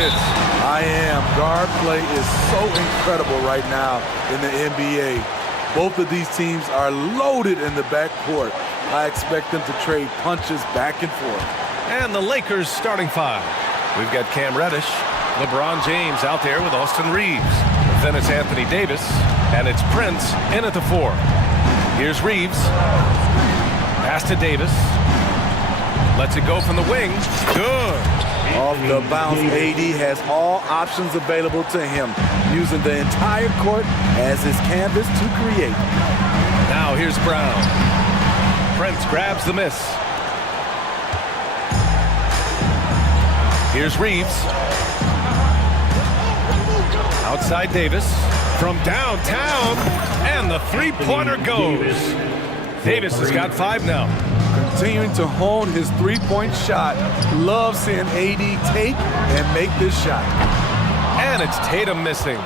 this? I am. Guard play is so incredible right now in the NBA. Both of these teams are loaded in the backcourt. I expect them to trade punches back and forth. And the Lakers starting five. We've got Cam Reddish, LeBron James out there with Austin Reeves. Then it's Anthony Davis, and it's Prince in at the 4. Here's Reeves. Pass to Davis. Lets it go from the wing. Good. Off the bounce, AD has all options available to him, using the entire court as his canvas to create. Now here's Brown. Prince grabs the miss. Here's Reeves. Outside Davis. From downtown. And the three-pointer goes. Davis has got 5 now. Continuing to hone his three-point shot. Love seeing AD take and make this shot. And it's Tatum missing.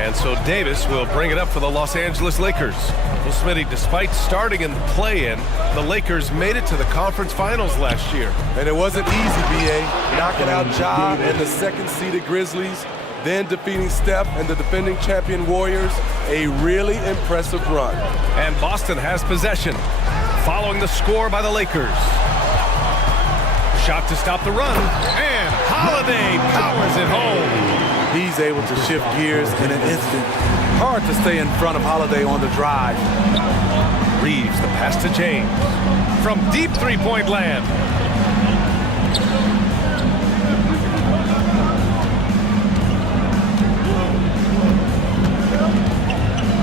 And so Davis will bring it up for the Los Angeles Lakers. Well, Smitty, despite starting in the play-in, the Lakers made it to the conference finals last year. And it wasn't easy, B.A. Knocking out Ja and the second-seeded Grizzlies, then defeating Steph and the defending champion Warriors. A really impressive run. And Boston has possession, following the score by the Lakers. Shot to stop the run, and Holiday powers it home. He's able to shift gears in an instant. Hard to stay in front of Holiday on the drive. Reeves, the pass to James. From deep three-point land.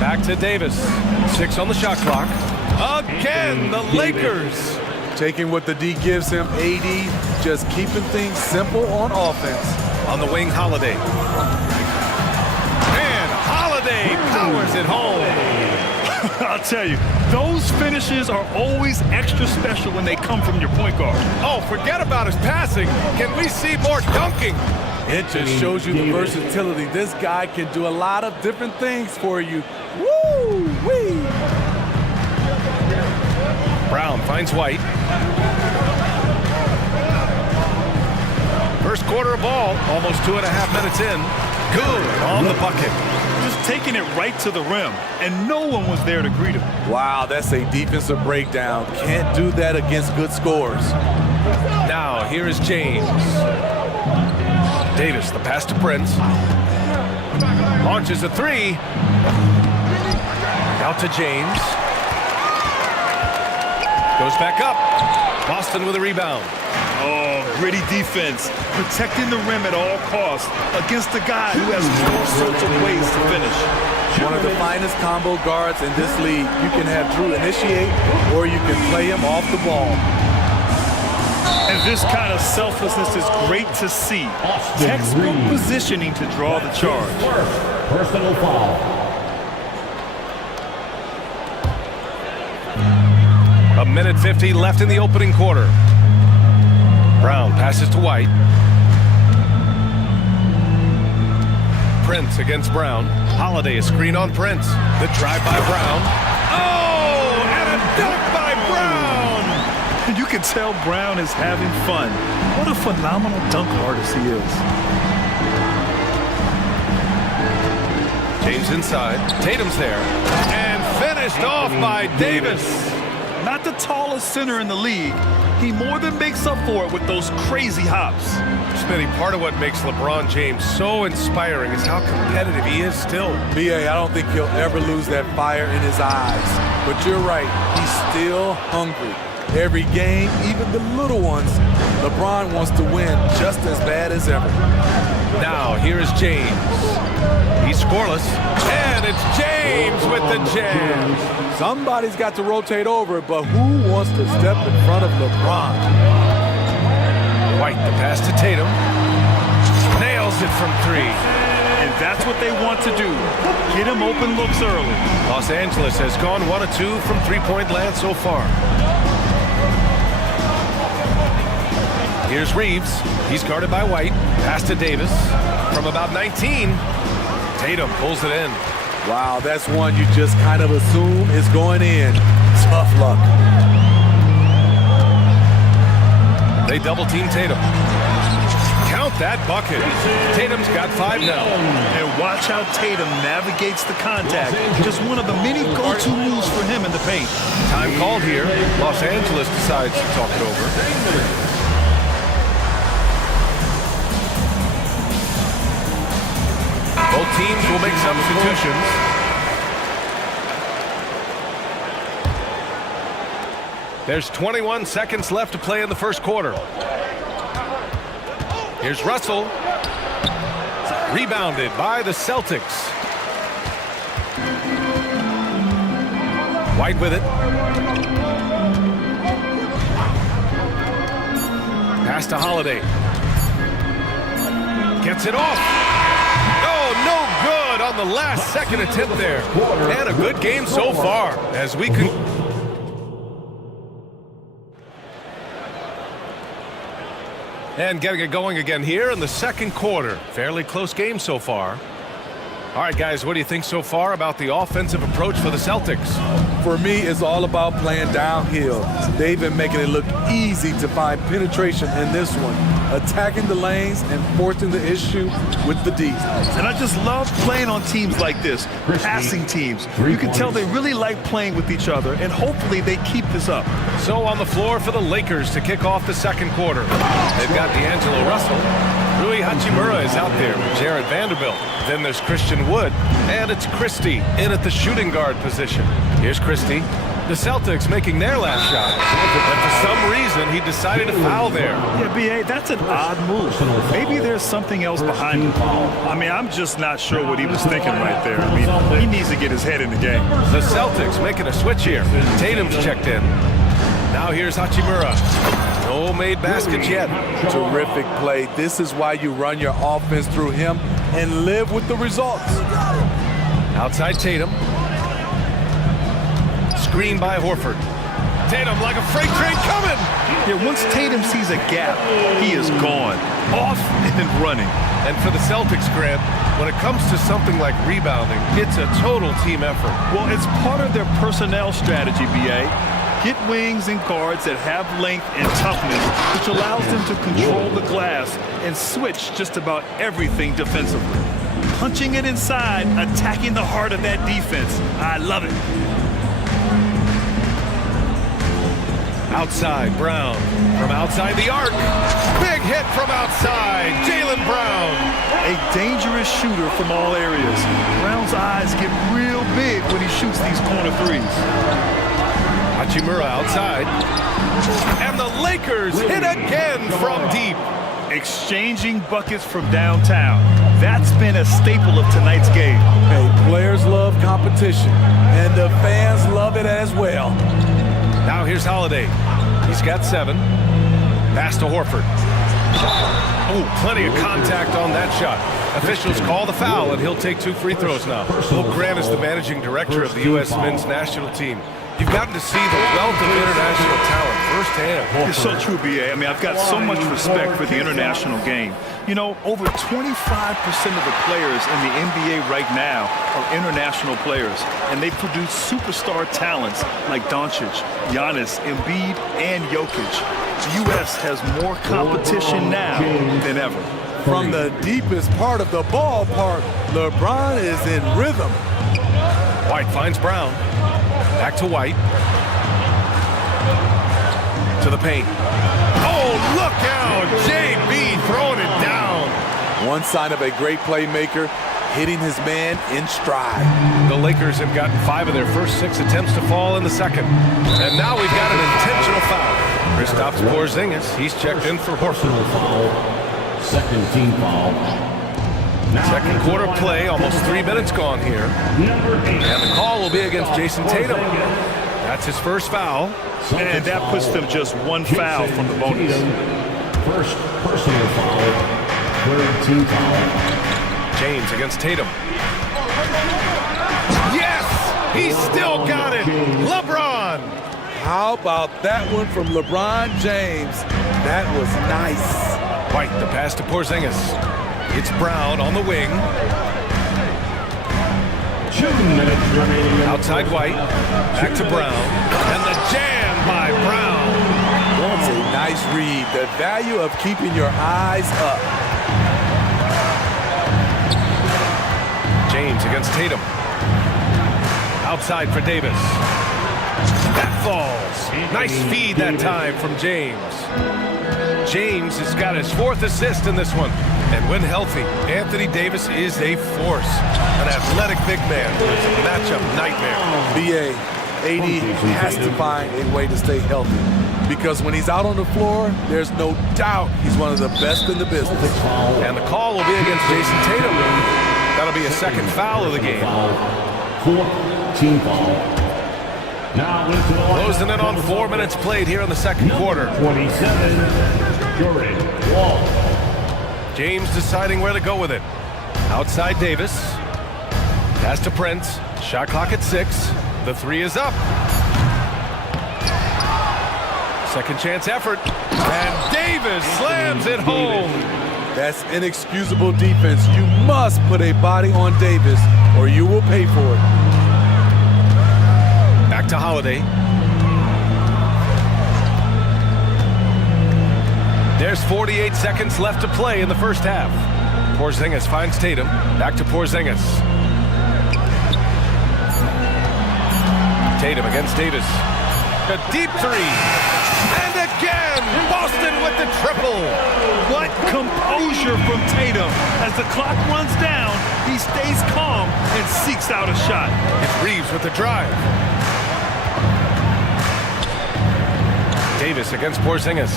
Back to Davis. 6 on the shot clock. Again, the Lakers. Taking what the D gives him, AD just keeping things simple on offense. On the wing, Holiday. And Holiday powers it home. I'll tell you, those finishes are always extra special when they come from your point guard. Oh, forget about his passing. Can we see more dunking? It just shows you the versatility. This guy can do a lot of different things for you. Woo-wee! Brown finds White. First quarter of ball, almost 2.5 minutes in. Good on the bucket. Just taking it right to the rim, and no one was there to greet him. Wow, that's a defensive breakdown. Can't do that against good scores. Now, here is James. Davis, the pass to Prince. Launches a 3. Out to James. Goes back up. Boston with a rebound. Oh, gritty defense. Protecting the rim at all costs against a guy who has all sorts of ways to finish. One of the finest combo guards in this league. You can have Drew initiate, or you can play him off the ball. And this kind of selflessness is great to see. Textbook positioning to draw the charge. Personal foul. A minute 50 left in the opening quarter. Brown passes to White. Prince against Brown. Holiday a screen on Prince. The drive by Brown. Oh, and a dunk by Brown! You can tell Brown is having fun. What a phenomenal dunk artist he is. James inside. Tatum's there. And finished off by Davis. Not the tallest center in the league, he more than makes up for it with those crazy hops. Smitty, part of what makes LeBron James so inspiring is how competitive he is still. B.A., I don't think he'll ever lose that fire in his eyes. But you're right, he's still hungry. Every game, even the little ones, LeBron wants to win just as bad as ever. Now, here is James. He's scoreless, and it's James with the jam. Somebody's got to rotate over, but who wants to step in front of LeBron? White, the pass to Tatum. Nails it from 3. And that's what they want to do. Get him open looks early. Los Angeles has gone 1 of 2 from three-point land so far. Here's Reeves. He's guarded by White. Pass to Davis. From about 19, Tatum pulls it in. Wow, that's one you just kind of assume is going in. Tough luck. They double-team Tatum. Count that bucket. Tatum's got 5 now. And watch how Tatum navigates the contact. Just one of the many go-to moves for him in the paint. Time called here. Los Angeles decides to talk it over. Both teams will make substitutions. There's 21 seconds left to play in the first quarter. Here's Russell. Rebounded by the Celtics. White with it. Pass to Holiday. Gets it off. Oh, no good on the last second attempt there. And a good game so far as we can... And getting it going again here in the second quarter. Fairly close game so far. All right, guys, what do you think so far about the offensive approach for the Celtics? For me, it's all about playing downhill. They've been making it look easy to find penetration in this one, attacking the lanes and forcing the issue with the D. And I just love playing on teams like this, passing teams. You can tell they really like playing with each other, and hopefully they keep this up. So on the floor for the Lakers to kick off the second quarter. They've got D'Angelo Russell. Rui Hachimura is out there with Jared Vanderbilt. Then there's Christian Wood, and it's Christie in at the shooting guard position. Here's Christie. The Celtics making their last shot. And for some reason, he decided to foul there. Yeah, B.A., that's an odd move. Maybe there's something else behind it. I mean, I'm just not sure what he was thinking right there. I mean, he needs to get his head in the game. The Celtics making a switch here. Tatum's checked in. Now here's Hachimura. No made baskets yet. Terrific play. This is why you run your offense through him and live with the results. Outside Tatum. Screen by Horford. Tatum like a freight train coming. Yeah, once Tatum sees a gap, he is gone. Off and running. And for the Celtics, Grant, when it comes to something like rebounding, it's a total team effort. Well, it's part of their personnel strategy, B.A. Get wings and guards that have length and toughness, which allows them to control the glass and switch just about everything defensively. Punching it inside, attacking the heart of that defense. I love it. Outside, Brown. From outside the arc. Big hit from outside. Jaylen Brown. A dangerous shooter from all areas. Brown's eyes get real big when he shoots these corner threes. Hachimura outside. And the Lakers hit again from deep. Exchanging buckets from downtown. That's been a staple of tonight's game. Hey, players love competition, and the fans love it as well. Now here's Holiday. He's got 7. Pass to Horford. Oh, plenty of contact on that shot. Officials call the foul, and he'll take 2 free throws now. Will Grant is the managing director of the U.S. men's national team. You've gotten to see the wealth of international talent firsthand. It's so true, B.A. I mean, I've got so much respect for the international game. You know, over 25% of the players in the NBA right now are international players, and they produce superstar talents like Doncic, Giannis, Embiid, and Jokic. The U.S. has more competition now than ever. From the deepest part of the ballpark, LeBron is in rhythm. White finds Brown. Back to White. To the paint. Oh, look out! JB throwing it down. One sign of a great playmaker, hitting his man in stride. The Lakers have gotten 5 of their first 6 attempts to fall in the second. And now we've got an intentional foul. Kristaps Porzingis, he's checked in for Horford. Second team foul. Second quarter play, almost 3 minutes gone here. And the call will be against Jason Tatum. That's his first foul. And that puts them just 1 foul from the bonus. First personal foul. Third team foul. James against Tatum. Yes! He still got it! LeBron! How about that one from LeBron James? That was nice. White, the pass to Porzingis. It's Brown on the wing. 2 minutes remaining. Outside White. Back to Brown. And the jam by Brown. That's a nice read. The value of keeping your eyes up. James against Tatum. Outside for Davis. That falls. Nice feed that time from James. James has got his 4th assist in this one. And when healthy, Anthony Davis is a force. An athletic big man. It's a matchup nightmare. BA, AD has to find a way to stay healthy. Because when he's out on the floor, there's no doubt he's one of the best in the business. And the call will be against Jason Tatum. That'll be a second foul of the game. 4th team foul. Now into the Closing in on 4 minutes played here in the second quarter. 27, Jordan Wall. James deciding where to go with it. Outside Davis. Pass to Prince. Shot clock at 6. The 3 is up. Second chance effort. And Davis slams it home. That's inexcusable defense. You must put a body on Davis or you will pay for it. Back to Holiday. There's 48 seconds left to play in the first half. Porzingis finds Tatum. Back to Porzingis. Tatum against Davis. A deep 3. And again, Boston with the triple. What composure from Tatum. As the clock runs down, he stays calm and seeks out a shot. It's Reeves with the drive. Davis against Porzingis.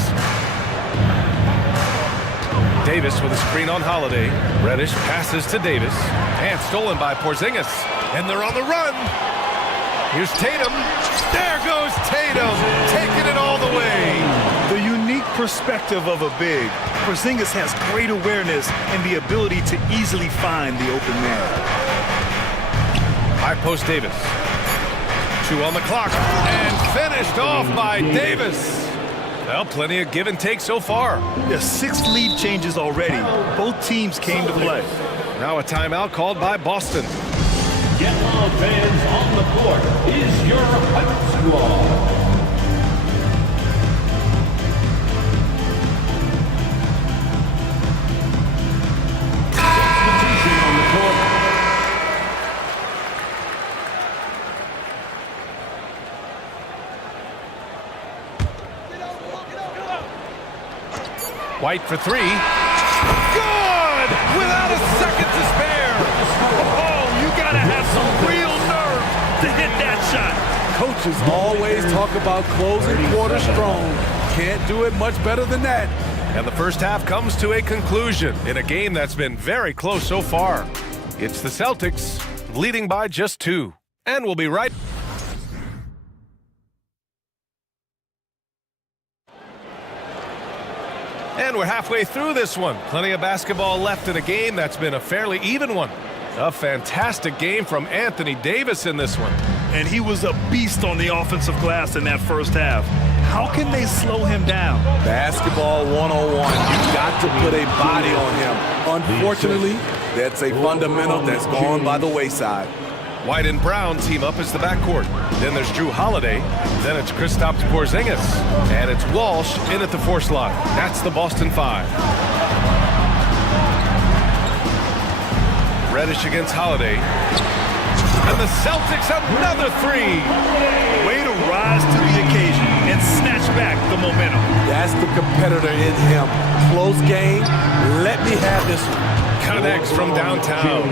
Davis with a screen on Holiday. Reddish passes to Davis. And stolen by Porzingis. And they're on the run. Here's Tatum. There goes Tatum, taking it all the way. The unique perspective of a big. Porzingis has great awareness and the ability to easily find the open man. High post Davis. 2 on the clock. And finished off by Davis. Well, plenty of give and take so far. There's 6 lead changes already. Both teams came to play. Now a timeout called by Boston. Get loud, fans. On the court is your hype squad. Substitution on the court. White for 3. Good! Without a second to spare. Oh, you gotta have some real nerve to hit that shot. Coaches always talk about closing quarter strong. Can't do it much better than that. And the first half comes to a conclusion in a game that's been very close so far. It's the Celtics leading by just 2. And we'll be right back. And we're halfway through this one. Plenty of basketball left in a game that's been a fairly even one. A fantastic game from Anthony Davis in this one. And he was a beast on the offensive glass in that first half. How can they slow him down? Basketball 101. You've got to put a body on him. Unfortunately, that's a fundamental that's gone by the wayside. White and Brown team up as the backcourt. Then there's Drew Holiday. Then it's Kristaps Porzingis. And it's Walsh in at the 4 slot. That's the Boston 5. Reddish against Holiday. And the Celtics another 3. Way to rise to the occasion and snatch back the momentum. That's the competitor in him. Close game. Let me have this one. Connects from downtown.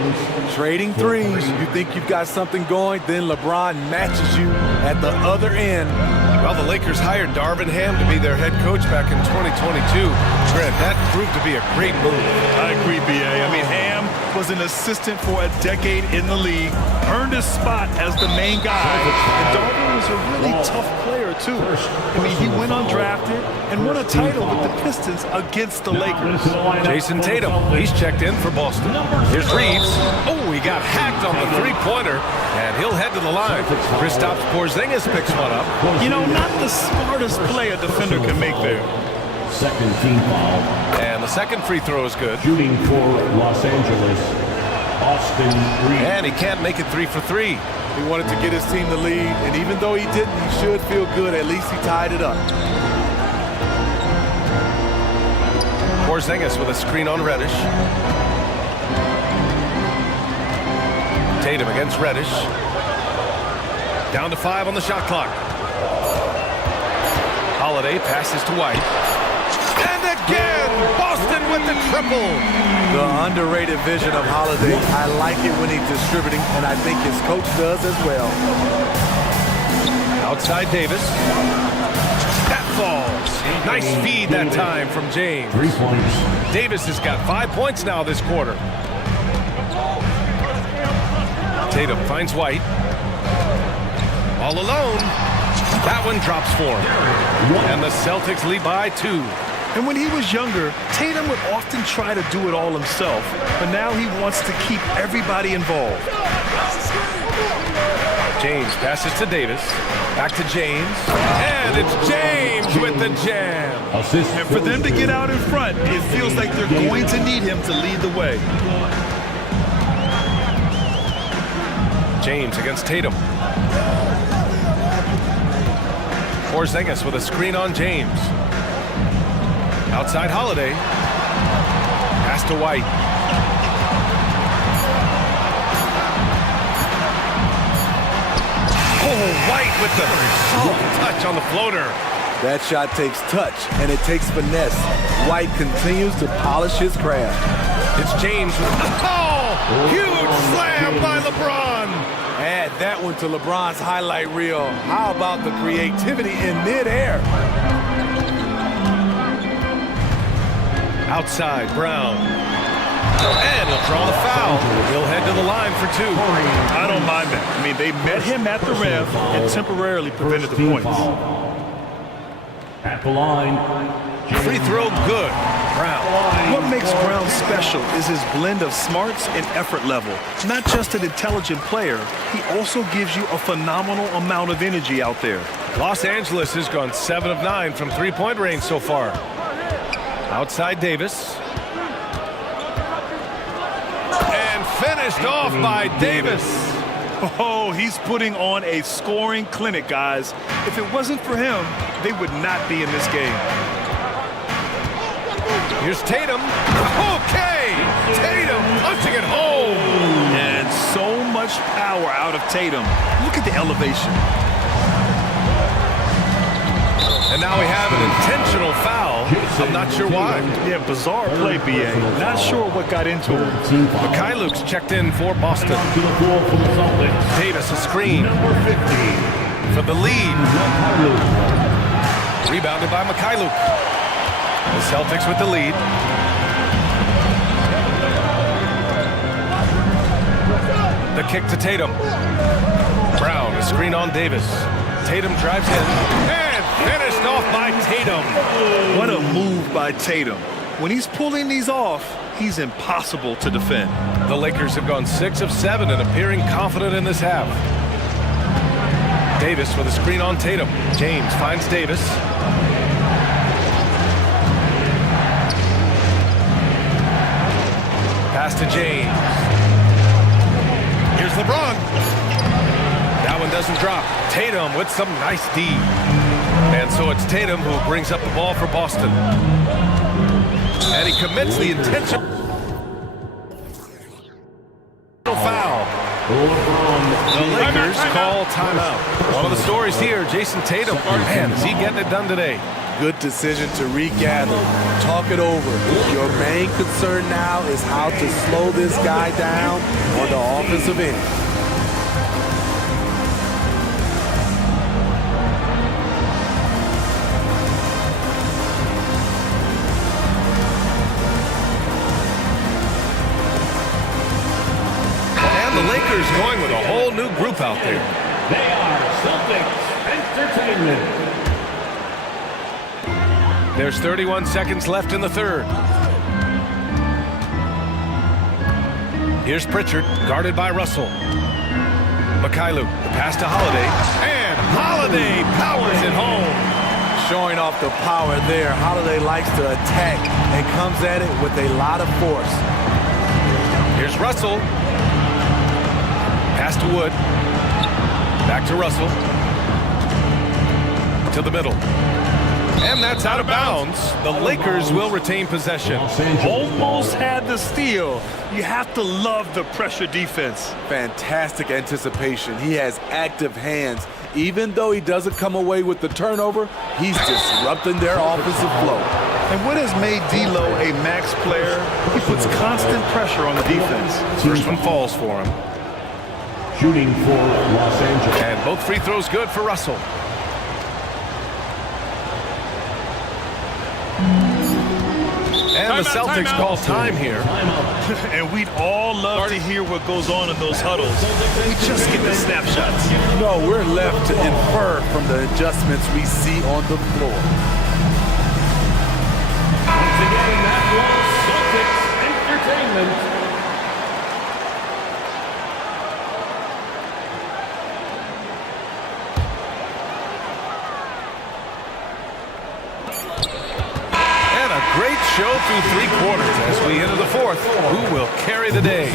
Trading threes. You think you've got something going, then LeBron matches you at the other end. Well, the Lakers hired Darvin Ham to be their head coach back in 2022. Grant, that proved to be a great move. I agree, B.A. I mean, Ham was an assistant for a decade in the league, earned his spot as the main guy, and Darvin was a really tough player, too. I mean, he went undrafted and won a title with the Pistons against the Lakers. Jason Tatum, he's checked in for Boston. Here's Reeves. Oh, he got hacked on the three-pointer, and he'll head to the line. Kristaps Porzingis picks one up. You know, not the smartest play a defender can make there. Second team foul. And the second free throw is good. Shooting for Los Angeles, Austin Reeves. And he can't make it 3 for 3. He wanted to get his team the lead, and even though he didn't, he should feel good. At least he tied it up. Porzingis with a screen on Reddish. Tatum against Reddish. Down to 5 on the shot clock. Holiday passes to White. And again, Boston with the triple. The underrated vision of Holiday. I like it when he's distributing, and I think his coach does as well. Outside Davis. That falls. Nice feed that time from James. 3 points. Davis has got 5 points now this quarter. Tatum finds White. All alone. That one drops for him. And the Celtics lead by 2. And when he was younger, Tatum would often try to do it all himself, but now he wants to keep everybody involved. James passes to Davis. Back to James. And it's James with the jam. Assist. And for them to get out in front, it feels like they're going to need him to lead the way. James against Tatum. Porzingis with a screen on James. Outside Holiday. Pass to White. Oh, White with the solid touch on the floater. That shot takes touch, and it takes finesse. White continues to polish his craft. It's James with... Oh! Huge slam by LeBron! Add that one to LeBron's highlight reel. How about the creativity in midair? Outside, Brown. And he'll draw the foul. He'll head to the line for 2. I don't mind that. I mean, they met him at the rim and temporarily prevented the points. At the line. Free throw good. Brown. What makes Brown special is his blend of smarts and effort level. Not just an intelligent player, he also gives you a phenomenal amount of energy out there. Los Angeles has gone 7 of 9 from three-point range so far. Outside Davis. And finished off by Davis. Oh, he's putting on a scoring clinic, guys. If it wasn't for him, they would not be in this game. Here's Tatum. Okay! Tatum punching it home. And so much power out of Tatum. Look at the elevation. And now we have an intentional foul. I'm not sure why. Yeah, bizarre play, B.A. Not sure what got into him. Mikhailuk's checked in for Boston. To the floor for the Celtics. Davis a screen Number 50. for the lead. Rebounded by Mikhailuk. The Celtics with the lead. The kick to Tatum. Brown, a screen on Davis. Tatum drives in and finished off by Tatum. What a move by Tatum. When he's pulling these off, he's impossible to defend. The Lakers have gone 6 of 7 and appearing confident in this half. Davis with a screen on Tatum. James finds Davis. Pass to James. Here's LeBron. That one doesn't drop. Tatum with some nice D. And so it's Tatum who brings up the ball for Boston. And he commits the intentional foul. The Lakers call timeout. One of the stories here, Jason Tatum. Man, is he getting it done today? Good decision to regather, talk it over. Your main concern now is how to slow this guy down on the offensive end. And the Lakers going with a whole new group out there. They are Celtics Entertainment. There's 31 seconds left in the third. Here's Pritchard, guarded by Russell. Mikhailuk, the pass to Holiday. And Holiday powers it home. Showing off the power there. Holiday likes to attack and comes at it with a lot of force. Here's Russell. Pass to Wood. Back to Russell. To the middle. And that's out of bounds. The Lakers will retain possession. Almost had the steal. You have to love the pressure defense. Fantastic anticipation. He has active hands. Even though he doesn't come away with the turnover, he's disrupting their offensive flow. And what has made D'Lo a max player? He puts constant pressure on the defense. First one falls for him. Shooting for Los Angeles. And both free throws good for Russell. And the Celtics call time here. And we'd all love to hear what goes on in those huddles. We just get the snapshots. No, we're left to infer from the adjustments we see on the floor. Once again, that was Celtics Entertainment. Great show through three quarters as we enter the fourth. Who will carry the day?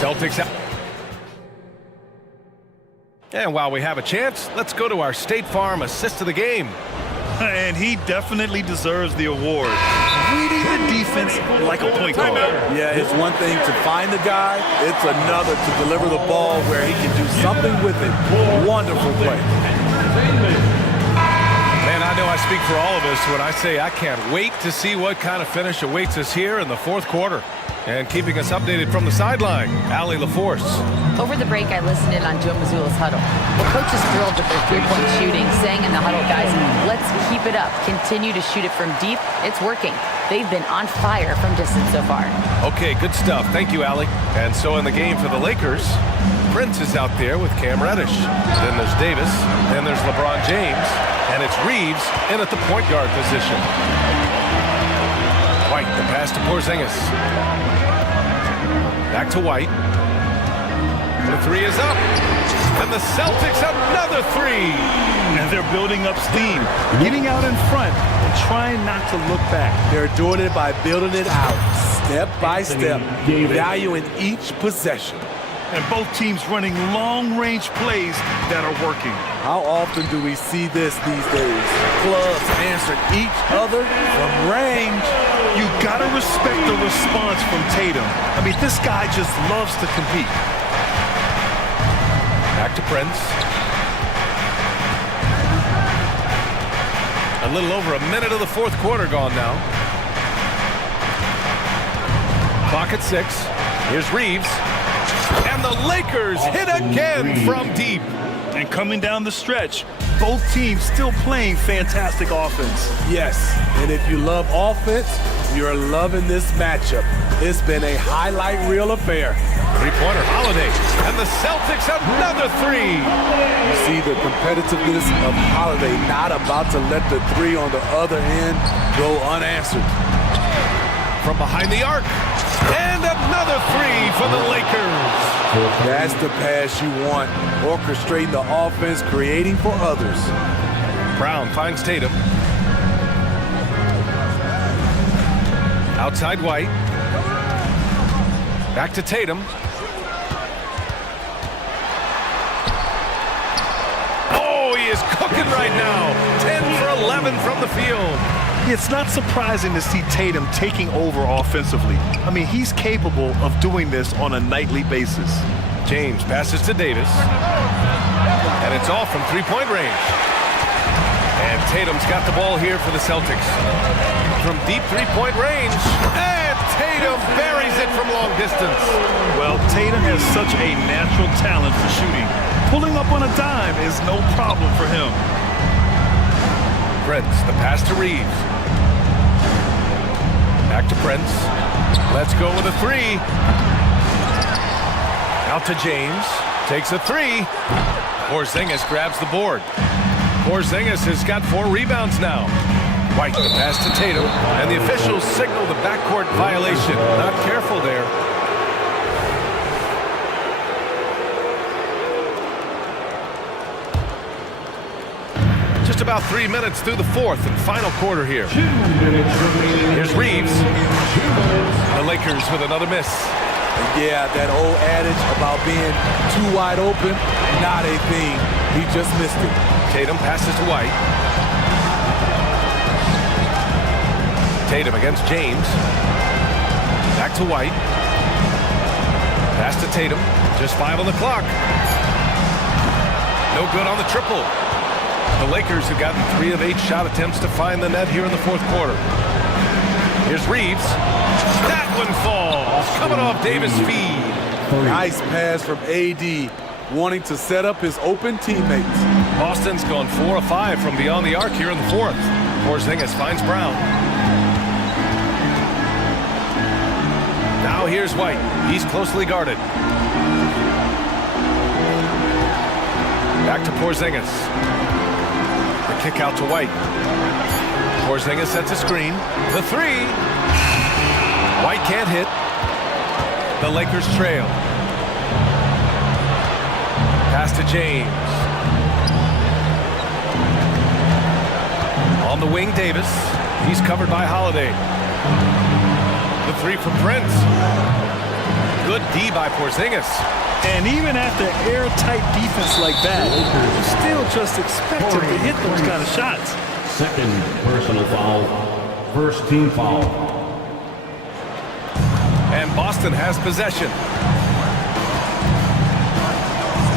Celtics out. And while we have a chance, let's go to our State Farm assist of the game. And he definitely deserves the award. Reading the defense like a point guard. Yeah, it's one thing to find the guy. It's another to deliver the ball where he can do something with it. Wonderful play. Man, I know I speak for all of us when I say I can't wait to see what kind of finish awaits us here in the fourth quarter. And keeping us updated from the sideline, Allie LaForce. Over the break, I listened in on Joe Mazzulla's huddle. The coach is thrilled with their three-point shooting, saying in the huddle, guys, let's keep it up. Continue to shoot it from deep. It's working. They've been on fire from distance so far. Okay, good stuff. Thank you, Allie. And so in the game for the Lakers, Prince is out there with Cam Reddish. Then there's Davis. Then there's LeBron James. And it's Reeves in at the point guard position. White, the pass to Porzingis. Back to White. The three is up. And the Celtics another three. And they're building up steam, getting out in front and trying not to look back. They're doing it by building it out, step by step, valuing each possession. And both teams running long-range plays that are working. How often do we see this these days? Clubs answering each other from range. You gotta respect the response from Tatum. I mean, this guy just loves to compete. Back to Prince. A little over a minute of the fourth quarter gone now. Clock at 6. Here's Reeves. And the Lakers hit again from deep. And coming down the stretch, both teams still playing fantastic offense. Yes, and if you love offense, you're loving this matchup. It's been a highlight reel affair. Three-pointer Holiday. And the Celtics another three. You see the competitiveness of Holiday, not about to let the three on the other end go unanswered. From behind the arc. And another three for the Lakers. That's the pass you want. Orchestrating the offense, creating for others. Brown finds Tatum. Outside White. Back to Tatum. Oh, he is cooking right now. 10 for 11 from the field. It's not surprising to see Tatum taking over offensively. I mean, he's capable of doing this on a nightly basis. James passes to Davis. And it's all from three-point range. And Tatum's got the ball here for the Celtics. From deep three-point range. And Tatum buries it from long distance. Well, Tatum has such a natural talent for shooting. Pulling up on a dime is no problem for him. Prince, the pass to Reeves. Back to Prince. Let's go with a three. Out to James. Takes a three. Porzingis grabs the board. Porzingis has got 4 rebounds now. White, the pass to Tatum. And the officials signal the backcourt violation. Not careful there. Just about 3 minutes through the fourth and final quarter here. 2 minutes remaining. Here's Reeves. 2 minutes. The Lakers with another miss. Yeah, that old adage about being too wide open, not a thing. He just missed it. Tatum passes to White. Tatum against James. Back to White. Pass to Tatum. Just 5 on the clock. No good on the triple. The Lakers have gotten 3 of 8 shot attempts to find the net here in the fourth quarter. Here's Reeves. That one falls. Coming off Davis' feed. Nice pass from AD, wanting to set up his open teammates. Boston's gone 4 of 5 from beyond the arc here in the fourth. Porzingis finds Brown. Now here's White. He's closely guarded. Back to Porzingis. The kick out to White. Porzingis sets a screen. The three. White can't hit. The Lakers trail. Pass to James. On the wing, Davis. He's covered by Holiday. The three from Prince. Good D by Porzingis. And even after airtight defense like that, you still just expect him to hit those kind of shots. Second personal foul. First team foul. And Boston has possession.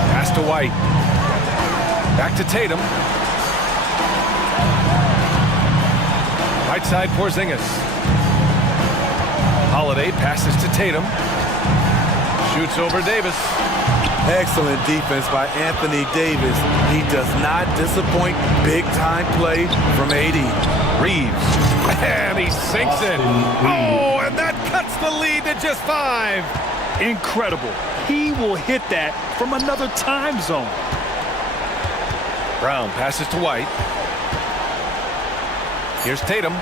Pass to White. Back to Tatum. Right side, Porzingis. Holiday passes to Tatum. Shoots over Davis. Excellent defense by Anthony Davis. He does not disappoint. Big-time play from AD. Reeves. And he sinks it. Oh, and that cuts the lead to just 5. Incredible. He will hit that from another time zone. Brown passes to White. Here's Tatum.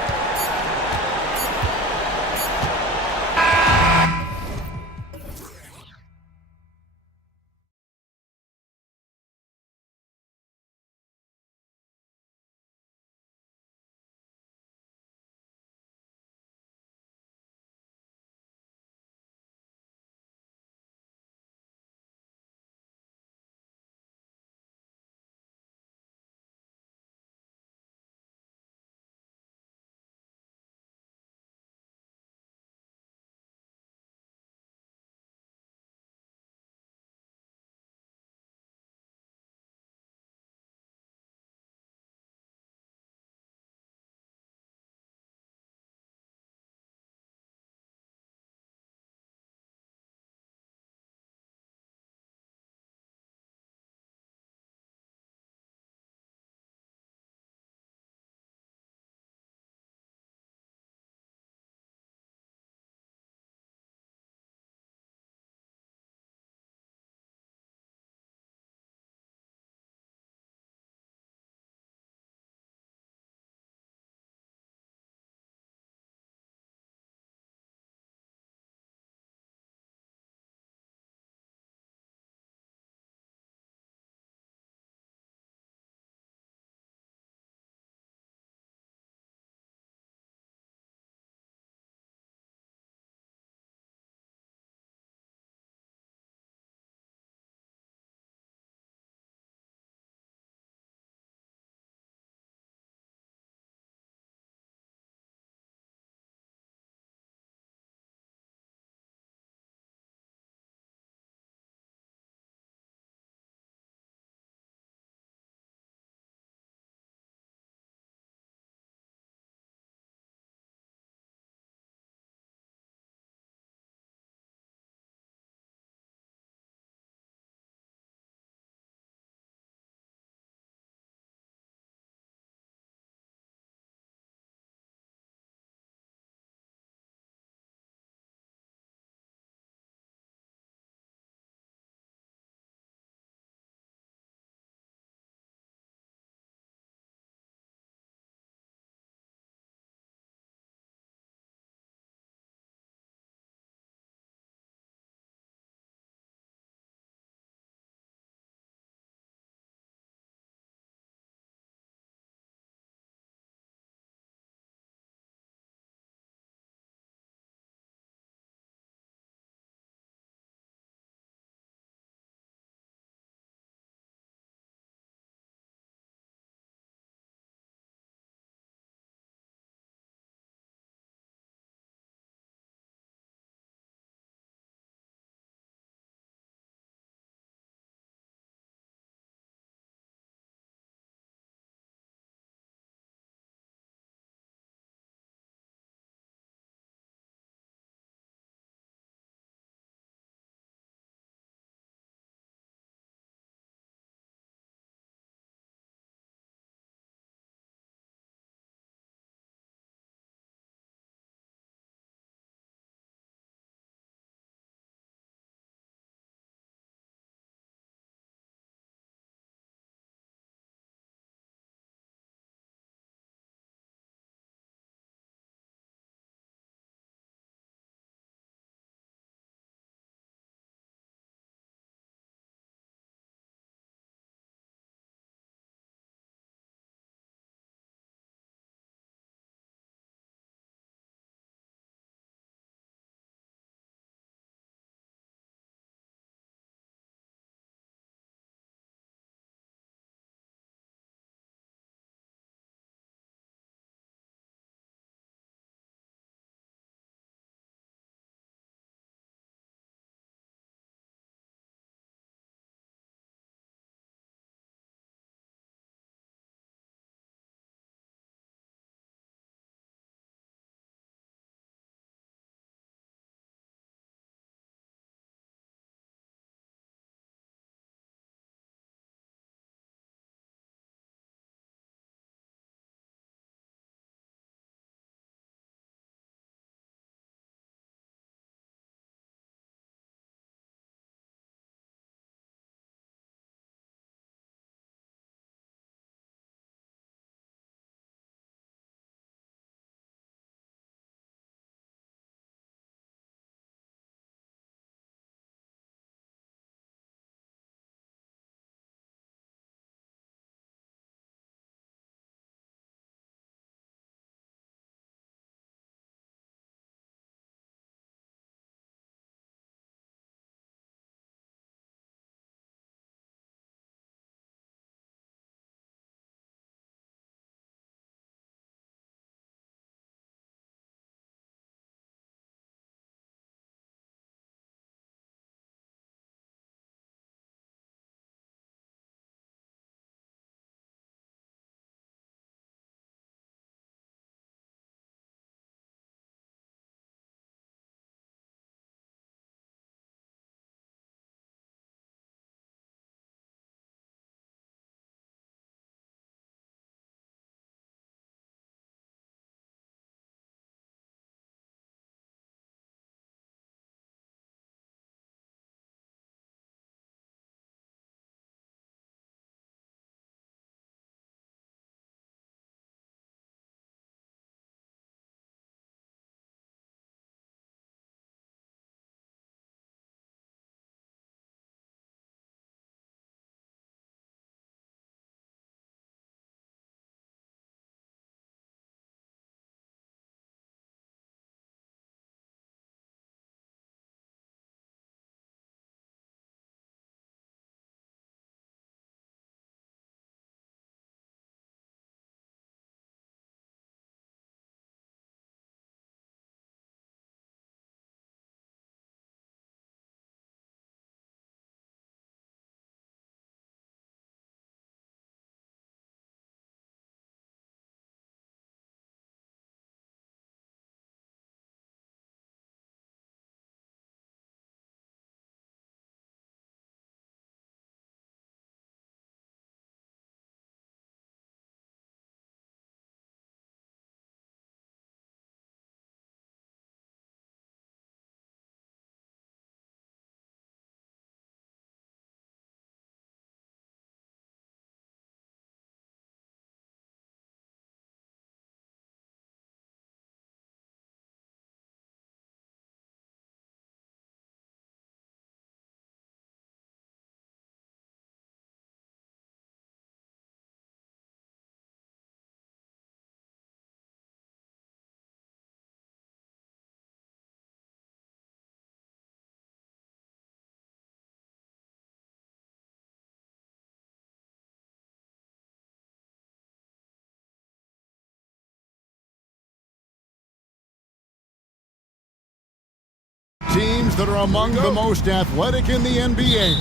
teams that are among the most athletic in the NBA.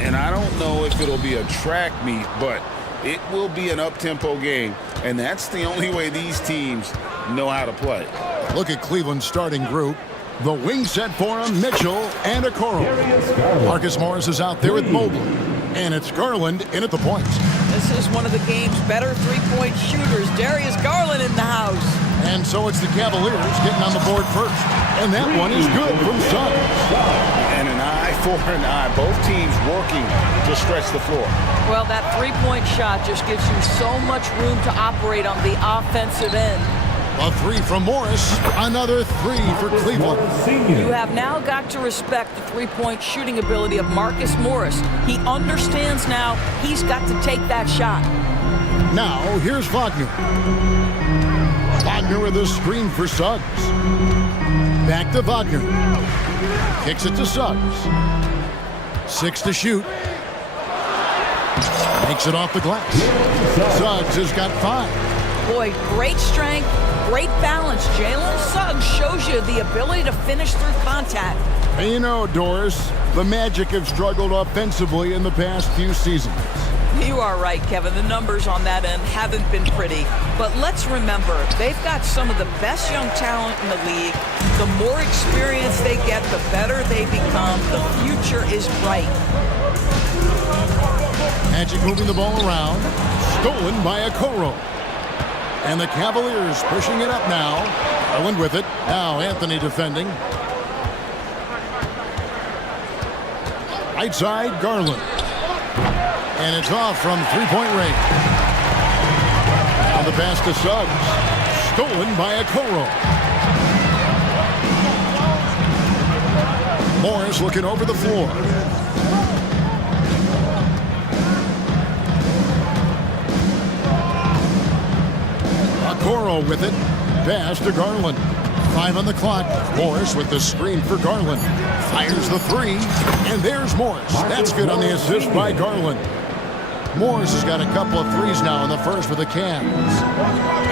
And I don't know if it'll be a track meet, but it will be an up-tempo game. And that's the only way these teams know how to play. Look at Cleveland's starting group. The wing set for him, Mitchell and Okoro. Marcus Morris is out there with Mobley. And it's Garland in at the point. This is one of the game's better three-point shooters. Darius Garland in the house. And so it's the Cavaliers getting on the board first. And that one is good from Suggs. And an eye for an eye. Both teams working to stretch the floor. Well, that three-point shot just gives you so much room to operate on the offensive end. A three from Morris. Another three for Cleveland. You have now got to respect the three-point shooting ability of Marcus Morris. He understands now he's got to take that shot. Now, here's Wagner. Wagner with a screen for Suggs. Back to Wagner. Kicks it to Suggs. 6 to shoot. Makes it off the glass. Suggs has got 5. Boy, great strength, great balance. Jalen Suggs shows you the ability to finish through contact. And you know, Doris, the Magic have struggled offensively in the past few seasons. You are right, Kevin. The numbers on that end haven't been pretty. But let's remember, they've got some of the best young talent in the league. The more experience they get, the better they become. The future is bright. Magic moving the ball around. Stolen by Okoro. And the Cavaliers pushing it up now. Garland with it. Now Anthony defending. Right side, Garland. And it's off from three-point range. Now the pass to Suggs. Stolen by Okoro. Morris looking over the floor. Okoro with it. Pass to Garland. 5 on the clock. Morris with the screen for Garland. Fires the three. And there's Morris. That's good on the assist by Garland. Morris has got a couple of threes now in the first for the Cavs.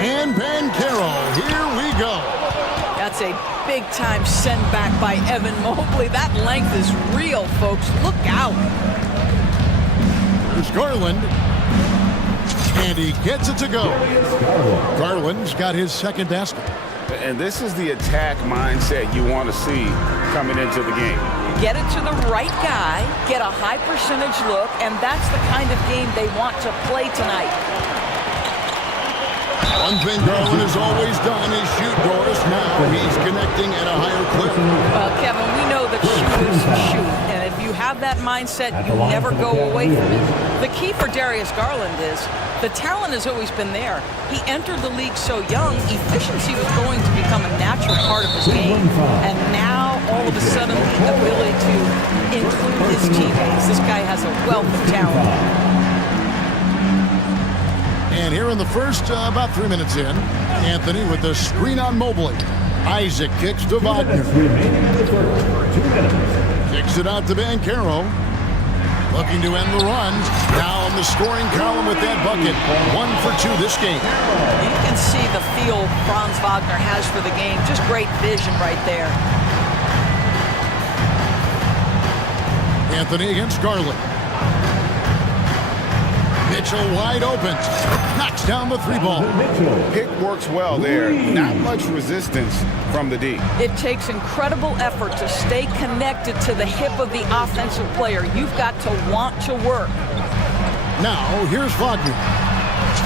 And Banchero. Here we go. That's a big-time send back by Evan Mobley. That length is real, folks. Look out. There's Garland. And he gets it to go. Garland's got his second basket. And this is the attack mindset you want to see coming into the game. Get it to the right guy, get a high percentage look, and that's the kind of game they want to play tonight. One thing Garland has always done is shoot, Doris. Now he's connecting at a higher clip. Well, Kevin, we know that shooters shoot, and if you have that mindset, you never go away from it. The key for Darius Garland is the talent has always been there. He entered the league so young, efficiency was going to become a natural part of his game. And now, all of a sudden, the ability to include his teammates. This guy has a wealth of talent. And here in the first, about 3 minutes in, Anthony with the screen on Mobley. Isaac kicks to Wagner. Kicks it out to Banchero. Looking to end the run. Now in the scoring column with that bucket. 1 for 2 this game. You can see the feel Franz Wagner has for the game. Just great vision right there. Anthony against Garland. Mitchell wide open. Knocks down the three ball. Pick works well there. Not much resistance from the D. It takes incredible effort to stay connected to the hip of the offensive player. You've got to want to work. Now, here's Wagner.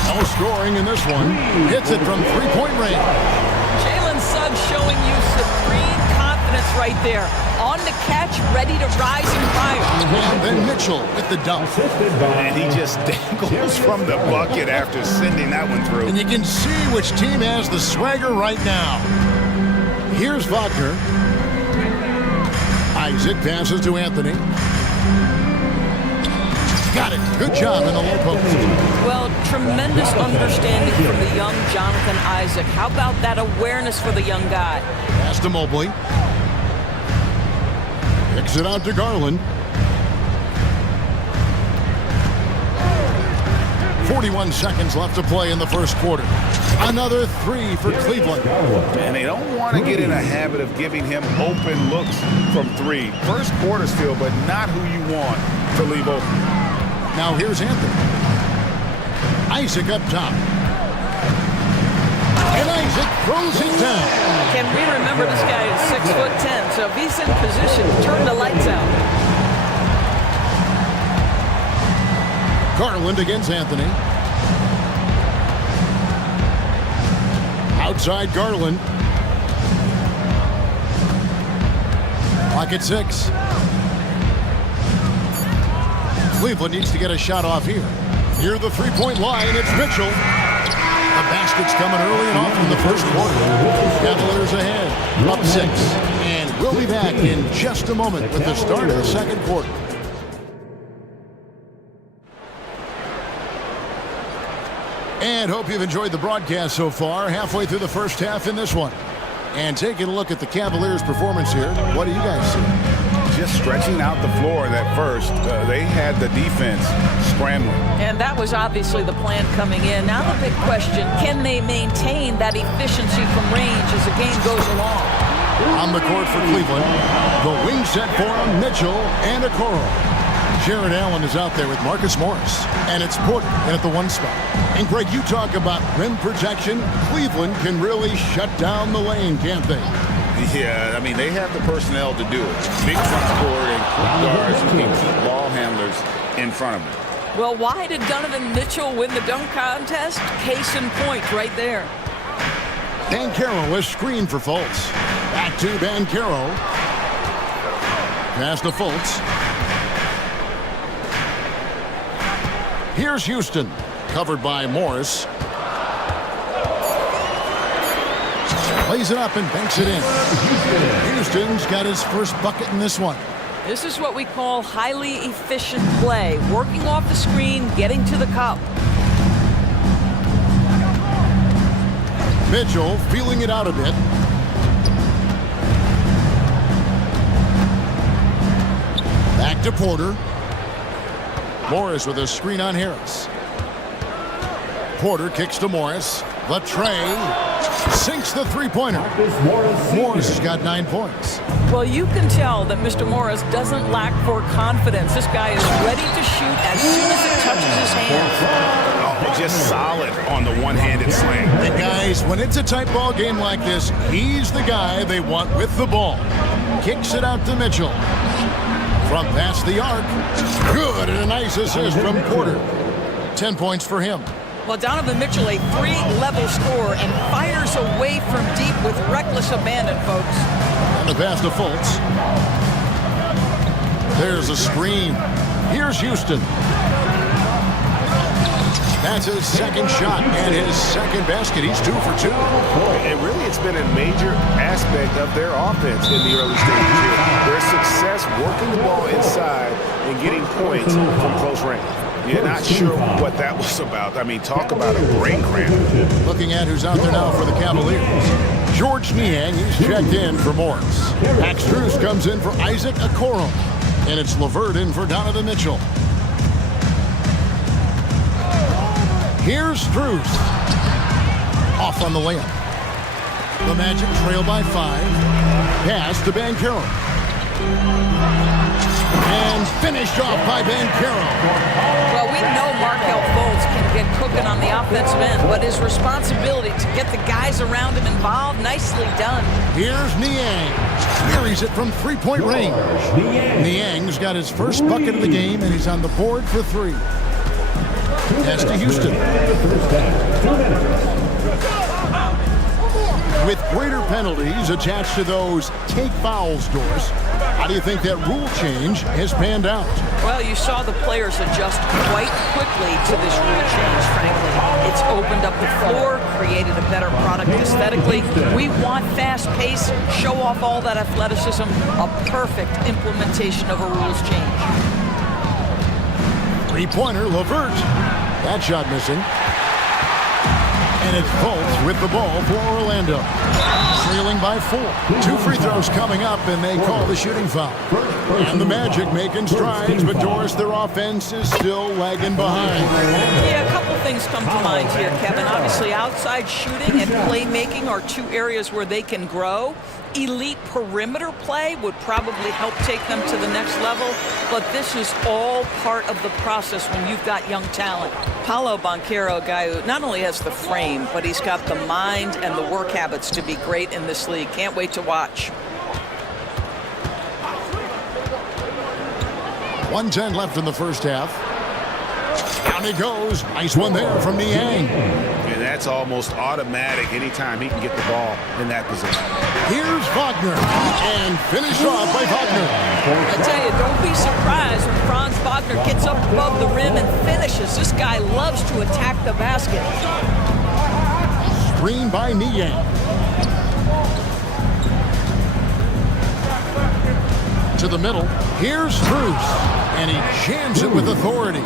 No scoring in this one. Hits it from three-point range. Jalen Suggs showing you supreme confidence right there. On the catch, ready to rise and fire. And then Mitchell with the dunk. And he just dangles from the bucket after sending that one through. And you can see which team has the swagger right now. Here's Wagner. Isaac passes to Anthony. Got it. Good job in the low post. Well, tremendous understanding from the young Jonathan Isaac. How about that awareness for the young guy? Pass to Mobley. Kicks it out to Garland. 41 seconds left to play in the first quarter. Another three for Cleveland. And they don't want to get in a habit of giving him open looks from three. First quarter still, but not who you want to leave open. Now here's Anthony. Isaac up top. And Isaac throws it down. Can we remember this guy is 6'10", so if he's in position, turn the lights out. Garland against Anthony. Outside Garland. Clock at 6. Cleveland needs to get a shot off here. Near the three-point line, it's Mitchell. The basket's coming early and often in the first quarter. Cavaliers ahead, up 6. And we'll be back in just a moment with the start of the second quarter. And hope you've enjoyed the broadcast so far. Halfway through the first half in this one. And taking a look at the Cavaliers' performance here, what do you guys see? Just stretching out the floor that first. They had the defense scrambling. And that was obviously the plan coming in. Now the big question, can they maintain that efficiency from range as the game goes along? On the court for Cleveland, the wing set for him, Mitchell and Okoro. Jared Allen is out there with Marcus Morris. And it's Porter in at the 1 spot. And Greg, you talk about rim protection. Cleveland can really shut down the lane, can't they? Yeah, I mean, they have the personnel to do it. Big front court and quick guards who can keep ball handlers in front of them. Well, why did Donovan Mitchell win the dunk contest? Case in point right there. Banchero is screened for Fultz. Back to Banchero. Pass to Fultz. Here's Houston, covered by Morris. Plays it up and banks it in. Houston's got his first bucket in this one. This is what we call highly efficient play. Working off the screen, getting to the cup. Mitchell feeling it out a bit. Back to Porter. Morris with a screen on Harris. Porter kicks to Morris. The tray. Sinks the three-pointer. Morris has got 9 points. Well, you can tell that Mr. Morris doesn't lack for confidence. This guy is ready to shoot as soon as it touches his hands. Oh, just solid on the one-handed slam. And guys, when it's a tight ball game like this, he's the guy they want with the ball. Kicks it out to Mitchell. From past the arc. Good, and a nice assist from Porter. 10 points for him. Well, Donovan Mitchell, a 3-level scorer, and fires away from deep with reckless abandon, folks. And the pass to Fultz. There's a screen. Here's Houston. That's his second shot and his second basket. He's 2 for 2. And really, it's been a major aspect of their offense in the early stages here. Their success working the ball inside and getting points from close range. You're not sure what that was about. I mean, talk about a brain cramp. Looking at who's out there now for the Cavaliers. George Niang, he's checked in for Morris. Max Strus comes in for Isaac Okoro. And it's LeVert in for Donovan Mitchell. Here's Strus. Off on the layup. The Magic trail by 5. Pass to Banchero. And finished off by Banchero. Well, we know Markelle Fultz can get cooking on the offensive end, but his responsibility to get the guys around him involved, nicely done. Here's Niang. Carries it from three-point range. Niang's got his first bucket of the game, and he's on the board for 3. Pass to Houston. With greater penalties attached to those take fouls doors, how do you think that rule change has panned out? Well, you saw the players adjust quite quickly to this rule change, frankly. It's opened up the floor, created a better product aesthetically. We want fast pace, show off all that athleticism, a perfect implementation of a rules change. Three-pointer, LeVert. That shot missing. And it's Fultz with the ball for Orlando. Trailing by 4. 2 free throws coming up, and they call the shooting foul. And the Magic making strides, but Doris, their offense is still lagging behind. Yeah, a couple things come to mind here, Kevin. Obviously, outside shooting and playmaking are 2 areas where they can grow. Elite perimeter play would probably help take them to the next level, but this is all part of the process when you've got young talent. Paolo Banchero, a guy who not only has the frame, but he's got the mind and the work habits to be great in this league. Can't wait to watch. 1:10 left in the first half. Down he goes. Nice one there from Niang. And that's almost automatic anytime he can get the ball in that position. Here's Wagner. And finished off by Wagner. I tell you, don't be surprised when Franz Wagner gets up above the rim and finishes. This guy loves to attack the basket. Screen by Niang. To the middle. Here's Bruce. And he jams it with authority.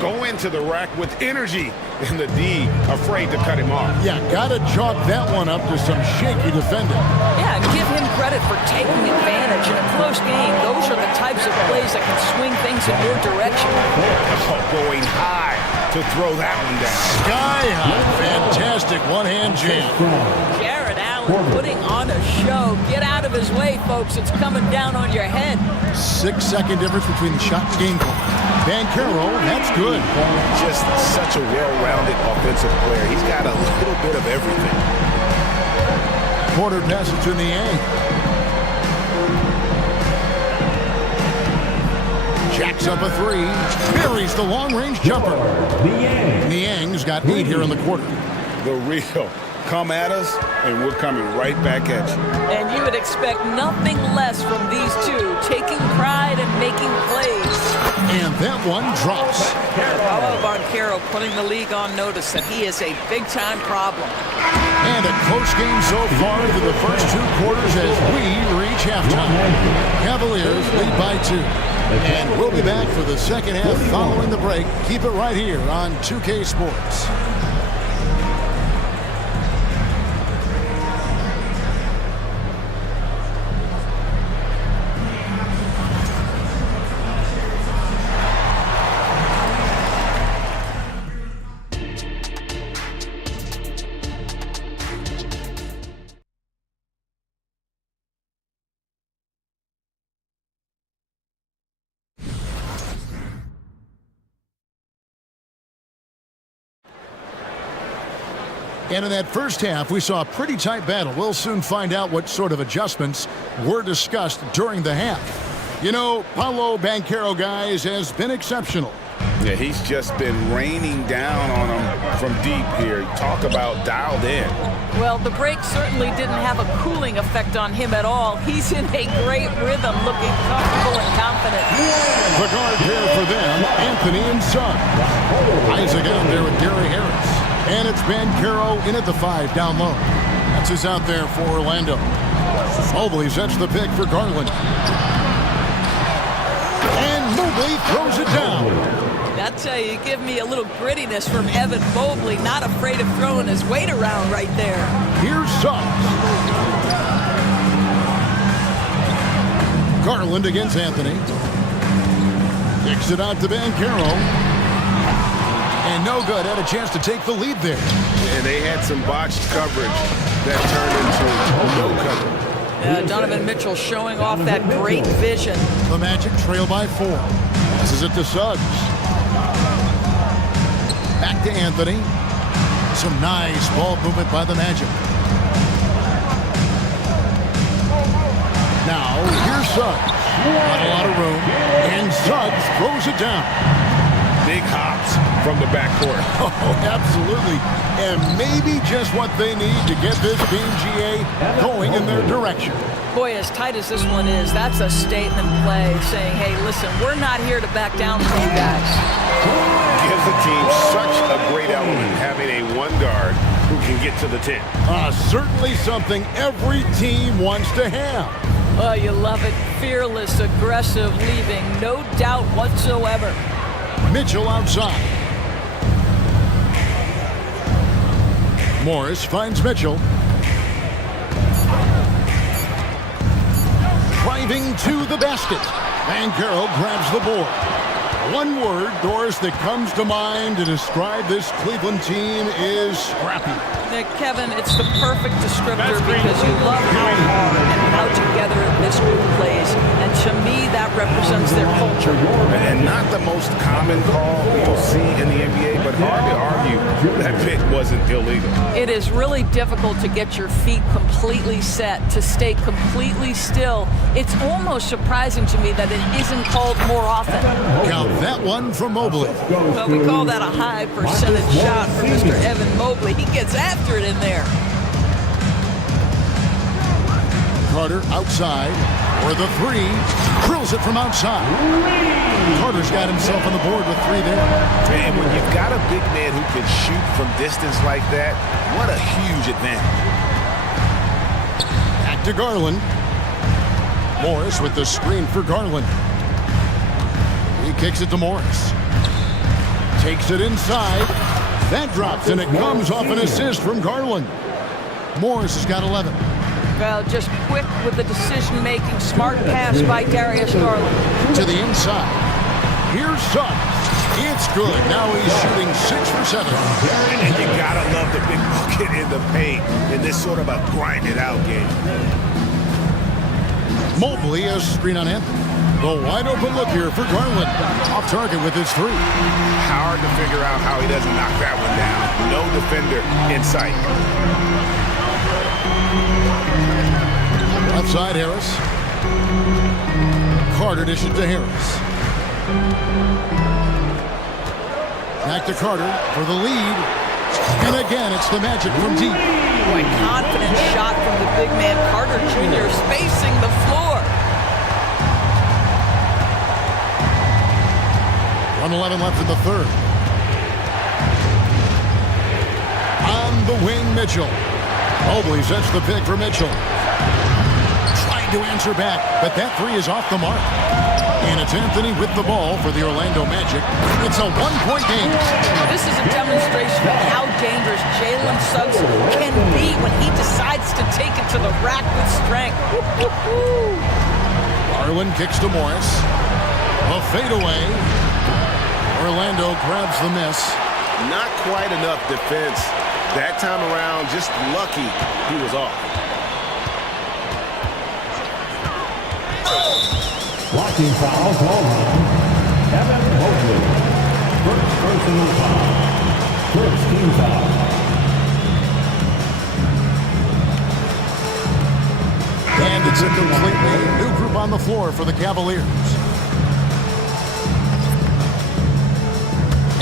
Go into the rack with energy, and the D afraid to cut him off. Yeah, gotta chalk that one up to some shaky defending. Yeah, give him credit for taking advantage in a close game. Those are the types of plays that can swing things in your direction. Going high to throw that one down. Sky high. Fantastic one-hand jam. Jared Allen putting on a show. Get out of his way, folks. It's coming down on your head. 6-second difference between the shot and game clock. Banchero, that's good. Just such a well-rounded offensive player. He's got a little bit of everything. Porter passes to Niang. Jacks up a 3. Buries the long-range jumper. Niang's got 8 here in the quarter. The real. Come at us, and we're coming right back at you. And you would expect nothing less from these two, taking pride and making plays. And that one drops. Paolo Banchero putting the league on notice that he is a big-time problem. And a close game so far through the first 2 quarters as we reach halftime. Cavaliers lead by 2. And we'll be back for the second half following the break. Keep it right here on 2K Sports. And in that first half, we saw a pretty tight battle. We'll soon find out what sort of adjustments were discussed during the half. You know, Paolo Banchero, guys, has been exceptional. Yeah, he's just been raining down on them from deep here. Talk about dialed in. Well, the break certainly didn't have a cooling effect on him at all. He's in a great rhythm, looking comfortable and confident. The guard pair for them, Anthony and Son. Isaac out there with Gary Harris. And it's Banchero in at the 5 down low. That's who's out there for Orlando. Mobley sets the pick for Garland. And Mobley throws it down. That's how you give me a little grittiness from Evan Mobley, not afraid of throwing his weight around right there. Here's Suggs. Garland against Anthony. Kicks it out to Banchero. And no good. Had a chance to take the lead there. And they had some botched coverage that turned into no coverage. Donovan Mitchell showing off that great vision. The Magic trail by 4. Passes it to Suggs. Back to Anthony. Some nice ball movement by the Magic. Now, here's Suggs. Not a lot of room. And Suggs throws it down. Big hops from the backcourt. Oh, absolutely. And maybe just what they need to get this Team GA going in their direction. Boy, as tight as this one is, that's a statement play saying, hey, listen, we're not here to back down from you guys. Gives the team such a great element having a one guard who can get to the 10. Certainly something every team wants to have. Oh, you love it. Fearless, aggressive, leaving no doubt whatsoever. Mitchell outside. Morris finds Mitchell. Driving to the basket. And Carroll grabs the board. One word, Doris, that comes to mind to describe this Cleveland team is scrappy. Kevin, it's the perfect descriptor because you love how hard and how together this group plays. And to me, that represents their culture. And not the most common call you'll see in the NBA, but hard to argue that pick wasn't illegal. It is really difficult to get your feet completely set, to stay completely still. It's almost surprising to me that it isn't called more often. Count that one from Mobley. Well, we call that a high percentage shot for Mr. Evan Mobley. He gets after it in there. Carter outside for the three. Drills it from outside. Carter's got himself on the board with three there. And when you've got a big man who can shoot from distance like that, what a huge advantage. Back to Garland. Morris with the screen for Garland. He kicks it to Morris. Takes it inside. That drops, and it comes off an assist from Garland. Morris has got 11. Well, just quick with the decision-making, smart pass by Darius Garland. To the inside. Here's Suggs. It's good. Now he's shooting 6 for 7. And you gotta love the big bucket in the paint in this sort of a grind-it-out game. Mobley has screen on Anthony. The wide open look here for Garland. Off target with his three. Hard to figure out how he doesn't knock that one down. No defender in sight. Left side, Harris. Carter dishes to Harris. Back to Carter for the lead. And again, it's the Magic from deep. Boy, confident shot from the big man Carter Jr. spacing the floor. 1:11 left in the third. On the wing, Mitchell. Mobley sets the pick for Mitchell. Trying to answer back, but that three is off the mark. And it's Anthony with the ball for the Orlando Magic. It's a one-point game. This is a demonstration of how dangerous Jalen Suggs can be when he decides to take it to the rack with strength. Garland kicks to Morris. A fadeaway. Orlando grabs the miss. Not quite enough defense. That time around, just lucky he was off. Blocking foul called on Evan Mobley. First personal foul. First team foul. And it's a completely new group on the floor for the Cavaliers.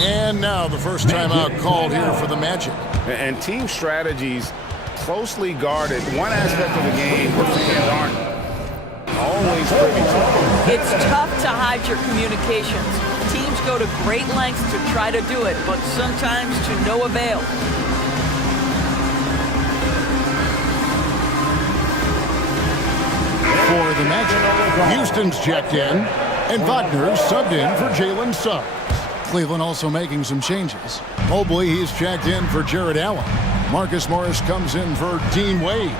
And now the first timeout called here for the Magic. And team strategies closely guarded. One aspect of the game the fans aren't always privy to. It's tough to hide your communications. Teams go to great lengths to try to do it, but sometimes to no avail. For the Magic, Houston's checked in, and Wagner subbed in for Jalen Suggs. Cleveland also making some changes. Mobley, he's checked in for Jared Allen. Marcus Morris comes in for Dean Wade.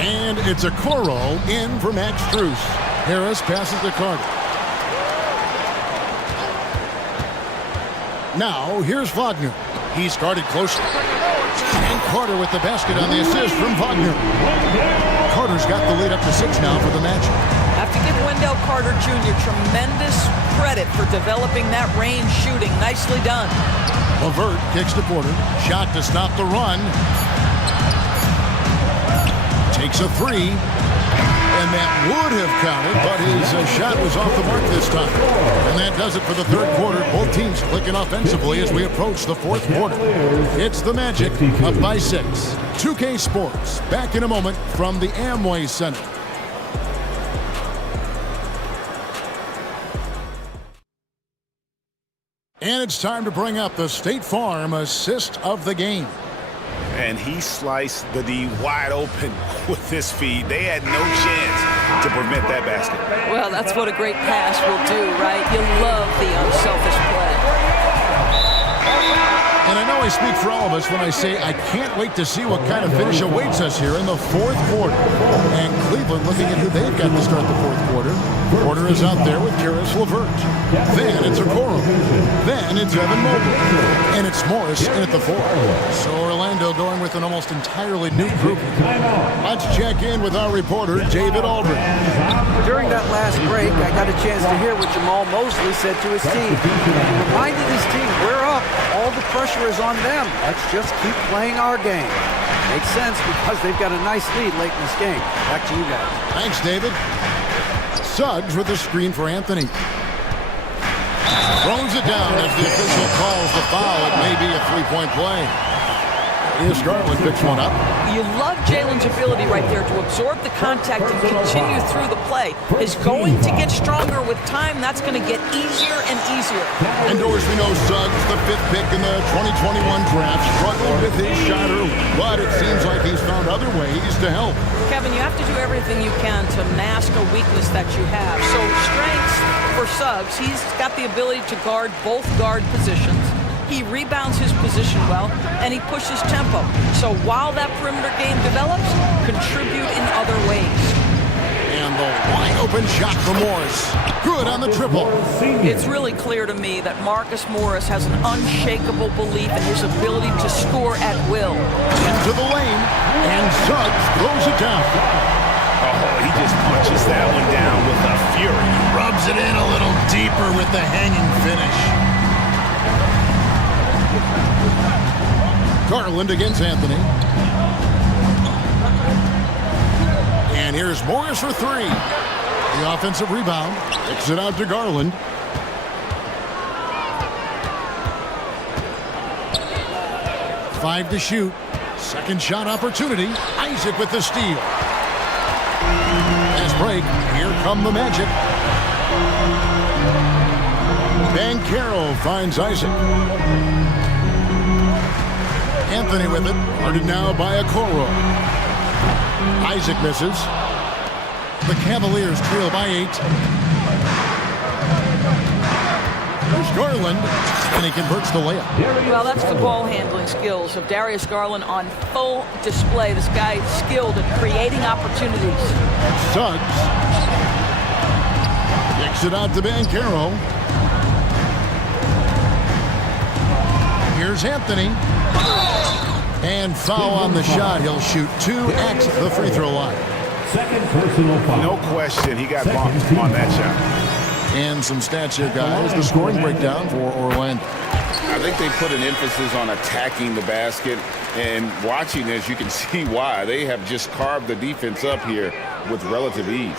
And it's a Coro in for Max Strus. Harris passes to Carter. Now, here's Wagner. He's guarded closely. And Carter with the basket on the assist from Wagner. Carter's got the lead up to 6 now for the Magic. Have to give Wendell Carter Jr. tremendous credit for developing that range shooting. Nicely done. LeVert kicks to Porter. Shot to stop the run. Takes a three. And that would have counted, but his shot was off the mark this time. And that does it for the third quarter. Both teams clicking offensively as we approach the fourth quarter. It's the Magic up by 6. 2K Sports back in a moment from the Amway Center. And it's time to bring up the State Farm assist of the game. And he sliced the D wide open with this feed. They had no chance to prevent that basket. Well, that's what a great pass will do, right? You love the unselfish play. And I know I speak for all of us when I say I can't wait to see what kind of finish awaits us here in the fourth quarter. And Cleveland looking at who they've got to start the fourth quarter. Porter is out there with Karis LeVert. Then it's Okoro. Then it's Evan Mobley. And it's Morris in at the 4. So Orlando going with an almost entirely new group. Let's check in with our reporter, David Aldridge. During that last break, I got a chance to hear what Jamal Mosley said to his team. He reminded his team, we're up. All the pressure is on them. Let's just keep playing our game. Makes sense because they've got a nice lead late in this game. Back to you guys. Thanks, David. Suggs with the screen for Anthony. Throws it down as the official calls the foul. It may be a three-point play. Here's Garland, picks one up. You love Jalen's ability right there to absorb the contact and continue through the play. Is going to get stronger with time. That's going to get easier and easier. Indoors, we know Suggs, the 5th pick in the 2021 draft, struggled with his shot early, but it seems like he's found other ways to help. Kevin, you have to do everything you can to mask a weakness that you have. So strengths for Suggs, he's got the ability to guard both guard positions. He rebounds his position well, and he pushes tempo. So while that perimeter game develops, contribute in other ways. And the wide-open shot for Morris. Good on the triple. It's really clear to me that Marcus Morris has an unshakable belief in his ability to score at will. Into the lane, and Suggs throws it down. Oh, he just punches that one down with a fury. Rubs it in a little deeper with the hanging finish. Garland against Anthony. And here's Morris for 3. The offensive rebound. Kicks it out to Garland. Five to shoot. Second shot opportunity. Isaac with the steal. Fast break. Here come the Magic. Banchero finds Isaac. Anthony with it, guarded now by Okoro. Isaac misses. The Cavaliers trail by 8. There's Garland, and he converts the layup. Well, that's the ball handling skills of Darius Garland on full display. This guy is skilled at creating opportunities. Suggs kicks it out to Banchero. Here's Anthony. And foul on the shot. He'll shoot 2 at the free throw line. Second personal foul. No question, he got bumped on that shot. And some stats here, guys. The scoring breakdown for Orlando. I think they put an emphasis on attacking the basket, and watching this, you can see why. They have just carved the defense up here with relative ease.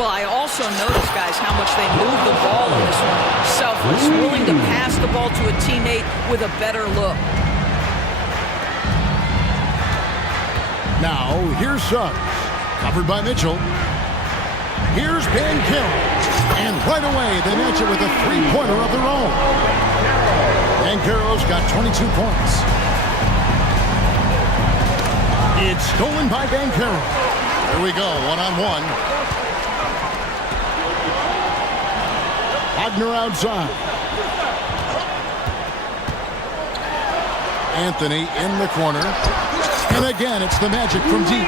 Well, I also noticed, guys, how much they move the ball in this one. Selfless, willing to pass the ball to a teammate with a better look. Now, here's Suggs. Covered by Mitchell. Here's Banchero. And right away, they match it with a three-pointer of their own. Banchero's got 22 points. It's stolen by Banchero. Here we go, one-on-one. Wagner outside. Anthony in the corner. And again, it's the Magic from deep.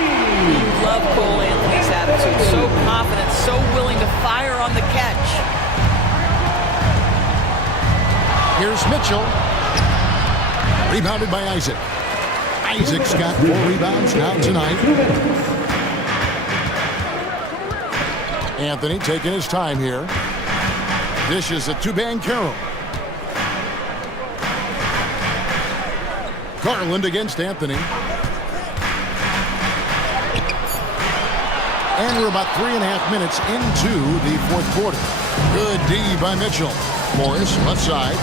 Love Cole Anthony's attitude. So confident, so willing to fire on the catch. Here's Mitchell. Rebounded by Isaac. Isaac's got 4 rebounds now tonight. Anthony taking his time here. Dishes it to Banchero. Garland against Anthony. And we're about 3.5 minutes into the fourth quarter. Good D by Mitchell. Morris, left side.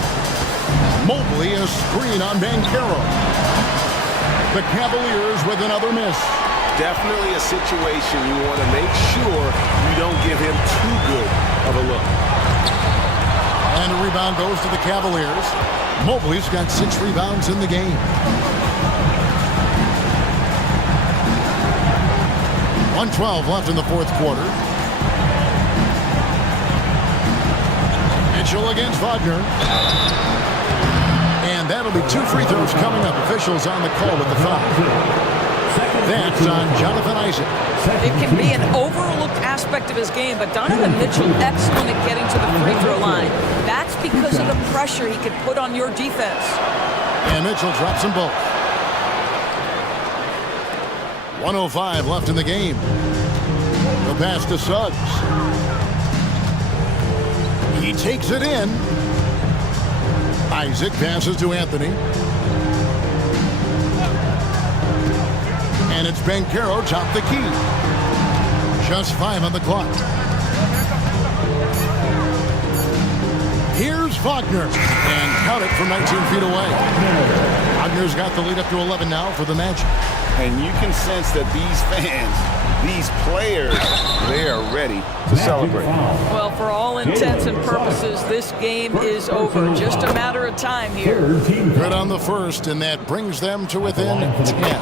Mobley, a screen on Banchero. The Cavaliers with another miss. Definitely a situation you want to make sure you don't give him too good of a look. And a rebound goes to the Cavaliers. Mobley's got 6 rebounds in the game. 1:12 left in the fourth quarter. Mitchell against Wagner. And that'll be 2 free throws coming up. Officials on the call with the foul. That's on Jonathan Isaac. It can be an overlooked aspect of his game, but Donovan Mitchell excellent at getting to the free throw line. That's because of the pressure he could put on your defense. And Mitchell drops them both. 1:05 left in the game. The pass to Suggs. He takes it in. Isaac passes to Anthony. And it's Banchero top the key. Just 5 on the clock. Here's Wagner. And count it from 19 feet away. Wagner's got the lead up to 11 now for the Magic. And you can sense that these fans, these players, they are ready to celebrate. Well, for all intents and purposes, this game is over. Just a matter of time here. Good on the first, and that brings them to within 10.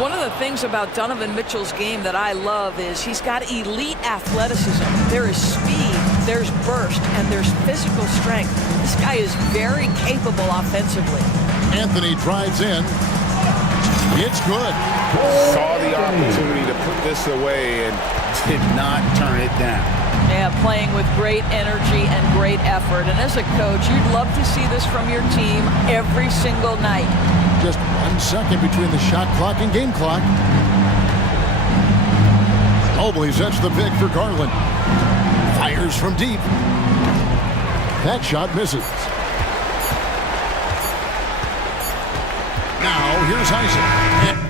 One of the things about Donovan Mitchell's game that I love is he's got elite athleticism. There is speed, there's burst, and there's physical strength. This guy is very capable offensively. Anthony drives in. It's good. Saw the opportunity to put this away and did not turn it down. Yeah, playing with great energy and great effort. And as a coach, you'd love to see this from your team every single night. Just 1 second between the shot clock and game clock. Mobley sets the pick for Garland. Fires from deep. That shot misses. Now, here's Isaac.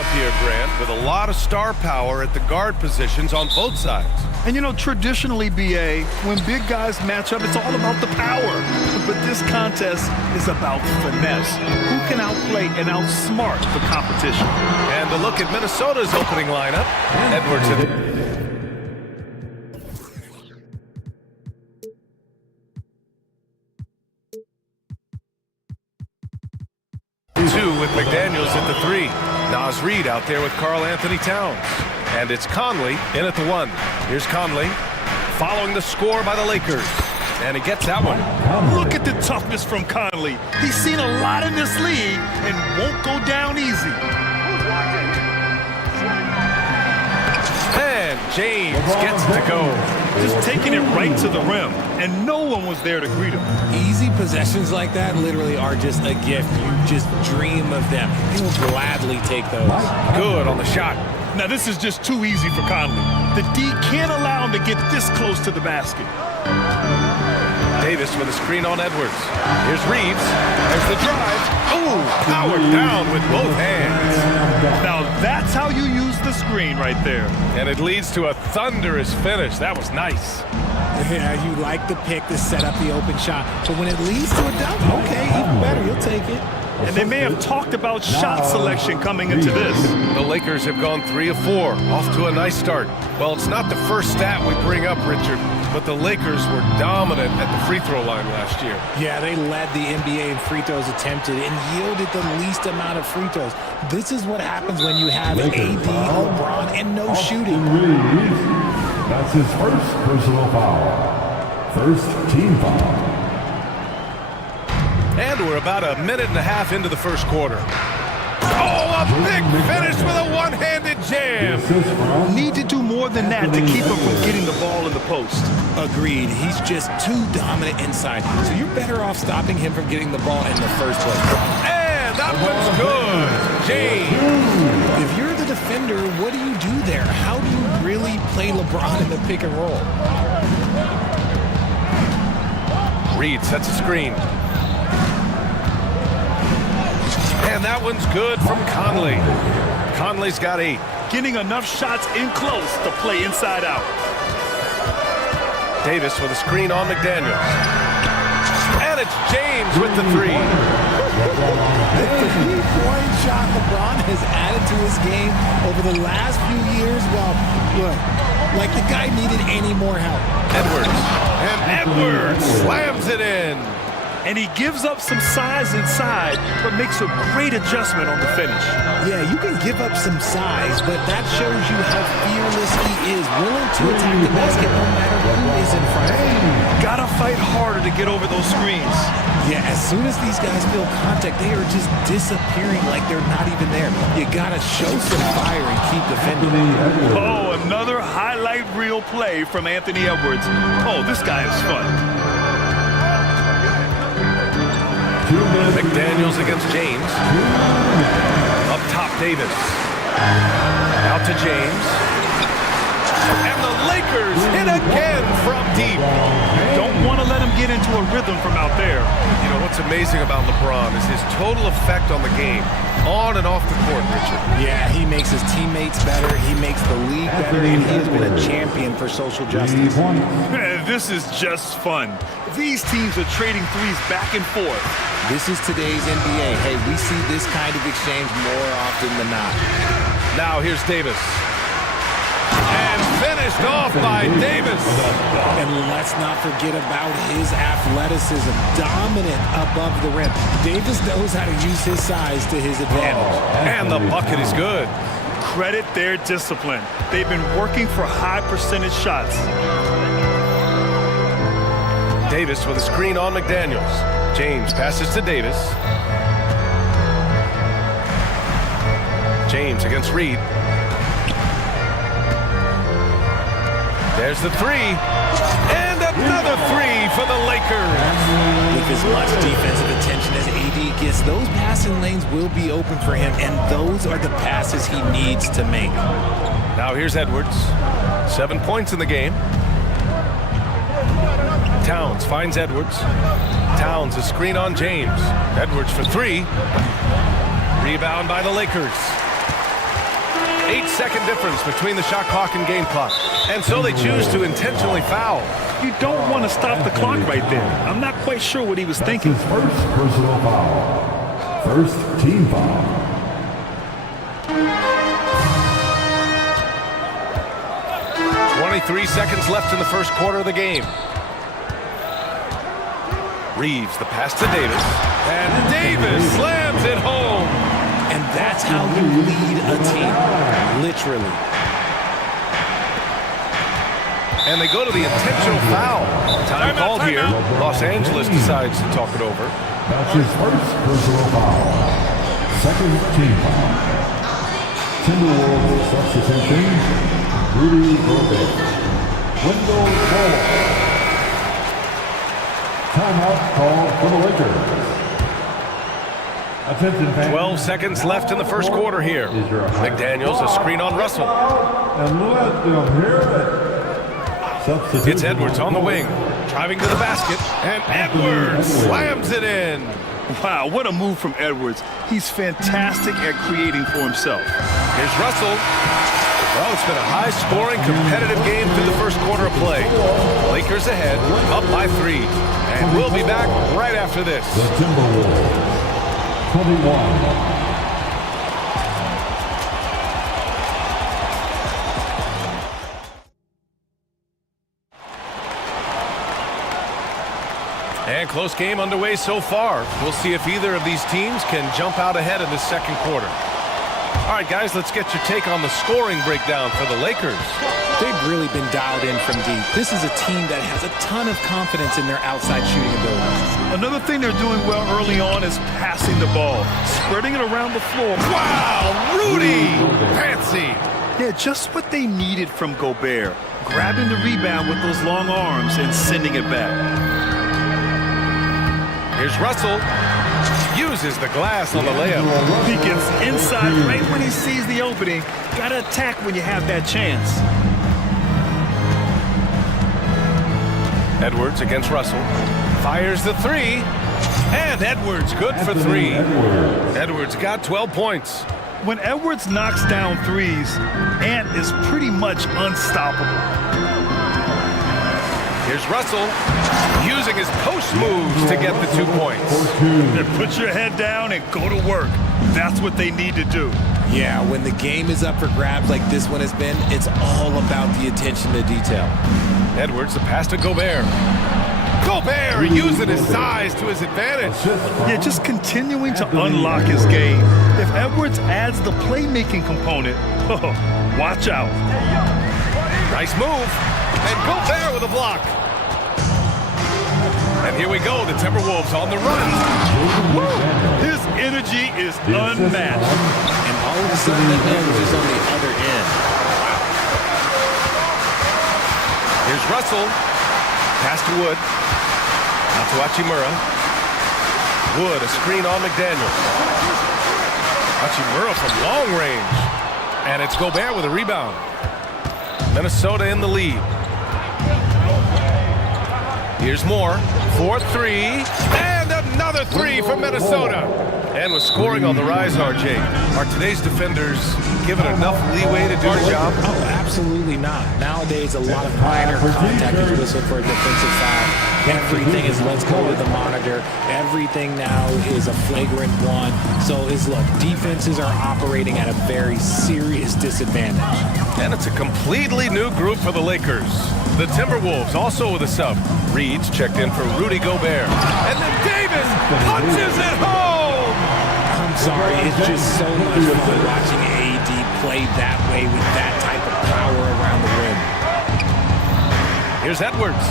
Up here, Grant, with a lot of star power at the guard positions on both sides. And you know, traditionally, BA, when big guys match up, it's all about the power. But this contest is about finesse. Who can outplay and outsmart the competition? And a look at Minnesota's opening lineup. Edwards in. Two with McDaniels at the 3. Naz Reid out there with Karl Anthony Towns. And it's Conley in at the 1. Here's Conley following the score by the Lakers. And he gets that one. Look at the toughness from Conley. He's seen a lot in this league and won't go down easy. And James gets to go. Just taking it right to the rim, and no one was there to greet him. Easy possessions like that literally are just a gift. You just dream of them. He will gladly take those. Good on the shot. Now this is just too easy for Conley. The D can't allow him to get this close to the basket. Davis with a screen on Edwards. Here's Reeves. There's the drive. Ooh, powered down with both hands. Now that's how you use the screen right there. And it leads to a thunderous finish. That was nice. Yeah, you like the pick to set up the open shot. But when it leads to a dunk, okay, even better. You'll take it. And they may have talked about shot selection coming into this. The Lakers have gone 3 of 4, off to a nice start. Well, it's not the first stat we bring up, Richard, but the Lakers were dominant at the free throw line last year. Yeah, they led the NBA in free throws attempted and yielded the least amount of free throws. This is what happens when you have AD, LeBron, and no shooting. That's his first personal foul. First team foul. And we're about a minute and a half into the first quarter. Oh, a big finish with a one-handed jam. Need to do more than that to keep him from getting the ball in the post. Agreed. He's just too dominant inside. So you're better off stopping him from getting the ball in the first place. And that one's good. James. If you're the defender, what do you do there? How do you really play LeBron in the pick and roll? Reed sets a screen. And that one's good from Conley. Conley's got 8. Getting enough shots in close to play inside out. Davis with a screen on McDaniels. And it's James with the 3. The three-point shot LeBron has added to his game over the last few years. Well, look, like the guy needed any more help. Edwards. And Edwards slams it in. And he gives up some size inside, but makes a great adjustment on the finish. Yeah, you can give up some size, but that shows you how fearless he is, willing to attack the basket no matter who is in front of him. Gotta fight harder to get over those screens. Yeah, as soon as these guys feel contact, they are just disappearing like they're not even there. You gotta show some fire and keep defending. Oh, another highlight reel play from Anthony Edwards. Oh, this guy is fun. McDaniels against James. Up top, Davis. Out to James. And the Lakers hit again from deep. Don't want to let him get into a rhythm from out there. You know, what's amazing about LeBron is his total effect on the game, on and off the court, Richard. Yeah, he makes his teammates better, he makes the league better, and he has been a champion for social justice. This is just fun. These teams are trading threes back and forth. This is today's NBA. Hey, we see this kind of exchange more often than not. Now here's Davis. And finished off by Davis. And let's not forget about his athleticism. Dominant above the rim. Davis knows how to use his size to his advantage. And the bucket is good. Credit their discipline. They've been working for high percentage shots. Davis with a screen on McDaniels. James passes to Davis. James against Reed. There's the 3. And another 3 for the Lakers. With as much defensive attention as AD gets, those passing lanes will be open for him, and those are the passes he needs to make. Now here's Edwards. 7 points in the game. Towns finds Edwards. Towns a screen on James. Edwards for 3. Rebound by the Lakers. 8-second difference between the shot clock and game clock. And so they choose to intentionally foul. You don't want to stop the clock right there. I'm not quite sure what he was thinking. His first personal foul. First team foul. Three seconds left in the first quarter of the game. Reeves, the pass to Davis. And Davis slams it home. And that's how you lead a team, literally. And they go to the intentional foul. Time called here. Los Angeles decides to talk it over. That's his first personal foul. Second team foul. Timberwolves substitution. Rudy Gobert. Window ball. Timeout called for the Lakers. Attention fans. 12 seconds left in the first quarter here. McDaniels, a screen on Russell. And let them hear it. It's Edwards on the wing, driving to the basket, and Edwards slams it in. Wow, what a move from Edwards. He's fantastic at creating for himself. Here's Russell. Well, it's been a high-scoring, competitive game through the first quarter of play. Lakers ahead, up by 3. And we'll be back right after this. The Timberwolves, 21. And close game underway so far. We'll see if either of these teams can jump out ahead in this second quarter. All right, guys, let's get your take on the scoring breakdown for the Lakers. They've really been dialed in from deep. This is a team that has a ton of confidence in their outside shooting abilities. Another thing they're doing well early on is passing the ball, spreading it around the floor. Wow, Rudy! Fancy! Yeah, just what they needed from Gobert. Grabbing the rebound with those long arms and sending it back. Here's Russell. Uses the glass on the layup. He gets inside right when he sees the opening. Gotta attack when you have that chance. Edwards against Russell. Fires the 3. And Edwards good for 3. Edwards got 12 points. When Edwards knocks down threes, Ant is pretty much unstoppable. Here's Russell using his post moves to get the 2 points. And put your head down and go to work. That's what they need to do. Yeah, when the game is up for grabs like this one has been, it's all about the attention to detail. Edwards, the pass to Gobert. Gobert using his size to his advantage. Yeah, just continuing to unlock his game. If Edwards adds the playmaking component, watch out. Nice move. And Gobert with a block. And here we go, the Timberwolves on the run. Woo! His energy is unmatched. And all of a sudden, Edwards is on the other end. Here's Russell. Pass to Wood. Out to Hachimura. Wood, a screen on McDaniels. Hachimura from long range. And it's Gobert with a rebound. Minnesota in the lead. Here's more. 4-3. And another 3 for Minnesota. And with scoring on the rise, RJ, are today's defenders given enough leeway to do their job? Oh, absolutely not. Nowadays, a lot of minor contact is whistled for a defensive foul. Everything is let's go to the monitor. Everything now is a flagrant 1. So look, defenses are operating at a very serious disadvantage. And it's a completely new group for the Lakers. The Timberwolves also with a sub. Reeds checked in for Rudy Gobert. And then Davis punches it home! I'm sorry, it's just so much fun watching AD play that way with that type of power around the rim. Here's Edwards.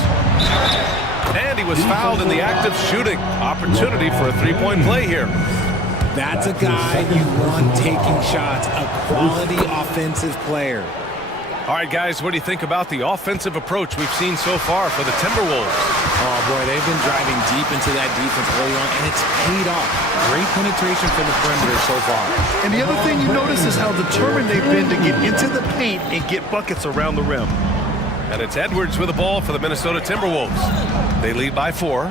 And he was fouled in the act of shooting. Opportunity for a three-point play here. That's a guy you want taking shots, a quality offensive player. All right, guys, what do you think about the offensive approach we've seen so far for the Timberwolves? Oh, boy, they've been driving deep into that defense early on, and it's paid off. Great penetration from the perimeter so far. And the other thing you notice is how determined they've been to get into the paint and get buckets around the rim. And it's Edwards with the ball for the Minnesota Timberwolves. They lead by 4.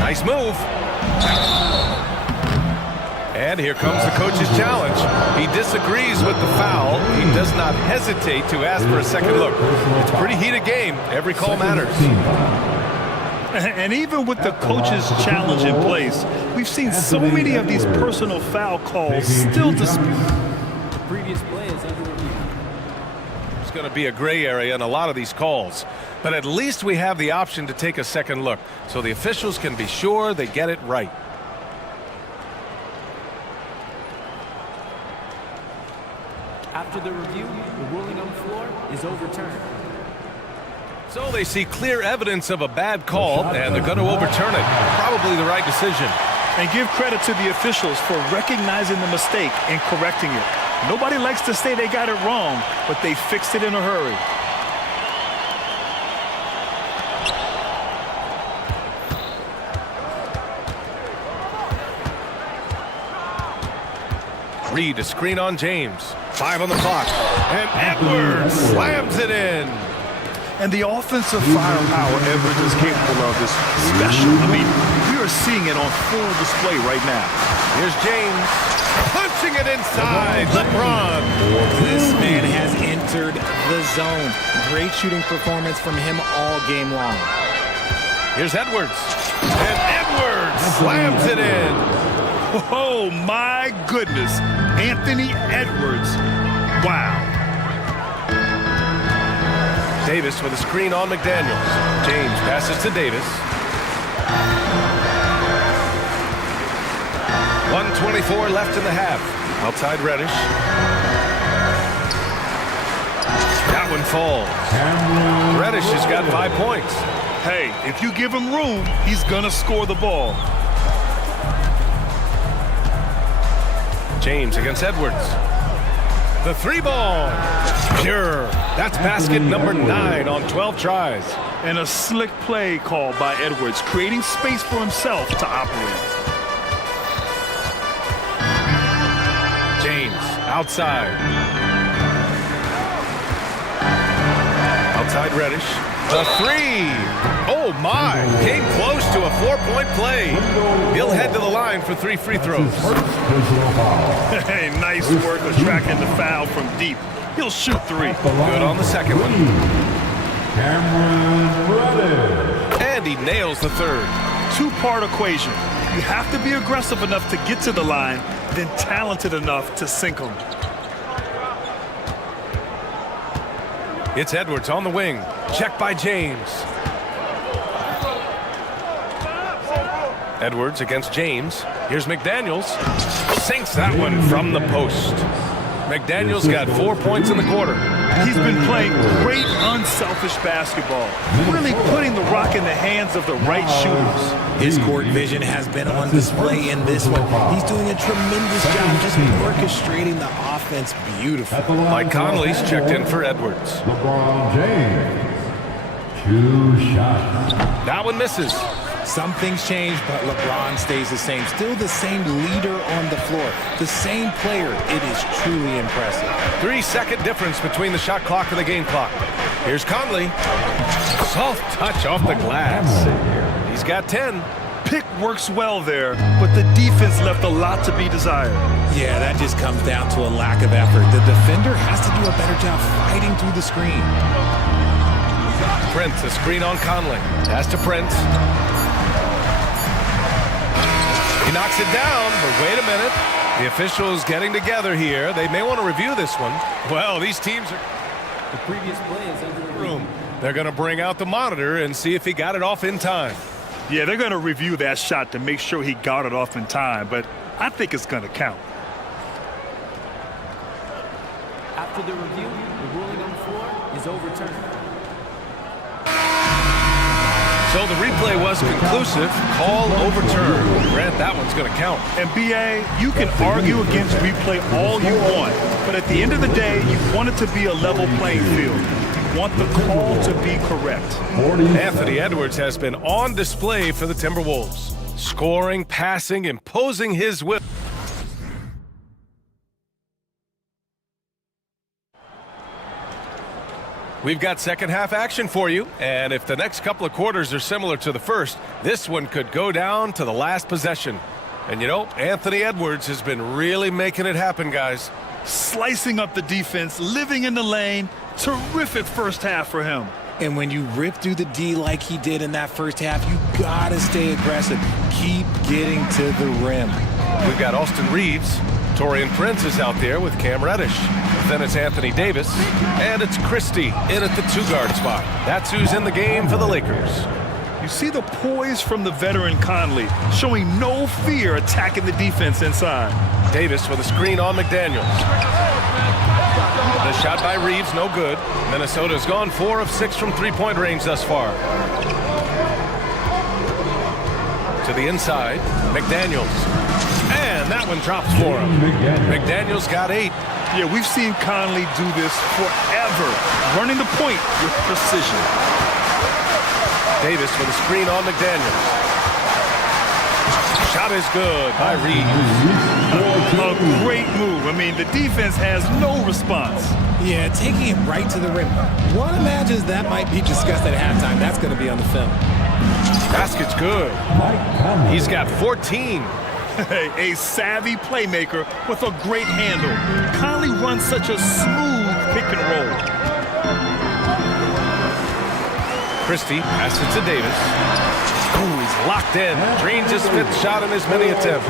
Nice move. And here comes the coach's challenge. He disagrees with the foul. He does not hesitate to ask for a second look. It's a pretty heated game. Every call matters. And even with the coach's challenge in place, we've seen so many of these personal foul calls still disputed. Previous play is under review. There's going to be a gray area in a lot of these calls. But at least we have the option to take a second look, so the officials can be sure they get it right. After the review, the ruling on the floor is overturned. So they see clear evidence of a bad call, and they're going to overturn it. Probably the right decision. And give credit to the officials for recognizing the mistake and correcting it. Nobody likes to say they got it wrong, but they fixed it in a hurry. Reed, a screen on James. 5 on the clock. And Edwards slams it in. And the offensive firepower Edwards is capable of is special. I mean, we are seeing it on full display right now. Here's James punching it inside. LeBron. This man has entered the zone. Great shooting performance from him all game long. Here's Edwards. And Edwards slams it in. Oh, my goodness. Anthony Edwards. Wow. Davis with a screen on McDaniels. James passes to Davis. 1:24 left in the half. Outside Reddish. That one falls. Reddish has got 5 points. Hey, if you give him room, he's going to score the ball. James against Edwards. The 3-ball. Pure. That's basket number 9 on 12 tries. And a slick play call by Edwards, creating space for himself to operate. James outside. Outside Reddish. The 3. Oh my. Came close to a 4-point play. He'll head to the line for 3 free throws. Hey, nice work of tracking the foul from deep. He'll shoot 3. Good on the second one. Cameron Reddish. And he nails the third. 2-part equation. You have to be aggressive enough to get to the line, then talented enough to sink them. It's Edwards on the wing. Check by James. Edwards against James. Here's McDaniels. Sinks that one from the post. McDaniels got 4 points in the quarter. He's been playing great unselfish basketball, really putting the rock in the hands of the right shooters. His court vision has been on display in this one. He's doing a tremendous job just orchestrating the offense beautifully. Mike Conley's checked in for Edwards. LeBron James. 2 shots. That one misses. Some things change, but LeBron stays the same. Still the same leader on the floor. The same player. It is truly impressive. 3-second difference between the shot clock and the game clock. Here's Conley. Soft touch off the glass. He's got 10. Pick works well there, but the defense left a lot to be desired. Yeah, that just comes down to a lack of effort. The defender has to do a better job fighting through the screen. Prince, a screen on Conley. Pass to Prince. He knocks it down, but wait a minute. The officials getting together here. They may want to review this one. Well, these teams are... The previous play is under the room. They're going to bring out the monitor and see if he got it off in time. Yeah, they're going to review that shot to make sure he got it off in time, but I think it's going to count. After the review, the ruling on the floor is overturned. So the replay was conclusive. Call overturned. Grant, that one's going to count. And BA, you can argue against replay all you want, but at the end of the day, you want it to be a level playing field. You want the call to be correct. Anthony Edwards has been on display for the Timberwolves. Scoring, passing, imposing his will. We've got second half action for you, and if the next couple of quarters are similar to the first, this one could go down to the last possession. And you know, Anthony Edwards has been really making it happen, guys. Slicing up the defense, living in the lane. Terrific first half for him. And when you rip through the D like he did in that first half, you gotta stay aggressive. Keep getting to the rim. We've got Austin Reeves. Torian Prince is out there with Cam Reddish. Then it's Anthony Davis. And it's Christie in at the two-guard spot. That's who's in the game for the Lakers. You see the poise from the veteran Conley, showing no fear attacking the defense inside. Davis with a screen on McDaniels. The shot by Reeves, no good. Minnesota's gone 4 of 6 from three-point range thus far. To the inside, McDaniels. And that one drops for him. McDaniels got 8. Yeah, we've seen Conley do this forever, running the point with precision. Davis with a screen on McDaniels. Shot is good by Reeves. A great move. I mean, the defense has no response. Yeah, taking it right to the rim. One imagines that might be discussed at halftime. That's going to be on the film. Basket's good. He's got 14. A savvy playmaker with a great handle. Conley runs such a smooth pick and roll. Christie passes it to Davis. Ooh, he's locked in. Drains his 5th shot in as many attempts.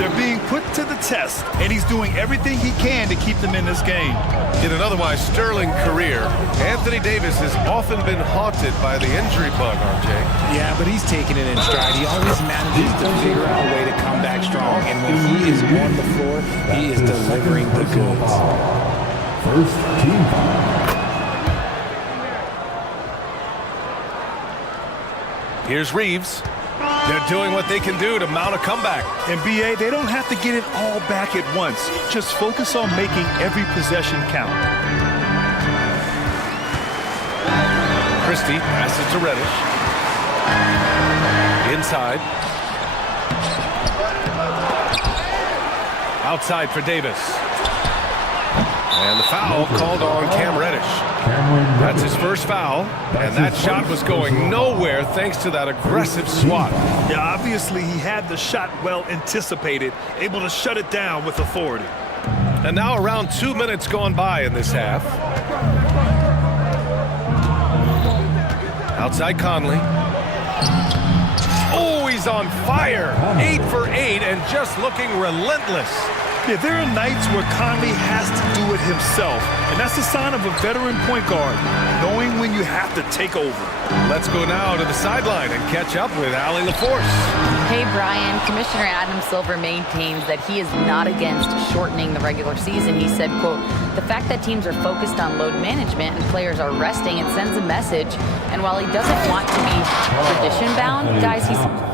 They're being put to the test, and he's doing everything he can to keep them in this game. In an otherwise sterling career, Anthony Davis has often been haunted by the injury bug, RJ. Yeah, but he's taking it in stride. He always manages to figure out a way to come back strong, and when he is on the floor, he is delivering the goods. First team foul. Here's Reeves. They're doing what they can do to mount a comeback. In BA, they don't have to get it all back at once. Just focus on making every possession count. Christie passes to Reddish. Inside. Outside for Davis. And the foul called on Cam Reddish. That's his first foul, and that shot was going nowhere thanks to that aggressive swat. Yeah, obviously he had the shot well anticipated, able to shut it down with authority. And now around 2 minutes gone by in this half. Outside Conley. Oh, he's on fire. 8 for 8 and just looking relentless. Yeah, there are nights where Conley has to do it himself, and that's a sign of a veteran point guard, knowing when you have to take over. Let's go now to the sideline and catch up with Allie LaForce. Hey, Brian. Commissioner Adam Silver maintains that he is not against shortening the regular season. He said, quote, the fact that teams are focused on load management and players are resting, it sends a message. And while he doesn't want to be tradition-bound, guys, he's...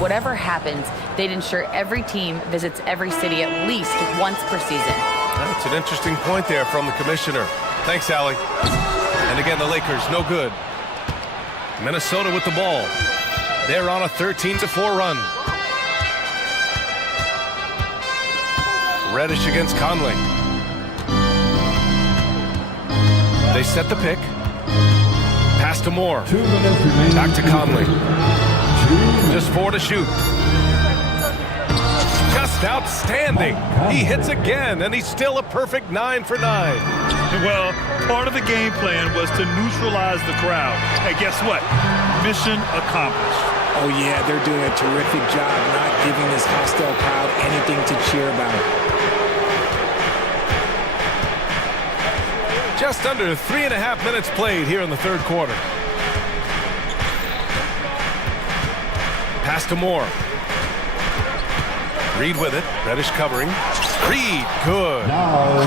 whatever happens, they'd ensure every team visits every city at least once per season. That's an interesting point there from the commissioner. Thanks, Allie. And again, the Lakers, no good. Minnesota with the ball. They're on a 13-4 run. Reddish against Conley. They set the pick. Pass to Moore. Back to Conley. Just 4 to shoot. Just outstanding. He hits again, and he's still a perfect 9 for 9. Well, part of the game plan was to neutralize the crowd. And guess what? Mission accomplished. Oh, yeah, they're doing a terrific job not giving this hostile crowd anything to cheer about. Just under 3.5 minutes played here in the third quarter. Pass to Moore. Reed with it. Reddish covering. Reed, good.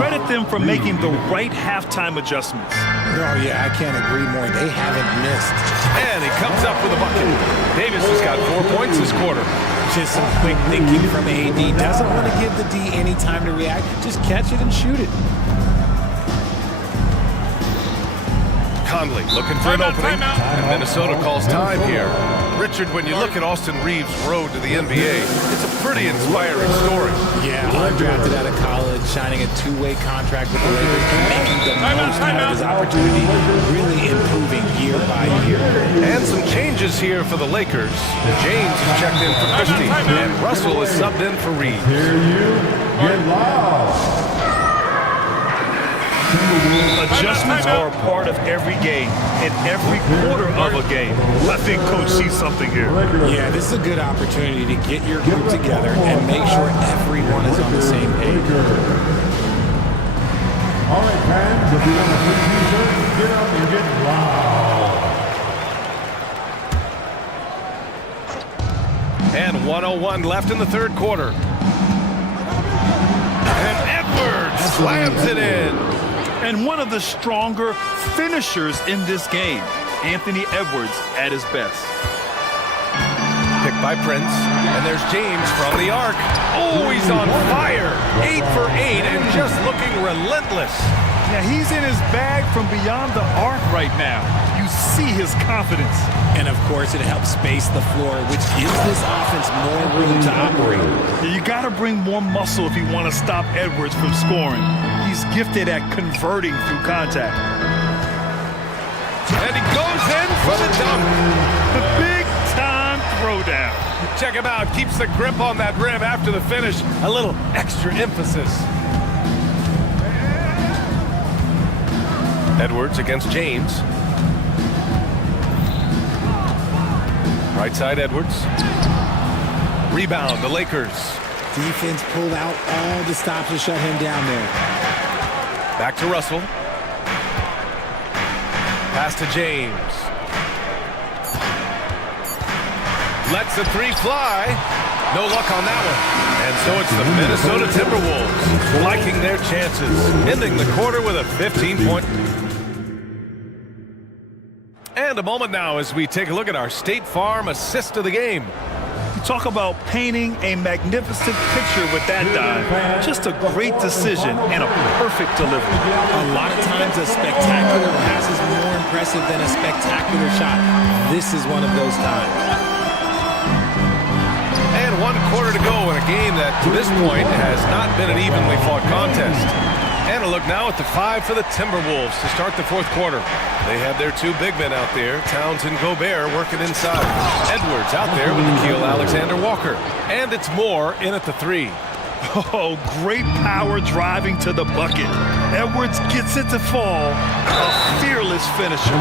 Credit them for making the right halftime adjustments. Oh, yeah, I can't agree more. They haven't missed. And he comes up with a bucket. Davis has got 4 points this quarter. Just some quick thinking from AD. Doesn't want to give the D any time to react. Just catch it and shoot it. Conley looking for an opening. And Minnesota calls time here. Richard, when you look at Austin Reeves' road to the NBA, it's a pretty inspiring story. Yeah, undrafted out of college, signing a two-way contract with the Lakers, and making the most out of his opportunity, really improving year by year. And some changes here for the Lakers. James is checked in for Christie, and Russell is subbed in for Reeves. Hear you, get loud. Adjustments are a part of every game and every quarter of a game. I think Coach sees something here. Yeah, this is a good opportunity to get your group together and make sure everyone is on the same page. All right, fans, if you want a free t-shirt, get up and get loud. And 1:01 left in the third quarter. And Edwards slams it in. And one of the stronger finishers in this game, Anthony Edwards at his best. Picked by Prince, and there's James from the arc. Oh, he's on fire. 8 for 8 and just looking relentless. Now he's in his bag from beyond the arc right now. You see his confidence. And of course, it helps space the floor, which gives this offense more room to operate. You got to bring more muscle if you want to stop Edwards from scoring. He's gifted at converting through contact. And he goes in for the dunk. The big-time throwdown. Check him out. Keeps the grip on that rim after the finish. A little extra emphasis. Edwards against James. Right side, Edwards. Rebound, the Lakers. Defense pulled out all the stops to shut him down there. Back to Russell. Pass to James. Lets the three fly. No luck on that one. And so it's the Minnesota Timberwolves liking their chances, ending the quarter with a 15-point. And a moment now as we take a look at our State Farm assist of the game. You talk about painting a magnificent picture with that dive. Just a great decision and a perfect delivery. A lot of times a spectacular pass is more impressive than a spectacular shot. This is one of those times. And 1 quarter to go in a game that to this point has not been an evenly fought contest. And a look now at the 5 for the Timberwolves to start the fourth quarter. They have their 2 big men out there, Towns and Gobert, working inside. Edwards out there with Nikhil Alexander-Walker. And it's Moore in at the 3. Oh, great power driving to the bucket. Edwards gets it to fall. A fearless finisher.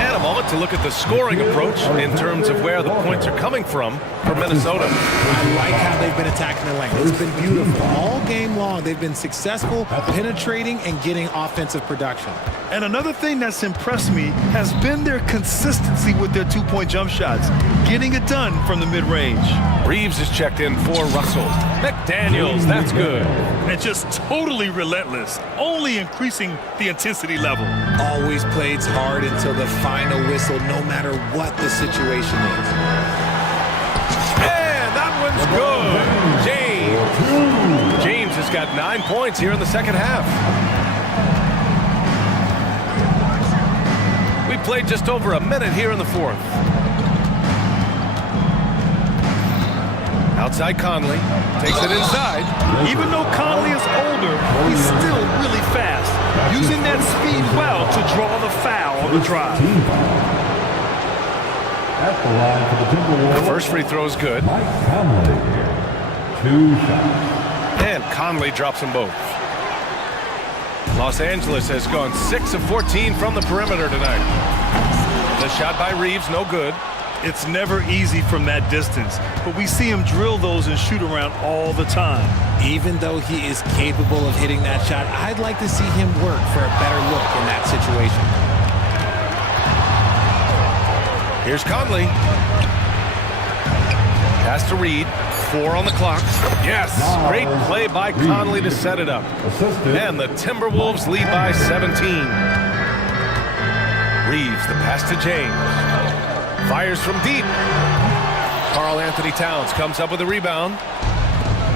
And a moment to look at the scoring approach in terms of where the points are coming from for Minnesota. I like how they've been attacking the lane. It's been beautiful. All game long, they've been successful penetrating and getting offensive production. And another thing that's impressed me has been their consistency with their two-point jump shots, getting it done from the mid-range. Reeves is checked in for Russell. McDaniels, that's good. And just totally relentless, only increasing the intensity level. Always plays hard until the final whistle, no matter what the situation is. And that one's good. James has got 9 points here in the second half. We played just over a minute here in the fourth. Outside Conley, takes it inside. Even though Conley is older, he's still really fast, using that speed well to draw the foul on the drive. At the line for the Timberwolves. The first free throw is good. Mike Conley. 2 shots. And Conley drops them both. Los Angeles has gone 6 of 14 from the perimeter tonight. The shot by Reeves, no good. It's never easy from that distance, but we see him drill those and shoot around all the time. Even though he is capable of hitting that shot, I'd like to see him work for a better look in that situation. Here's Conley. Pass to Reed. 4 on the clock. Yes, great play by Conley to set it up. And the Timberwolves lead by 17. Reeves, the pass to James. Fires from deep. Karl Anthony Towns comes up with a rebound.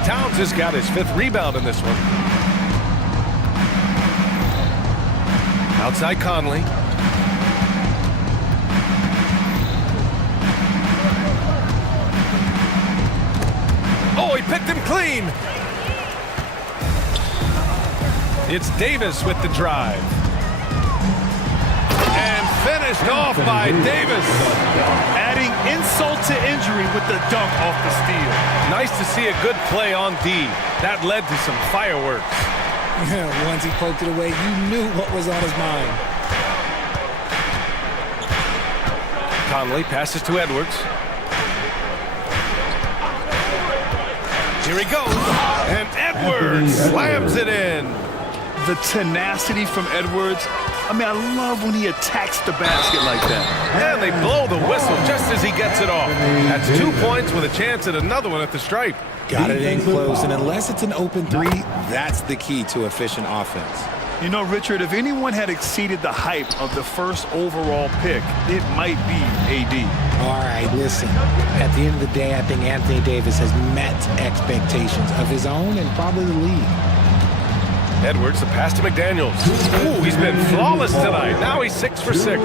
Towns has got his 5th rebound in this one. Outside Conley. picked him clean. It's Davis with the drive. And finished off by Davis. Adding insult to injury with the dunk off the steal. Nice to see a good play on D. That led to some fireworks. Once he poked it away, you knew what was on his mind. Conley passes to Edwards. Here he goes. And Edwards slams it in. The tenacity from Edwards. I mean, I love when he attacks the basket like that. And they blow the whistle just as he gets it off. That's 2 points with a chance at another one at the stripe. Got it in close, and unless it's an open three, that's the key to efficient offense. You know, Richard, if anyone had exceeded the hype of the first overall pick, it might be AD. All right, listen. At the end of the day, I think Anthony Davis has met expectations of his own and probably the league. Edwards, the pass to McDaniels. Ooh, he's been flawless tonight. Now he's 6 for 6.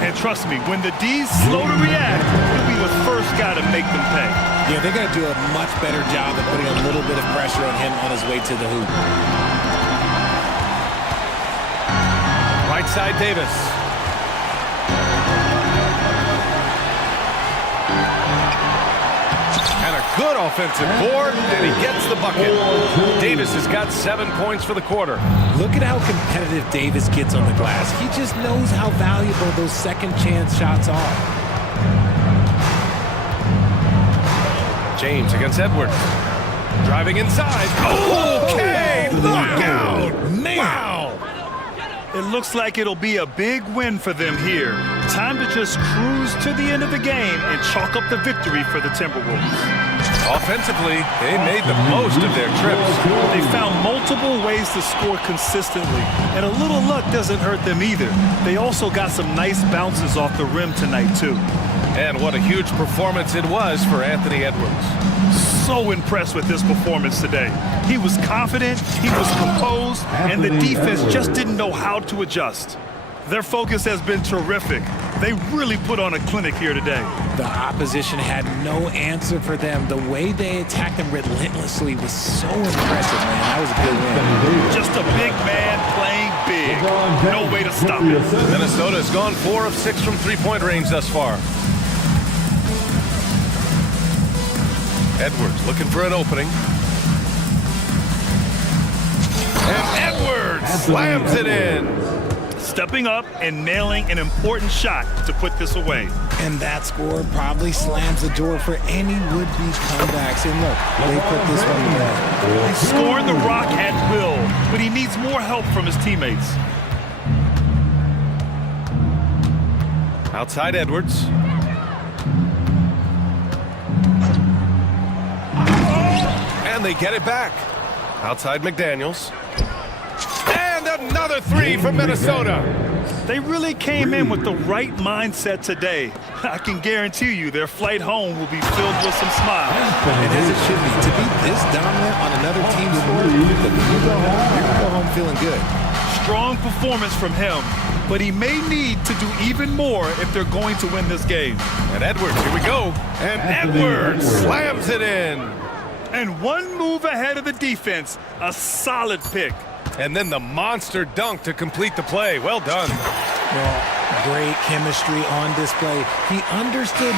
And trust me, when the D's slow to react, he'll be the first guy to make them pay. Yeah, they're going to do a much better job of putting a little bit of pressure on him on his way to the hoop. Right side, Davis. And a good offensive board, and he gets the bucket. Davis has got 7 points for the quarter. Look at how competitive Davis gets on the glass. He just knows how valuable those second chance shots are. James against Edwards. Driving inside. Okay, knockout. Man. Wow. It looks like it'll be a big win for them here. Time to just cruise to the end of the game and chalk up the victory for the Timberwolves. Offensively, they made the most of their trips. They found multiple ways to score consistently, and a little luck doesn't hurt them either. They also got some nice bounces off the rim tonight, too. And what a huge performance it was for Anthony Edwards. So impressed with his performance today. He was confident, he was composed, and the defense just didn't know how to adjust. Their focus has been terrific. They really put on a clinic here today. The opposition had no answer for them. The way they attacked them relentlessly was so impressive, man. That was a good win. Just a big man playing big. No way to stop it. Minnesota has gone 4 of 6 from three-point range thus far. Edwards looking for an opening. And Edwards slams it in. Stepping up and nailing an important shot to put this away. And that score probably slams the door for any would-be comebacks. And look, they put this one away. He's scoring the rock at will, but he needs more help from his teammates. Outside Edwards. And they get it back. Outside McDaniels. And another three from Minnesota. They really came in with the right mindset today. I can guarantee you their flight home will be filled with some smiles. And as it should be, to be this dominant on another team's sport, you're going to go home feeling good. Strong performance from him, but he may need to do even more if they're going to win this game. And Edwards, here we go. And Edwards slams it in. And one move ahead of the defense, a solid pick. And then the monster dunk to complete the play. Well done. Well, great chemistry on display. He understood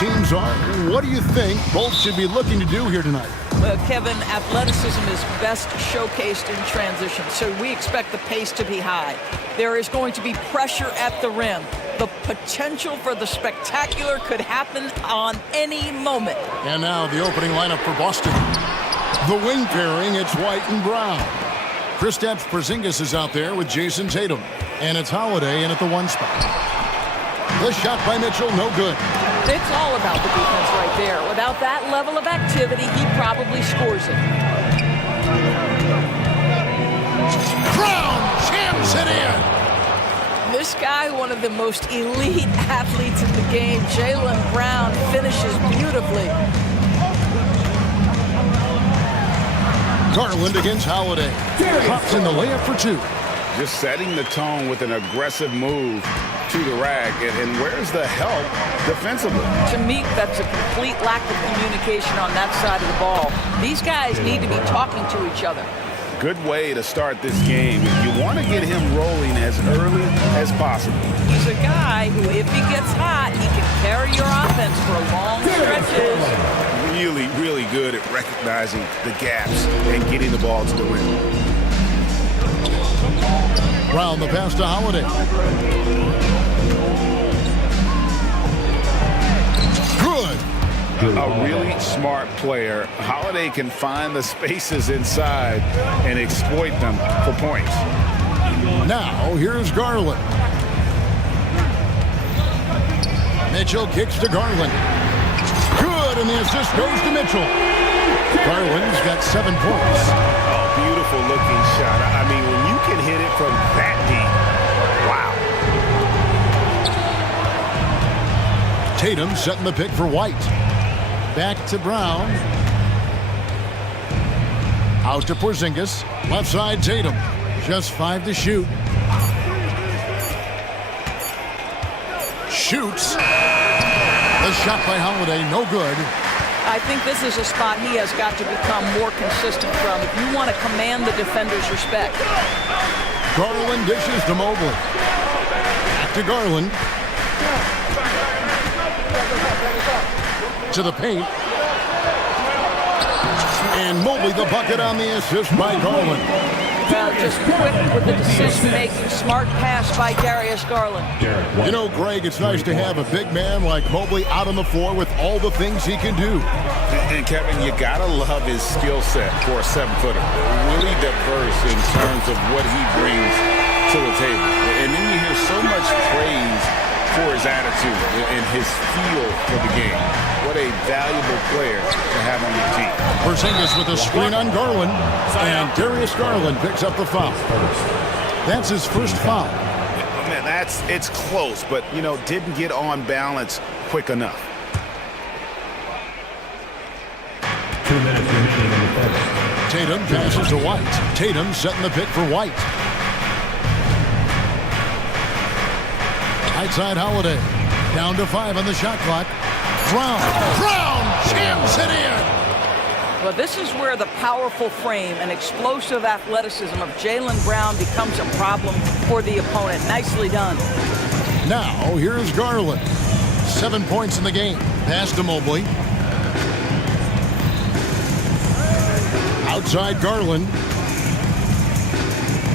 teams are. What do you think both should be looking to do here tonight? Kevin, athleticism is best showcased in transition, so we expect the pace to be high. There is going to be pressure at the rim. The potential for the spectacular could happen on any moment. And now the opening lineup for Boston. The wing pairing, it's White and Brown. Kristaps Porzingis is out there with Jason Tatum. And it's Holiday in at the 1 spot. The shot by Mitchell, no good. It's all about the defense right there. Without that level of activity, he probably scores it. Brown jams it in. This guy, one of the most elite athletes in the game, Jaylen Brown, finishes beautifully. Garland against Holiday. Drops in the layup for 2. Just setting the tone with an aggressive move to the rack. And where's the help defensively? To me, that's a complete lack of communication on that side of the ball. These guys need to be talking to each other. Good way to start this game. You want to get him rolling as early as possible. He's a guy who, if he gets hot, he can carry your offense for long stretches. Really, really good at recognizing the gaps and getting the ball to the rim. Brown the pass to Holiday. Good. A really smart player. Holiday can find the spaces inside and exploit them for points. Now, here's Garland. Mitchell kicks to Garland. Good, and the assist goes to Mitchell. Garland's got 7 points. Oh, beautiful looking shot. I mean, when you can hit it from that deep, wow. Tatum setting the pick for White. Back to Brown. Out to Porzingis. Left side, Tatum. Just 5 to shoot. Shoots. The shot by Holiday, no good. I think this is a spot he has got to become more consistent from if you want to command the defender's respect. Garland dishes to Mobley. Back to Garland. To the paint. And Mobley the bucket on the assist by Garland. Well, just quick with the decision-making, smart pass by Darius Garland. You know, Greg, it's nice to have a big man like Mobley out on the floor with all the things he can do. And Kevin, you gotta love his skill set for a 7-footer. Really diverse in terms of what he brings to the table. And then you hear so much praise for his attitude and his feel for the game. What a valuable player to have on your team. Porzingis with a screen on Garland, and Darius Garland picks up the foul. That's his first foul. Man, it's close, but, you know, didn't get on balance quick enough. 2 minutes remaining in the first. Tatum passes to White. Tatum setting the pick for White. Right side Holiday. Down to 5 on the shot clock. Brown jams it in. Well, this is where the powerful frame and explosive athleticism of Jaylen Brown becomes a problem for the opponent. Nicely done. Now, here's Garland. 7 points in the game. Pass to Mobley. Outside Garland.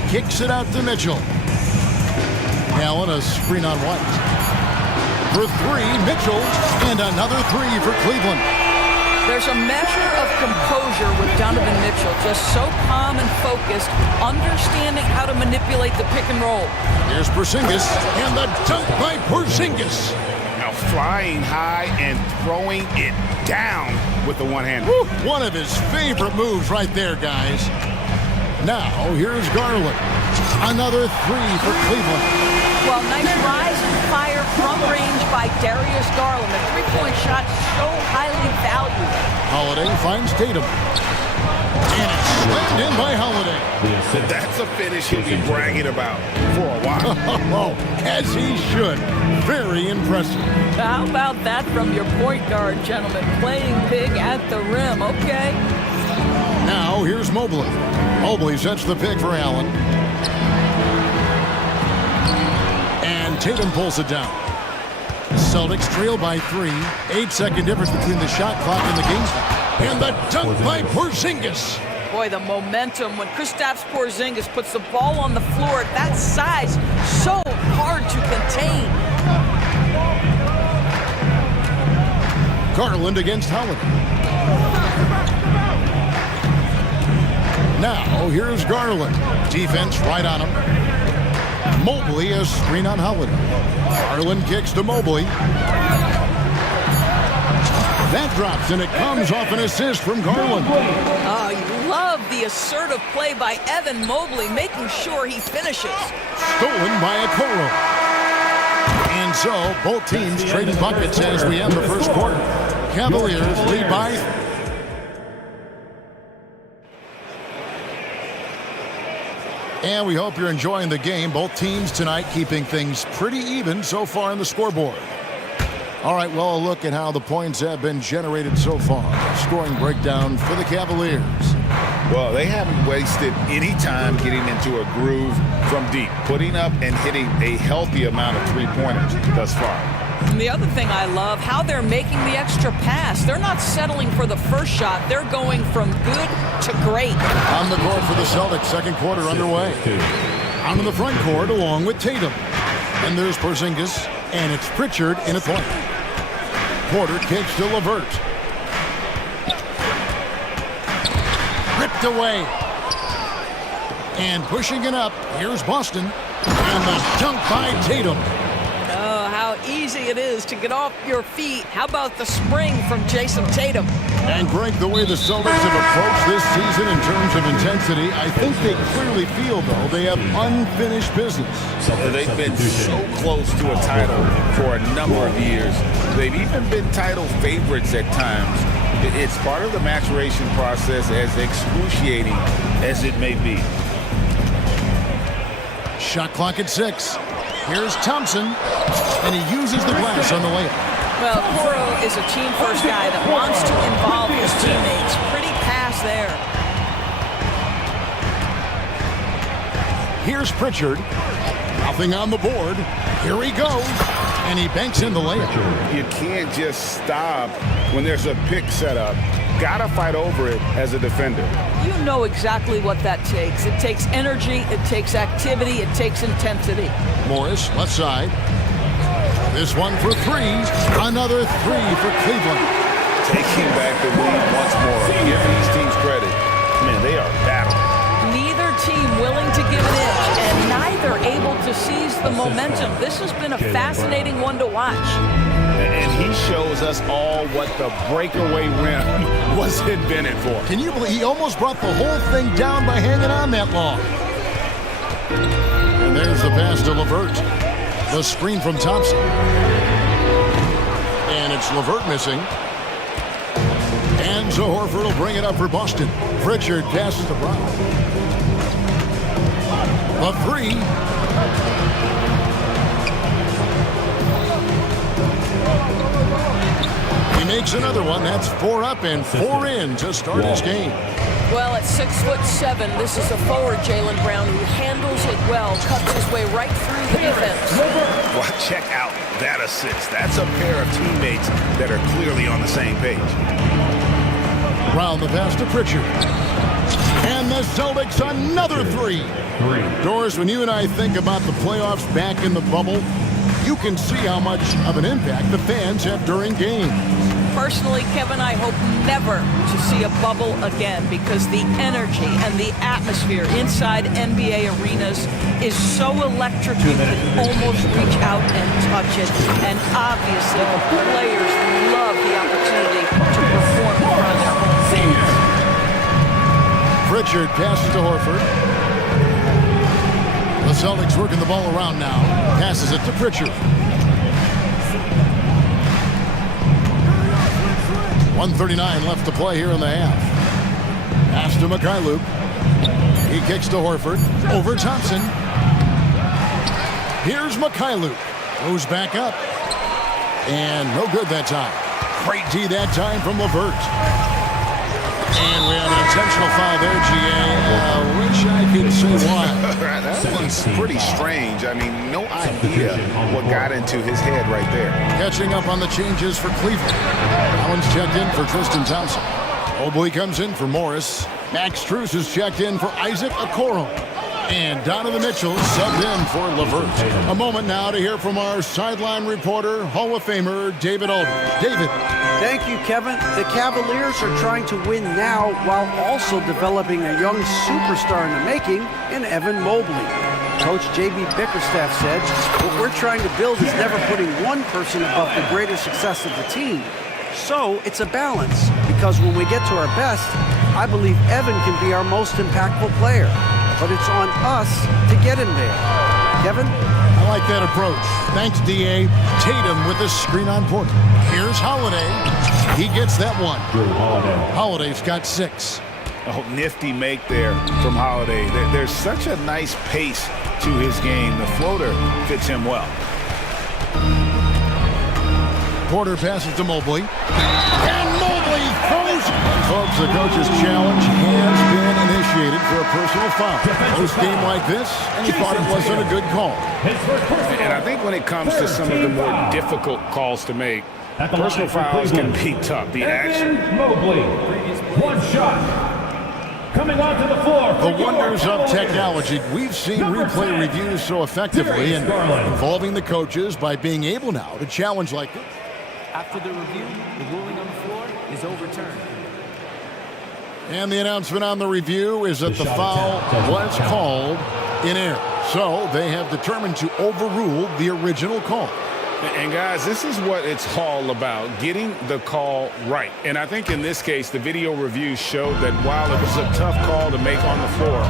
Kicks it out to Mitchell. Allen, a screen on White. For 3, Mitchell, and another 3 for Cleveland. There's a measure of composure with Donovan Mitchell, just so calm and focused, understanding how to manipulate the pick and roll. Here's Porzingis, and the dunk by Porzingis. Now flying high and throwing it down with the one-hand. One of his favorite moves right there, guys. Now, here's Garland. Another 3 for Cleveland. Well, nice rise and fire from range by Darius Garland. The three-point shot so highly valued. Holiday finds Tatum. And it's slammed in by Holiday. That's a finish he'll be bragging about for a while. Oh, as he should. Very impressive. How about that from your point guard, gentlemen? Playing big at the rim, okay? Now, here's Mobley. Mobley sets the pick for Allen. And Tatum pulls it down. Celtics trail by 3. 8-second difference between the shot clock and the game clock. And the dunk by Porzingis. Boy, the momentum when Kristaps Porzingis puts the ball on the floor at that size, so hard to contain. Garland against Holiday. Now, here's Garland. Defense right on him. Mobley, a screen on Holiday. Garland kicks to Mobley. That drops, and it comes off an assist from Garland. Oh, you love the assertive play by Evan Mobley, making sure he finishes. Stolen by Okoro. And so, both teams trading buckets as we end the first quarter. Cavaliers lead by... And we hope you're enjoying the game. Both teams tonight keeping things pretty even so far in the scoreboard. All right, well, a look at how the points have been generated so far. Scoring breakdown for the Cavaliers. Well, they haven't wasted any time getting into a groove from deep, putting up and hitting a healthy amount of three-pointers thus far. And the other thing I love, how they're making the extra pass. They're not settling for the first shot. They're going from good to great. On the court for the Celtics, second quarter underway. On in the front court along with Tatum. And there's Porzingis, and it's Pritchard in a point. Porter kicks to LeVert. Ripped away. And pushing it up, here's Boston. And the dunk by Tatum. Oh, how easy it is to get off your feet. How about the spring from Jason Tatum? And Greg, the way the Celtics have approached this season in terms of intensity, I think they clearly feel, though, they have unfinished business. They've been so close to a title for a number of years. They've even been title favorites at times. It's part of the maturation process, as excruciating as it may be. Shot clock at 6. Here's Thompson, and he uses the glass on the layup. Well, Okoro is a team-first guy that wants to involve his teammates. Pretty pass there. Here's Pritchard. Nothing on the board. Here he goes, and he banks in the layup. You can't just stop when there's a pick set up. Gotta fight over it as a defender. You know exactly what that takes. It takes energy, it takes activity, it takes intensity. Morris, left side. This one for 3. Another 3 for Cleveland. Taking back the lead once more. Give these teams credit. Man, they are battling. Neither team willing to give an inch, and neither able to seize the momentum. This has been a fascinating one to watch. And he shows us all what the breakaway rim was invented for. Can you believe he almost brought the whole thing down by hanging on that long? And there's the pass to LeVert. The screen from Thompson. And it's LeVert missing. And so Horford will bring it up for Boston. Pritchard passes to Brown. A 3. He makes another one. That's 4 up and 4 in to start his game. Well, at 6'7", this is a forward, Jaylen Brown, who handles it well, cuts his way right through the defense. Well, check out that assist. That's a pair of teammates that are clearly on the same page. Round the pass to Pritchard. And the Celtics another 3. Doris, when you and I think about the playoffs back in the bubble, you can see how much of an impact the fans have during games. Personally, Kevin, I hope never to see a bubble again, because the energy and the atmosphere inside NBA arenas is so electric you can almost reach out and touch it. And obviously, the players love the opportunity to perform in front of their home fans. Pritchard passes to Horford. The Celtics working the ball around now. Passes it to Pritchard. 1:39 left to play here in the half. Pass to Mikhailuk. He kicks to Horford. Over Thompson. Here's Mikhailuk. Goes back up. And no good that time. Great D that time from LeVert. And we have an Intentional foul there, GA. Wish I could say why. That one's pretty strange. I mean, no idea what got into his head right there. Catching up on the changes for Cleveland. Allen's checked in for Tristan Thompson. Mobley comes in for Morris. Max Strus is checked in for Isaac Okoro. And Donovan Mitchell subbed in for LeVert. A moment now to hear from our sideline reporter, Hall of Famer David Aldridge. David. Thank you, Kevin. The Cavaliers are trying to win now while also developing a young superstar in the making in Evan Mobley. Coach J.B. Bickerstaff said, what we're trying to build is never putting one person above the greater success of the team. So it's a balance, because when we get to our best, I believe Evan can be our most impactful player. But it's on us to get him there. Kevin? I like that approach. Thanks, D.A. Tatum with the screen on Porter. Here's Holiday. He gets that one. Holiday's got 6. Oh, nifty make there from Holiday. There's such a nice pace to his game. The floater fits him well. Porter passes to Mobley. And Mobley throws. Folks, the coach's challenge has been initiated for a personal foul. Post game like this, and he thought it wasn't a good call. And I think when it comes to some of the more difficult calls to make, personal fouls can be tough. The action. Mobley, one shot. Coming onto the floor. The wonders of technology. We've seen replay reviews so effectively and involving the coaches by being able now to challenge like this. After the review, the ruling on the floor is overturned. And the announcement on the review is that the foul was called in error. So they have determined to overrule the original call. And guys, this is what it's all about, getting the call right. And I think in this case, the video review showed that while it was a tough call to make on the floor,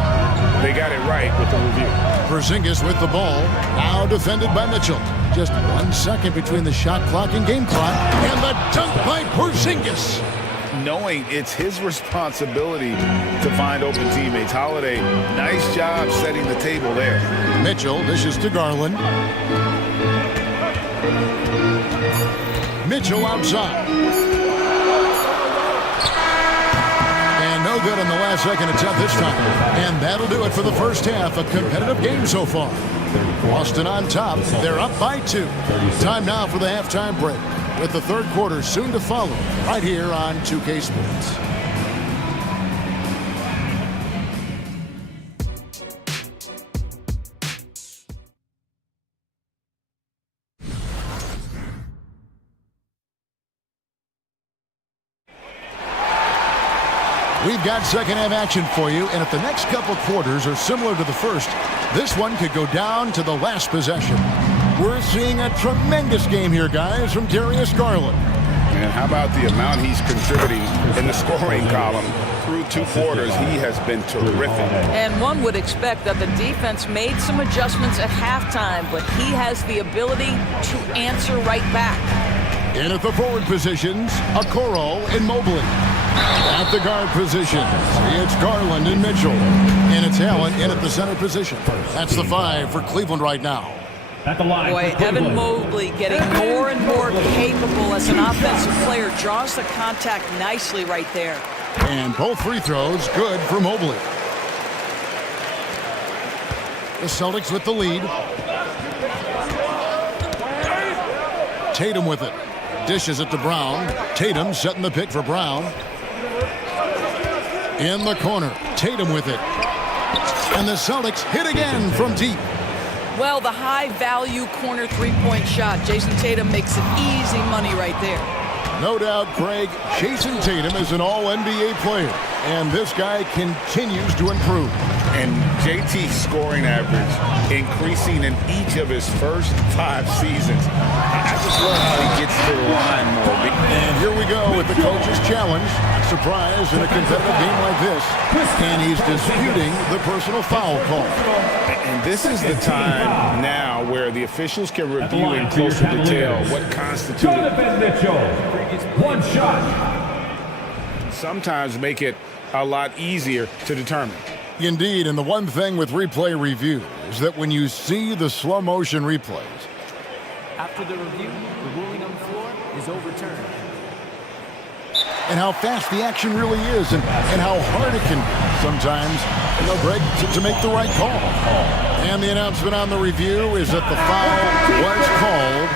they got it right with the review. Porzingis with the ball, now defended by Mitchell. Just 1 second between the shot clock and game clock, and the dunk by Porzingis. Knowing it's his responsibility to find open teammates. Holiday, nice job setting the table there. Mitchell dishes to Garland. Mitchell outside. And no good on the last second attempt this time. And that'll do it for the first half. A competitive game so far. Boston on top. They're up by 2. Time now for the halftime break, with the third quarter soon to follow, right here on 2K Sports. We've got second half action for you, and if the next couple quarters are similar to the first, this one could go down to the last possession. We're seeing a tremendous game here, guys, from Darius Garland. And how about the amount he's contributing in the scoring column? Through 2 quarters, he has been terrific. And one would expect that the defense made some adjustments at halftime, but he has the ability to answer right back. In at the forward positions, Okoro and Mobley. At the guard position, it's Garland and Mitchell. And it's Allen in at the center position. That's the 5 for Cleveland right now. At the line. Boy, Evan Mobley getting more and more capable as an offensive player. Draws the contact nicely right there. And both free throws good for Mobley. The Celtics with the lead. Tatum with it. Dishes it to Brown. Tatum setting the pick for Brown. In the corner, Tatum with it. And the Celtics hit again from deep. Well, the high-value corner three-point shot. Jason Tatum makes it easy money right there. No doubt, Craig, Jason Tatum is an all-NBA player, and this guy continues to improve. And JT's scoring average increasing in each of his first 5 seasons. I just love how he gets to the line more. And here we go with the coach's challenge. Surprise in a competitive game like this. And he's disputing the personal foul call. And this is the time now where the officials can review in closer detail what constituted. One shot. Sometimes make it a lot easier to determine. Indeed, and the one thing with replay review is that when you see the slow motion replays. After the review, the ruling on the floor is overturned. and how fast the action really is and how hard it can sometimes, Greg, to make the right call. And the announcement on the review is that the foul was called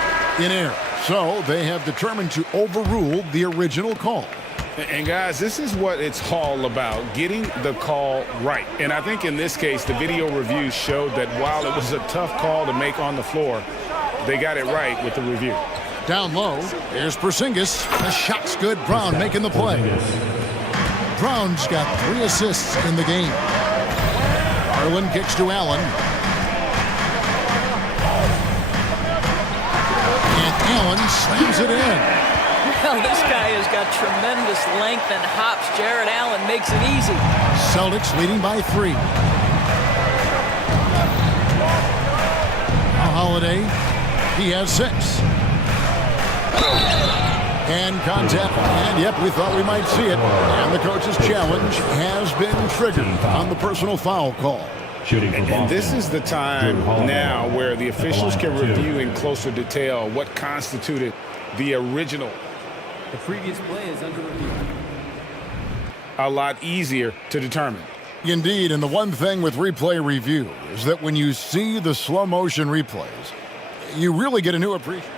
in air. So they have determined to overrule the original call. And guys, this is what it's all about, getting the call right. And I think in this case, the video review showed that while it was a tough call to make on the floor, they got it right with the review. Down low, here's Porzingis. The shot's good. Brown making the play. Brown's got 3 assists in the game. Garland kicks to Allen. And Allen slams it in. Well, this guy has got tremendous length and hops. Jared Allen makes it easy. Celtics leading by 3. Now Holiday, he has 6. And contact, and yep, we thought we might see it. And the coach's challenge has been triggered on the personal foul call. And this is the time now where the officials can review in closer detail what constituted the original. The previous play is under review. A lot easier to determine. Indeed, and the one thing with replay review is that when you see the slow motion replays, you really get a new appreciation.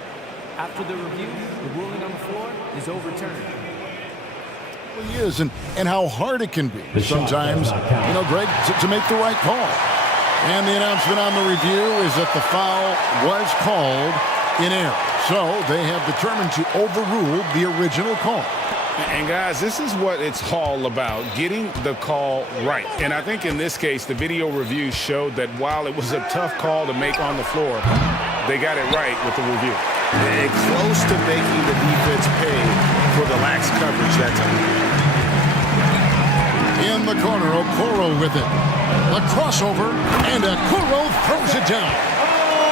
After the review, the ruling on the floor is overturned. It is, and how hard it can be sometimes, Greg, to make the right call. And the announcement on the review is that the foul was called in air. So they have determined to overrule the original call. And guys, this is what it's all about, getting the call right. And I think in this case, the video review showed that while it was a tough call to make on the floor, they got it right with the review. And close to making the defense pay for the lax coverage that time. In the corner, Okoro with it. A crossover, and Okoro throws it down.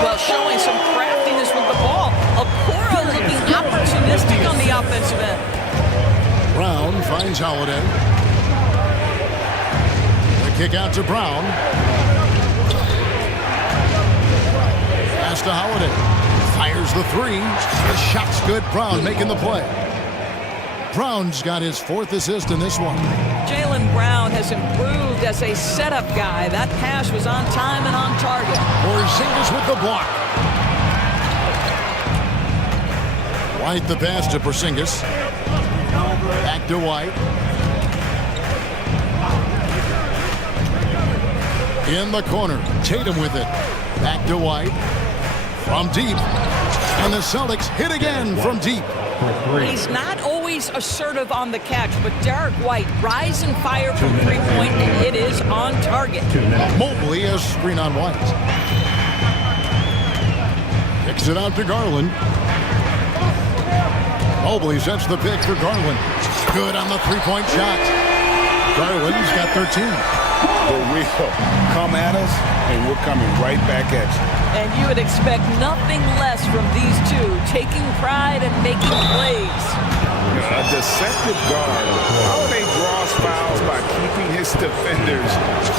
Well, showing some craftiness with the ball. Okoro looking opportunistic on the offensive end. Brown finds Holiday. The kick out to Brown. Pass to Holiday. Fires the 3. The shot's good. Brown making the play. Brown's got his 4th assist in this one. Jaylen Brown has improved as a setup guy. That pass was on time and on target. Porzingis with the block. White the pass to Porzingis. Back to White. In the corner, Tatum with it. Back to White. From deep. And the Celtics hit again from deep. He's not always assertive on the catch, but Derek White, rise and fire from 3-point, and it is on target. Mobley has screen on White. Kicks it out to Garland. Mobley sets the pick for Garland. Good on the 3-point shot. Garland's got 13. For real. Come at us, and we're coming right back at you. And you would expect nothing less from these two, taking pride and making plays. A deceptive guard. Holiday draws fouls by keeping his defenders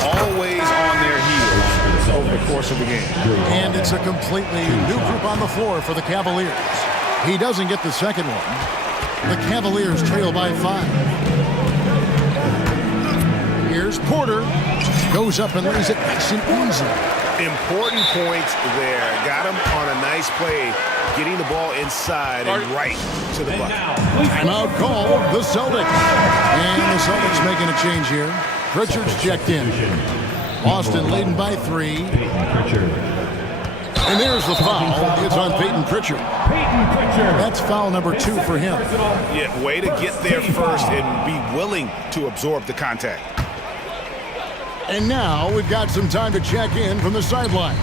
always on their heels over the course of the game. And it's a completely new group on the floor for the Cavaliers. He doesn't get the second one. The Cavaliers trail by 5. Here's Porter. Goes up and lays it nice and easy. Important points there. Got him on a nice play, getting the ball inside and right to the bucket. Timeout call, the Celtics. And the Celtics making a change here. Pritchard's checked in. Boston leading by 3. And there's the foul. It's on Peyton Pritchard. That's foul number 2 for him. Yeah, way to get there first and be willing to absorb the contact. And now we've got some time to check in from the sidelines.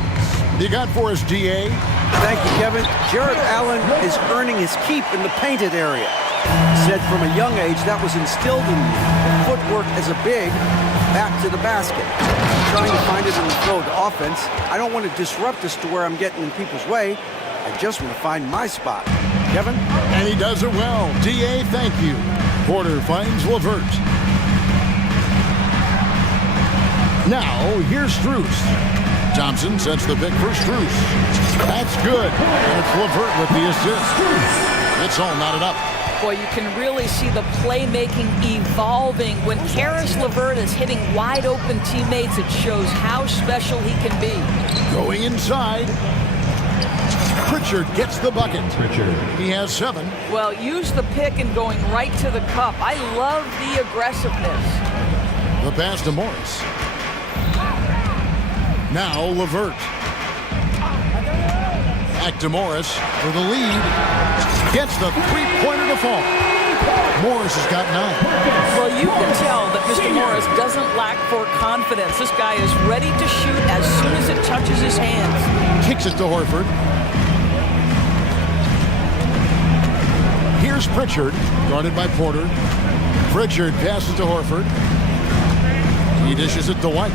You got for us, DA? Thank you, Kevin. Jared Allen is earning his keep in the painted area. Said from a young age that was instilled in me. Footwork as a big, back to the basket. I'm trying to find it in the flow of the offense. I don't want to disrupt us to where I'm getting in people's way. I just want to find my spot. Kevin? And he does it well. DA, thank you. Porter finds LeVert. Now, here's Strus. Thompson sets the pick for Strus. That's good. And it's LeVert with the assist. It's all knotted up. Boy, you can really see the playmaking evolving. When Karis LeVert is hitting wide open teammates, it shows how special he can be. Going inside. Pritchard gets the bucket. He has 7. Well, use the pick and going right to the cup. I love the aggressiveness. The pass to Morris. Now LeVert. Back to Morris for the lead. Gets the three-pointer to fall. Morris has got 9. Well, you can tell that Mr. Morris doesn't lack for confidence. This guy is ready to shoot as soon as it touches his hands. Kicks it to Horford. Here's Pritchard, guarded by Porter. Pritchard passes to Horford. He dishes it to White.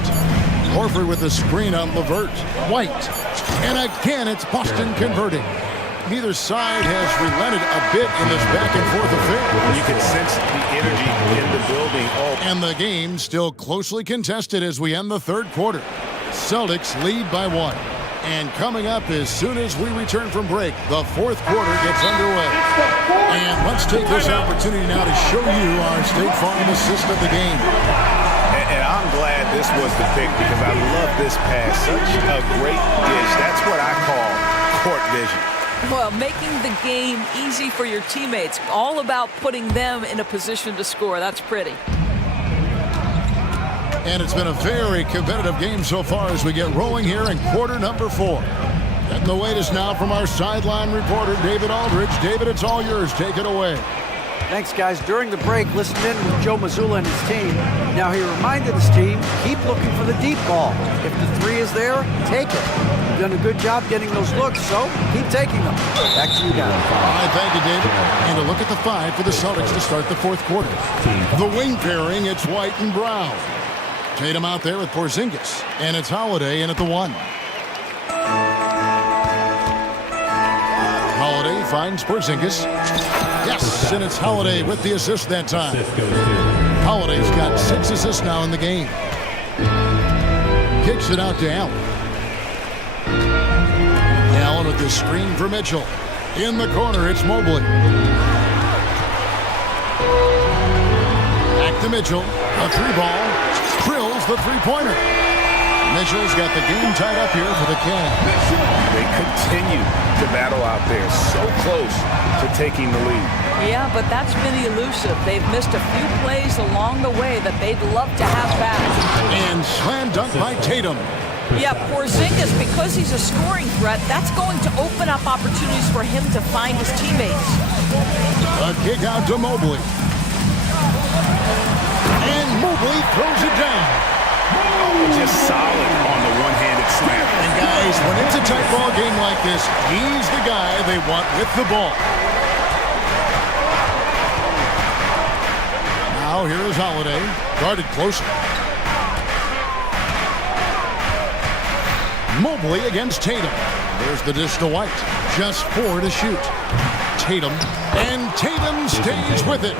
Horford with the screen on LeVert. White. And again, it's Boston converting. Neither side has relented a bit in this back-and-forth affair. You can sense the energy in the building. And the game still closely contested as we end the third quarter. Celtics lead by 1. And coming up as soon as we return from break, the fourth quarter gets underway. And let's take this opportunity now to show you our State Farm assist of the game. And I'm glad this was the pick because I love this pass. Such a great dish. That's what I call court vision. Well, making the game easy for your teammates. All about putting them in a position to score. That's pretty. And it's been a very competitive game so far as we get rolling here in quarter number 4. Getting the latest now from our sideline reporter, David Aldridge. David, it's all yours. Take it away. Thanks, guys. During the break, listened in with Joe Mazzulla and his team. Now he reminded his team, keep looking for the deep ball. If the 3 is there, take it. You've done a good job getting those looks, so keep taking them. Back to you guys. All right, thank you, David. And a look at the 5 for the Celtics to start the fourth quarter. The wing pairing, it's White and Brown. Tatum out there with Porzingis. And it's Holiday in at the 1. Holiday finds Porzingis. Yes, and it's Holiday with the assist that time. Holiday's got 6 assists now in the game. Kicks it out to Allen. Allen with the screen for Mitchell. In the corner, it's Mobley. Back to Mitchell. A 3-ball. Drills the 3-pointer. Mitchell's got the game tied up here for the Cavs. They continue to battle out there, so close to taking the lead. Yeah, but that's been elusive. They've missed a few plays along the way that they'd love to have back. And slam dunk by Tatum. Yeah, Porzingis, because he's a scoring threat, that's going to open up opportunities for him to find his teammates. A kick out to Mobley. And Mobley throws it down. Just solid on the one-handed slam. And guys, when it's a tight ball game like this, he's the guy they want with the ball. Now here is Holiday, guarded closer. Mobley against Tatum. There's the dish to White. Just 4 to shoot. Tatum, and Tatum stays with it.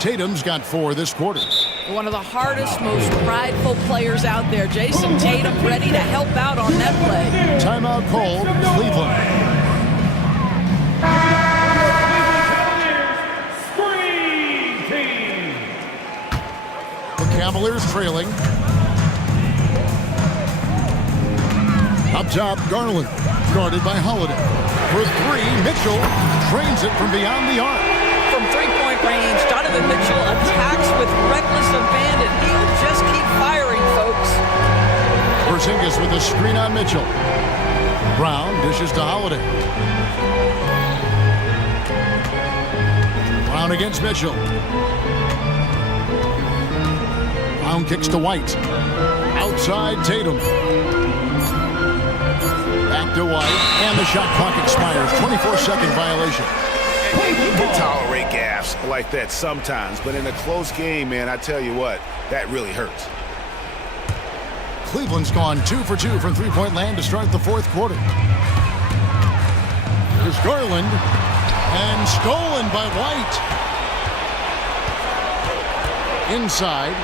Tatum's got 4 this quarter. One of the hardest, most prideful players out there. Jason Tatum ready to help out on that play. Timeout called, Cleveland. The Cavaliers trailing. Up top, Garland, guarded by Holiday. For 3, Mitchell trains it from beyond the arc. From 3-point range, Donovan Mitchell attacks with reckless abandon. He'll just keep firing, folks. Porzingis with a screen on Mitchell. Brown dishes to Holiday. Brown against Mitchell. Brown kicks to White. Outside Tatum. Back to White. And the shot clock expires. 24-second violation. You can tolerate gaffes like that sometimes, but in a close game, man, I tell you what, that really hurts. Cleveland's gone 2 for 2 from 3-point land to start the fourth quarter. Here's Garland, and stolen by White. Inside.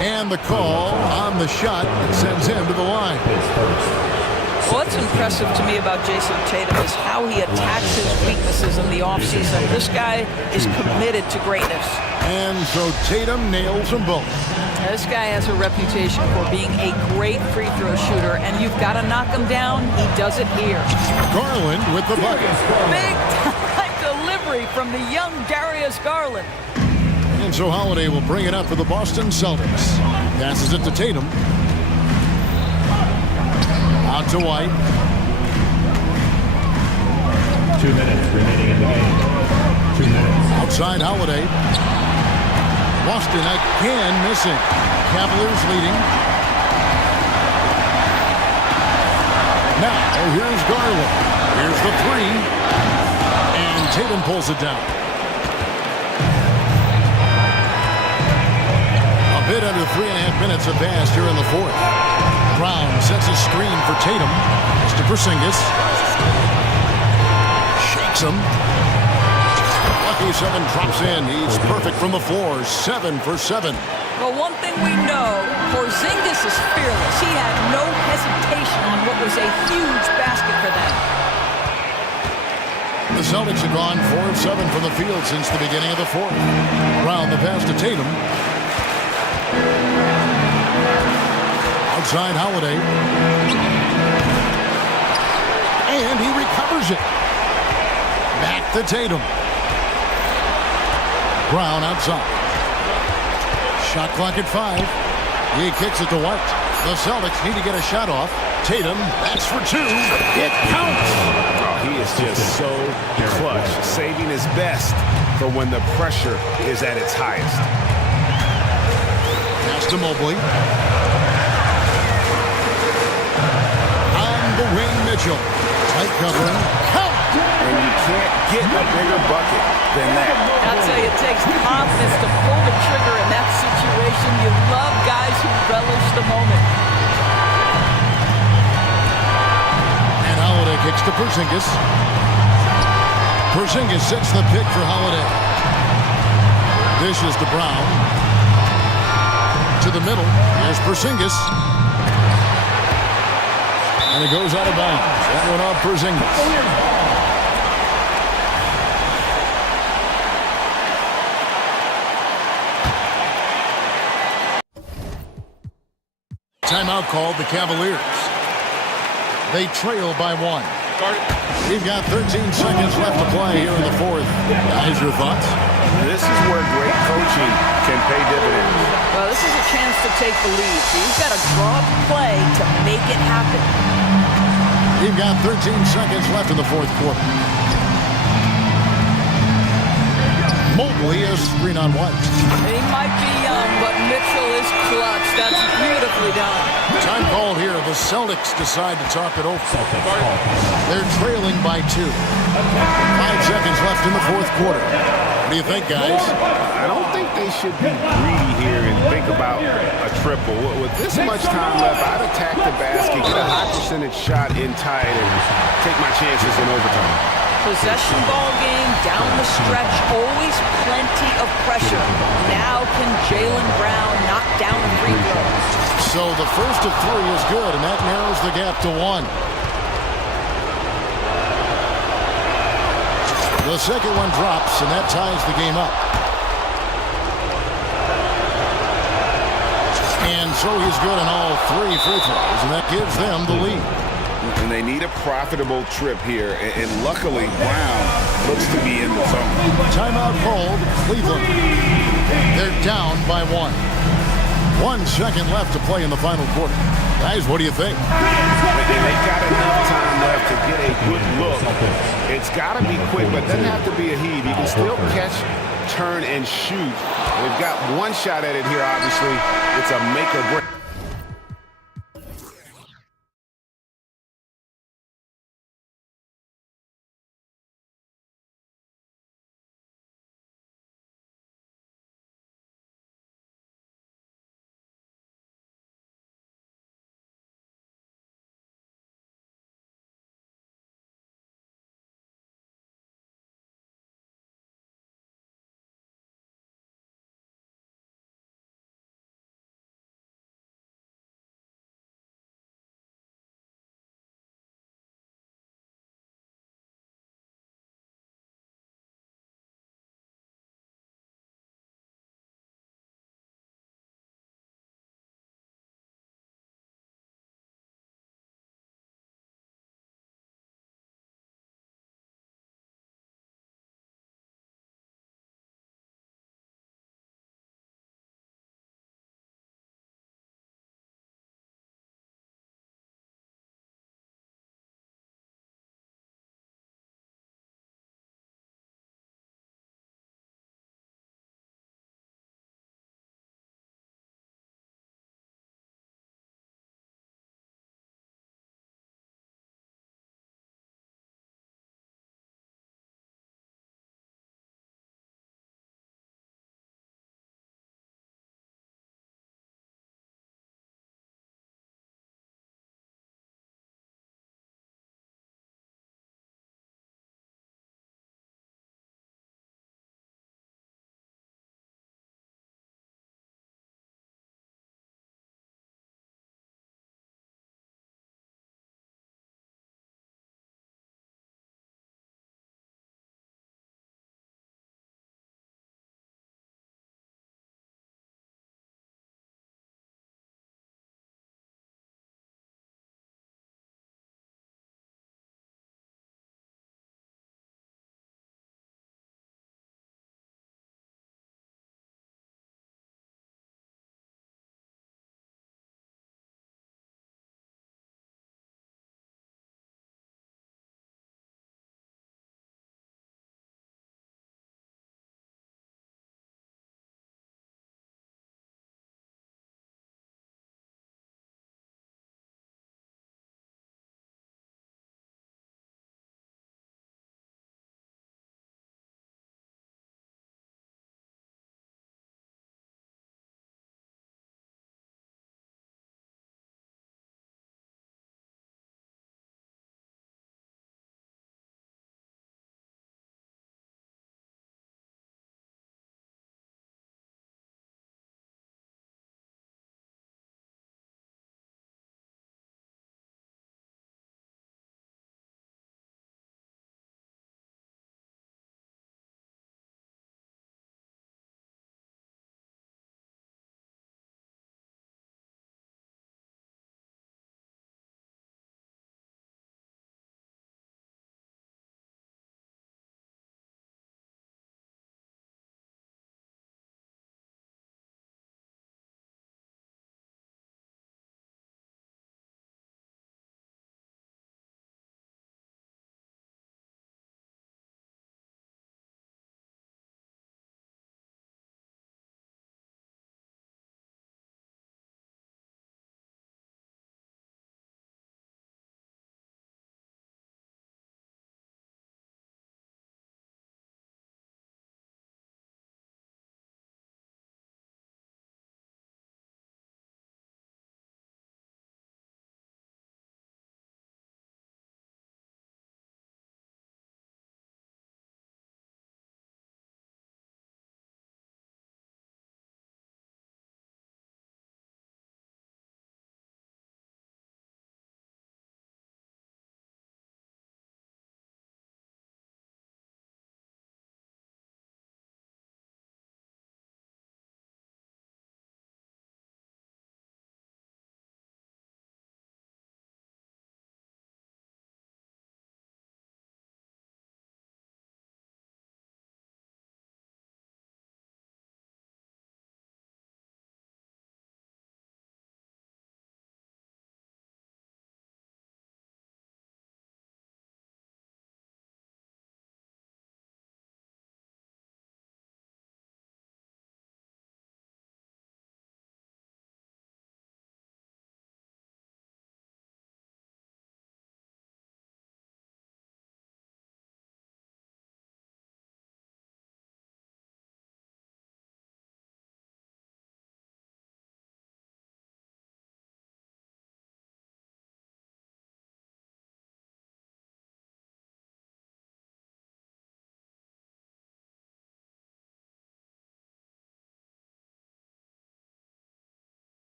And the call on the shot that sends him to the line. What's impressive to me about Jason Tatum is how he attacks his weaknesses in the offseason. This guy is committed to greatness. And so Tatum nails them both. This guy has a reputation for being a great free throw shooter, and you've got to knock him down. He does it here. Garland with the bucket. Big time delivery from the young Darius Garland. And so Holiday will bring it up for the Boston Celtics. Passes it to Tatum. Out to White. 2 minutes remaining in the game. 2 minutes. Outside Holiday. Boston again missing. Cavaliers leading. Now here's Garland. Here's the three. And Tatum pulls it down. A bit under 3.5 minutes have passed here in the fourth. Brown sets a screen for Tatum. It's to Porzingis. Shakes him. Lucky 7 drops in. He's perfect from the floor. 7 for 7. Well, one thing we know, Porzingis is fearless. He had no hesitation on what was a huge basket for them. The Celtics have gone 4 of 7 from the field since the beginning of the fourth. Brown the pass to Tatum. Outside Holiday. And he recovers it. Back to Tatum. Brown outside. Shot clock at 5. He kicks it to White. The Celtics need to get a shot off. Tatum, that's for 2. It counts. Oh, he is just so clutch, saving his best for when the pressure is at its highest. Pass to Mobley. On the wing, Mitchell. Tight covering. Count! And you can't get a bigger bucket than that. I'll tell you, it takes confidence to pull the trigger in that situation. You love guys who relish the moment. And Holiday kicks to Porzingis. Porzingis sets the pick for Holiday. Dishes to Brown. To the middle. Here's Porzingis. And it goes out of bounds. That one off Porzingis. Timeout called the Cavaliers. They trail by 1. We've got 13 seconds left to play here in the fourth. Guys, your thoughts? This is where great coaching can pay dividends. Well, this is a chance to take the lead. So you've got to draw up a play to make it happen. We've got 13 seconds left in the fourth quarter. Mobley is screen on White. He might be young, but Mitchell is clutch. That's beautifully done. Time called here. The Celtics decide to talk it over. They're trailing by 2. 5 seconds left in the fourth quarter. What do you think, guys? I don't think they should be greedy here and think about a triple. With this much time left, I'd attack the basket, get a high percentage shot in tight, and take my chances in overtime. Possession ball game, down the stretch, always plenty of pressure. Now can Jaylen Brown knock down a free throw? So the first of 3 is good, and that narrows the gap to 1. The second one drops, and that ties the game up. And so he's good on all 3 free throws, and that gives them the lead. And they need a profitable trip here, and luckily Brown looks to be in the zone. Timeout called, Cleveland. They're down by 1. 1 second left to play in the final quarter. Guys, what do you think? They've got enough time left to get a good look. It's got to be quick, but it doesn't have to be a heave. You can still catch, turn, and shoot. They've got 1 shot at it here, obviously. It's a make or break.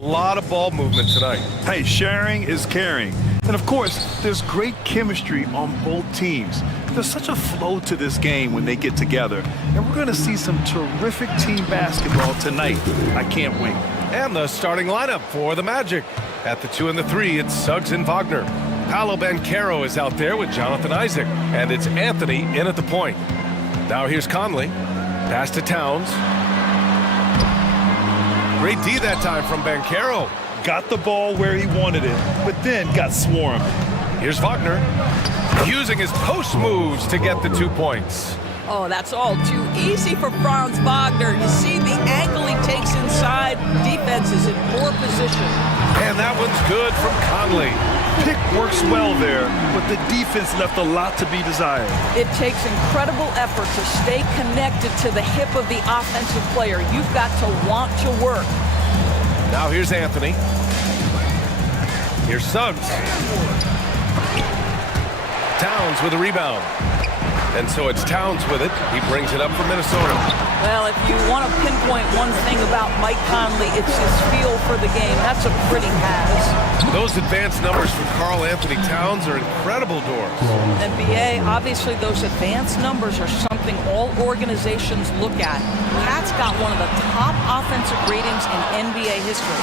A lot of ball movement tonight. Hey, sharing is caring. And of course, there's great chemistry on both teams. There's such a flow to this game when they get together. And we're going to see some terrific team basketball tonight. I can't wait. And the starting lineup for the Magic. At the 2 and the 3, it's Suggs and Wagner. Paolo Banchero is out there with Jonathan Isaac. And it's Anthony in at the point. Now here's Conley. Pass to Towns. Great D that time from Banchero. Got the ball where he wanted it, but then got swarmed. Here's Wagner, using his post moves to get the 2 points. Oh, that's all too easy for Franz Wagner. You see the angle he takes inside. Defense is in poor position. And that one's good from Conley. Pick works well there, but the defense left a lot to be desired. It takes incredible effort to stay connected to the hip of the offensive player. You've got to want to work. Now here's Anthony. Here's Suggs. Towns with a rebound. And so it's Towns with it. He brings it up for Minnesota. Well, if you want to pinpoint one thing about Mike Conley, it's his feel for the game. That's a pretty pass. Those advanced numbers for Karl Anthony Towns are incredible, Doris. NBA, obviously those advanced numbers are something all organizations look at. Cat's got one of the top offensive ratings in NBA history.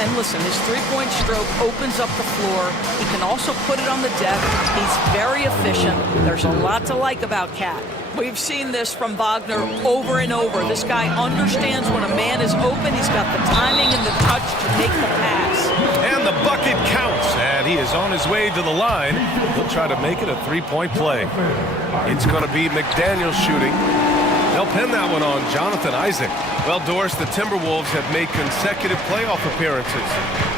And listen, his three-point stroke opens up the floor. He can also put it on the deck. He's very efficient. There's a lot to like about Cat. We've seen this from Wagner over and over. This guy understands when a man is open. He's got the timing and the touch to make the pass. And the bucket counts. And he is on his way to the line. He'll try to make it a three-point play. It's going to be McDaniel shooting. They'll pin that one on Jonathan Isaac. Well, Doris, the Timberwolves have made consecutive playoff appearances.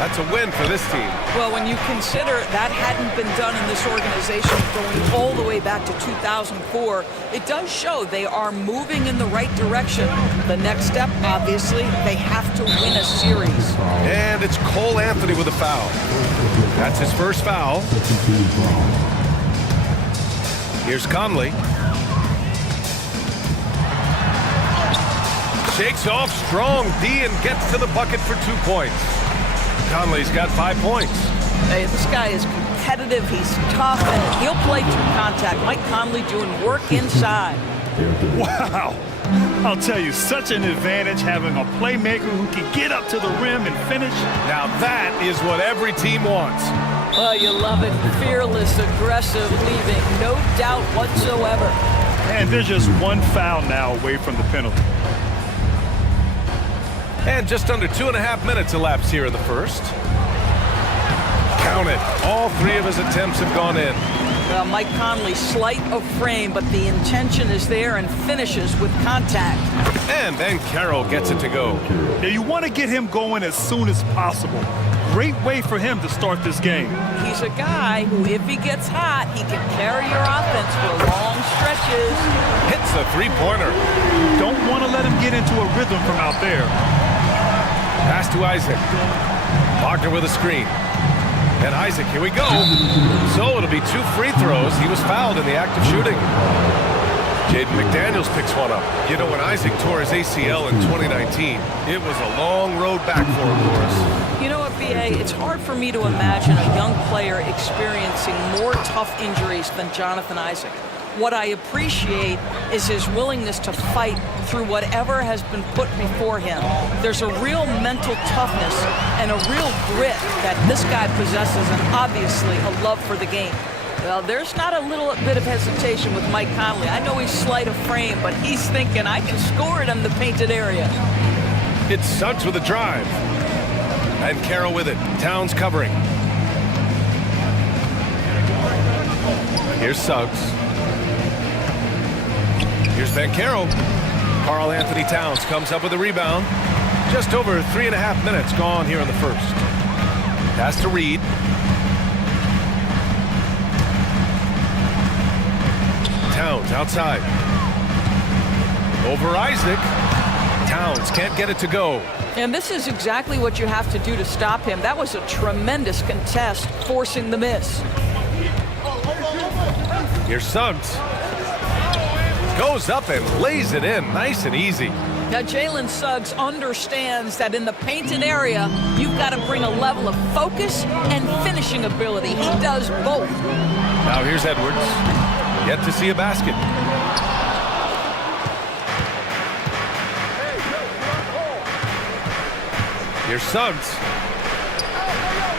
That's a win for this team. Well, when you consider that hadn't been done in this organization going all the way back to 2004, it does show they are moving in the right direction. The next step, obviously, they have to win a series. And it's Cole Anthony with a foul. That's his first foul. Here's Conley. Shakes off strong D and gets to the bucket for 2 points. Conley's got 5 points. Hey, this guy is competitive, he's tough, and he'll play through contact. Mike Conley doing work inside. Wow! I'll tell you, such an advantage having a playmaker who can get up to the rim and finish. Now that is what every team wants. Oh, you love it. Fearless, aggressive, leaving no doubt whatsoever. And there's just one foul now away from the penalty. And just under 2.5 minutes elapsed here in the first. Count it. All 3 of his attempts have gone in. Well, Mike Conley, slight of frame, but the intention is there and finishes with contact. And Banchero gets it to go. Now you want to get him going as soon as possible. Great way for him to start this game. He's a guy who, if he gets hot, he can carry your offense for long stretches. Hits the three-pointer. Don't want to let him get into a rhythm from out there. Pass to Isaac. Wagner with a screen. And Isaac, here we go. So it'll be 2 free throws. He was fouled in the act of shooting. Jaden McDaniels picks one up. You know, when Isaac tore his ACL in 2019, it was a long road back for him, Boris. You know what, B.A., it's hard for me to imagine a young player experiencing more tough injuries than Jonathan Isaac. What I appreciate is his willingness to fight through whatever has been put before him. There's a real mental toughness and a real grit that this guy possesses, and obviously a love for the game. Well, there's not a little bit of hesitation with Mike Conley. I know he's slight of frame, but he's thinking, I can score it in the painted area. It's Suggs with a drive. And Carroll with it. Towns covering. Here's Suggs. Here's Banchero. Karl Anthony Towns comes up with a rebound. Just over 3.5 minutes gone here in the first. Pass to Reed. Towns outside. Over Isaac. Towns can't get it to go. And this is exactly what you have to do to stop him. That was a tremendous contest, forcing the miss. Here's Suggs. Goes up and lays it in, nice and easy. Now, Jalen Suggs understands that in the painted area, you've got to bring a level of focus and finishing ability. He does both. Now here's Edwards. Yet to see a basket. Here's Suggs.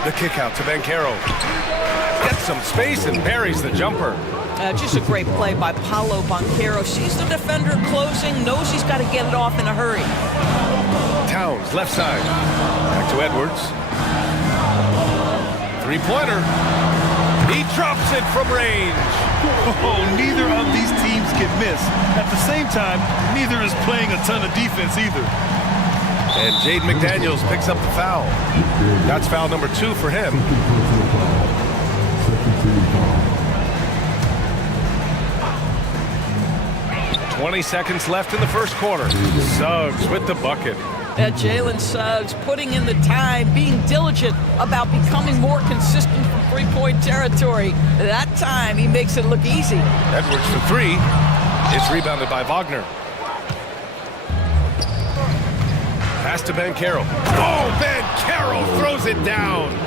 The kick out to Banchero. Gets some space and buries the jumper. Just a great play by Paolo Banchero. Sees the defender closing, knows he's got to get it off in a hurry. Towns, left side. Back to Edwards. Three-pointer. He drops it from range. Oh, neither of these teams can miss. At the same time, neither is playing a ton of defense either. And Jaden McDaniels picks up the foul. That's foul number 2 for him. "20 seconds left in the first quarter. Suggs with the bucket. Jalen Suggs putting in the time, being diligent about becoming more consistent from three-point territory. That time, he makes it look easy. Edwards for 3. It's rebounded by Wagner. Pass to Banchero. Oh, Banchero throws it down.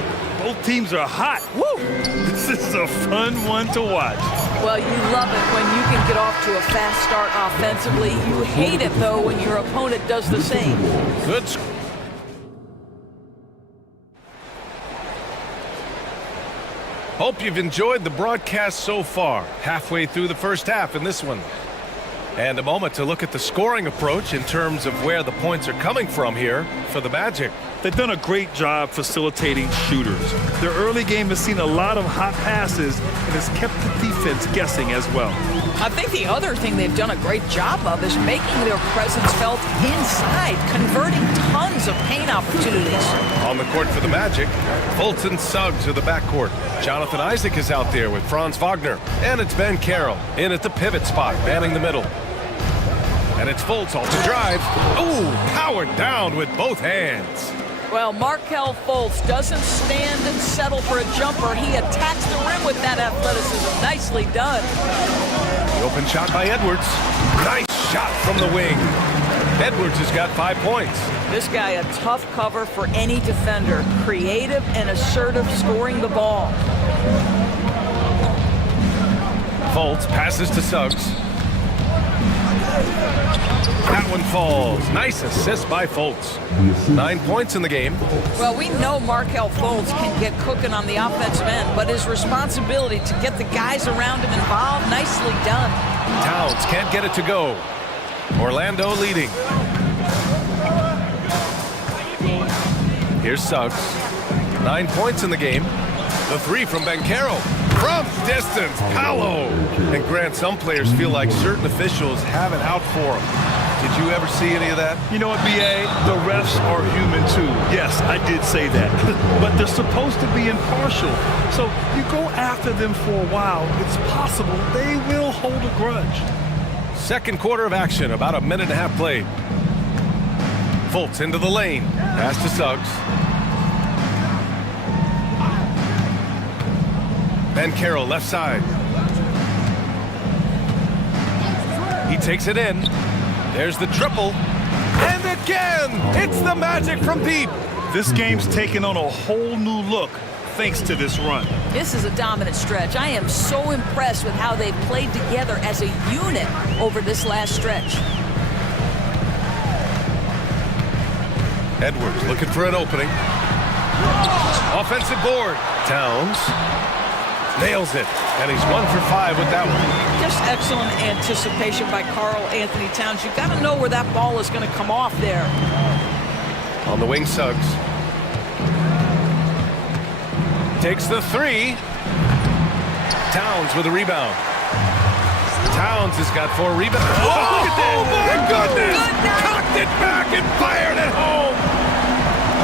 Both teams are hot. Woo! This is a fun one to watch. Well, you love it when you can get off to a fast start offensively. You hate it, though, when your opponent does the same. Good. Hope you've enjoyed the broadcast so far. Halfway through the first half in this one. And a moment to look at the scoring approach in terms of where the points are coming from here for the Magic. They've done a great job facilitating shooters. Their early game has seen a lot of hot passes and has kept the defense guessing as well. I think the other thing they've done a great job of is making their presence felt inside, converting tons of paint opportunities. On the court for the Magic, Fulton Suggs to the backcourt. Jonathan Isaac is out there with Franz Wagner. And it's Banchero in at the pivot spot, manning the middle. And it's Fultz off the drive. Ooh, powered down with both hands. Well, Markelle Fultz doesn't stand and settle for a jumper. He attacks the rim with that athleticism. Nicely done. The open shot by Edwards. Nice shot from the wing. Edwards has got 5 points. This guy a tough cover for any defender. Creative and assertive scoring the ball. Fultz passes to Suggs. That one falls. Nice assist by Fultz. 9 points in the game. Well, we know Markelle Fultz can get cooking on the offensive end, but his responsibility to get the guys around him involved, nicely done. Towns can't get it to go. Orlando leading. Here's Suggs. 9 points in the game. The 3 from Banchero. From distance, Paolo. And Grant, some players feel like certain officials have it out for them. Did you ever see any of that? You know what, B.A.? The refs are human, too. Yes, I did say that. But they're supposed to be impartial. So you go after them for a while, it's possible they will hold a grudge. Second quarter of action, about a minute and a half played. Fultz into the lane. Pass to Suggs. Banchero left side. He takes it in. There's the triple. And again, it's the Magic from deep. This game's taken on a whole new look thanks to this run. This is a dominant stretch. I am so impressed with how they've played together as a unit over this last stretch. Edwards looking for an opening. Offensive board. Towns nails it, and he's 1 for 5 with that one. Just excellent anticipation by Karl Anthony Towns. You've got to know where that ball is going to come off there. On the wing, Suggs. Takes the 3. Towns with a rebound. Towns has got 4 rebounds. Oh, look at that! My goodness! Cocked it back and fired it home!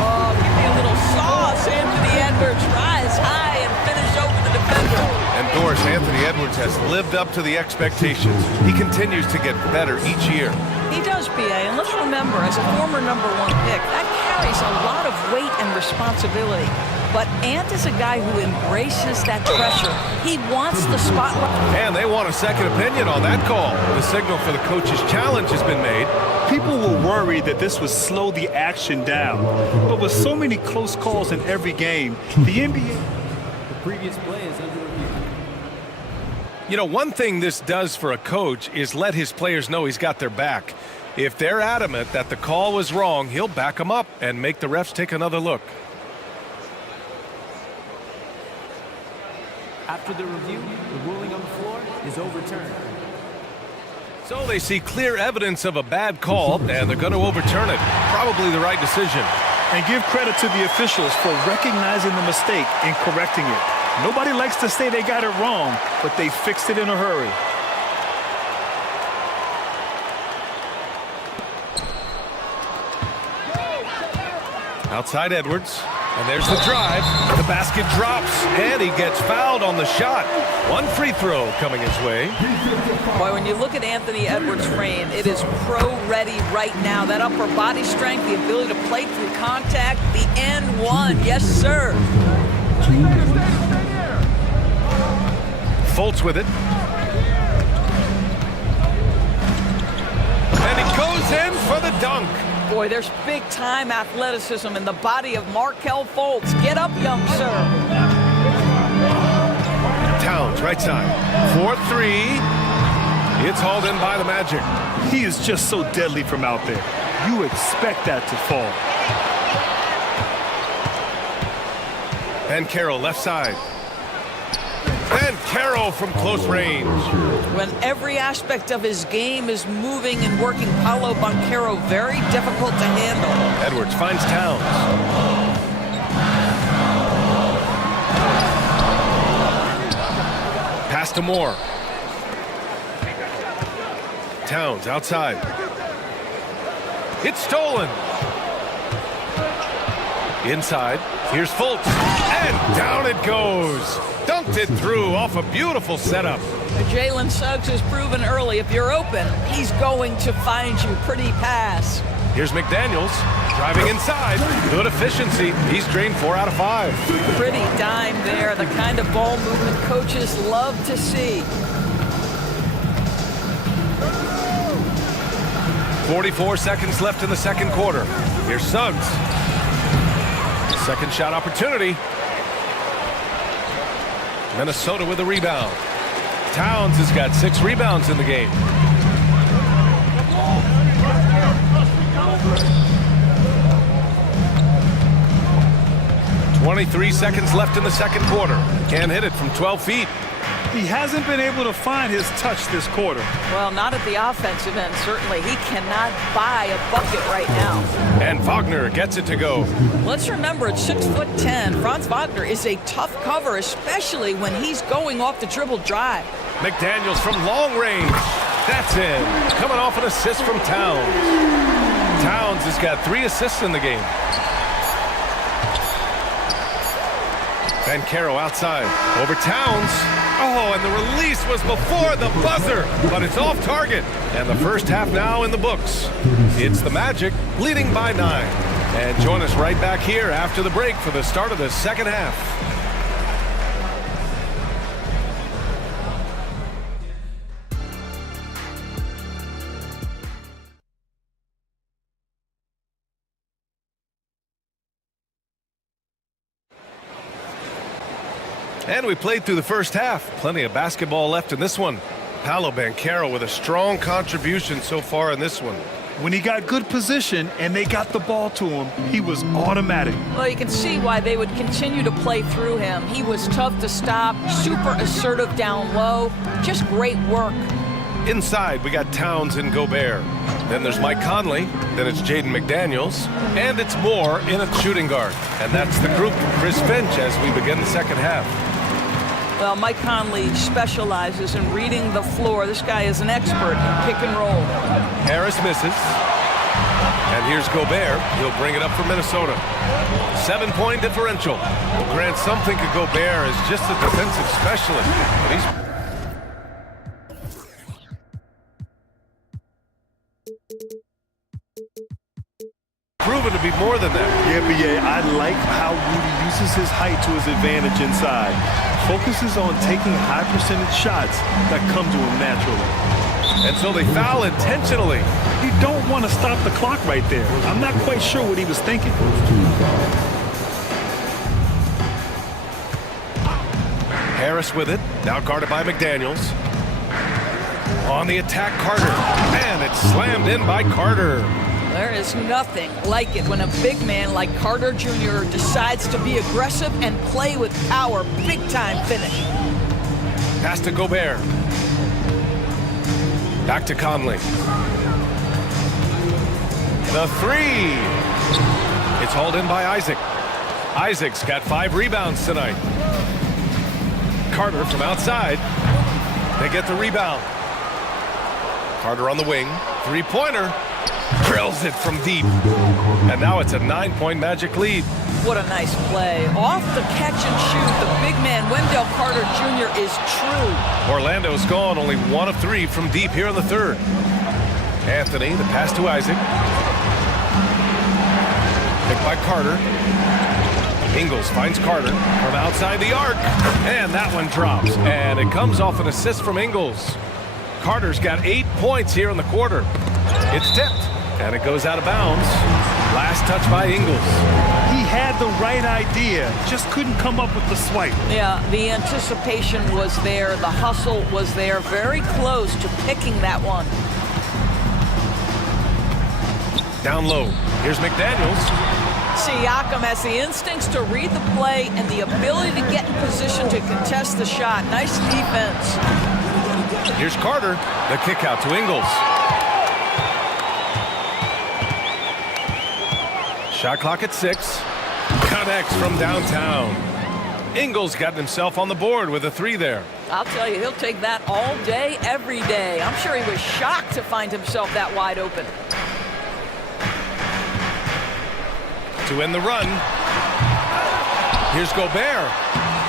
Oh, give me a little sauce. Anthony Edwards rise high and finish over the defender. And Doris, Anthony Edwards has lived up to the expectations. He continues to get better each year. He does, B.A., and let's remember, as a former #1 pick, that carries a lot of weight and responsibility. But Ant is a guy who embraces that pressure. He wants the spotlight. And they want a second opinion on that call. The signal for the coach's challenge has been made. People were worried that this would slow the action down. But with so many close calls in every game, the NBA... The previous play is under review. You know, one thing this does for a coach is let his players know he's got their back. If they're adamant that the call was wrong, he'll back them up and make the refs take another look. After the review, the ruling on the floor is overturned. So they see clear evidence of a bad call, and they're going to overturn it. Probably the right decision. And give credit to the officials for recognizing the mistake and correcting it. Nobody likes to say they got it wrong, but they fixed it in a hurry. Outside Edwards, and there's the drive. The basket drops, and he gets fouled on the shot. One free throw coming his way. Boy, when you look at Anthony Edwards' frame, it is pro-ready right now. That upper body strength, the ability to play through contact, the N1, yes, sir. Fultz with it. And he goes in for the dunk. Boy, there's big-time athleticism in the body of Markelle Fultz. Get up, young sir. Towns, right side. 4-3. It's hauled in by the Magic. He is just so deadly from out there. You expect that to fall. And Carroll, left side. And Carroll from close range. When every aspect of his game is moving and working, Paolo Banchero very difficult to handle. Edwards finds Towns. Pass to Moore. Towns outside. It's stolen. Inside. Here's Fultz. And down it goes. Dunked it through off a beautiful setup. Jalen Suggs has proven early, if you're open, he's going to find you. Pretty pass. Here's McDaniels driving inside. Good efficiency. He's drained 4 out of 5. Pretty dime there. The kind of ball movement coaches love to see. 44 seconds left in the second quarter. Here's Suggs. Second shot opportunity. Minnesota with a rebound. Towns has got 6 rebounds in the game. .23 seconds left in the second quarter. Can't hit it from 12 feet. He hasn't been able to find his touch this quarter. Well, not at the offensive end, certainly. He cannot buy a bucket right now. And Wagner gets it to go. Let's remember, at 6'10", Franz Wagner is a tough cover, especially when he's going off the dribble drive. McDaniels from long range. That's in. Coming off an assist from Towns. Towns has got 3 assists in the game. And Caro outside. Over Towns. Oh, and the release was before the buzzer, but it's off target. And the first half now in the books. It's the Magic leading by 9. And join us right back here after the break for the start of the second half. And we played through the first half. Plenty of basketball left in this one. Paolo Banchero with a strong contribution so far in this one. When he got good position and they got the ball to him, he was automatic. Well, you can see why they would continue to play through him. He was tough to stop, super assertive down low, just great work. Inside, we got Towns and Gobert. Then there's Mike Conley. Then it's Jaden McDaniels. And it's Moore in a shooting guard. And that's the group for Chris Finch as we begin the second half. Well, Mike Conley specializes in reading the floor. This guy is an expert in pick and roll. Harris misses. And here's Gobert. He'll bring it up for Minnesota. 7-point differential. Well, Grant, some think of Gobert as just a defensive specialist, but he's proven to be more than that. Yeah, I like how Rudy uses his height to his advantage inside. Focuses on taking high percentage shots that come to him naturally. And so they foul intentionally. You don't want to stop the clock right there. I'm not quite sure what he was thinking. Harris with it, now guarded by McDaniels. On the attack, Carter. And it's slammed in by Carter. There is nothing like it when a big man like Carter Jr. decides to be aggressive and play with power. Big-time finish. Pass to Gobert. Back to Conley. The three. It's hauled in by Isaac. Isaac's got 5 rebounds tonight. Carter from outside. They get the rebound. Carter on the wing. Three-pointer. Drills it from deep. And now it's a 9-point Magic lead. What a nice play. Off the catch and shoot, the big man, Wendell Carter Jr. is true. Orlando's gone only 1 of 3 from deep here in the third. Anthony, the pass to Isaac. Picked by Carter. Ingles finds Carter from outside the arc. And that one drops. And it comes off an assist from Ingles. Carter's got 8 points here in the quarter. It's tipped. And it goes out of bounds. Last touch by Ingles. He had the right idea, just couldn't come up with the swipe. Yeah, the anticipation was there. The hustle was there. Very close to picking that one. Down low. Here's McDaniels. Siakam has the instincts to read the play and the ability to get in position to contest the shot. Nice defense. Here's Carter. The kick out to Ingles. Shot clock at 6. Connects from downtown. Ingles got himself on the board with a 3 there. I'll tell you, he'll take that all day, every day. I'm sure he was shocked to find himself that wide open. To end the run. Here's Gobert.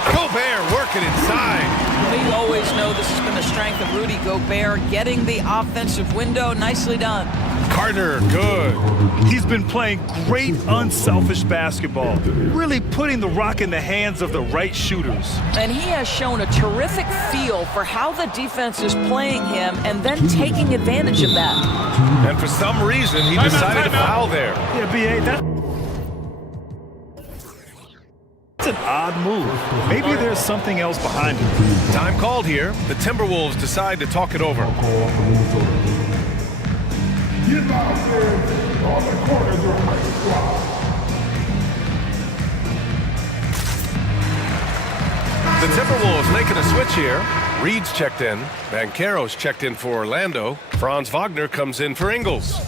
Gobert working inside. We always know this has been the strength of Rudy Gobert, getting the offensive window. Nicely done. Carter, good. He's been playing great, unselfish basketball, really putting the rock in the hands of the right shooters. And he has shown a terrific feel for how the defense is playing him and then taking advantage of that. And for some reason, he decided to foul there. Yeah, B.A., that's an odd move. Maybe there's something else behind it. Time called here. The Timberwolves decide to talk it over. The Timberwolves making a switch here. Reed's checked in. Banchero's checked in for Orlando. Franz Wagner comes in for Ingles.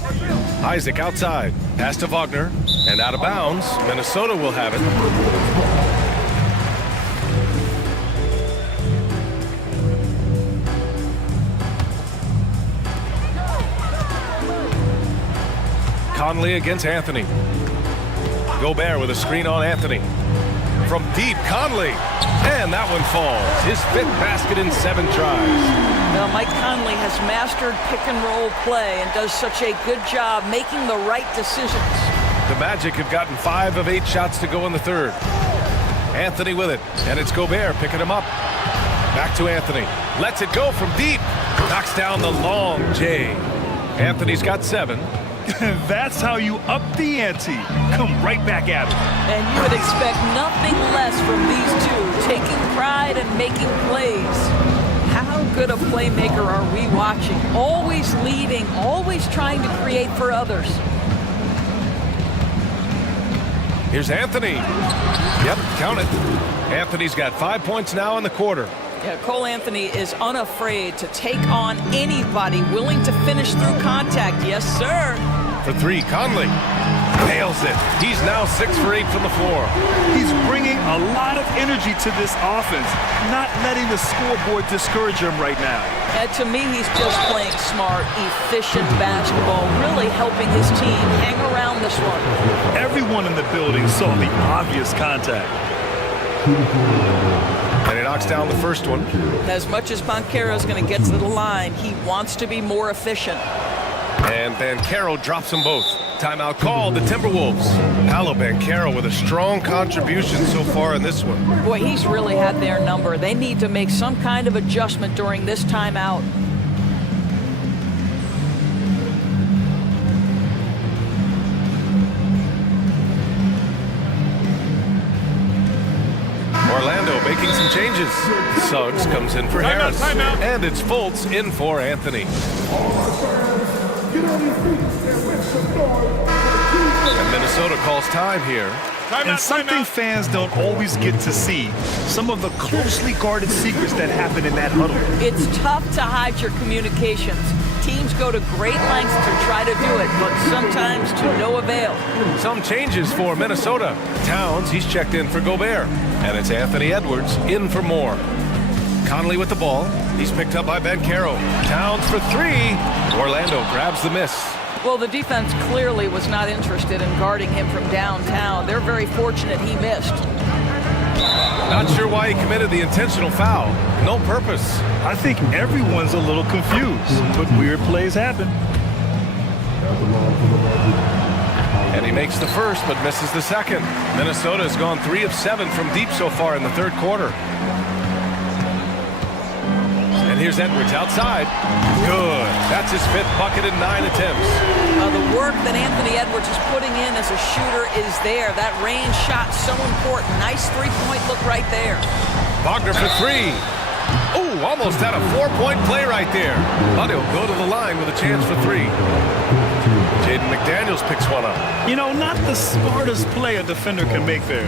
Isaac outside. Pass to Wagner. And out of bounds. Minnesota will have it. Conley against Anthony. Gobert with a screen on Anthony. From deep, Conley. And that one falls. His 5th basket in 7 tries. Well, Mike Conley has mastered pick-and-roll play and does such a good job making the right decisions. The Magic have gotten 5 of 8 shots to go in the third. Anthony with it. And it's Gobert picking him up. Back to Anthony. Lets it go from deep. Knocks down the long J. Anthony's got 7. That's how you up the ante. Come right back at it. And you would expect nothing less from these two, taking pride and making plays. How good a playmaker are we watching? Always leading, always trying to create for others. Here's Anthony. Yep, count it. Anthony's got 5 points now in the quarter. Yeah, Cole Anthony is unafraid to take on anybody willing to finish through contact. Yes, sir. For 3, Conley nails it. He's now 6 for 8 from the floor. He's bringing a lot of energy to this offense, not letting the scoreboard discourage him right now. And to me, he's just playing smart, efficient basketball, really helping his team hang around this one. Everyone in the building saw the obvious contact. And he knocks down the first one. As much as Banchero is going to get to the line, he wants to be more efficient. And Banchero drops them both. Timeout called, the Timberwolves. Paolo Banchero with a strong contribution so far in this one. Boy, he's really had their number. They need to make some kind of adjustment during this timeout. Orlando making some changes. Suggs comes in for Harris. And it's Fultz in for Anthony. And Minnesota calls time here. And something fans don't always get to see, some of the closely guarded secrets that happen in that huddle. It's tough to hide your communications. Teams go to great lengths to try to do it, but sometimes to no avail. Some changes for Minnesota. Towns, he's checked in for Gobert. And it's Anthony Edwards in for Moore. Conley with the ball. He's picked up by Banchero. Towns for three. Orlando grabs the miss. Well, the defense clearly was not interested in guarding him from downtown. They're very fortunate he missed. Not sure why he committed the intentional foul. No purpose. I think everyone's a little confused, but weird plays happen. And he makes the first, but misses the second. Minnesota has gone 3 of 7 from deep so far in the third quarter. And here's Edwards outside. Good. That's his 5th bucket in 9 attempts. The work that Anthony Edwards is putting in as a shooter is there. That range shot so important. Nice three-point look right there. Wagner for three. Oh, almost had a 4-point play right there. But he'll go to the line with a chance for three. Jaden McDaniels picks one up. You know, not the smartest play a defender can make there.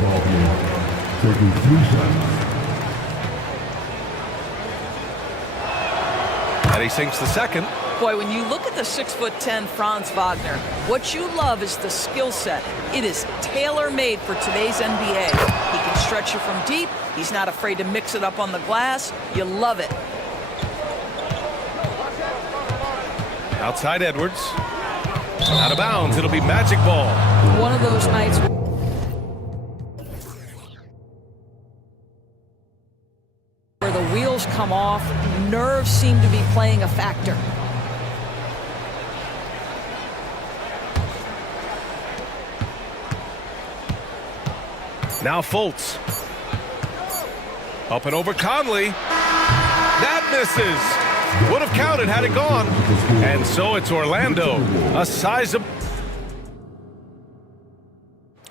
And he sinks the second. Boy, when you look at the 6'10" Franz Wagner, what you love is the skill set. It is tailor-made for today's NBA. He can stretch you from deep. He's not afraid to mix it up on the glass. You love it. Outside Edwards. Out of bounds. It'll be magic ball. One of those nights. Where the wheels come off, nerves seem to be playing a factor. Now Fultz. Up and over Conley. That misses. Would have counted had it gone. And so it's Orlando. A sizable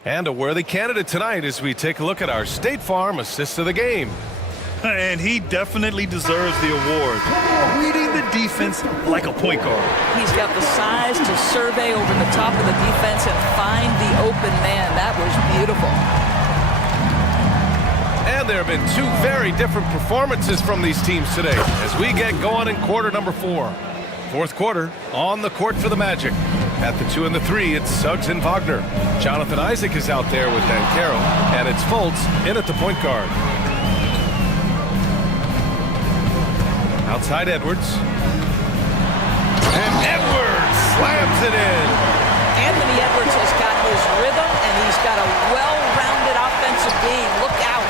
and a worthy candidate tonight as we take a look at our State Farm assist of the game. And he definitely deserves the award. Reading the defense like a point guard. He's got the size to survey over the top of the defense and find the open man. That was beautiful. And there have been 2 very different performances from these teams today as we get going in quarter number 4. Fourth quarter, on the court for the Magic. At the 2 and the 3, it's Suggs and Wagner. Jonathan Isaac is out there with Banchero, and it's Fultz in at the point guard. Outside Edwards. And Edwards slams it in. Anthony Edwards has got his rhythm, and he's got a well-rounded offensive game. Look out.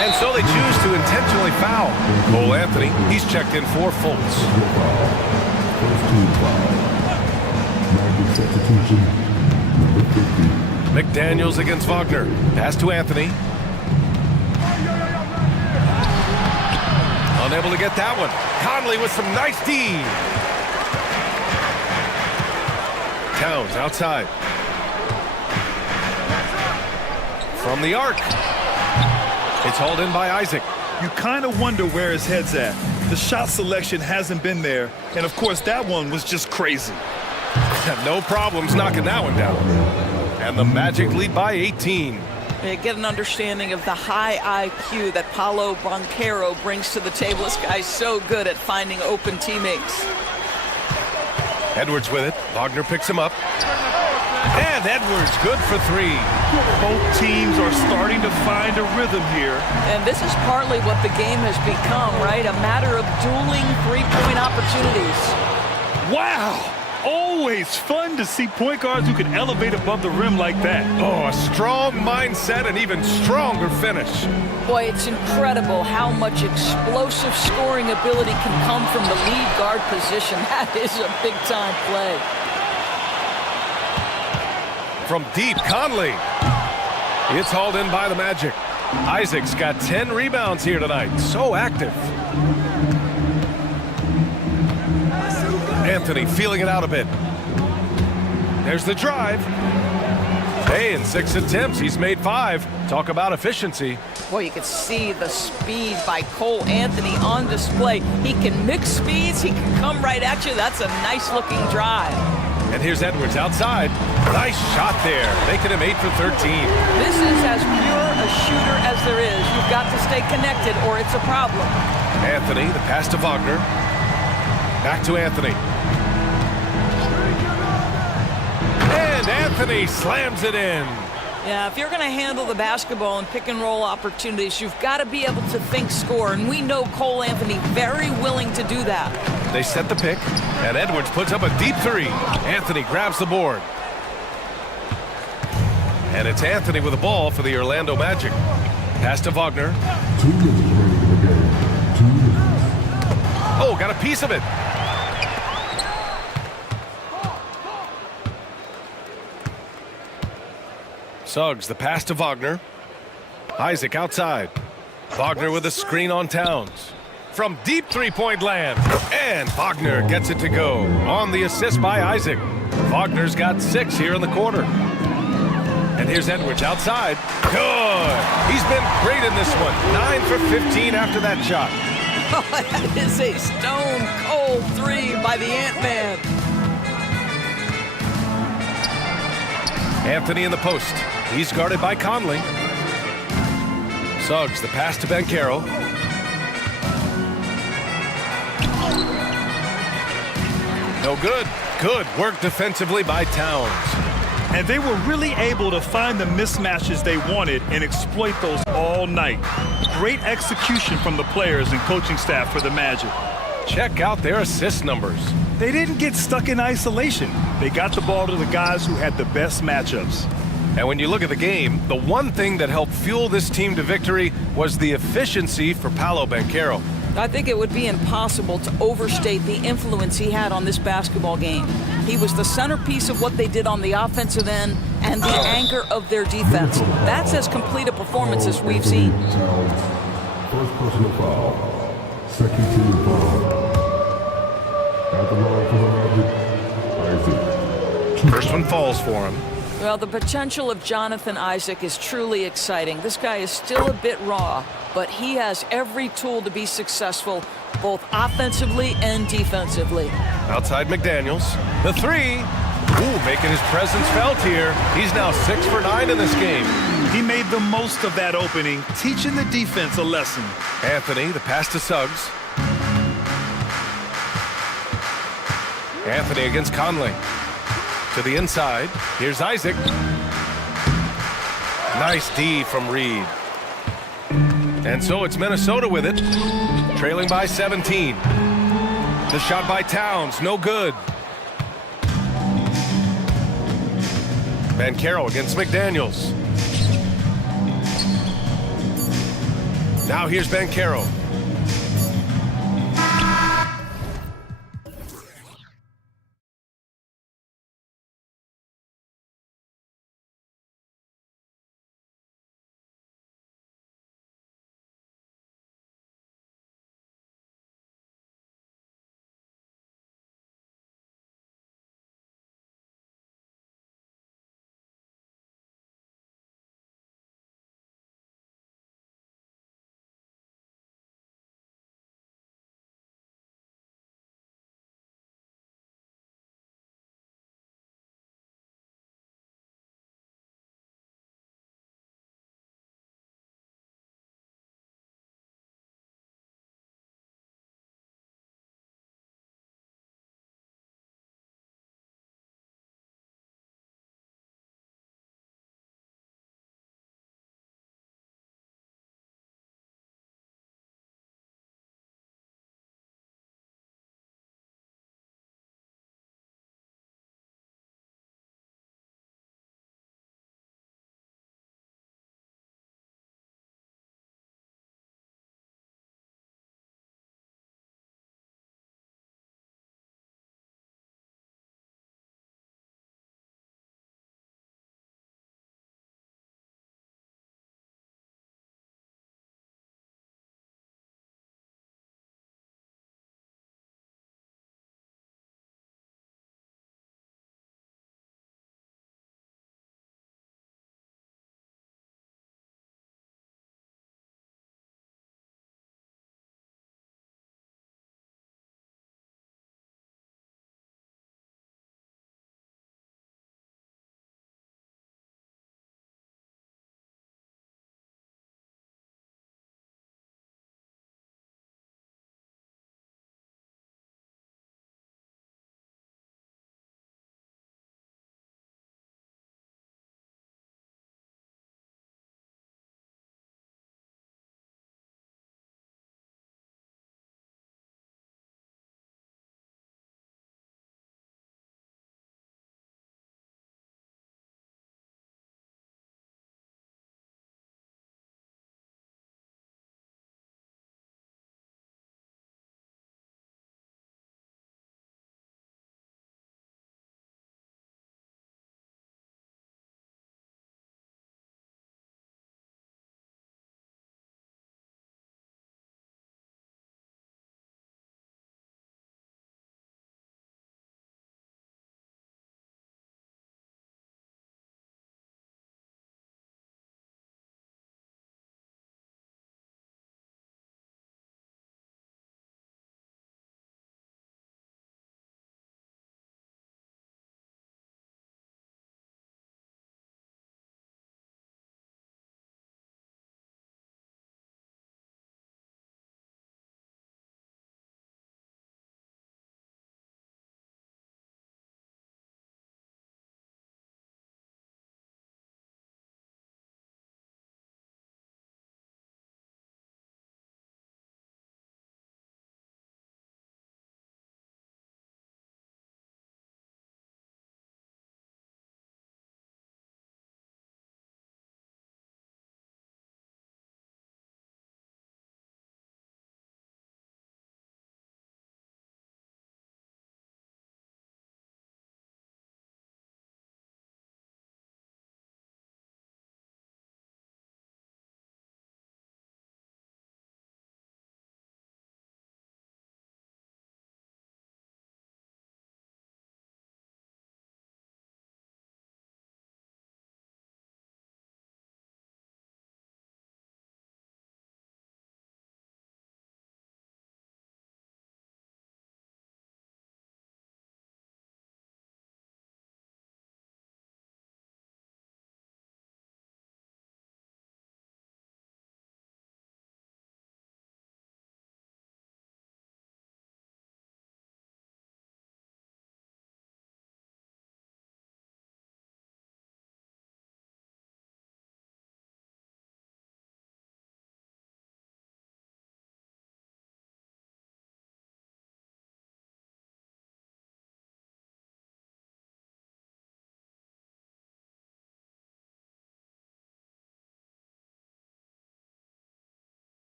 And so they choose to intentionally foul. Cole Anthony, he's checked in for Fultz. McDaniels against Wagner. Pass to Anthony. Unable to get that one. Conley with some nice D. Towns outside. From the arc. It's hauled in by Isaac. You kind of wonder where his head's at. The shot selection hasn't been there. And, of course, that one was just crazy. No problems knocking that one down. And the Magic lead by 18. Get an understanding of the high IQ that Paolo Banchero brings to the table. This guy's so good at finding open teammates. Edwards with it. Wagner picks him up. And Edwards good for three. Both teams are starting to find a rhythm here. And this is partly what the game has become, right? A matter of dueling three-point opportunities. Wow! Always fun to see point guards who can elevate above the rim like that. Oh, a strong mindset and even stronger finish. Boy, it's incredible how much explosive scoring ability can come from the lead guard position. That is a big-time play. From deep, Conley. It's hauled in by the Magic. Isaac's got 10 rebounds here tonight. So active. Anthony feeling it out a bit. There's the drive. Hey, in 6 attempts, he's made 5. Talk about efficiency. Boy, you can see the speed by Cole Anthony on display. He can mix speeds. He can come right at you. That's a nice-looking drive. And here's Edwards outside. Nice shot there, making him 8 for 13. This is as pure a shooter as there is. You've got to stay connected or it's a problem. Anthony, the pass to Wagner. Back to Anthony. And Anthony slams it in. Yeah, if you're going to handle the basketball and pick and roll opportunities, you've got to be able to think score. And we know Cole Anthony very willing to do that. They set the pick, and Edwards puts up a deep 3. Anthony grabs the board. And it's Anthony with the ball for the Orlando Magic. Pass to Wagner. 2 minutes remaining in the game. 2 minutes. Oh, got a piece of it. Suggs, the pass to Wagner. Isaac outside. Wagner with a screen on Towns. From deep three-point land. And Wagner gets it to go. On the assist by Isaac. Wagner's got 6 here in the quarter. And here's Edwards outside. Good. He's been great in this one. 9 for 15 after that shot. Oh, that is a stone-cold 3 by the Ant-Man. Anthony in the post. He's guarded by Conley. Suggs, the pass to Banchero. No good. Good work defensively by Towns. And they were really able to find the mismatches they wanted and exploit those all night. Great execution from the players and coaching staff for the Magic. Check out their assist numbers. They didn't get stuck in isolation. They got the ball to the guys who had the best matchups. And when you look at the game, the one thing that helped fuel this team to victory was the efficiency for Paolo Banchero. I think it would be impossible to overstate the influence he had on this basketball game. He was the centerpiece of what they did on the offensive end and the anchor of their defense. That's as complete a performance as we've seen. First personal foul. Second team foul. At the line for the Magic, Isaac. First one falls for him. Well, the potential of Jonathan Isaac is truly exciting. This guy is still a bit raw, but he has every tool to be successful, both offensively and defensively. Outside McDaniels. The 3. Ooh, making his presence felt here. He's now 6 for 9 in this game. He made the most of that opening, teaching the defense a lesson. Anthony, the pass to Suggs. Anthony against Conley. To the inside. Here's Isaac. Nice D from Reed. And so it's Minnesota with it. Trailing by 17. The shot by Towns, no good. Banchero against McDaniels. Now here's Banchero.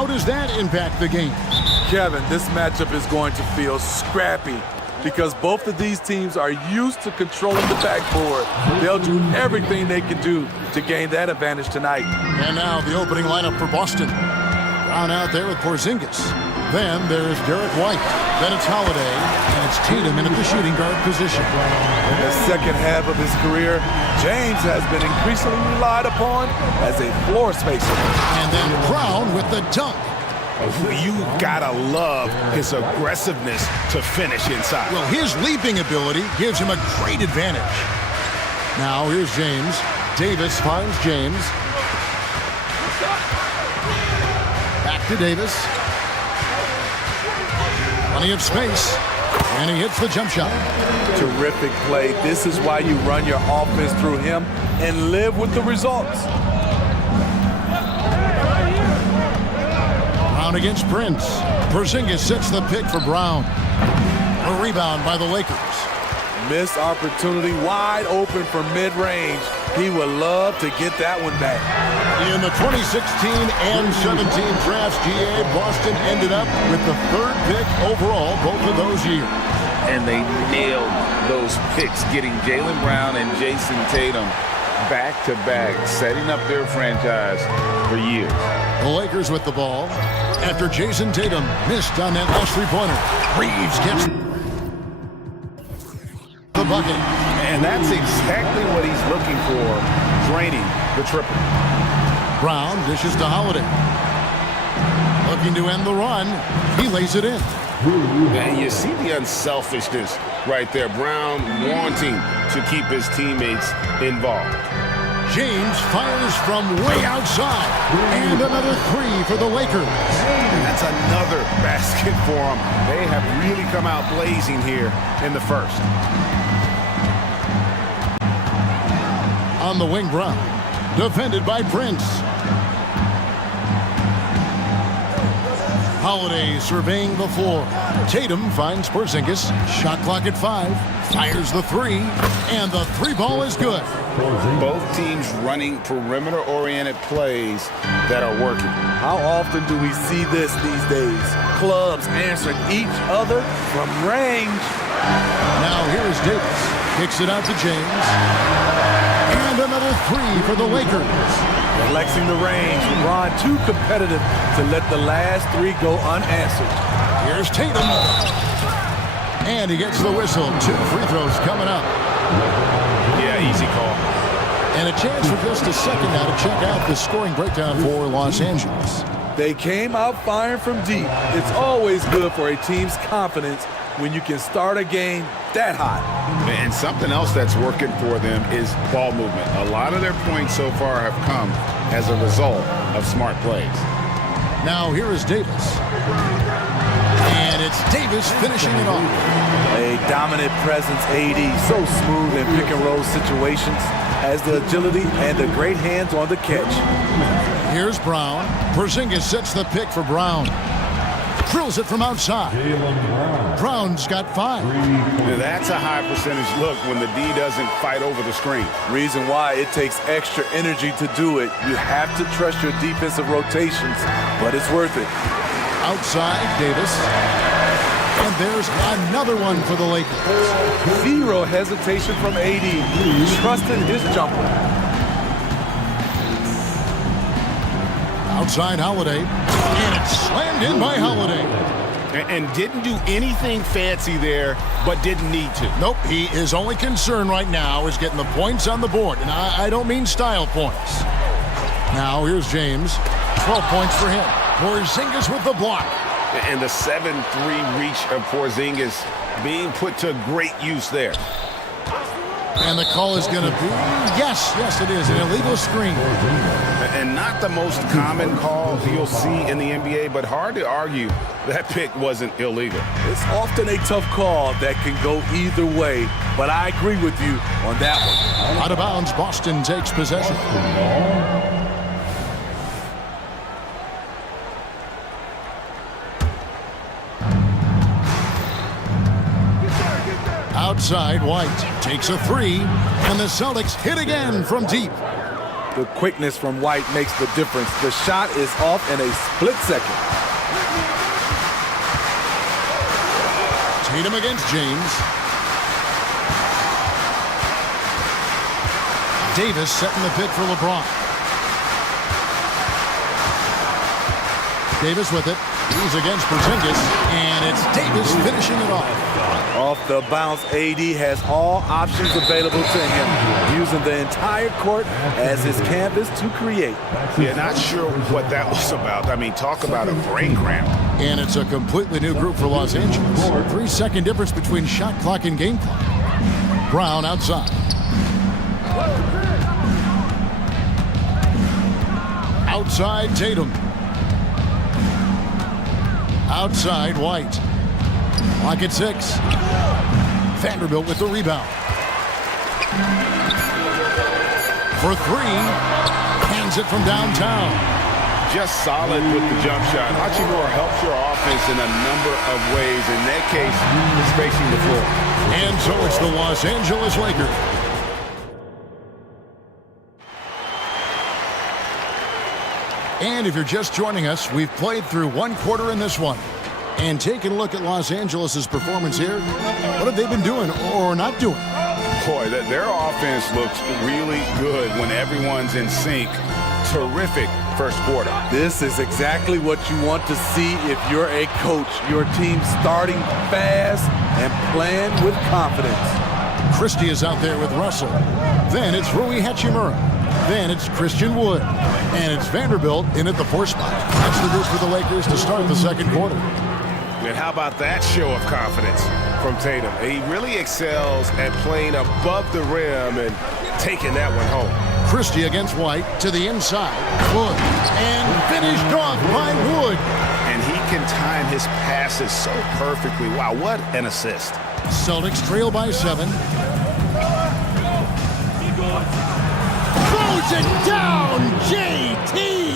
How does that impact the game? Kevin, this matchup is going to feel scrappy because both of these teams are used to controlling the backboard. They'll do everything they can do to gain that advantage tonight. And now the opening lineup for Boston. Brown out there with Porzingis. Then there's Derek White. Then it's Holiday. And it's Tatum in at the shooting guard position. In the second half of his career, James has been increasingly relied upon as a floor spacer. And then Brown with the dunk. You gotta love his aggressiveness to finish inside. Well, his leaping ability gives him a great advantage. Now here's James. Davis finds James. Back to Davis. Plenty of space. And he hits the jump shot. Terrific play. This is why you run your offense through him and live with the results. Brown against Prince. Porzingis sets the pick for Brown. A rebound by the Lakers. Missed opportunity, wide open from mid-range. He would love to get that one back. In the 2016 and 17 drafts, GA, Boston ended up with the third pick overall both of those years. And they nailed those picks, getting Jaylen Brown and Jason Tatum back-to-back, setting up their franchise for years. The Lakers with the ball after Jason Tatum missed on that last three-pointer. Reeves gets the bucket. And that's exactly what he's looking for, draining the triple. Brown dishes to Holiday. Looking to end the run. He lays it in. And you see the unselfishness right there. Brown wanting to keep his teammates involved. James fires from way outside. And another three for the Lakers. And that's another basket for them. They have really come out blazing here in the first. On the wing, Brown. Defended by Prince. Holiday surveying the floor. Tatum finds Porzingis. Shot clock at 5. Fires the three. And the three ball is good. Both teams running perimeter-oriented plays that are working. How often do we see this these days? Clubs answering each other from range. Now here is Davis. Kicks it out to James. And another three for the Lakers. Flexing the range. LeBron too competitive to let the last three go unanswered. Here's Tatum. And he gets the whistle. 2 free throws coming up. Yeah, easy call. And a chance for just a second now to check out the scoring breakdown for Los Angeles. They came out firing from deep. It's always good for a team's confidence when you can start a game that hot. And something else that's working for them is ball movement. A lot of their points so far have come as a result of smart plays. Now here is Davis. And it's Davis finishing it off. A dominant presence, AD, so smooth in pick and roll situations, has the agility and the great hands on the catch. Here's Brown. Porzingis sets the pick for Brown. Drills it from outside. Brown's got 5. That's a high percentage look when the D doesn't fight over the screen. Reason why it takes extra energy to do it. You have to trust your defensive rotations, but it's worth it. Outside, Davis. And there's another one for the Lakers. Zero hesitation from AD. Trusting his jumper. Outside Holiday. And it's slammed in by Holiday. And didn't do anything fancy there, but didn't need to. Nope, his only concern right now is getting the points on the board. And I don't mean style points. Now here's James. 12 points for him. Porzingis with the block. And the 7-3 reach of Porzingis being put to great use there. And the call is going to be, yes, it is, an illegal screen. And not the most common call you'll see in the NBA, but hard to argue that pick wasn't illegal. It's often a tough call that can go either way, but I agree with you on that one. Out of bounds, Boston takes possession. Outside, White takes a 3, and the Celtics hit again from deep. The quickness from White makes the difference. The shot is off in a split second. Tatum against James. Davis setting the pick for LeBron. Davis with it. He's against Porzingis, and it's Davis finishing it off. Off the bounce, AD has all options available to him, using the entire court as his canvas to create. Yeah, not sure what that was about. I mean, talk about a brain cramp. And it's a completely new group for Los Angeles. 3-second difference between shot clock and game clock. Brown outside. Outside Tatum. Outside White. Clock at 6. Vanderbilt with the rebound. For 3. Hands it from downtown. Just solid with the jump shot. Hachimura helps your offense in a number of ways. In that case, spacing the floor. And so it's the Los Angeles Lakers. And if you're just joining us, we've played through one quarter in this one. And taking a look at Los Angeles' performance here, what have they been doing or not doing? Boy, their offense looks really good when everyone's in sync. Terrific first quarter. This is exactly what you want to see if you're a coach. Your team starting fast and playing with confidence. Christie is out there with Russell. Then it's Rui Hachimura. Then it's Christian Wood. And it's Vanderbilt in at the 4 spot. That's the group for the Lakers to start the second quarter. And how about that show of confidence from Tatum? He really excels at playing above the rim and taking that one home. Christie against White to the inside. Wood. And finished off by Wood. And he can time his passes so perfectly. Wow, what an assist. Celtics trail by 7. Throws it down, JT!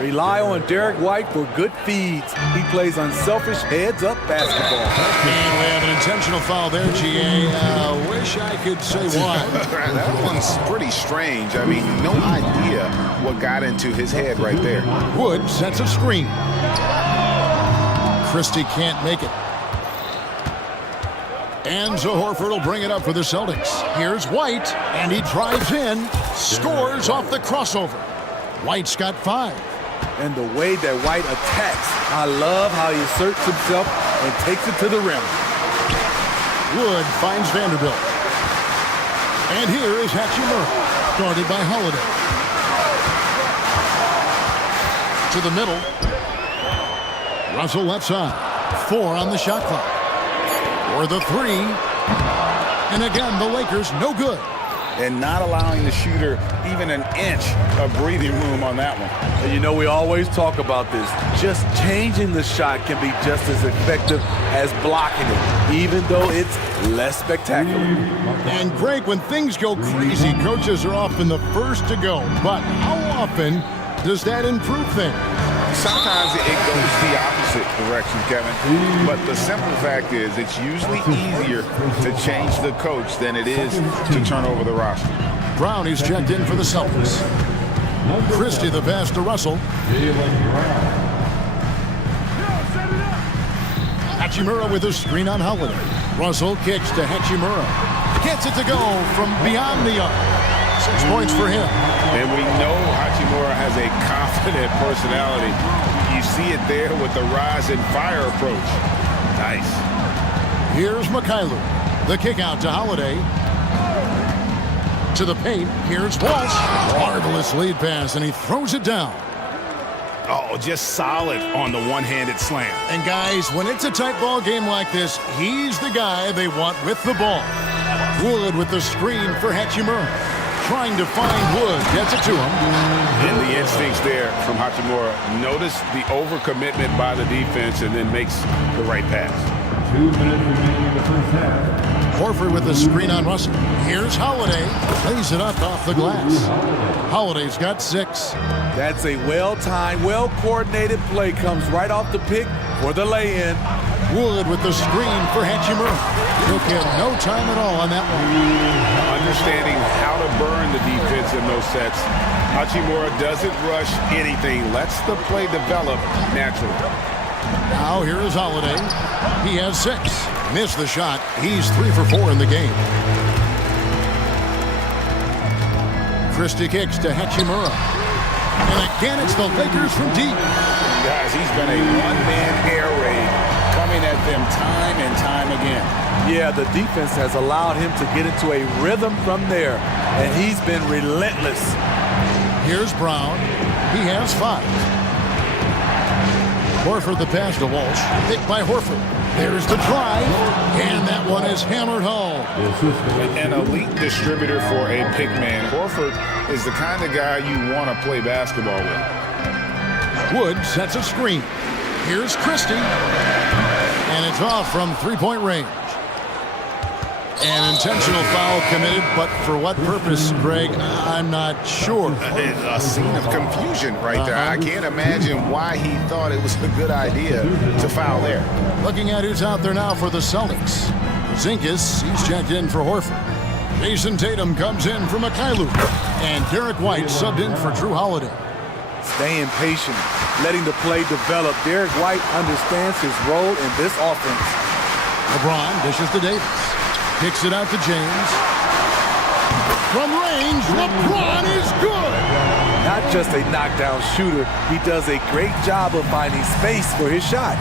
Rely on Derek White for good feeds. He plays unselfish heads-up basketball. And we have an intentional foul there, GA. Wish I could say why. That one's pretty strange. I mean, no idea what got into his head right there. Wood sets a screen. Christie can't make it. And Horford will bring it up for the Celtics. Here's White, and he drives in, scores off the crossover. White's got 5. And the way that White attacks, I love how he asserts himself and takes it to the rim. Wood finds Vanderbilt. And here is Hachimura, guarded by Holiday. To the middle. Russell left side. 4 on the shot clock. For the 3. And again, the Lakers no good. And not allowing the shooter even an inch of breathing room on that one. And you know, we always talk about this. Just changing the shot can be just as effective as blocking it, even though it's less spectacular. And Greg, when things go crazy, coaches are often the first to go. But how often does that improve things? Sometimes it goes the opposite direction, Kevin. But the simple fact is it's usually easier to change the coach than it is to turn over the roster. Brown is checked in for the Celtics. Christie the pass to Russell. Hachimura with a screen on Holiday. Russell kicks to Hachimura. Gets it to go from beyond the arc. 6 points for him. And we know Hachimura has a confident personality. You see it there with the rise and fire approach. Nice. Here's Mikhailuk. The kick out to Holiday. To the paint. Here's Walsh. Marvelous lead pass, and he throws it down. Oh, just solid on the one-handed slam. And guys, when it's a tight ball game like this, he's the guy they want with the ball. Wood with the screen for Hachimura. Trying to find Wood. Gets it to him. And the instincts there from Hachimura. Notice the overcommitment by the defense and then makes the right pass. 2 minutes remaining in the first half. Horford with the screen on Russell. Here's Holiday. Plays it up off the glass. Holiday's got 6. That's a well-timed, well-coordinated play. Comes right off the pick for the lay-in. Wood with the screen for Hachimura. Took him no time at all on that one. Understanding how to burn the defense in those sets. Hachimura doesn't rush anything. Lets the play develop naturally. Now here is Holiday. He has 6. Missed the shot. He's 3 for 4 in the game. Christie kicks to Hachimura. And again, it's the Lakers from deep. Guys, he's been a one-man air raid coming at them time and time again. Yeah, the defense has allowed him to get into a rhythm from there, and he's been relentless. Here's Brown. He has 5. Horford the pass to Walsh. Picked by Horford. There's the drive, and that one is hammered home. An elite distributor for a pick man. Horford is the kind of guy you want to play basketball with. Wood sets a screen. Here's Christie. And it's off from three-point range. An intentional foul committed, but for what purpose, Greg, I'm not sure. A scene of confusion right there. I can't imagine why he thought it was a good idea to foul there. Looking at who's out there now for the Celtics. Zinkas, he's checked in for Horford. Jason Tatum comes in for Mikhailuk. And Derek White subbed in for Drew Holiday. Staying patient, letting the play develop. Derek White understands his role in this offense. LeBron dishes to Davis. Kicks it out to James. From range, LeBron is good. Not just a knockdown shooter, he does a great job of finding space for his shot.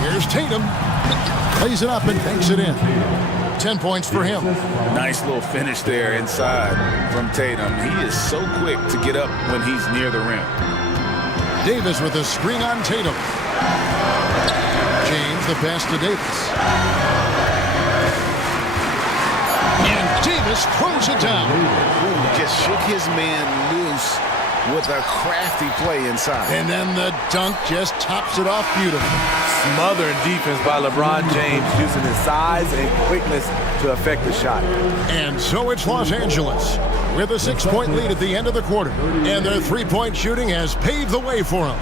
Here's Tatum. Plays it up and banks it in. 10 points for him. Nice little finish there inside from Tatum. He is so quick to get up when he's near the rim. Davis with a screen on Tatum. James the pass to Davis. And Davis throws it down. Ooh, just shook his man loose with a crafty play inside. And then the dunk just tops it off beautifully. Smothering defense by LeBron James, using his size and quickness to affect the shot. And so it's Los Angeles with a 6-point lead at the end of the quarter. And their three-point shooting has paved the way for them.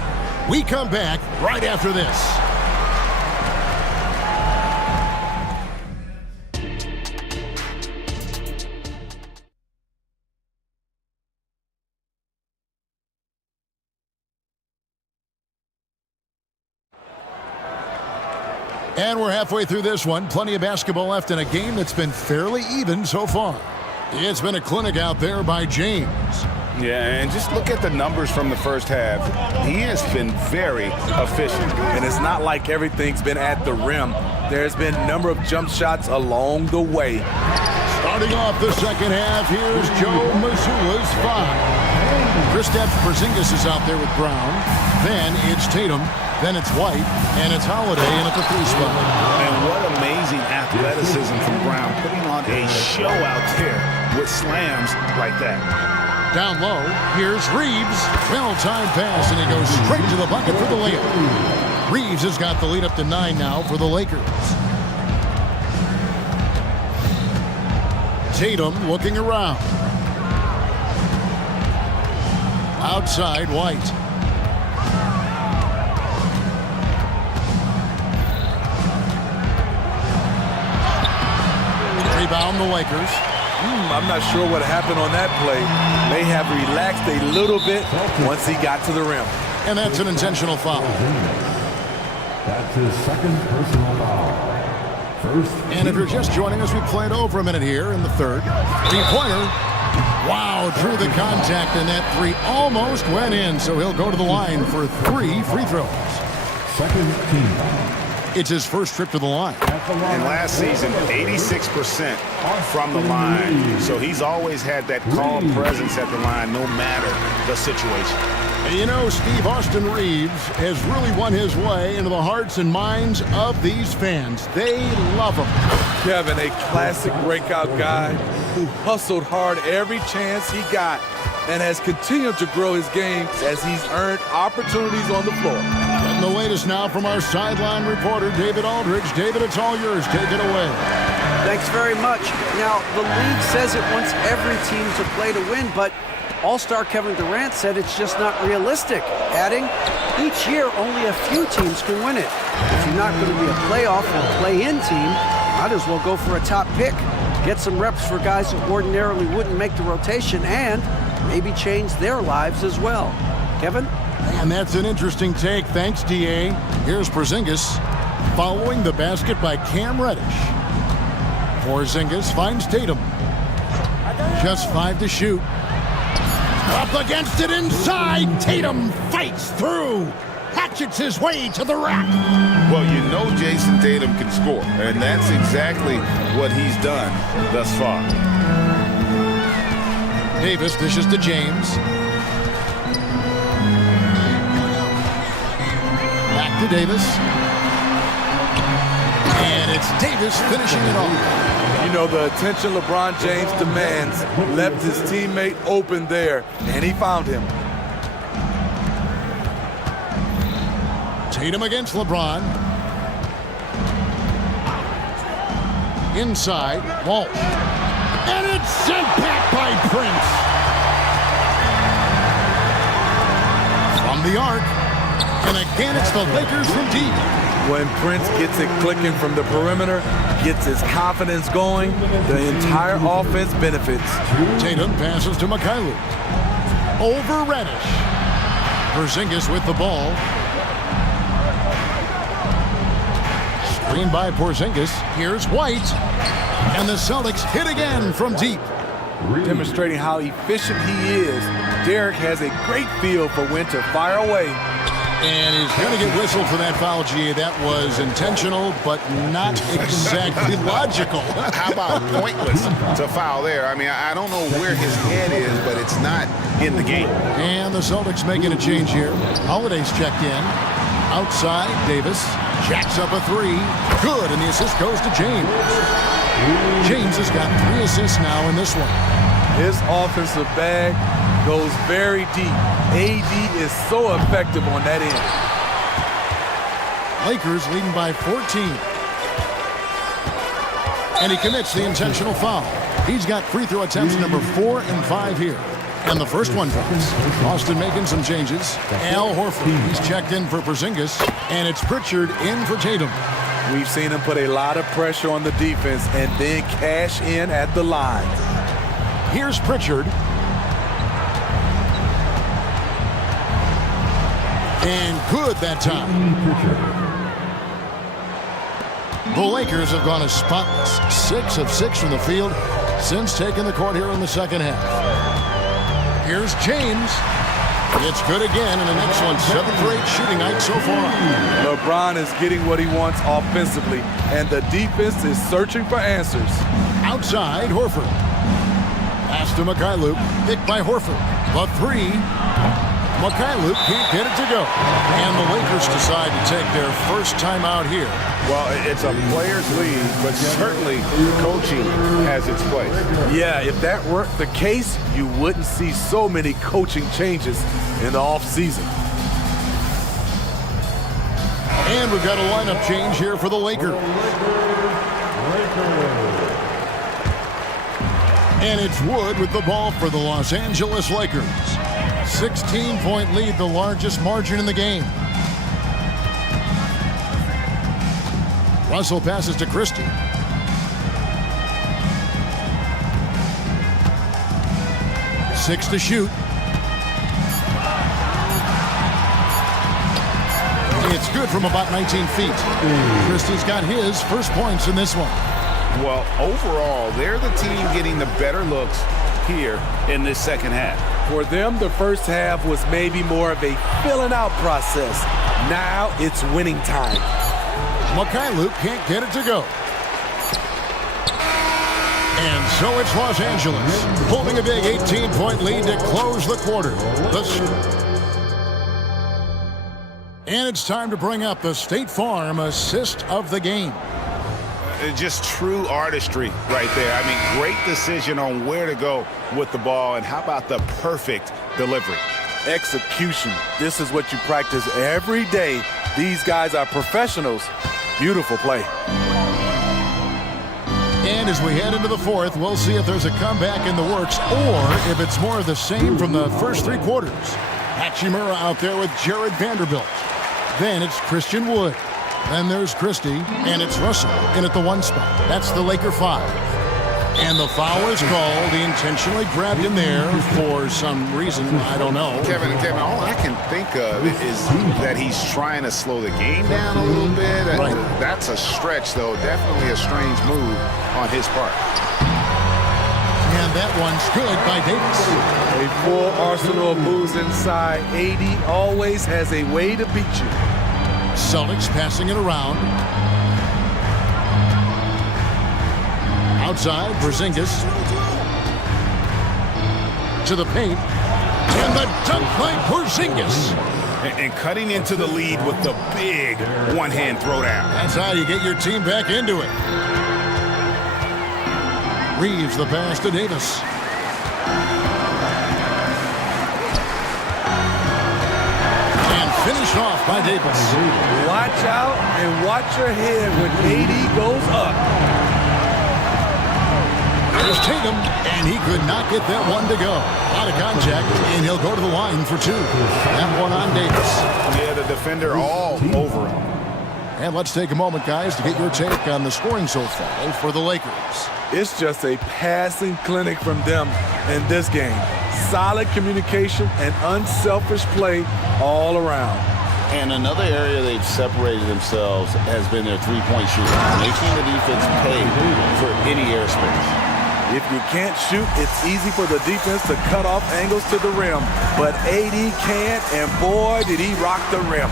We come back right after this. And we're halfway through this one. Plenty of basketball left in a game that's been fairly even so far. It's been a clinic out there by James. Yeah, and just look at the numbers from the first half. He has been very efficient. And it's not like everything's been at the rim. There's been a number of jump shots along the way. Starting off the second half, here's Joe Mazzulla's 5. Kristaps Porzingis is out there with Brown. Then it's Tatum. Then it's White. And it's Holiday in at the 3 spot. And what amazing athleticism from Brown, putting on a show out there with slams like that. Down low, here's Reeves. Well-timed pass, and he goes straight to the bucket for the layup. Reeves has got the lead up to 9 now for the Lakers. Tatum looking around. Outside, White. Rebound the Lakers. I'm not sure what happened on that play. May have relaxed a little bit once he got to the rim. And that's an intentional foul. That's his second personal foul. And if you're just joining us, we played over a minute here in the third. Three-pointer. Wow, drew the contact, and that 3 almost went in, so he'll go to the line for 3 free throws. Second team foul. It's his first trip to the line. And last season, 86% from the line. So he's always had that calm presence at the line, no matter the situation. And you know, Steve, Austin Reeves has really won his way into the hearts and minds of these fans. They love him. Kevin, a classic breakout guy who hustled hard every chance he got and has continued to grow his game as he's earned opportunities on the floor. And the latest now from our sideline reporter, David Aldridge. David, it's all yours. Take it away. Thanks very much. Now, the league says it wants every team to play to win, but All-star Kevin Durant said it's just not realistic, adding, each year only a few teams can win it. If you're not going to be a playoff or play-in team, might as well go for a top pick. Get some reps for guys who ordinarily wouldn't make the rotation and maybe change their lives as well. Kevin? And that's an interesting take. Thanks, D.A. Here's Porzingis following the basket by Cam Reddish. Porzingis finds Tatum. Just 5 to shoot. Up against it inside. Tatum fights through. Hatchets his way to the rack. Well, you know Jason Tatum can score, and that's exactly what he's done thus far. Davis dishes to James. Back to Davis. And it's Davis finishing it off. You know, the attention LeBron James demands left his teammate open there, and he found him. Tatum against LeBron. Inside, Walsh. And it's sent back by Prince. From the arc. And again, it's the Lakers from deep. When Prince gets it clicking from the perimeter, gets his confidence going, the entire offense benefits. Tatum passes to Mikhailuk. Over Reddish. Porzingis with the ball. Screen by Porzingis. Here's White. And the Celtics hit again from deep. Demonstrating how efficient he is, Derek has a great feel for when to fire away. And he's going to get whistled for that foul, G. That was intentional, but not exactly logical. How about pointless to foul there? I mean, I don't know where his head is, but it's not in the game. And the Celtics making a change here. Holiday's checked in. Outside, Davis jacks up a 3. Good, and the assist goes to James. James has got 3 assists now in this one. His offensive bag goes very deep. AD is so effective on that end. Lakers leading by 14. And he commits the intentional foul. He's got free throw attempts number 4 and 5 here. And the first one drops. Austin making some changes. Al Horford, he's checked in for Porzingis. And it's Pritchard in for Tatum. We've seen him put a lot of pressure on the defense and then cash in at the line. Here's Pritchard. And good that time. The Lakers have gone as spotless. 6 of 6 from the field since taking the court here in the second half. Here's James. It's good again, and an excellent 7 for 8 shooting night so far. LeBron is getting what he wants offensively, and the defense is searching for answers. Outside, Horford. Pass to Mikhailuk. Picked by Horford. The 3. Mikhailuk can't get it to go. And the Lakers decide to take their first timeout here. Well, it's a players' league, but certainly coaching has its place. Yeah, if that weren't the case, you wouldn't see so many coaching changes in the offseason. And we've got a lineup change here for the Lakers. And it's Wood with the ball for the Los Angeles Lakers. 16-point lead, the largest margin in the game. Russell passes to Christie. Six to shoot. It's good from about 19 feet. Christie's got his first points in this one. Well, overall, they're the team getting the better looks here in this second half. For them, the first half was maybe more of a filling out process. Now it's winning time. Mikhailuk can't get it to go. And so it's Los Angeles holding a big 18-point lead to close the quarter. And it's time to bring up the State Farm assist of the game. Just true artistry right there. I mean, great decision on where to go with the ball, and how about the perfect delivery? Execution. This is what you practice every day. These guys are professionals. Beautiful play. And as we head into the fourth, we'll see if there's a comeback in the works or if it's more of the same from the first three quarters. Hachimura out there with Jared Vanderbilt. Then it's Christian Wood. Then there's Christie, and it's Russell in at the 1 spot. That's the Laker 5. And the foul is called. He intentionally grabbed him there for some reason. I don't know. Kevin, all I can think of is that he's trying to slow the game down a little bit. Right. That's a stretch, though. Definitely a strange move on his part. And that one's good by Davis. A full arsenal of moves inside. AD always has a way to beat you. Celtics passing it around. Outside, Porzingis. To the paint. And the dunk by Porzingis. And cutting into the lead with the big one-hand throwdown. That's how you get your team back into it. Reeves the pass to Davis. And finished off by Davis. Watch out and watch your head when AD goes up. There's Tatum, and he could not get that one to go. Out of contact, and he'll go to the line for 2. That one on Davis. Yeah, the defender all over him. And let's take a moment, guys, to get your take on the scoring so far for the Lakers. It's just a passing clinic from them in this game. Solid communication and unselfish play all around. And another area they've separated themselves has been their three-point shooting, making the defense pay for any airspace. If you can't shoot, it's easy for the defense to cut off angles to the rim. But AD can, and boy, did he rock the rim.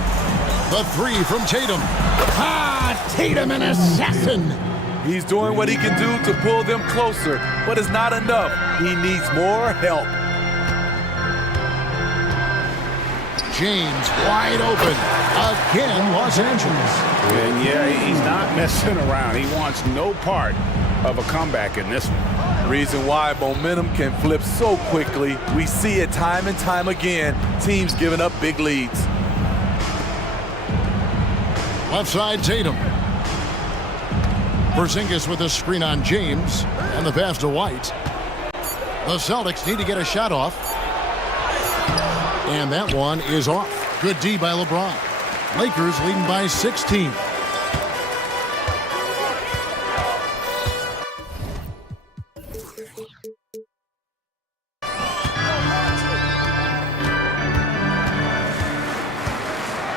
The 3 from Tatum. Tatum, an assassin. He's doing what he can do to pull them closer, but it's not enough. He needs more help. James wide open. Again, Los Angeles. And yeah, he's not messing around. He wants no part of a comeback in this one. Reason why momentum can flip so quickly. We see it time and time again. Teams giving up big leads. Left side, Tatum. Porzingis with a screen on James. And the pass to White. The Celtics need to get a shot off. And that one is off. Good D by LeBron. Lakers leading by 16.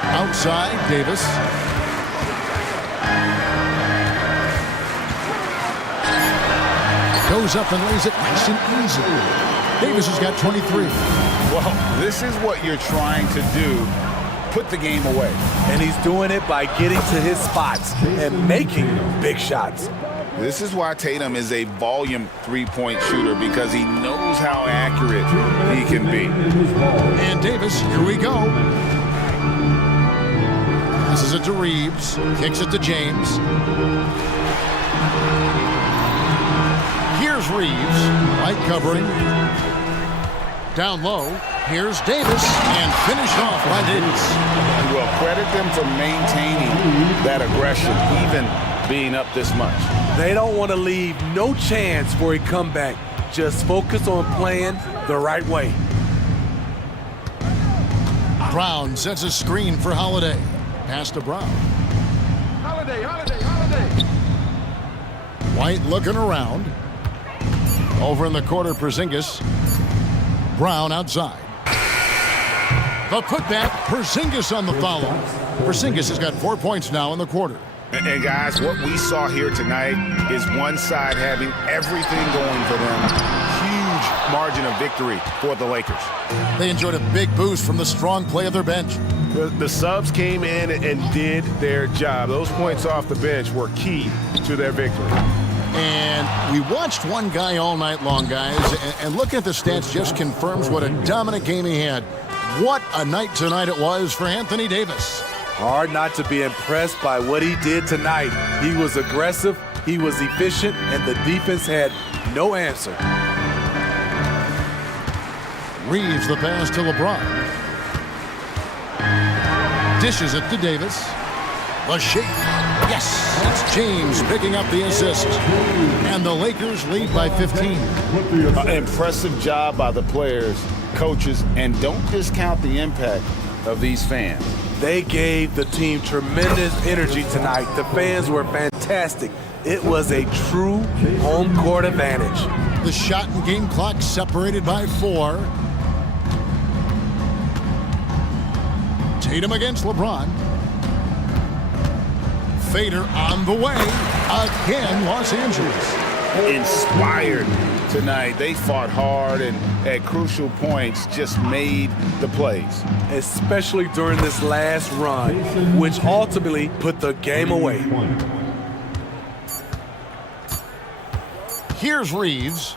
Outside, Davis. Goes up and lays it nice and easy. Davis has got 23. Well, this is what you're trying to do. Put the game away. And he's doing it by getting to his spots and making big shots. This is why Tatum is a volume three-point shooter, because he knows how accurate he can be. And Davis, here we go. Passes it to Reeves. Kicks it to James. Here's Reeves. White covering. Down low. Here's Davis. And finished off by Davis. Well, credit them for maintaining that aggression, even being up this much. They don't want to leave no chance for a comeback. Just focus on playing the right way. Brown sets a screen for Holiday. Pass to Brown. Holiday. White looking around. Over in the corner, Porzingis. Brown outside. The putback, Porzingis on the follow. Porzingis has got 4 points now in the quarter. And guys, what we saw here tonight is one side having everything going for them. Huge margin of victory for the Lakers. They enjoyed a big boost from the strong play of their bench. The subs came in and did their job. Those points off the bench were key to their victory. And we watched one guy all night long, guys, and looking at the stats just confirms what a dominant game he had. What a night tonight it was for Anthony Davis. Hard not to be impressed by what he did tonight. He was aggressive, he was efficient, and the defense had no answer. Reeves the pass to LeBron. Dishes it to Davis. The shake. Yes, it's James picking up the assist. And the Lakers lead by 15. Impressive job by the players, coaches, and don't discount the impact of these fans. They gave the team tremendous energy tonight. The fans were fantastic. It was a true home court advantage. The shot and game clock separated by 4. Tatum against LeBron. Fader on the way. Again, Los Angeles. Inspired tonight. They fought hard and at crucial points just made the plays. Especially during this last run, which ultimately put the game away. Here's Reeves.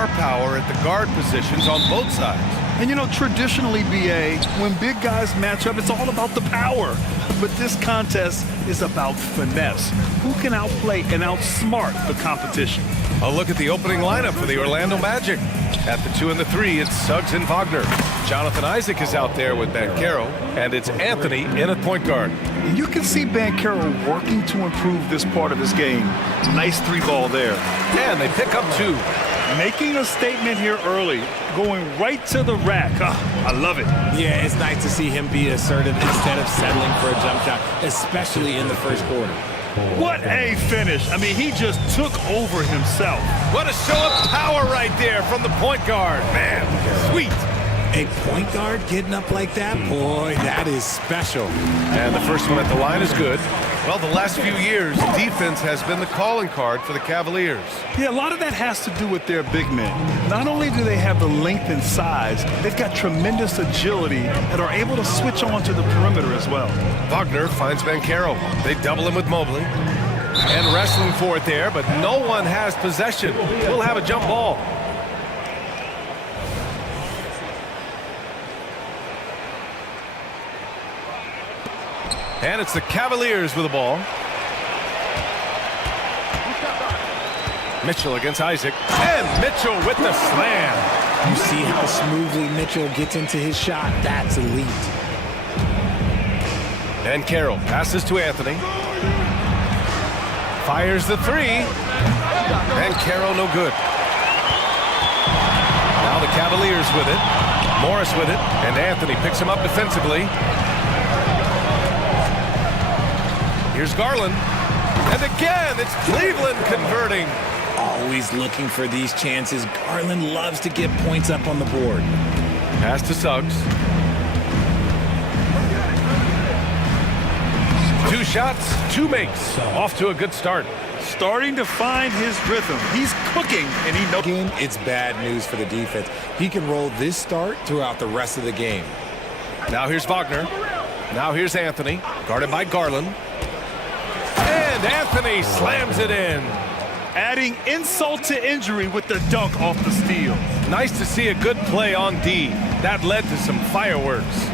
star power at the guard positions on both sides. And you know, traditionally, BA, when big guys match up, it's all about the power. But this contest is about finesse. Who can outplay and outsmart the competition? A look at the opening lineup for the Orlando Magic. At the 2 and the 3, it's Suggs and Wagner. Jonathan Isaac is out there with Banchero, and it's Anthony in at point guard. You can see Banchero working to improve this part of his game. Nice 3-ball there. And they pick up 2. Making a statement here early, going right to the rack. I love it. Yeah, it's nice to see him be assertive instead of settling for a jump shot, especially in the first quarter. What a finish. I mean, he just took over himself. What a show of power right there from the point guard. Man, sweet. A point guard getting up like that? Boy, that is special. And the first one at the line is good. Well, the last few years, defense has been the calling card for the Cavaliers. Yeah, a lot of that has to do with their big men. Not only do they have the length and size, they've got tremendous agility and are able to switch on to the perimeter as well. Wagner finds Banchero. They double him with Mobley. And wrestling for it there, but no one has possession. We'll have a jump ball. And it's the Cavaliers with the ball. Mitchell against Isaac. And Mitchell with the slam. You see how smoothly Mitchell gets into his shot. That's elite. And Carroll passes to Anthony. Fires the 3. And Carroll no good. Now the Cavaliers with it. Morris with it. And Anthony picks him up defensively. Here's Garland. And again, it's Cleveland converting. Always looking for these chances. Garland loves to get points up on the board. Pass to Suggs. 2 shots, 2 makes. Off to a good start. Starting to find his rhythm. He's cooking, and he knows. Again, it's bad news for the defense. He can roll this start throughout the rest of the game. Now here's Wagner. Now here's Anthony, guarded by Garland. And Anthony slams it in. Adding insult to injury with the dunk off the steal. Nice to see a good play on D. That led to some fireworks.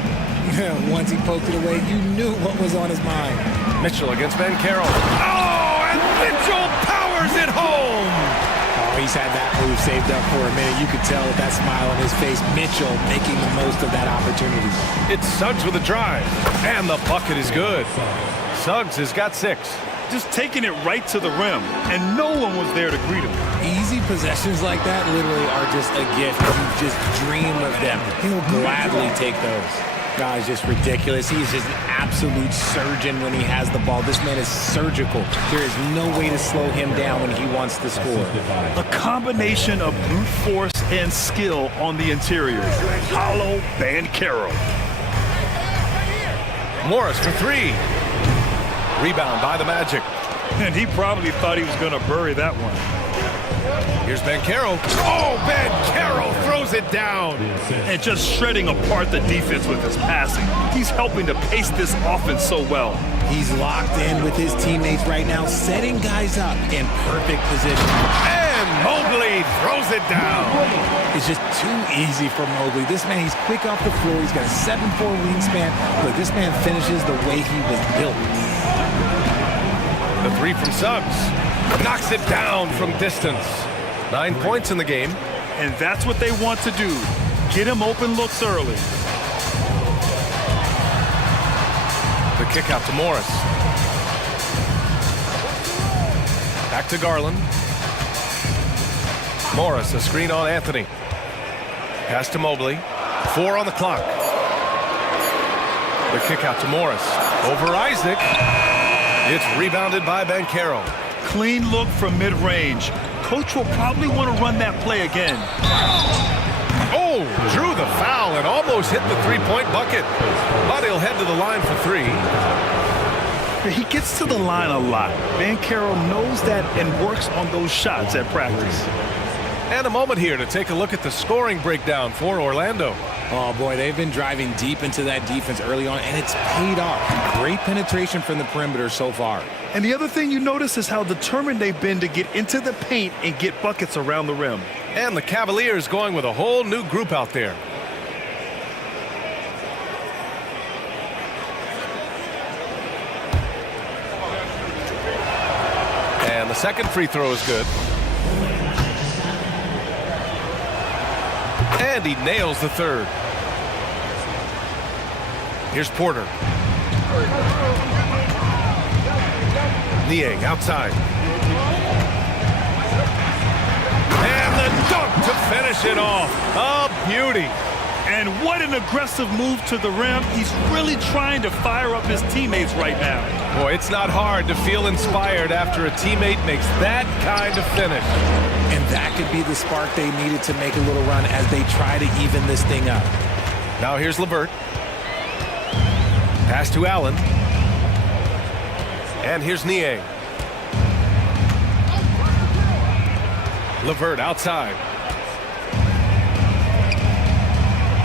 Once he poked it away, you knew what was on his mind. Mitchell against Banchero. Oh, and Mitchell powers it home. Oh, he's had that move saved up for a minute. You could tell with that smile on his face, Mitchell making the most of that opportunity. It's Suggs with a drive. And the bucket is good. Suggs has got 6. Just taking it right to the rim, and no one was there to greet him. Easy possessions like that literally are just a gift. You just dream of them. He'll gladly take those. Guy's just ridiculous. He is just an absolute surgeon when he has the ball. This man is surgical. There is no way to slow him down when he wants to score. A combination of brute force and skill on the interior. Hollow Banchero. Morris for 3. Rebound by the Magic. And he probably thought he was going to bury that one. Here's Banchero. Oh, Banchero throws it down. And just shredding apart the defense with his passing. He's helping to pace this offense so well. He's locked in with his teammates right now, setting guys up in perfect position. And Mobley throws it down. It's just too easy for Mobley. This man, he's quick off the floor. He's got a 7'4" wingspan. But this man finishes the way he was built. The 3 from Suggs. Knocks it down from distance. 9 points in the game. And that's what they want to do. Get him open looks early. The kick out to Morris. Back to Garland. Morris, a screen on Anthony. Pass to Mobley. 4 on the clock. The kick out to Morris. Over Isaac. It's rebounded by Banchero. Clean look from mid-range. Coach will probably want to run that play again. Oh, drew the foul and almost hit the 3-point bucket. But he'll head to the line for 3. He gets to the line a lot. Banchero knows that and works on those shots at practice. And a moment here to take a look at the scoring breakdown for Orlando. Oh, boy, they've been driving deep into that defense early on, and it's paid off. Great penetration from the perimeter so far. And the other thing you notice is how determined they've been to get into the paint and get buckets around the rim. And the Cavaliers going with a whole new group out there. And the second free throw is good. And he nails the third. Here's Porter. Niang outside. And the dunk to finish it off. A beauty. And what an aggressive move to the rim. He's really trying to fire up his teammates right now. Boy, it's not hard to feel inspired after a teammate makes that kind of finish. And that could be the spark they needed to make a little run as they try to even this thing up. Now here's LeVert. Pass to Allen. And here's Niang. LeVert outside.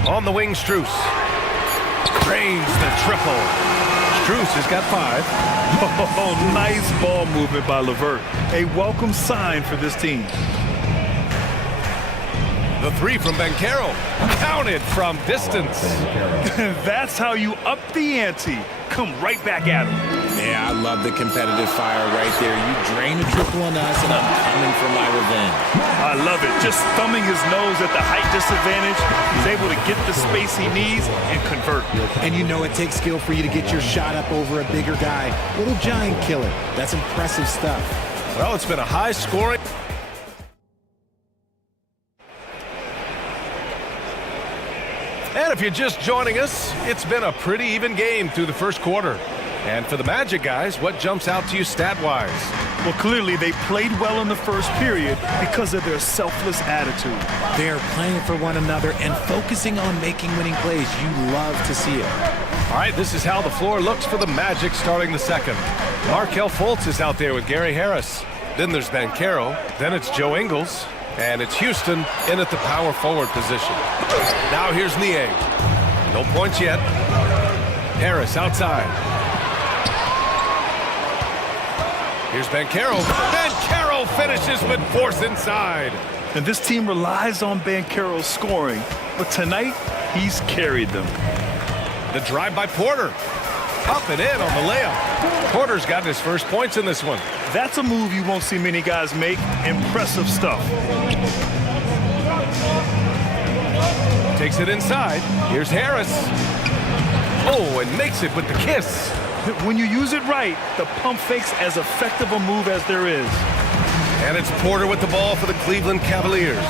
On the wing, Strus. Drains the triple. Strus has got 5. Oh, nice ball movement by LeVert. A welcome sign for this team. The 3 from Banchero. Counted from distance. That's how you up the ante. Come right back at him. Yeah, I love the competitive fire right there. You drain a triple on us, and I'm coming for my revenge. I love it. Just thumbing his nose at the height disadvantage. He's able to get the space he needs and convert. And you know it takes skill for you to get your shot up over a bigger guy. Little giant killer. That's impressive stuff. Well, it's been a high scoring. And if you're just joining us, it's been a pretty even game through the first quarter. And for the Magic guys, what jumps out to you stat-wise? Well, clearly they played well in the first period because of their selfless attitude. They are playing for one another and focusing on making winning plays. You love to see it. All right, this is how the floor looks for the Magic starting the second. Markelle Fultz is out there with Gary Harris. Then there's Banchero. Then it's Joe Ingles. And it's Houston in at the power forward position. Now here's Niang. No points yet. Harris outside. Here's Banchero. Banchero finishes with force inside. And this team relies on Banchero's scoring, but tonight he's carried them. The drive by Porter. Up and in on the layup. Porter's gotten his first points in this one. That's a move you won't see many guys make. Impressive stuff. Takes it inside. Here's Harris. Oh, and makes it with the kiss. When you use it right, the pump fake's as effective a move as there is. And it's Porter with the ball for the Cleveland Cavaliers.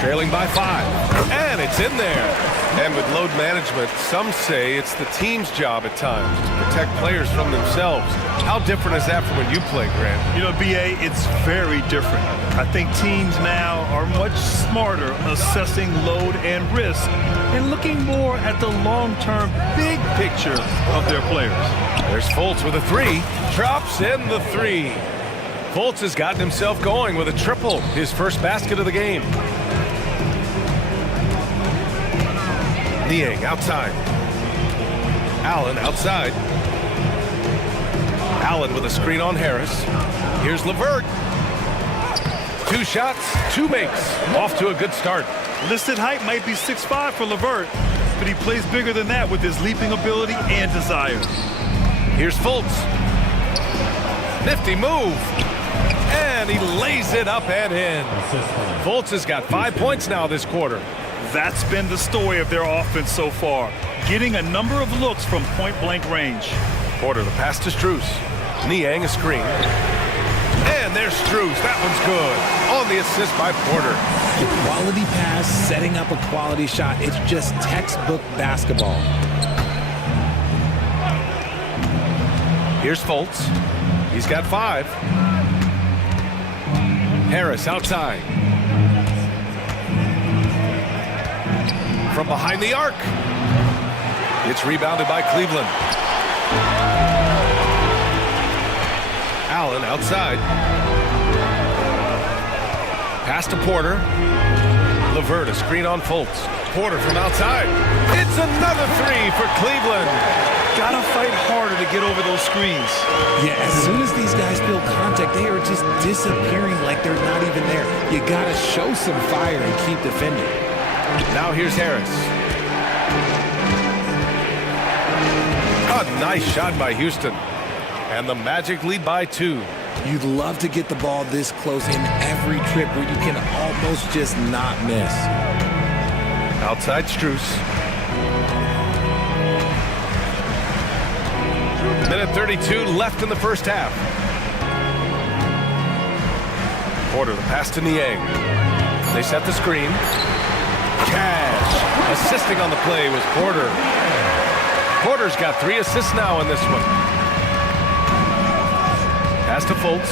Trailing by 5. And it's in there. And with load management, some say it's the team's job at times to protect players from themselves. How different is that from when you play, Grant? You know, B.A., it's very different. I think teams now are much smarter assessing load and risk and looking more at the long-term big picture of their players. There's Fultz with a 3. Drops in the 3. Fultz has gotten himself going with a triple, his first basket of the game. Niang outside. Allen outside. Allen with a screen on Harris. Here's LeVert. 2 shots, 2 makes. Off to a good start. Listed height might be 6'5" for LeVert, but he plays bigger than that with his leaping ability and desire. Here's Fultz. Nifty move. And he lays it up and in. Fultz has got 5 points now this quarter. That's been the story of their offense so far, getting a number of looks from point-blank range. Porter, the pass to Strus. Niang a screen. And there's Strus. That one's good. On the assist by Porter. Quality pass, setting up a quality shot. It's just textbook basketball. Here's Fultz. He's got 5. Harris outside. From behind the arc. It's rebounded by Cleveland. Allen outside. Pass to Porter. Levert, a screen on Fultz. Porter from outside. It's another three for Cleveland. Gotta fight harder to get over those screens. Yeah, as soon as these guys feel contact, they are just disappearing like they're not even there. You gotta show some fire and keep defending. Now here's Harris. A nice shot by Houston. And the Magic lead by 2. You'd love to get the ball this close in every trip where you can almost just not miss. Outside Strus. Minute 32 left in the first half. Porter, the pass to Niang. They set the screen. Cash. Assisting on the play was Porter. Porter's got 3 assists now in this one. Pass to Fultz.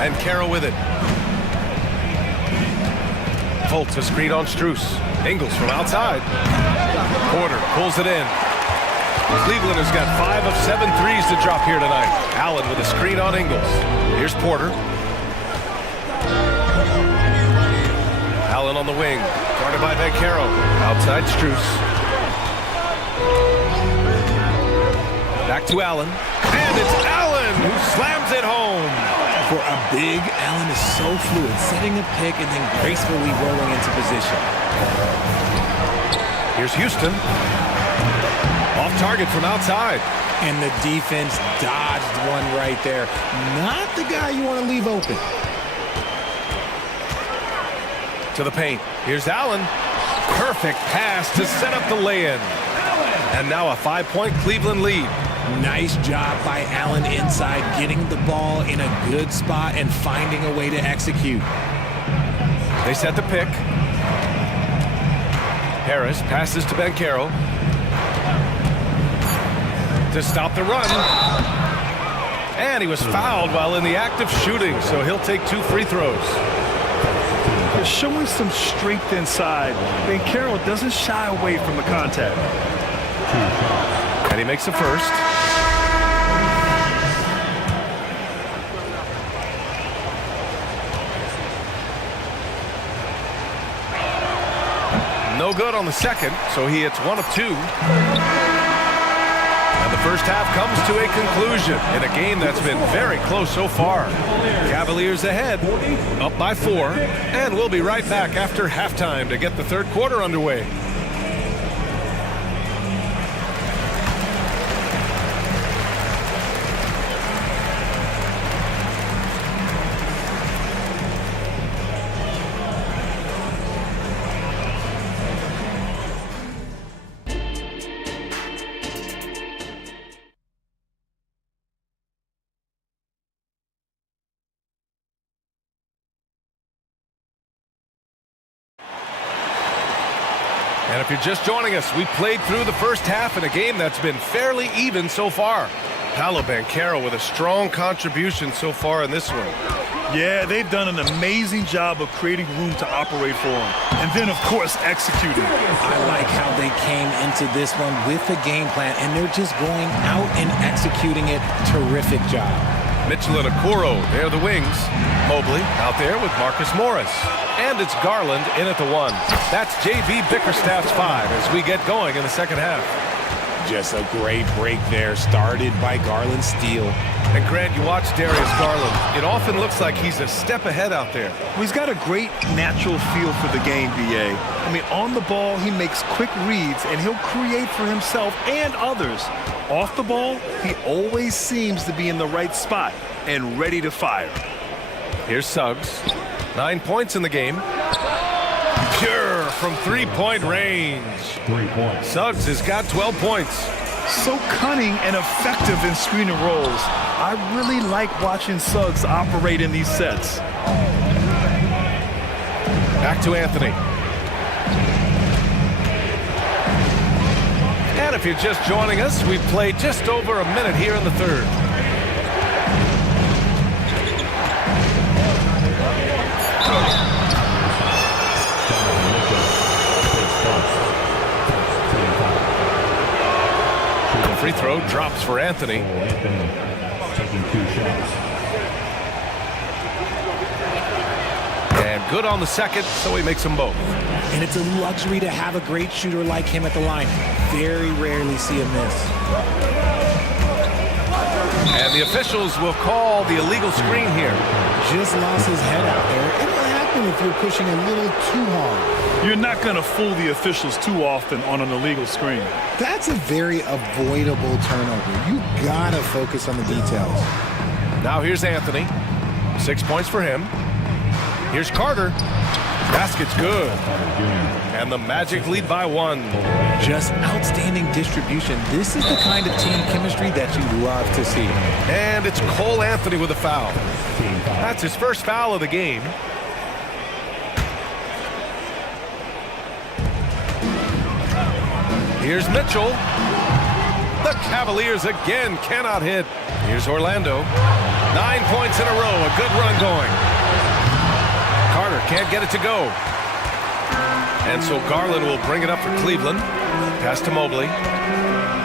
And Carroll with it. Fultz, a screen on Strus. Ingles from outside. Porter pulls it in. Cleveland has got 5 of 7 threes to drop here tonight. Allen with a screen on Ingles. Here's Porter. Allen on the wing. Guarded by Vancaro. Outside Strus. Back to Allen. And it's Allen who slams it home. For a big, Allen is so fluid, setting a pick and then gracefully rolling into position. Here's Houston. Off target from outside. And the defense dodged one right there. Not the guy you want to leave open. To the paint. Here's Allen. Perfect pass to set up the lay-in. And now a 5-point Cleveland lead. Nice job by Allen inside, getting the ball in a good spot and finding a way to execute. They set the pick. Harris passes to Vancaro. To stop the run. And he was fouled while in the act of shooting, so he'll take 2 free throws. They're showing some strength inside. Vancaro doesn't shy away from the contact. And he makes the first. No good on the second, so he hits 1 of 2. And the first half comes to a conclusion in a game that's been very close so far. Cavaliers ahead, up by 4, and we'll be right back after halftime to get the third quarter underway. And if you're just joining us, we played through the first half in a game that's been fairly even so far. Paolo Banchero with a strong contribution so far in this one. Yeah, they've done an amazing job of creating room to operate for him. And then, of course, executing. I like how they came into this one with a game plan, and they're just going out and executing it. Terrific job. Mitchell and Okoro, they're the wings. Mobley out there with Marcus Morris. And it's Garland in at the 1. That's J.B. Bickerstaff's 5 as we get going in the second half. Just a great break there, started by Garland's steal. And Grant, you watch Darius Garland. It often looks like he's a step ahead out there. Well, he's got a great natural feel for the game, B.A. I mean, on the ball, he makes quick reads, and he'll create for himself and others. Off the ball, he always seems to be in the right spot and ready to fire. Here's Suggs. 9 points in the game. Pure from three-point range. 3 points. Suggs has got 12 points. So cunning and effective in screen and rolls. I really like watching Suggs operate in these sets. Back to Anthony. And if you're just joining us, we've played just over a minute here in the third. The free throw drops for Anthony. taking 2 shots. And good on the second, so he makes them both. And it's a luxury to have a great shooter like him at the line. Very rarely see him miss. And the officials will call the illegal screen here. Just lost his head out there. It'll happen if you're pushing a little too hard. You're not going to fool the officials too often on an illegal screen. That's a very avoidable turnover. You gotta focus on the details. Now here's Anthony. 6 points for him. Here's Carter. Basket's good. And the Magic lead by 1. Just outstanding distribution. This is the kind of team chemistry that you love to see. And it's Cole Anthony with a foul. That's his first foul of the game. Here's Mitchell. The Cavaliers again cannot hit. Here's Orlando. 9 points in a row. A good run going. Carter can't get it to go. And so Garland will bring it up for Cleveland. Pass to Mobley.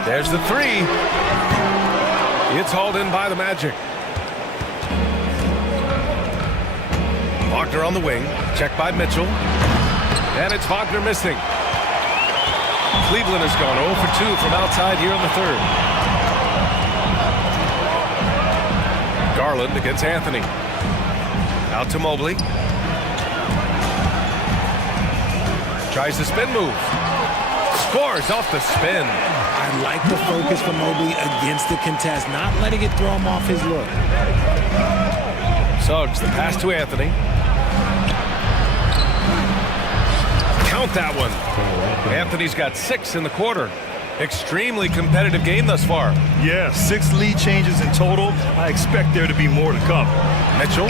There's the 3. It's hauled in by the Magic. Wagner on the wing. Checked by Mitchell. And it's Wagner missing. Cleveland has gone 0 for 2 from outside here in the third. Garland against Anthony. Out to Mobley. Tries the spin move. Scores off the spin. I like the focus from Mobley against the contest, not letting it throw him off his look. Suggs, the pass to Anthony. Count that one. Anthony's got 6 in the quarter. Extremely competitive game thus far. Yeah, 6 lead changes in total. I expect there to be more to come. Mitchell.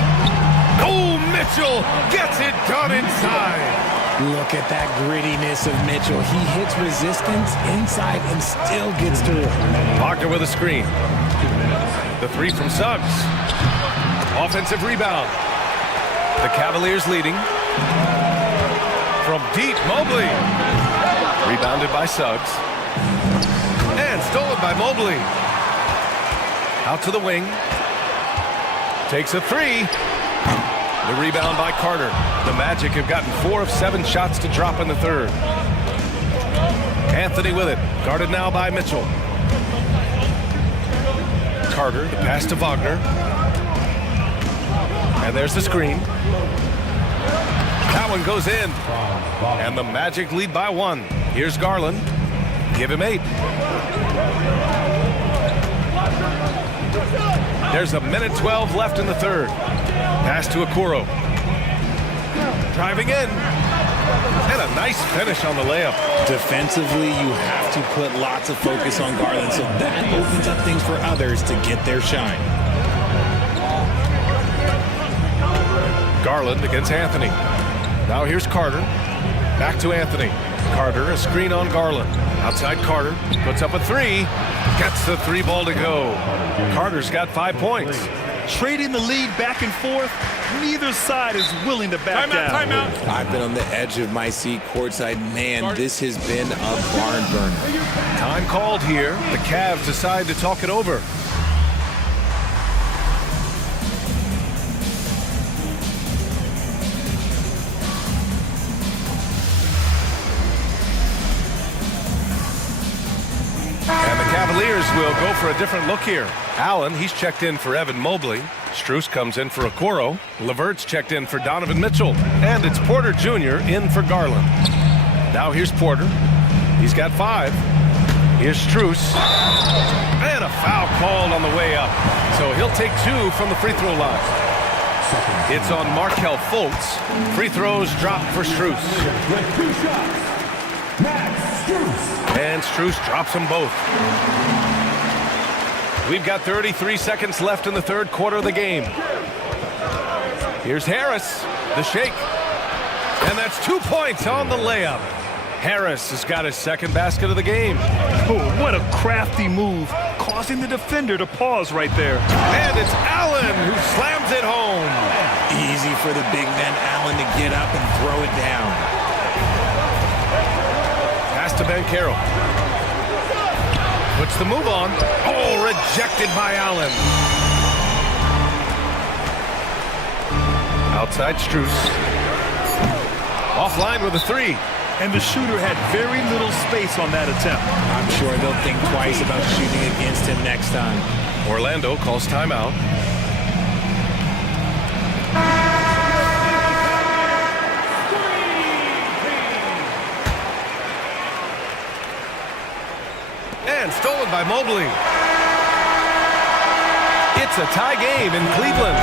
Oh, Mitchell gets it done inside. Look at that grittiness of Mitchell. He hits resistance inside and still gets through it. Wagner with a screen. The 3 from Suggs. Offensive rebound. The Cavaliers leading. From deep, Mobley. Rebounded by Suggs. And stolen by Mobley. Out to the wing. Takes a 3. The rebound by Carter. The Magic have gotten 4 of 7 shots to drop in the third. Anthony with it. Guarded now by Mitchell. Carter, the pass to Wagner. And there's the screen. That one goes in. And the Magic lead by 1. Here's Garland. Give him 8. There's a minute 12 left in the third. Pass to Okoro. Driving in. And a nice finish on the layup. Defensively, you have to put lots of focus on Garland, so that opens up things for others to get their shine. Garland against Anthony. Now here's Carter. Back to Anthony. Carter, a screen on Garland. Outside Carter. Puts up a 3. Gets the 3 ball to go. Carter's got 5 points. Trading the lead back and forth, neither side is willing to back down. Timeout. I've been on the edge of my seat courtside. Man, this has been a barn burner. Time called here. The Cavs decide to talk it over. And the Cavaliers will go for a different look here. Allen, he's checked in for Evan Mobley. Strus comes in for Okoro. Levert's checked in for Donovan Mitchell. And it's Porter Jr. in for Garland. Now here's Porter. He's got 5. Here's Strus. And a foul called on the way up. So he'll take 2 from the free throw line. It's on Markelle Fultz. Free throws dropped for Strus. And Strus drops them both. We've got 33 seconds left in the third quarter of the game. Here's Harris, the shake. And that's 2 points on the layup. Harris has got his second basket of the game. Oh, what a crafty move, causing the defender to pause right there. And it's Allen who slams it home. Easy for the big man Allen to get up and throw it down. Pass to Banchero. Puts the move on. Oh, rejected by Allen. Outside Strus. Offline with a three. And the shooter had very little space on that attempt. I'm sure they'll think twice about shooting against him next time. Orlando calls timeout. And stolen by Mobley. It's a tie game in Cleveland.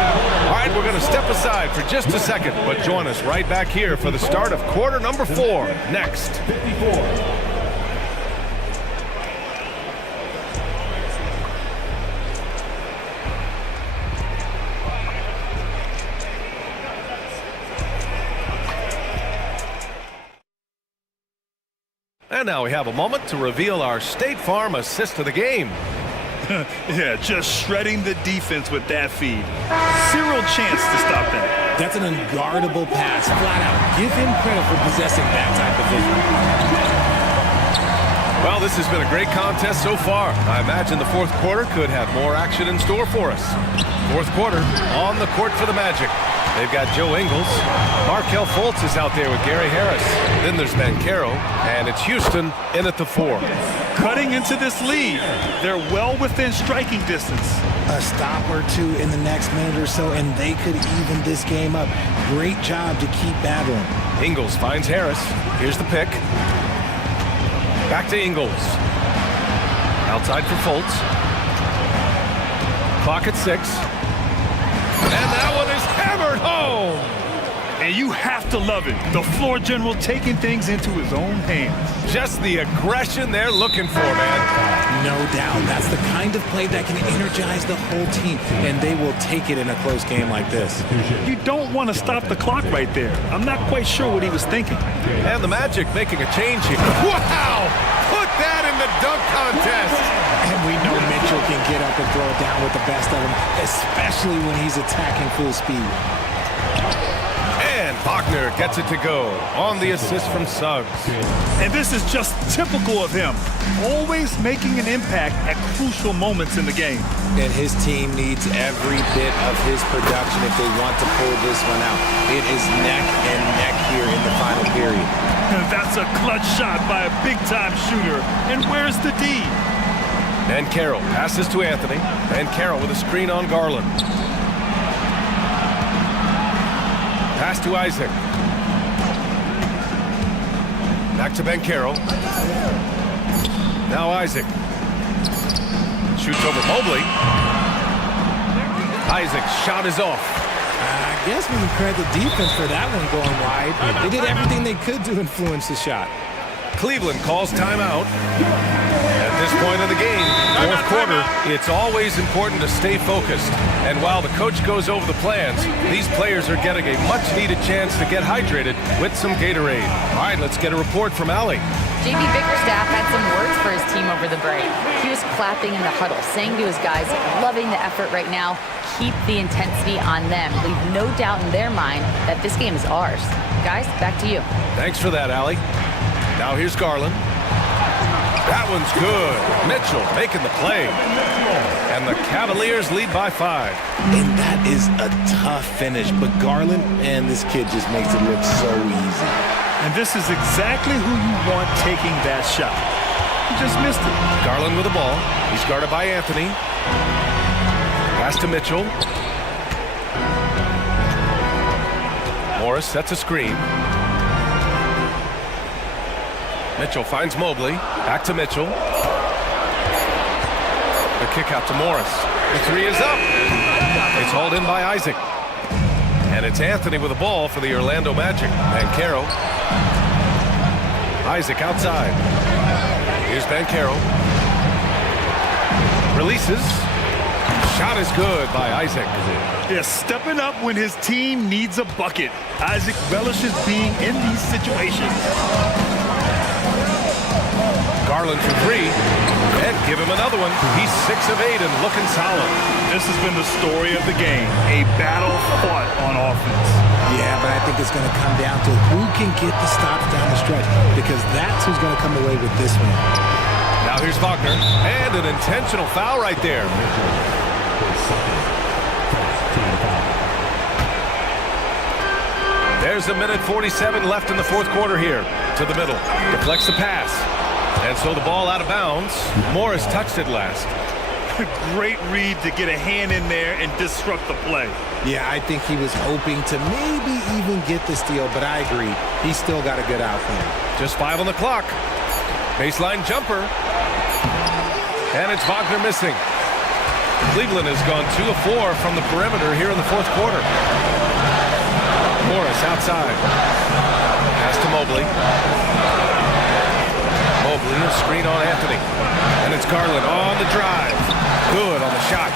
All right, we're going to step aside for just a second, but join us right back here for the start of quarter number 4 next. 54. And now we have a moment to reveal our State Farm assist of the game. Yeah, just shredding the defense with that feed. Zero chance to stop that. That's an unguardable pass, flat out. Give him credit for possessing that type of vision. Well, this has been a great contest so far. I imagine the fourth quarter could have more action in store for us. Fourth quarter on the court for the Magic. They've got Joe Ingles. Markelle Fultz is out there with Gary Harris. Then there's Banchero, and it's Houston in at the 4. Cutting into this lead. They're well within striking distance. A stop or two in the next minute or so, and they could even this game up. Great job to keep battling. Ingles finds Harris. Here's the pick. Back to Ingles. Outside for Fultz. Clock at 6. And that one is hammered home. And you have to love it. The floor general taking things into his own hands. Just the aggression they're looking for, man. No doubt. That's the kind of play that can energize the whole team, and they will take it in a close game like this. You don't want to stop the clock right there. I'm not quite sure what he was thinking. And the Magic making a change here. Wow! Put that in the dunk contest. And we know Mitchell can get up and throw it down with the best of them, especially when he's attacking full speed. And Wagner gets it to go on the assist from Suggs. And this is just typical of him. Always making an impact at crucial moments in the game. And his team needs every bit of his production if they want to pull this one out. It is neck and neck here in the final period. And that's a clutch shot by a big-time shooter. And where's the D? Banchero passes to Anthony. Banchero with a screen on Garland. Pass to Isaac. Back to Banchero. Now Isaac. Shoots over Mobley. Isaac's shot is off. I guess we can credit the defense for that one going wide. They did everything they could to influence the shot. Cleveland calls timeout. At this point of the game, fourth quarter, it's always important to stay focused. And while the coach goes over the plans, these players are getting a much-needed chance to get hydrated with some Gatorade. All right, let's get a report from Allie. JB Bickerstaff had some words for his team over the break. He was clapping in the huddle, saying to his guys, loving the effort right now, keep the intensity on them. Leave no doubt in their mind that this game is ours. Guys, back to you. Thanks for that, Allie. Now here's Garland. That one's good. Mitchell making the play. And the Cavaliers lead by 5. And that is a tough finish, but Garland, and this kid just makes it look so easy. And this is exactly who you want taking that shot. He just missed it. Garland with the ball. He's guarded by Anthony. Pass to Mitchell. Morris sets a screen. Mitchell finds Mobley. Back to Mitchell. The kick out to Morris. The 3 is up. It's hauled in by Isaac. And it's Anthony with the ball for the Orlando Magic. Banchero. Isaac outside. Here's Banchero. Releases. Shot is good by Isaac. Yeah, stepping up when his team needs a bucket. Isaac relishes being in these situations. Garland for 3, and give him another one. He's 6 of 8 and looking solid. This has been the story of the game, a battle fought on offense. Yeah, but I think it's going to come down to who can get the stops down the stretch, because that's who's going to come away with this one. Now here's Wagner, and an intentional foul right there. There's a minute 47 left in the fourth quarter here. To the middle. Deflects the pass. And so the ball out of bounds. Morris touched it last. Great read to get a hand in there and disrupt the play. Yeah, I think he was hoping to maybe even get the steal, but I agree. He's still got a good outcome. Just 5 on the clock. Baseline jumper. And it's Wagner missing. Cleveland has gone 2 of 4 from the perimeter here in the fourth quarter. Morris outside. Pass to Mobley. Mobley, a screen on Anthony. And it's Garland on the drive. Good on the shot.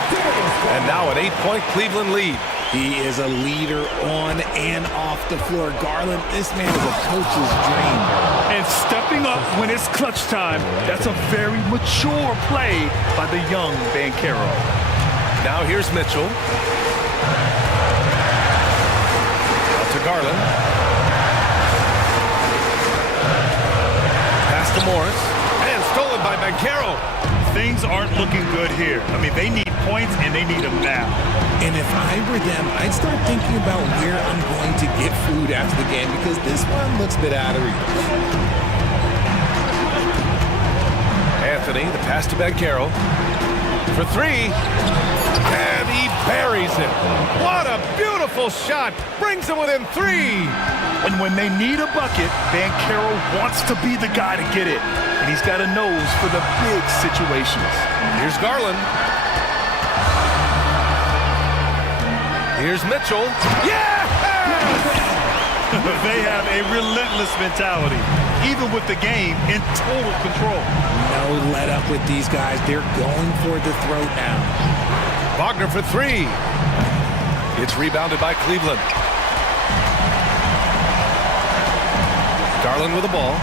And now an 8-point Cleveland lead. He is a leader on and off the floor. Garland, this man is a coach's dream. And stepping up when it's clutch time, that's a very mature play by the young Banchero. Now here's Mitchell. Out to Garland. Pass to Morris. And stolen by Banchero. Things aren't looking good here. I mean, they need points, and they need them now. And if I were them, I'd start thinking about where I'm going to get food after the game because this one looks a bit out of reach. Anthony, the pass to Banchero. For 3. And he buries it. What a beautiful shot. Brings him within 3. And when they need a bucket, Banchero wants to be the guy to get it. And he's got a nose for the big situations. Here's Garland. Here's Mitchell. Yeah! They have a relentless mentality, even with the game in total control. No let up with these guys. They're going for the throat now. Wagner for 3. It's rebounded by Cleveland. Garland with the ball.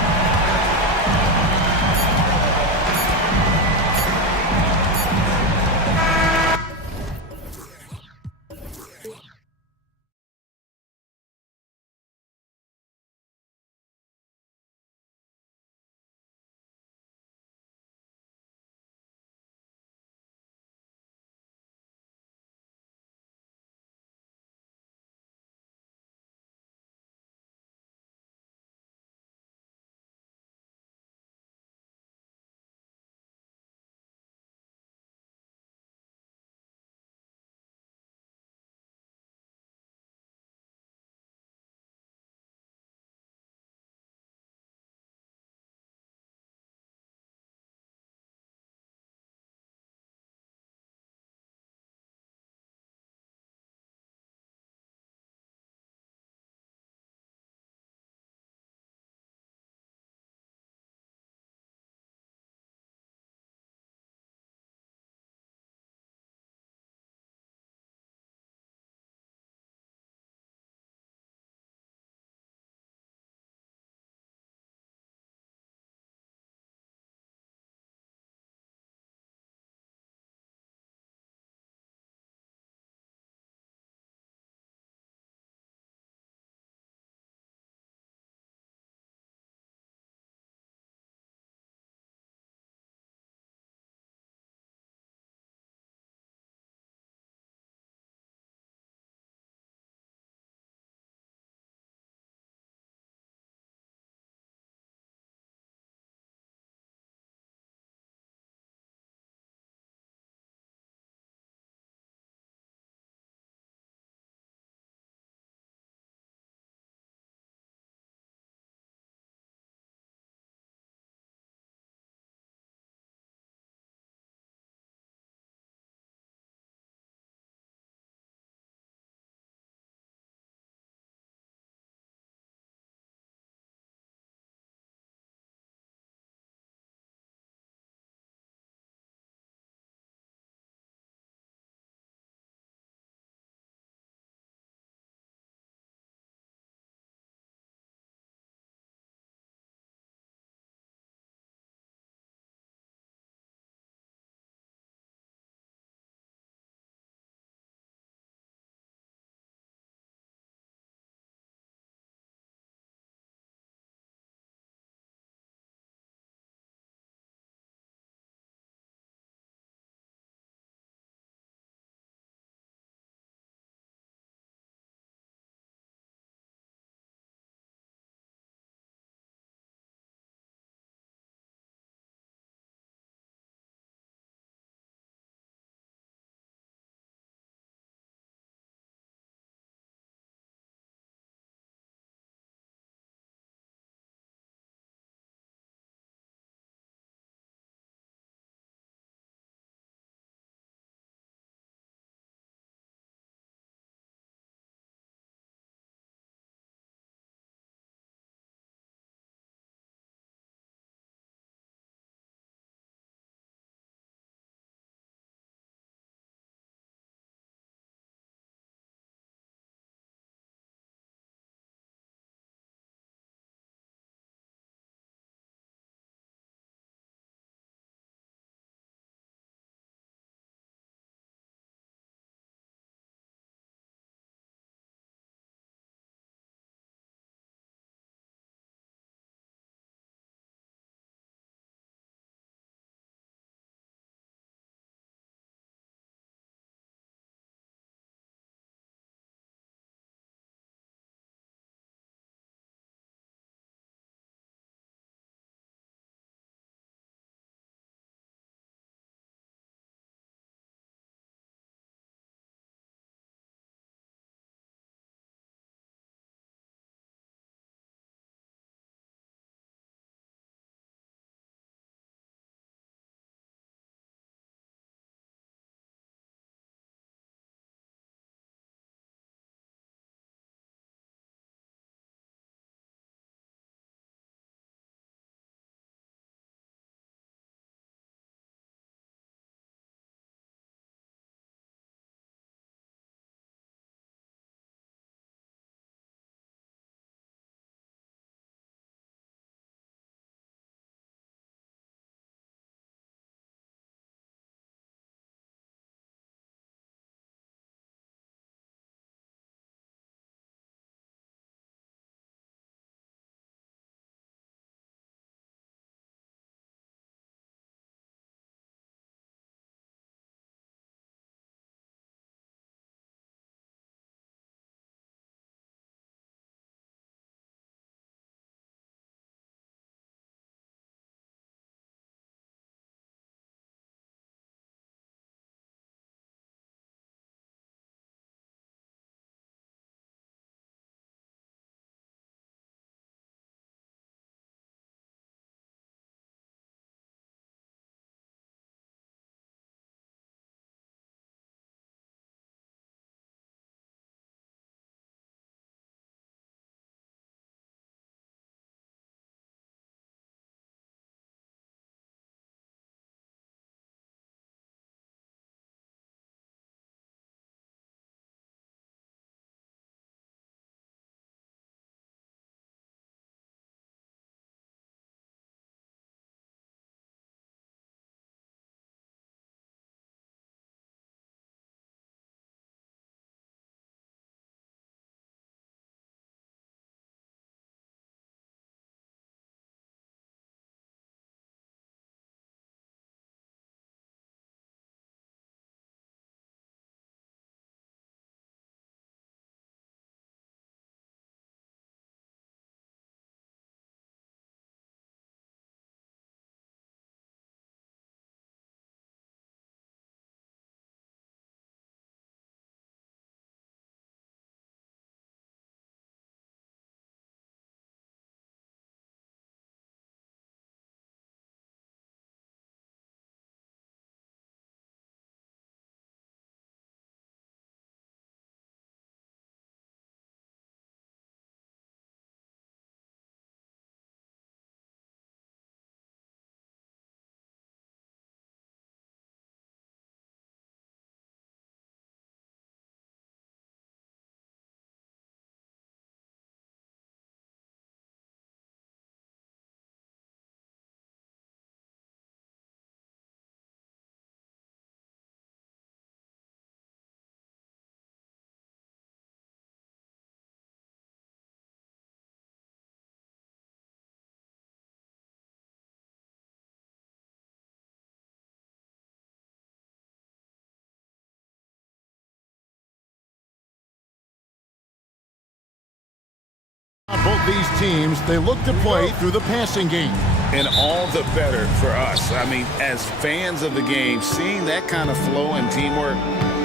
Both these teams, they look to play through the passing game. And all the better for us. I mean, as fans of the game, seeing that kind of flow and teamwork,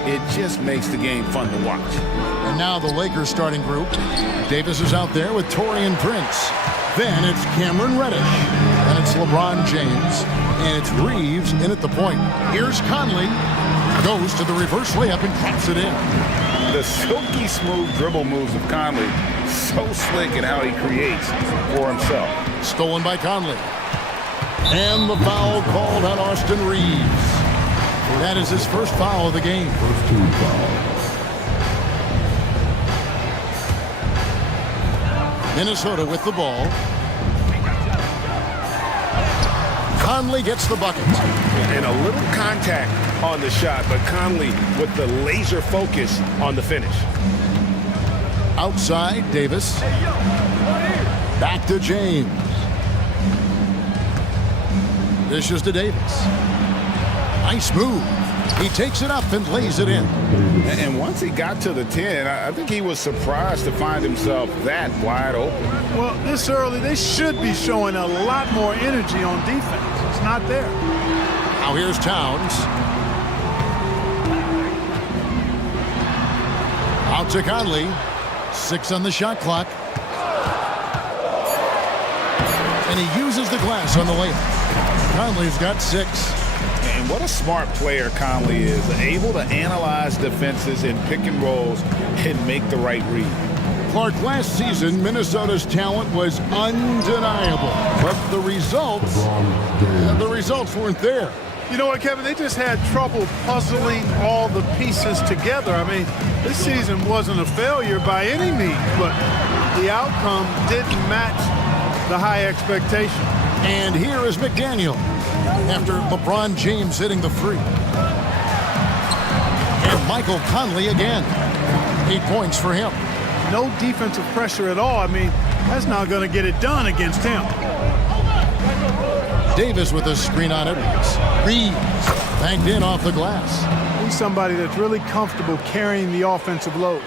it just makes the game fun to watch. And now the Lakers starting group. Davis is out there with Taurean Prince. Then it's Cameron Reddish. And it's LeBron James. And it's Reeves in at the point. Here's Conley. Goes to the reverse layup and drops it in. The silky smooth dribble moves of Conley, so slick in how he creates for himself. Stolen by Conley. And the foul called on Austin Reeves. That is his first foul of the game. First team foul. Minnesota with the ball. Conley gets the bucket. And a little contact on the shot, but Conley with the laser focus on the finish. Outside, Davis. Back to James. Dishes to Davis. Nice move. He takes it up and lays it in. And once he got to the 10, I think he was surprised to find himself that wide open. Well, this early, they should be showing a lot more energy on defense. It's not there. Now here's Towns. Out to Conley. 6 on the shot clock. And he uses the glass on the layup. Conley's got 6. And what a smart player Conley is, able to analyze defenses in pick and rolls and make the right read. Clark, last season, Minnesota's talent was undeniable, but the results weren't there. You know what, Kevin? They just had trouble puzzling all the pieces together. I mean, this season wasn't a failure by any means, but the outcome didn't match the high expectation. And here is McDaniel after LeBron James hitting the free. And Michael Conley again. 8 points for him. No defensive pressure at all. I mean, that's not going to get it done against him. Davis with a screen on Edwards. Reeves banked in off the glass. He's somebody that's really comfortable carrying the offensive load.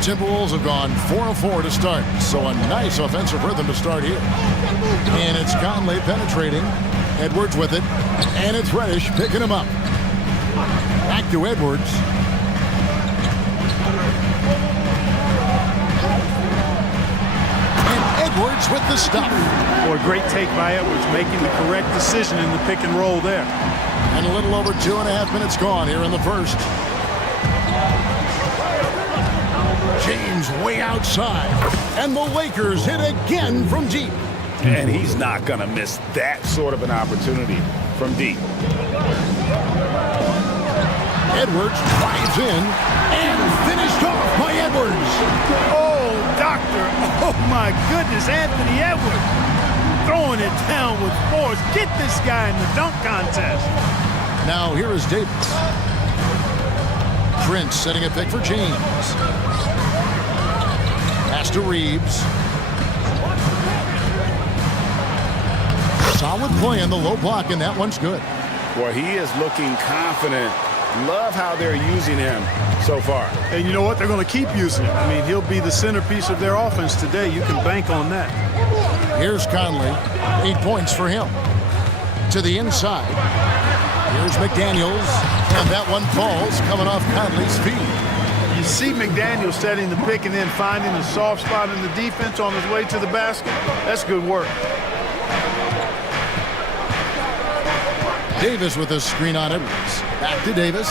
Timberwolves have gone 4 of 4 to start, so a nice offensive rhythm to start here. And it's Conley penetrating. Edwards with it. And it's Reddish picking him up. Back to Edwards. And Edwards with the stop. Boy, great take by Edwards, making the correct decision in the pick and roll there. And a little over 2.5 minutes gone here in the first. James way outside. And the Lakers hit again from deep. And he's not going to miss that sort of an opportunity from deep. Edwards drives in and finished off by Edwards. Oh, doctor. Oh, my goodness. Anthony Edwards throwing it down with force. Get this guy in the dunk contest. Now here is Davis. Prince setting a pick for James. Pass to Reeves. Solid play in the low block, and that one's good. Well, he is looking confident. Love how they're using him so far. And you know what? They're going to keep using him. I mean, he'll be the centerpiece of their offense today. You can bank on that. Here's Conley. 8 points for him. To the inside. Here's McDaniels. And that one falls, coming off Conley's feet. You see McDaniel setting the pick and then finding a soft spot in the defense on his way to the basket. That's good work. Davis with a screen on Edwards. Back to Davis.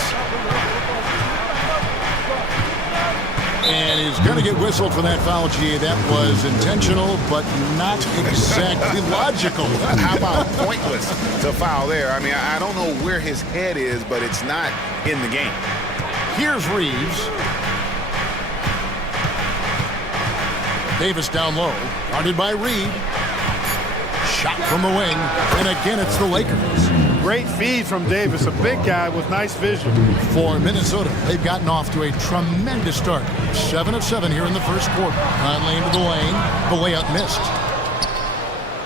And he's going to get whistled for that foul, G. That was intentional, but not exactly logical. How about pointless to foul there? I mean, I don't know where his head is, but it's not in the game. Here's Reeves. Davis down low. Guarded by Reed. Shot from the wing. And again, it's the Lakers. Great feed from Davis, a big guy with nice vision. For Minnesota, they've gotten off to a tremendous start. 7 of 7 here in the first quarter. Conley into the lane. The layup missed.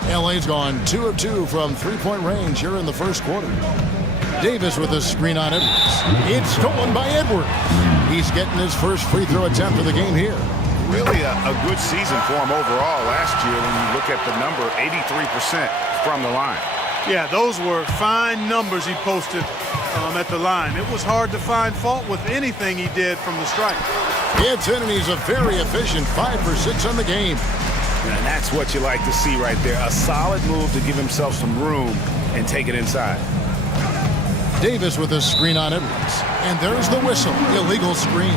LA's gone 2 of 2 from three-point range here in the first quarter. Davis with a screen on Edwards. It's stolen by Edwards. He's getting his first free throw attempt of the game here. really a good season for him overall last year when you look at the number, 83% from the line. Yeah, those were fine numbers he posted at the line. It was hard to find fault with anything he did from the stripe. Gets in, and he's a very efficient 5 for 6 on the game. And that's what you like to see right there. A solid move to give himself some room and take it inside. Davis with a screen on Edwards. And there's the whistle. Illegal screen.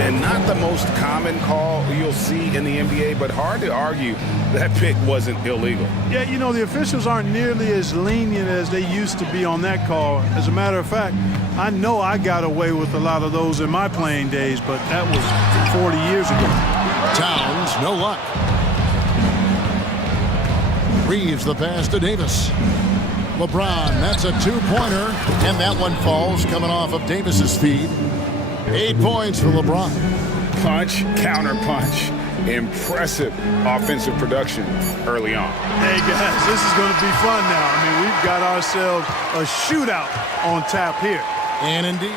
And not the most common call you'll see in the NBA, but hard to argue that pick wasn't illegal. Yeah, you know, the officials aren't nearly as lenient as they used to be on that call. As a matter of fact, I know I got away with a lot of those in my playing days, but that was 40 years ago. Towns, no luck. Reeves the pass to Davis. LeBron, that's a two-pointer, and that one falls coming off of Davis's feed. 8 points for LeBron. Punch, counter punch. Impressive offensive production early on. Hey guys, this is going to be fun now. I mean, we've got ourselves a shootout on tap here. And indeed,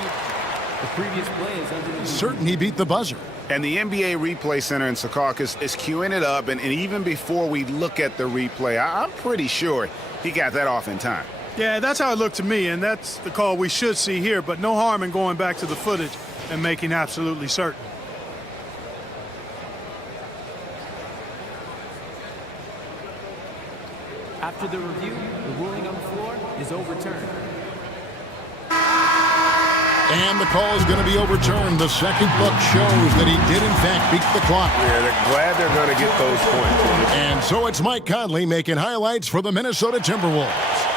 The previous play is under the... certain he beat the buzzer. And the NBA Replay Center in Secaucus is queuing it up, and even before we look at the replay, I'm pretty sure he got that off in time. Yeah, that's how it looked to me, and that's the call we should see here, but no harm in going back to the footage and making absolutely certain. After the review, the ruling on the floor is overturned. And the call is going to be overturned. The second look shows that he did, in fact, beat the clock. Yeah, they're glad they're going to get those points. And so it's Mike Conley making highlights for the Minnesota Timberwolves.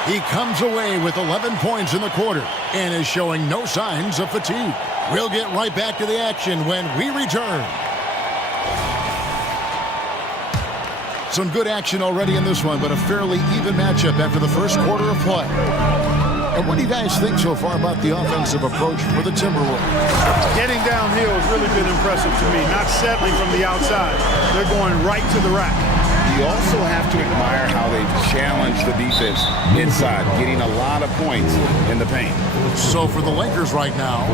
He comes away with 11 points in the quarter and is showing no signs of fatigue. We'll get right back to the action when we return. Some good action already in this one, but a fairly even matchup after the first quarter of play. And what do you guys think so far about the offensive approach for the Timberwolves? Getting downhill has really been impressive to me, not settling from the outside. They're going right to the rack. You also have to admire how they've challenged the defense inside, getting a lot of points in the paint. So for the Lakers right now,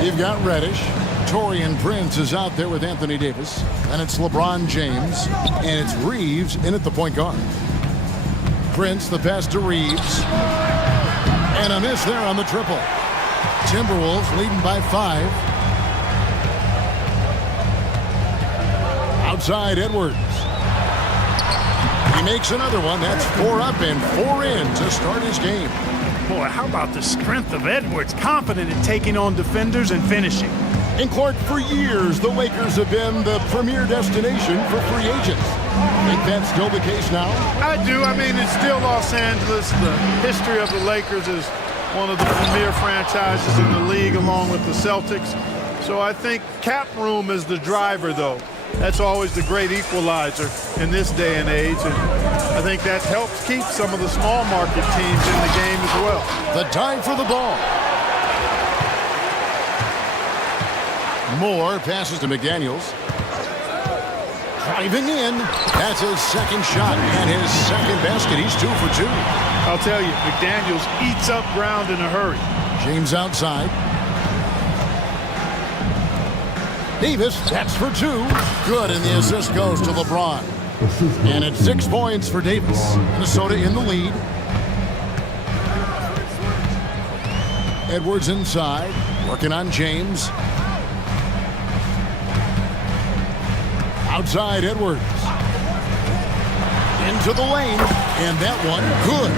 you've got Reddish. Taurean Prince is out there with Anthony Davis. And it's LeBron James. And it's Reeves in at the point guard. Prince, the pass to Reeves. And a miss there on the triple. Timberwolves leading by 5. Outside Edwards. He makes another one. That's 4 up and 4 in to start his game. Boy, how about the strength of Edwards? Confident in taking on defenders and finishing. And Clark, for years, the Lakers have been the premier destination for free agents. Think that's still the case now? I do. I mean, it's still Los Angeles. The history of the Lakers is one of the premier franchises in the league, along with the Celtics. So I think cap room is the driver, though. That's always the great equalizer in this day and age. And I think that helps keep some of the small market teams in the game as well. The time for the ball. Moore passes to McDaniels. Driving in. That's his second shot and his second basket. He's 2 for 2. I'll tell you, McDaniels eats up ground in a hurry. James outside. Davis, that's for 2. Good, and the assist goes to LeBron. And it's 6 points for Davis. Minnesota in the lead. Edwards inside, working on James. Outside Edwards. Into the lane, and that one good.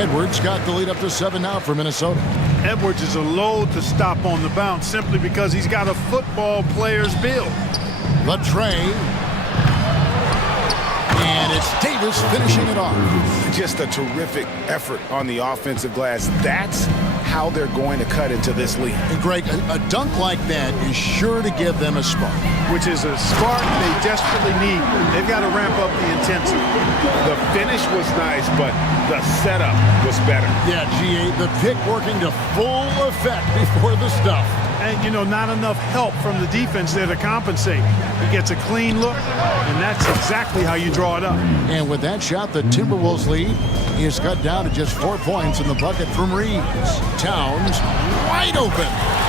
Edwards got the lead up to 7 now for Minnesota. Edwards is a load to stop on the bounce simply because he's got a football player's build. The tray. And it's Davis finishing it off. Just a terrific effort on the offensive glass. That's how they're going to cut into this league. And Greg, a dunk like that is sure to give them a spark. Which is a spark they desperately need. They've got to ramp up the intensity. The finish was nice, but the setup was better. Yeah, GA, the pick working to full effect before the stuff. And, you know, not enough help from the defense there to compensate. He gets a clean look, and that's exactly how you draw it up. And with that shot, the Timberwolves lead is cut down to just 4 points in the bucket from Reeves. Towns wide open,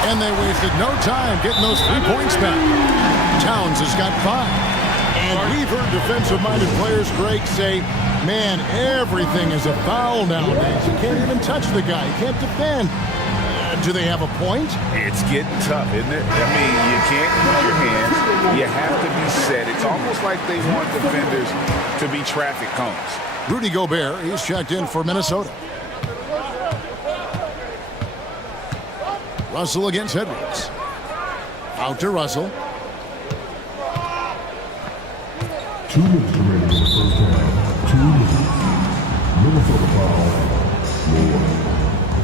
and they wasted no time getting those 3 points back. Towns has got 5. And we've heard defensive-minded players, Greg, say, man, everything is a foul nowadays. You can't even touch the guy. You can't defend. Do they have a point? It's getting tough, isn't it? I mean, you can't use your hands. You have to be set. It's almost like they want defenders to be traffic cones. Rudy Gobert, he's checked in for Minnesota. Russell against Edwards. Out to Russell. 2 minutes remaining in the first half. 2 minutes. Minnesota foul. Moore.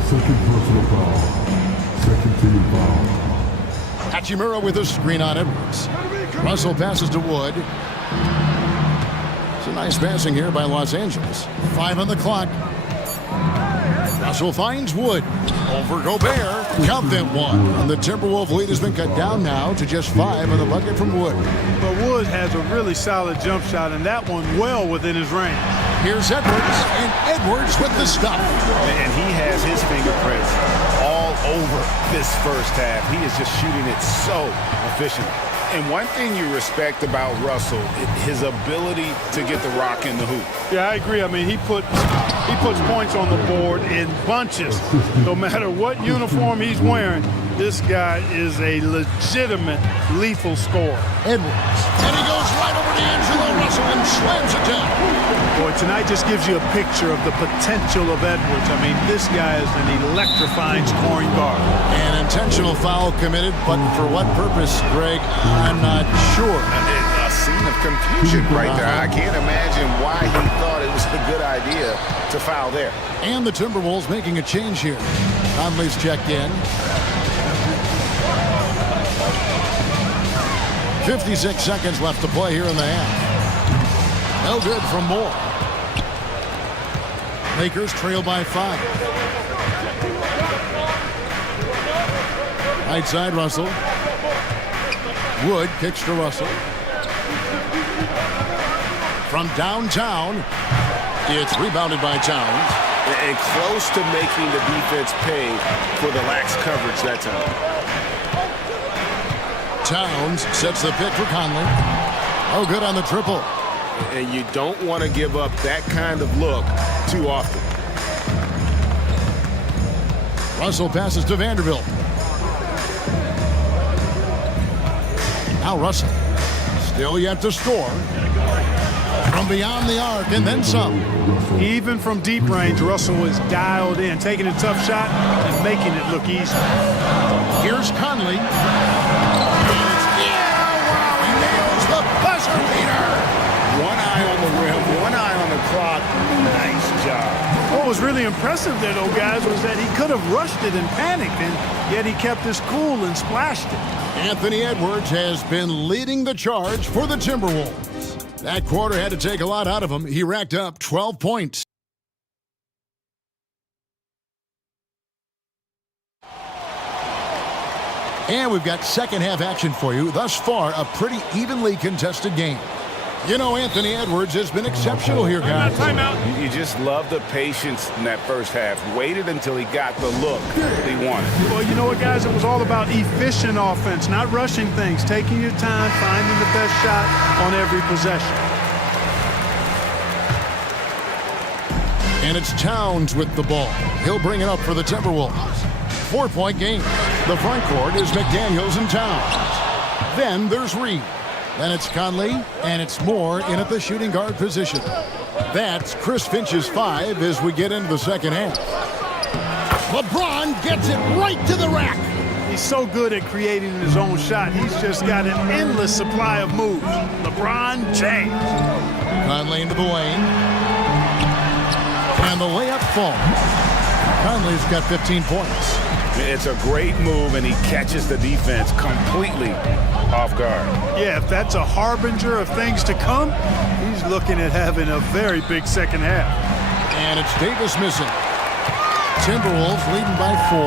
Second personal foul. Second team foul. Hachimura with a screen on Edwards. Russell passes to Wood. It's a nice passing here by Los Angeles. 5 on the clock. Russell finds Wood. Over Gobert. Count them 1. And the Timberwolves lead has been cut down now to just 5 on the bucket from Wood. But Wood has a really solid jump shot, and that one well within his range. Here's Edwards, and Edwards with the stop. And he has his fingerprints all over this first half. He is just shooting it so efficiently. And one thing you respect about Russell, his ability to get the rock in the hoop. Yeah, I agree. I mean, he puts points on the board in bunches. No matter what uniform he's wearing, this guy is a legitimate lethal scorer. Edwards, and he goes right over to Angelo Russell and slams it down. Boy, tonight just gives you a picture of the potential of Edwards. I mean, this guy is an electrifying scoring guard. An intentional foul committed, but for what purpose, Greg? I'm not sure. A scene of confusion right there. I can't imagine why he thought it was a good idea to foul there. And the Timberwolves making a change here. Conley's checked in. 56 seconds left to play here in the half. No good from Moore. Lakers trail by 5. Right side, Russell. Wood kicks to Russell. From downtown, it's rebounded by Towns. And close to making the defense pay for the lax coverage that time. Towns sets the pick for Conley. Oh, good on the triple. And you don't want to give up that kind of look too often. Russell passes to Vanderbilt. Now Russell, still yet to score. From beyond the arc and then some. Even from deep range, Russell is dialed in, taking a tough shot and making it look easy. Here's Conley. He nails the buzzer beater. One eye on the rim, one eye on the clock. Nice job. What was really impressive there, though, guys, was that he could have rushed it and panicked, and yet he kept his cool and splashed it. Anthony Edwards has been leading the charge for the Timberwolves. That quarter had to take a lot out of him. He racked up 12 points. And we've got second half action for you. Thus far, a pretty evenly contested game. You know, Anthony Edwards has been exceptional here, guys. You just love the patience in that first half. Waited until he got the look he wanted. Well, you know what, guys? It was all about efficient offense, not rushing things, taking your time, finding the best shot on every possession. And it's Towns with the ball. He'll bring it up for the Timberwolves. 4-point game. The front court is McDaniels and Towns. Then there's Reed. Then it's Conley, and it's Moore in at the shooting guard position. That's Chris Finch's 5 as we get into the second half. LeBron gets it right to the rack. He's so good at creating his own shot. He's just got an endless supply of moves. LeBron James. Conley into the lane. And the layup falls. Conley's got 15 points. It's a great move, and he catches the defense completely off guard. Yeah, if that's a harbinger of things to come, he's looking at having a very big second half. And it's Davis missing. Timberwolves leading by 4.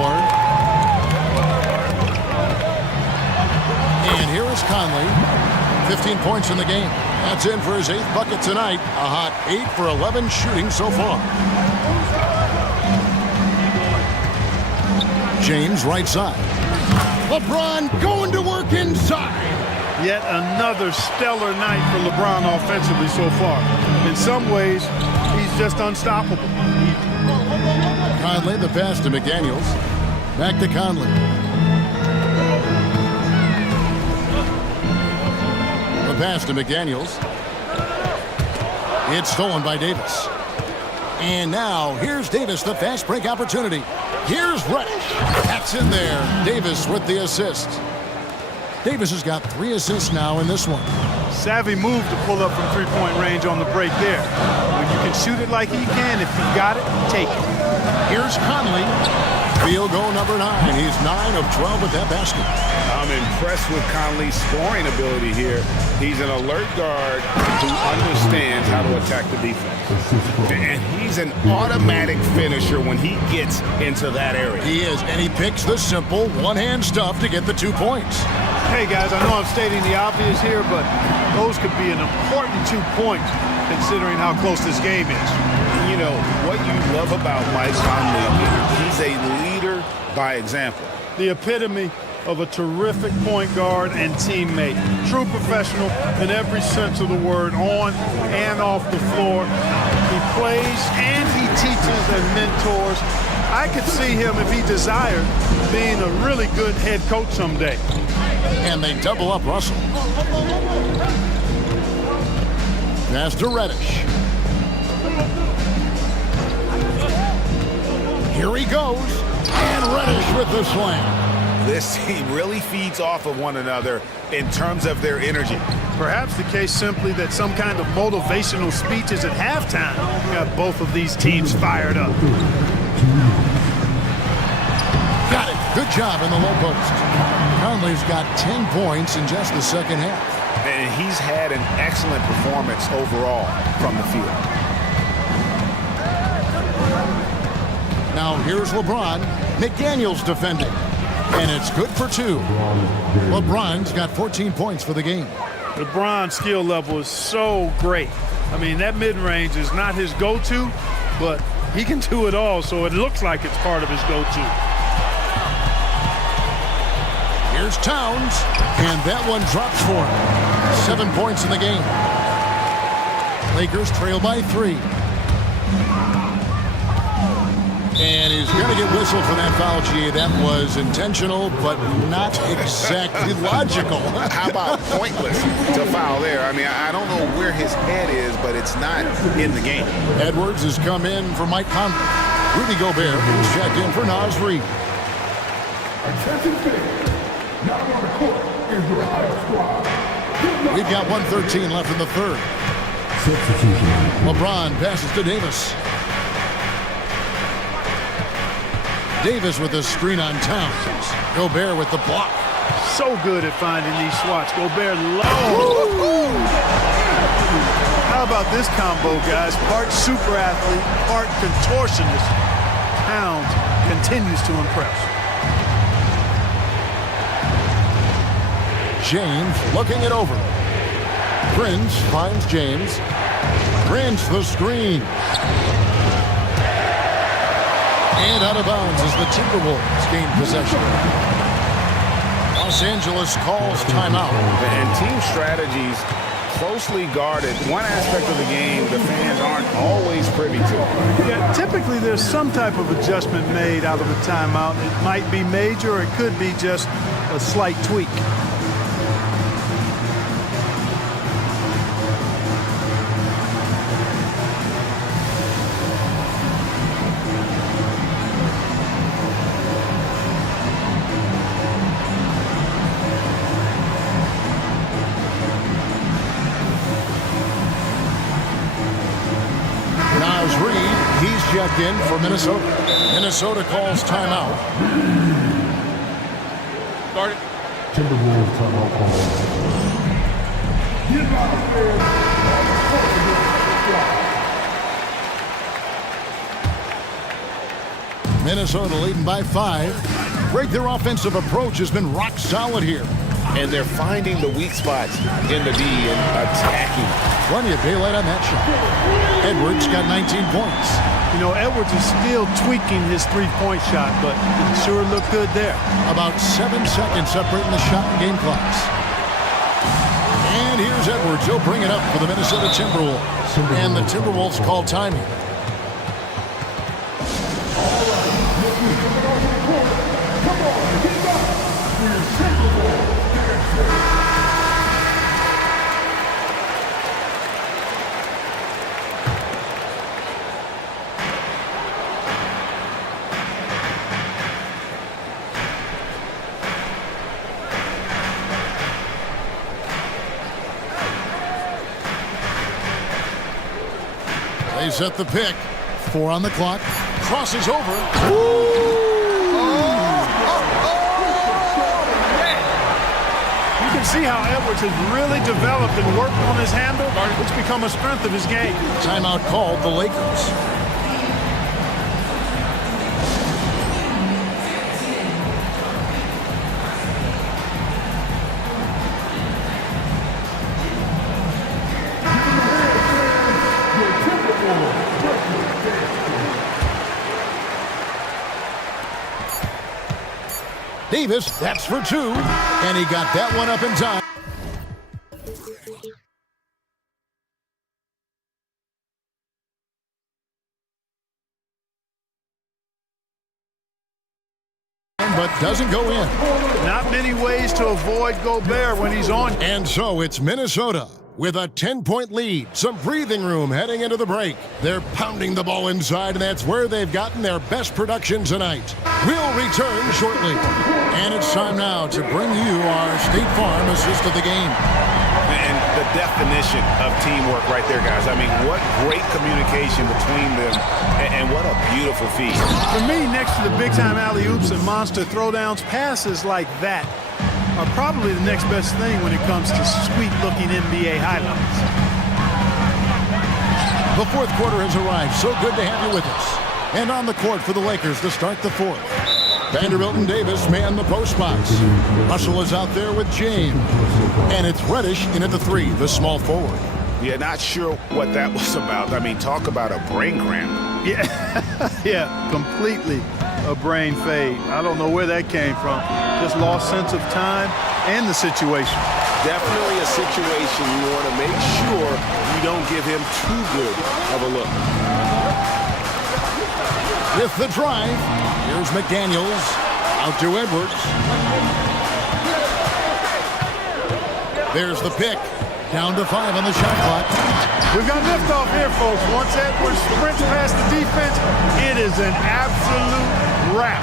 And here is Conley. 15 points in the game. That's in for his 8th bucket tonight. A hot 8 for 11 shooting so far. James right side. LeBron going to work inside. Yet another stellar night for LeBron offensively so far. In some ways, he's just unstoppable. Conley, the pass to McDaniels. Back to Conley. The pass to McDaniels. It's stolen by Davis. And now, here's Davis, the fast break opportunity. Here's Reddish. That's in there. Davis with the assist. Davis has got 3 assists now in this one. Savvy move to pull up from three-point range on the break there. When you can shoot it like he can, if you got it, take it. Here's Conley. Field goal number 9. He's 9 of 12 with that basket. I'm impressed with Conley's scoring ability here. He's an alert guard who understands how to attack the defense. And he's an automatic finisher when he gets into that area. He is, and he picks the simple one-hand stuff to get the 2 points. Hey, guys, I know I'm stating the obvious here, but those could be an important 2 points considering how close this game is. You know, what you love about Mike Conley, he's a leader by example. The epitome of a terrific point guard and teammate. True professional in every sense of the word, on and off the floor. He plays and he teaches and mentors. I could see him, if he desired, being a really good head coach someday. And they double up Russell. Pass to Reddish. Here he goes. And Reddish with the slam. This team really feeds off of one another in terms of their energy. Perhaps the case simply that some kind of motivational speeches at halftime got both of these teams fired up. Got it. Good job in the low post. Conley's got 10 points in just the second half. And he's had an excellent performance overall from the field. Now here's LeBron. McDaniels defending. And it's good for 2. LeBron's got 14 points for the game. LeBron's skill level is so great. I mean, that mid-range is not his go-to, but he can do it all, so it looks like it's part of his go-to. Here's Towns, and that one drops for him. 7 points in the game. Lakers trail by 3. And he's going to get whistled for that foul, G. That was intentional, but not exactly logical. How about pointless to foul there? I mean, I don't know where his head is, but it's not in the game. Edwards has come in for Mike Conley. Rudy Gobert is checked in for Naz Reid. Attention fans, now on the court is your Ohio squad. We've got 1:13 left in the third. Substitution. LeBron passes to Davis. Davis with a screen on Towns. Gobert with the block. So good at finding these swats. Gobert low. How about this combo, guys? Part super athlete, part contortionist. Towns continues to impress. James looking it over. Prince finds James. Prince the screen. And out of bounds as the Timberwolves gain possession. Los Angeles calls timeout. And team strategies closely guarded. One aspect of the game the fans aren't always privy to. Yeah, typically there's some type of adjustment made out of a timeout. It might be major or it could be just a slight tweak. Checked in for Minnesota. Minnesota calls timeout. Start it. Timberwolves timeout call. Minnesota leading by 5. Greg, their offensive approach has been rock solid here. And they're finding the weak spots in the D and attacking. Plenty of daylight on that shot. Edwards got 19 points. You know, Edwards is still tweaking his three-point shot, but it sure looked good there. About 7 seconds separating the shot and game clocks. And here's Edwards. He'll bring it up for the Minnesota Timberwolves. And the Timberwolves call timing. They set the pick. 4 on the clock. Crosses over. You can see how Edwards has really developed and worked on his handle. It's become a strength of his game. Timeout called the Lakers. Davis, that's for 2. And he got that one up in time. But doesn't go in. Not many ways to avoid Gobert when he's on. And so it's Minnesota with a 10-point lead. Some breathing room heading into the break. They're pounding the ball inside, and that's where they've gotten their best production tonight. We'll return shortly. And it's time now to bring you our State Farm assist of the game. And the definition of teamwork right there, guys. I mean, what great communication between them, and what a beautiful feat. For me, next to the big-time alley-oops and monster throwdowns, passes like that are probably the next best thing when it comes to sweet-looking NBA highlights. The fourth quarter has arrived. So good to have you with us. And on the court for the Lakers to start the fourth. Vanderbilt and Davis man the post box. Russell is out there with James. And it's Reddish in at the 3, the small forward. Yeah, not sure what that was about. I mean, talk about a brain cramp. Yeah, yeah, completely a brain fade. I don't know where that came from. Just lost sense of time and the situation. Definitely a situation you want to make sure you don't give him too good of a look. With the drive, here's McDaniels out to Edwards. There's the pick. Down to 5 on the shot clock. We've got liftoff here, folks. Once Edwards sprints past the defense, it is an absolute wrap.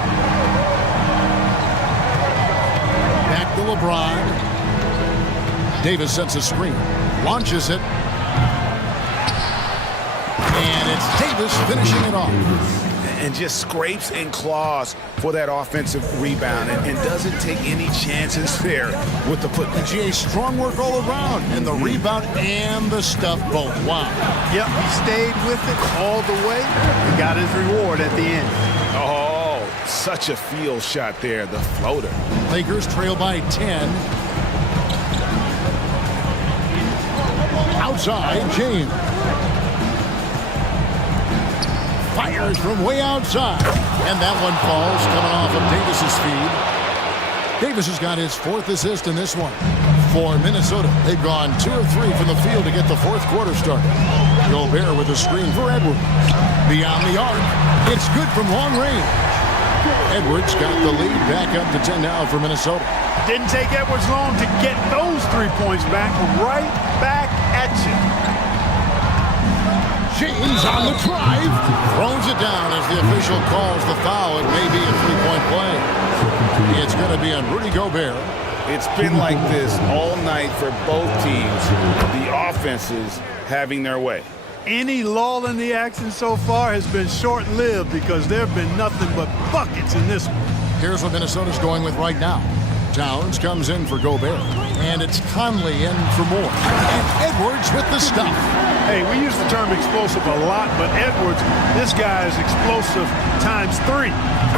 Back to LeBron. Davis sets a screen. Launches it. And it's Davis finishing it off. And just scrapes and claws for that offensive rebound and doesn't take any chances there with the putback. GA, strong work all around, and the rebound and the stuff both. Wow. Yep, he stayed with it all the way and got his reward at the end. Oh, such a field shot there, the floater. Lakers trail by 10. Outside, James. Fires from way outside. And that one falls, coming off of Davis's feed. Davis has got his 4th assist in this one. For Minnesota, they've gone 2 of 3 from the field to get the 4th quarter started. Gobert with a screen for Edwards. Beyond the arc, it's good from long range. Edwards got the lead back up to 10 now for Minnesota. Didn't take Edwards long to get those 3 points back. Right back at you. James on the drive, throws it down as the official calls the foul. It may be a 3-point play. It's going to be on Rudy Gobert. It's been like this all night for both teams. The offenses having their way. Any lull in the action so far has been short-lived because there have been nothing but buckets in this one. Here's what Minnesota's going with right now. Towns comes in for Gobert. And it's Conley in for more. And Edwards with the stuff. Hey, we use the term explosive a lot, but Edwards, this guy is explosive times 3.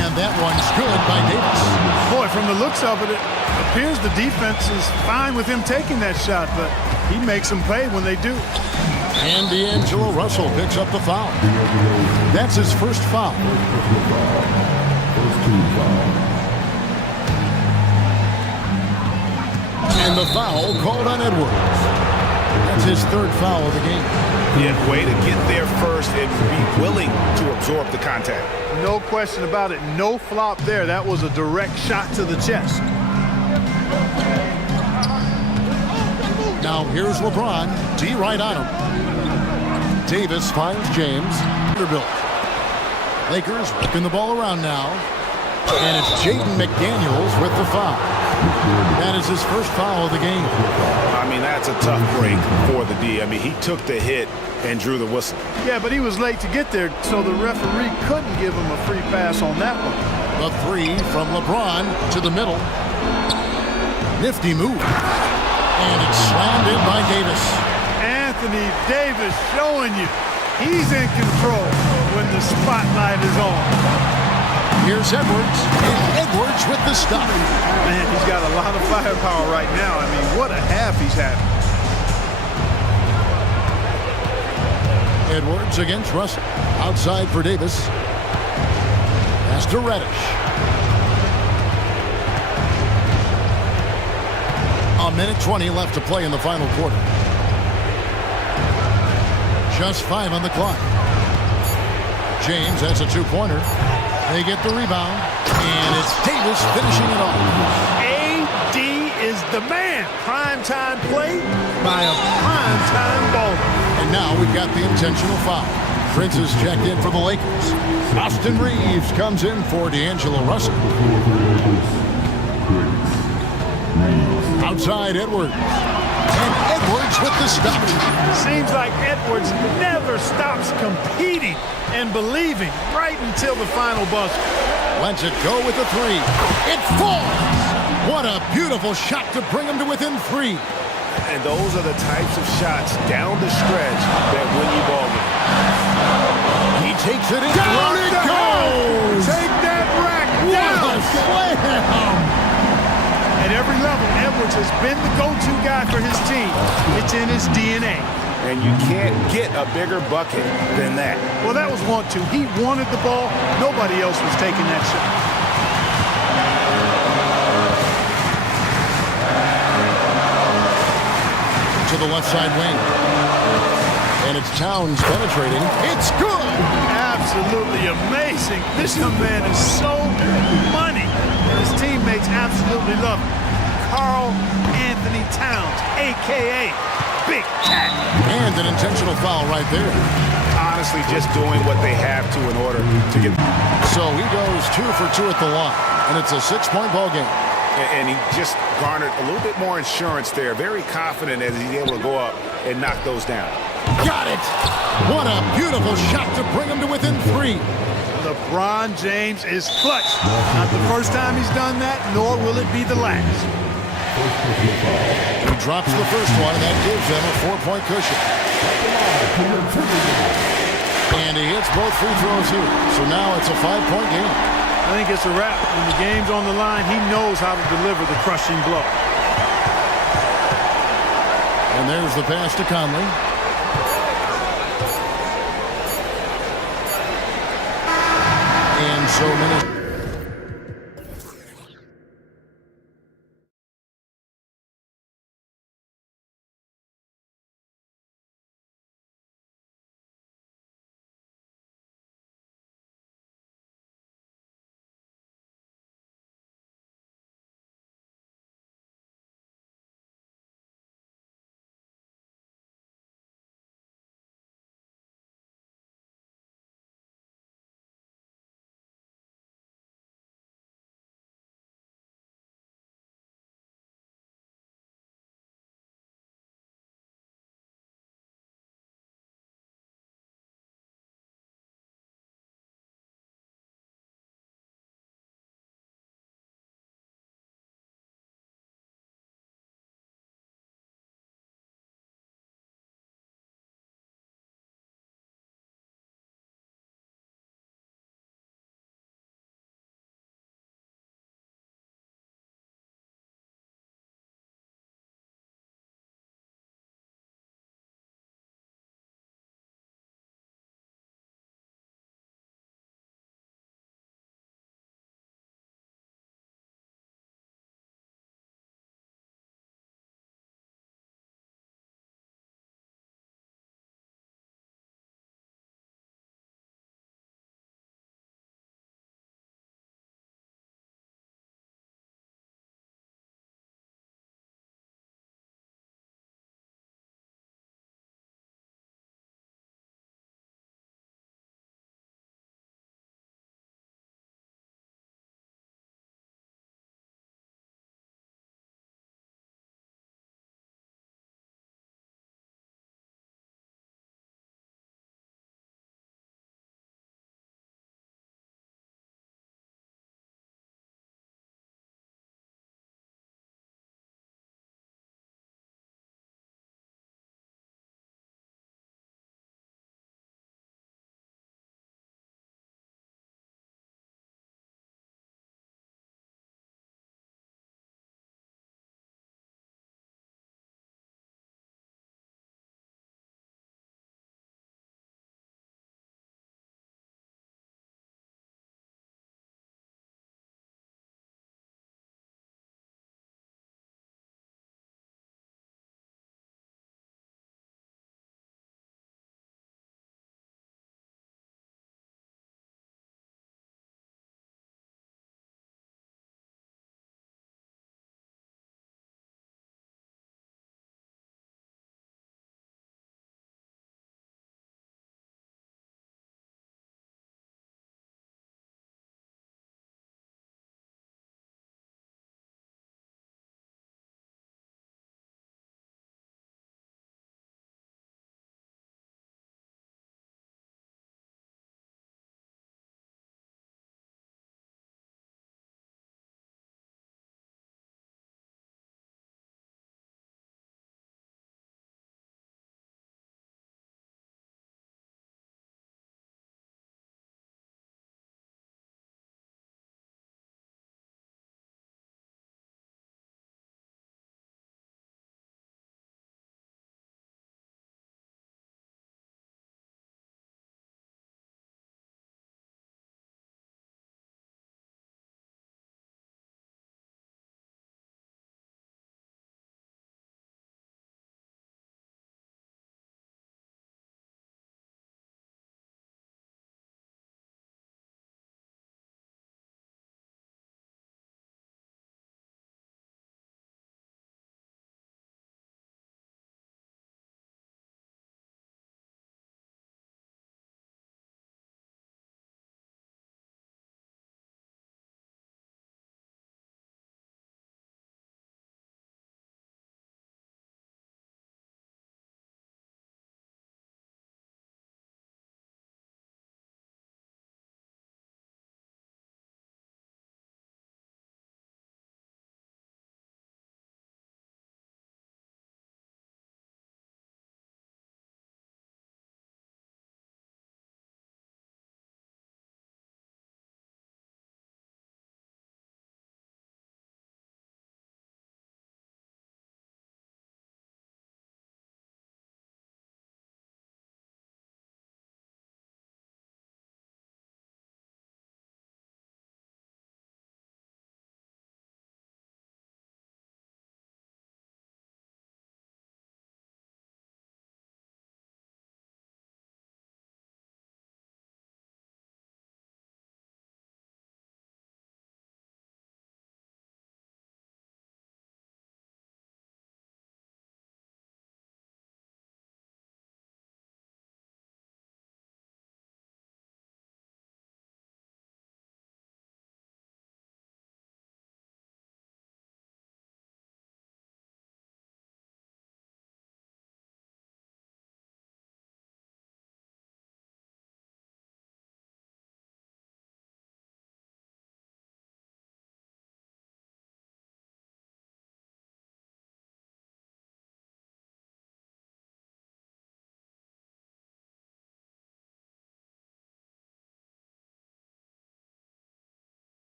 And that one's good by Davis. Boy, from the looks of it, it appears the defense is fine with him taking that shot, but he makes them pay when they do. And D'Angelo Russell picks up the foul. That's his first foul. And the foul called on Edwards. That's his third foul of the game. Yeah, way to get there first and be willing to absorb the contact. No question about it. No flop there. That was a direct shot to the chest. Now here's LeBron. D right on him. Davis finds James. Vanderbilt. Lakers working the ball around now. And it's Jaden McDaniels with the foul. That is his first foul of the game. I mean, that's a tough break for the D. I mean, he took the hit and drew the whistle. Yeah, but he was late to get there, so the referee couldn't give him a free pass on that one. The three from LeBron to the middle. Nifty move. And it's slammed in by Davis. Anthony Davis showing you he's in control when the spotlight is on. Here's Edwards, and Edwards with the stop. Man, he's got a lot of firepower right now. I mean, what a half he's had. Edwards against Russell. Outside for Davis. Pass to Reddish. A minute 20 left to play in the final quarter. Just 5 on the clock. James has a two-pointer. They get the rebound, and it's Davis finishing it off. AD is the man. Primetime play by a primetime baller. And now we've got the intentional foul. Prince is checked in for the Lakers. Austin Reeves comes in for D'Angelo Russell. Outside Edwards. And Edwards with the stop. Seems like Edwards never stops competing and believing right until the final buzzer. Lets it go with the three. It falls! What a beautiful shot to bring him to within 3. And those are the types of shots down the stretch that win you ball games. He takes it in. Down it goes! Take that rack down! What a slam! At every level, Edwards has been the go-to guy for his team. It's in his DNA. And you can't get a bigger bucket than that. Well, that was want to. He wanted the ball. Nobody else was taking that shot. To the left side wing. And it's Towns penetrating. It's good! Absolutely amazing. This young man is so money. And his teammates absolutely love him. Karl Anthony Towns, a.k.a. Big Cat. And an intentional foul right there. Honestly, just doing what they have to in order to get. So he goes 2 for 2 at the line. And it's a 6-point ball game. And he just garnered a little bit more insurance there. Very confident as he's able to go up and knock those down. Got it! What a beautiful shot to bring him to within 3. LeBron James is clutch. Not the first time he's done that, nor will it be the last. He drops the first one, and that gives them a 4-point cushion. And he hits both free throws here. So now it's a 5-point game. I think it's a wrap. When the game's on the line, he knows how to deliver the crushing blow. And there's the pass to Conley. And so many.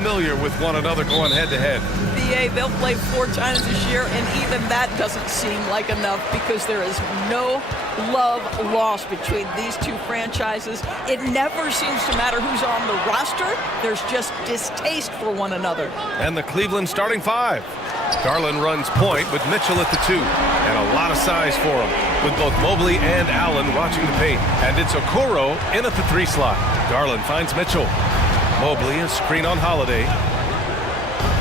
familiar with one another going head-to-head. They'll play 4 times this year, and even that doesn't seem like enough because there is no love lost between these two franchises. It never seems to matter who's on the roster. There's just distaste for one another. And the Cleveland starting 5. Garland runs point with Mitchell at the 2. And a lot of size for him, with both Mobley and Allen watching the paint. And it's Okoro in at the 3 slot. Garland finds Mitchell. Mobley, a screen on Holiday.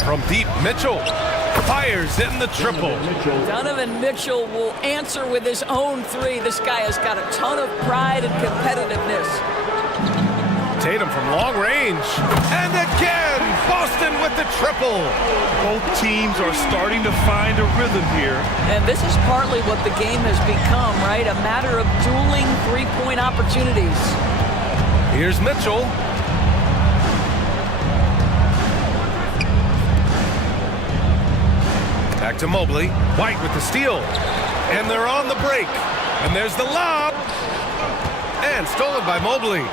From deep, Mitchell fires in the triple. Donovan Mitchell will answer with his own 3. This guy has got a ton of pride and competitiveness. Tatum from long range. And again, Boston with the triple. Both teams are starting to find a rhythm here. And this is partly what the game has become, right? A matter of dueling 3-point opportunities. Here's Mitchell. Back to Mobley. White with the steal. And they're on the break. And there's the lob. And stolen by Mobley.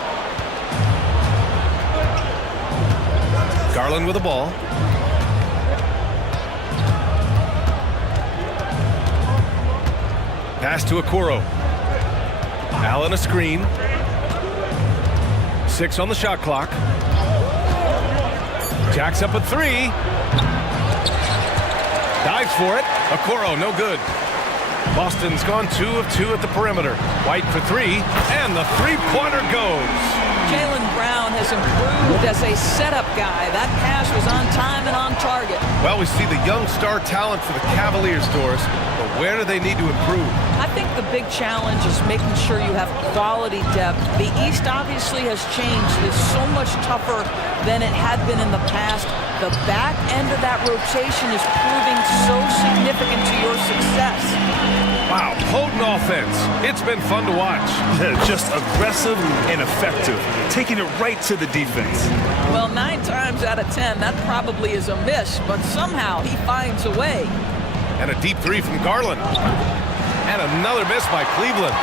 Garland with the ball. Pass to Okoro. Allen a screen. 6 on the shot clock. Jacks up a 3. Dives for it. Okoro, no good. Boston's gone 2 of 2 at the perimeter. White for 3, and the 3-pointer goes. Jaylen Brown has improved as a setup guy. That pass was on time and on target. Well, we see the young star talent for the Cavaliers, Doris, but where do they need to improve? I think the big challenge is making sure you have quality depth. The East obviously has changed. It's so much tougher than it had been in the past. The back end of that rotation is proving so significant to your success. Wow, potent offense. It's been fun to watch. Just aggressive and effective, taking it right to the defense. Well, 9 times out of 10, that probably is a miss, but somehow he finds a way. And a deep 3 from Garland. And another miss by Cleveland.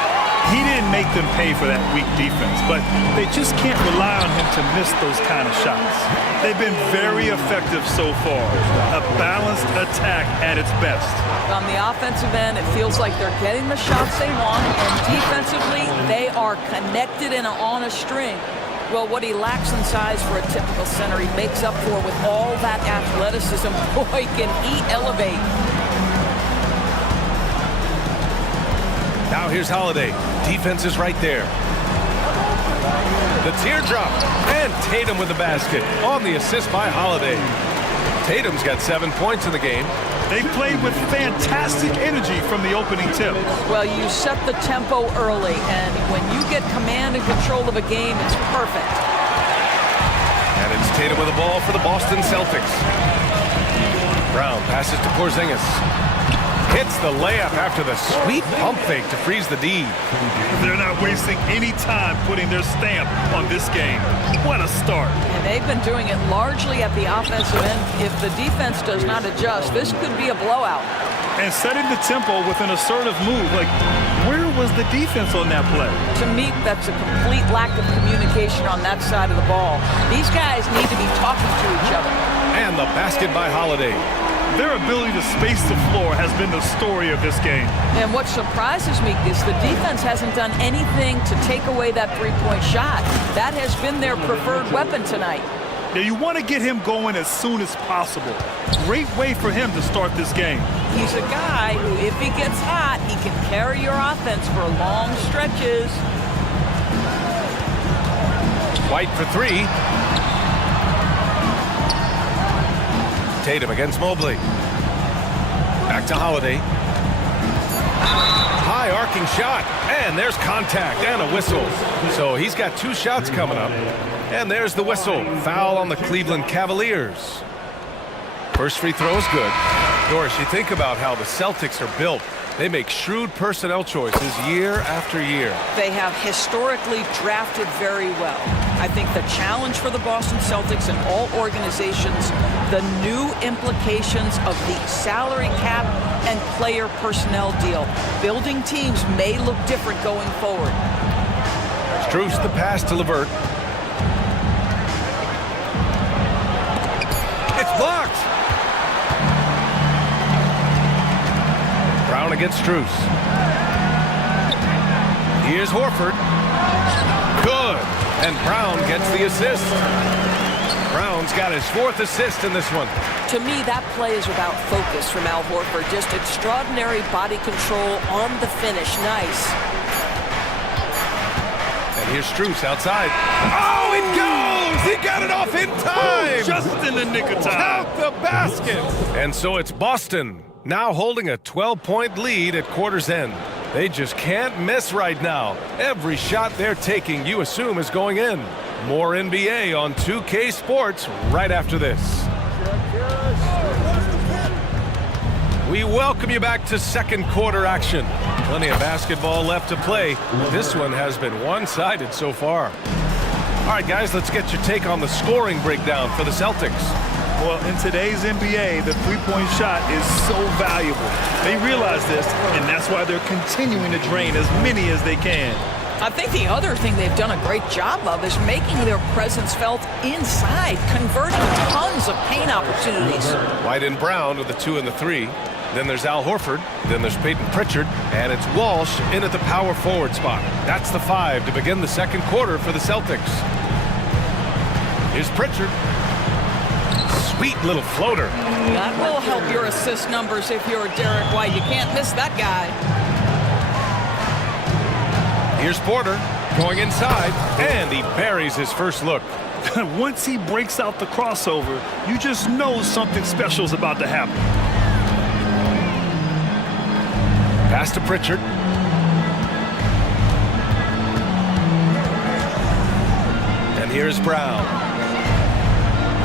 He didn't make them pay for that weak defense, but they just can't rely on him to miss those kind of shots. They've been very effective so far. A balanced attack at its best. On the offensive end, it feels like they're getting the shots they want, and defensively, they are connected and on a string. Well, what he lacks in size for a typical center, he makes up for with all that athleticism. Boy, can he elevate. Now here's Holiday. Defense is right there. The teardrop. And Tatum with the basket on the assist by Holiday. Tatum's got 7 points in the game. They played with fantastic energy from the opening tip. Well, you set the tempo early, and when you get command and control of a game, it's perfect. And it's Tatum with the ball for the Boston Celtics. Brown passes to Porzingis. Hits the layup after the sweet pump fake to freeze the D. They're not wasting any time putting their stamp on this game. What a start. And they've been doing it largely at the offensive end. If the defense does not adjust, this could be a blowout. And setting the tempo with an assertive move. Like, where was the defense on that play? To me, that's a complete lack of communication on that side of the ball. These guys need to be talking to each other. And the basket by Holiday. Their ability to space the floor has been the story of this game. And what surprises me is the defense hasn't done anything to take away that 3-point shot. That has been their preferred weapon tonight. Now, you want to get him going as soon as possible. Great way for him to start this game. He's a guy who, if he gets hot, he can carry your offense for long stretches. White for 3. Tatum against Mobley. Back to Holiday. High arcing shot, and there's contact and a whistle. So he's got 2 shots coming up, and there's the whistle. Foul on the Cleveland Cavaliers. First free throw is good. Doris, you think about how the Celtics are built. They make shrewd personnel choices year after year. They have historically drafted very well. I think the challenge for the Boston Celtics and all organizations, the new implications of the salary cap and player personnel deal. Building teams may look different going forward. Strus the pass to LeVert. blocked. Brown against Strus. Here's Horford. Good. And Brown gets the assist. Brown's got his 4th assist in this one. To me, that play is about focus from Al Horford. Just extraordinary body control on the finish. Nice. And here's Strus outside. Oh, it goes! He got it off in time! Just in the nick of time. Count the basket! And so it's Boston, now holding a 12-point lead at quarter's end. They just can't miss right now. Every shot they're taking, you assume, is going in. More NBA on 2K Sports right after this. We welcome you back to second quarter action. Plenty of basketball left to play. This one has been one-sided so far. All right, guys, let's get your take on the scoring breakdown for the Celtics. Well, in today's NBA, the three-point shot is so valuable. They realize this, and that's why they're continuing to drain as many as they can. I think the other thing they've done a great job of is making their presence felt inside, converting tons of paint opportunities. White and Brown with the 2 and the 3. Then there's Al Horford. Then there's Peyton Pritchard. And it's Walsh in at the power forward spot. That's the 5 to begin the second quarter for the Celtics. Here's Pritchard. Sweet little floater. That will help your assist numbers if you're Derek White. You can't miss that guy. Here's Porter going inside, and he buries his first look. Once he breaks out the crossover, you just know something special is about to happen. Pass to Pritchard. And here's Brown.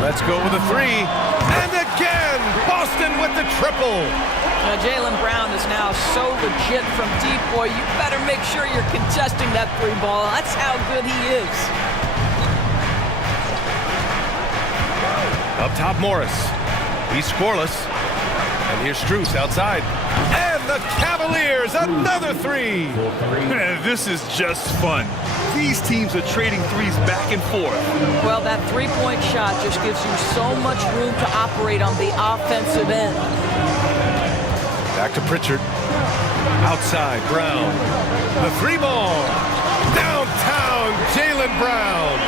Let's go with a 3. And again, Boston with the triple. Jaylen Brown is now so legit from deep. Boy, you better make sure you're contesting that 3 ball. That's how good he is. Up top, Morris. He's scoreless. And here's Strus outside. And the Cavaliers, another 3. Man, this is just fun. These teams are trading threes back and forth. Well, that three-point shot just gives you so much room to operate on the offensive end. Back to Pritchard. Outside, Brown. The 3 ball. Downtown, Jaylen Brown.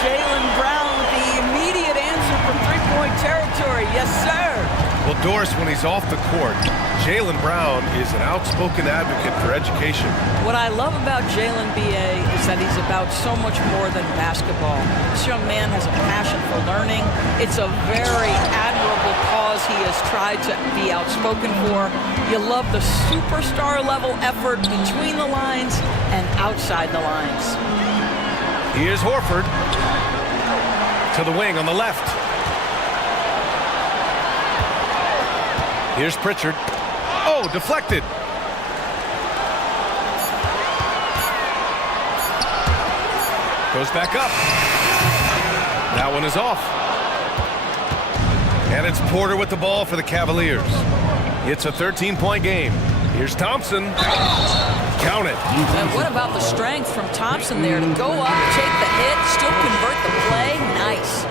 Jaylen Brown with the immediate answer from three-point territory. Yes, sir. Well, Doris, when he's off the court, Jaylen Brown is an outspoken advocate for education. What I love about Jaylen, B.A., is that he's about so much more than basketball. This young man has a passion for learning. It's a very admirable cause he has tried to be outspoken for. You love the superstar-level effort between the lines and outside the lines. Here's Horford. To the wing on the left. Here's Pritchard. Oh, deflected. Goes back up. That one is off. And it's Porter with the ball for the Cavaliers. It's a 13-point game. Here's Thompson. Count it. And what about the strength from Thompson there to go up, take the hit, still convert the play? Nice.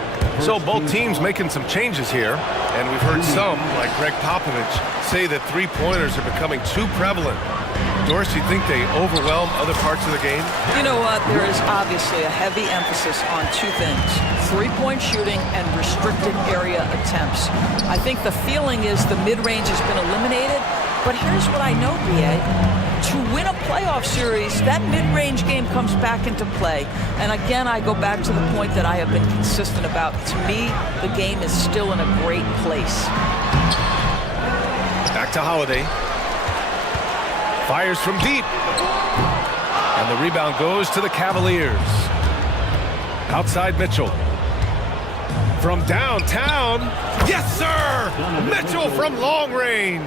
So both teams making some changes here, and we've heard some, like Greg Popovich, say that three-pointers are becoming too prevalent. Doris, you think they overwhelm other parts of the game? You know what? There is obviously a heavy emphasis on 2 things: three-point shooting and restricted area attempts. I think the feeling is the mid-range has been eliminated, but here's what I know, B.A. To win a playoff series, that mid-range game comes back into play. And again, I go back to the point that I have been consistent about. To me, the game is still in a great place. Back to Holiday. Fires from deep. And the rebound goes to the Cavaliers. Outside Mitchell. From downtown. Yes, sir! Mitchell from long range.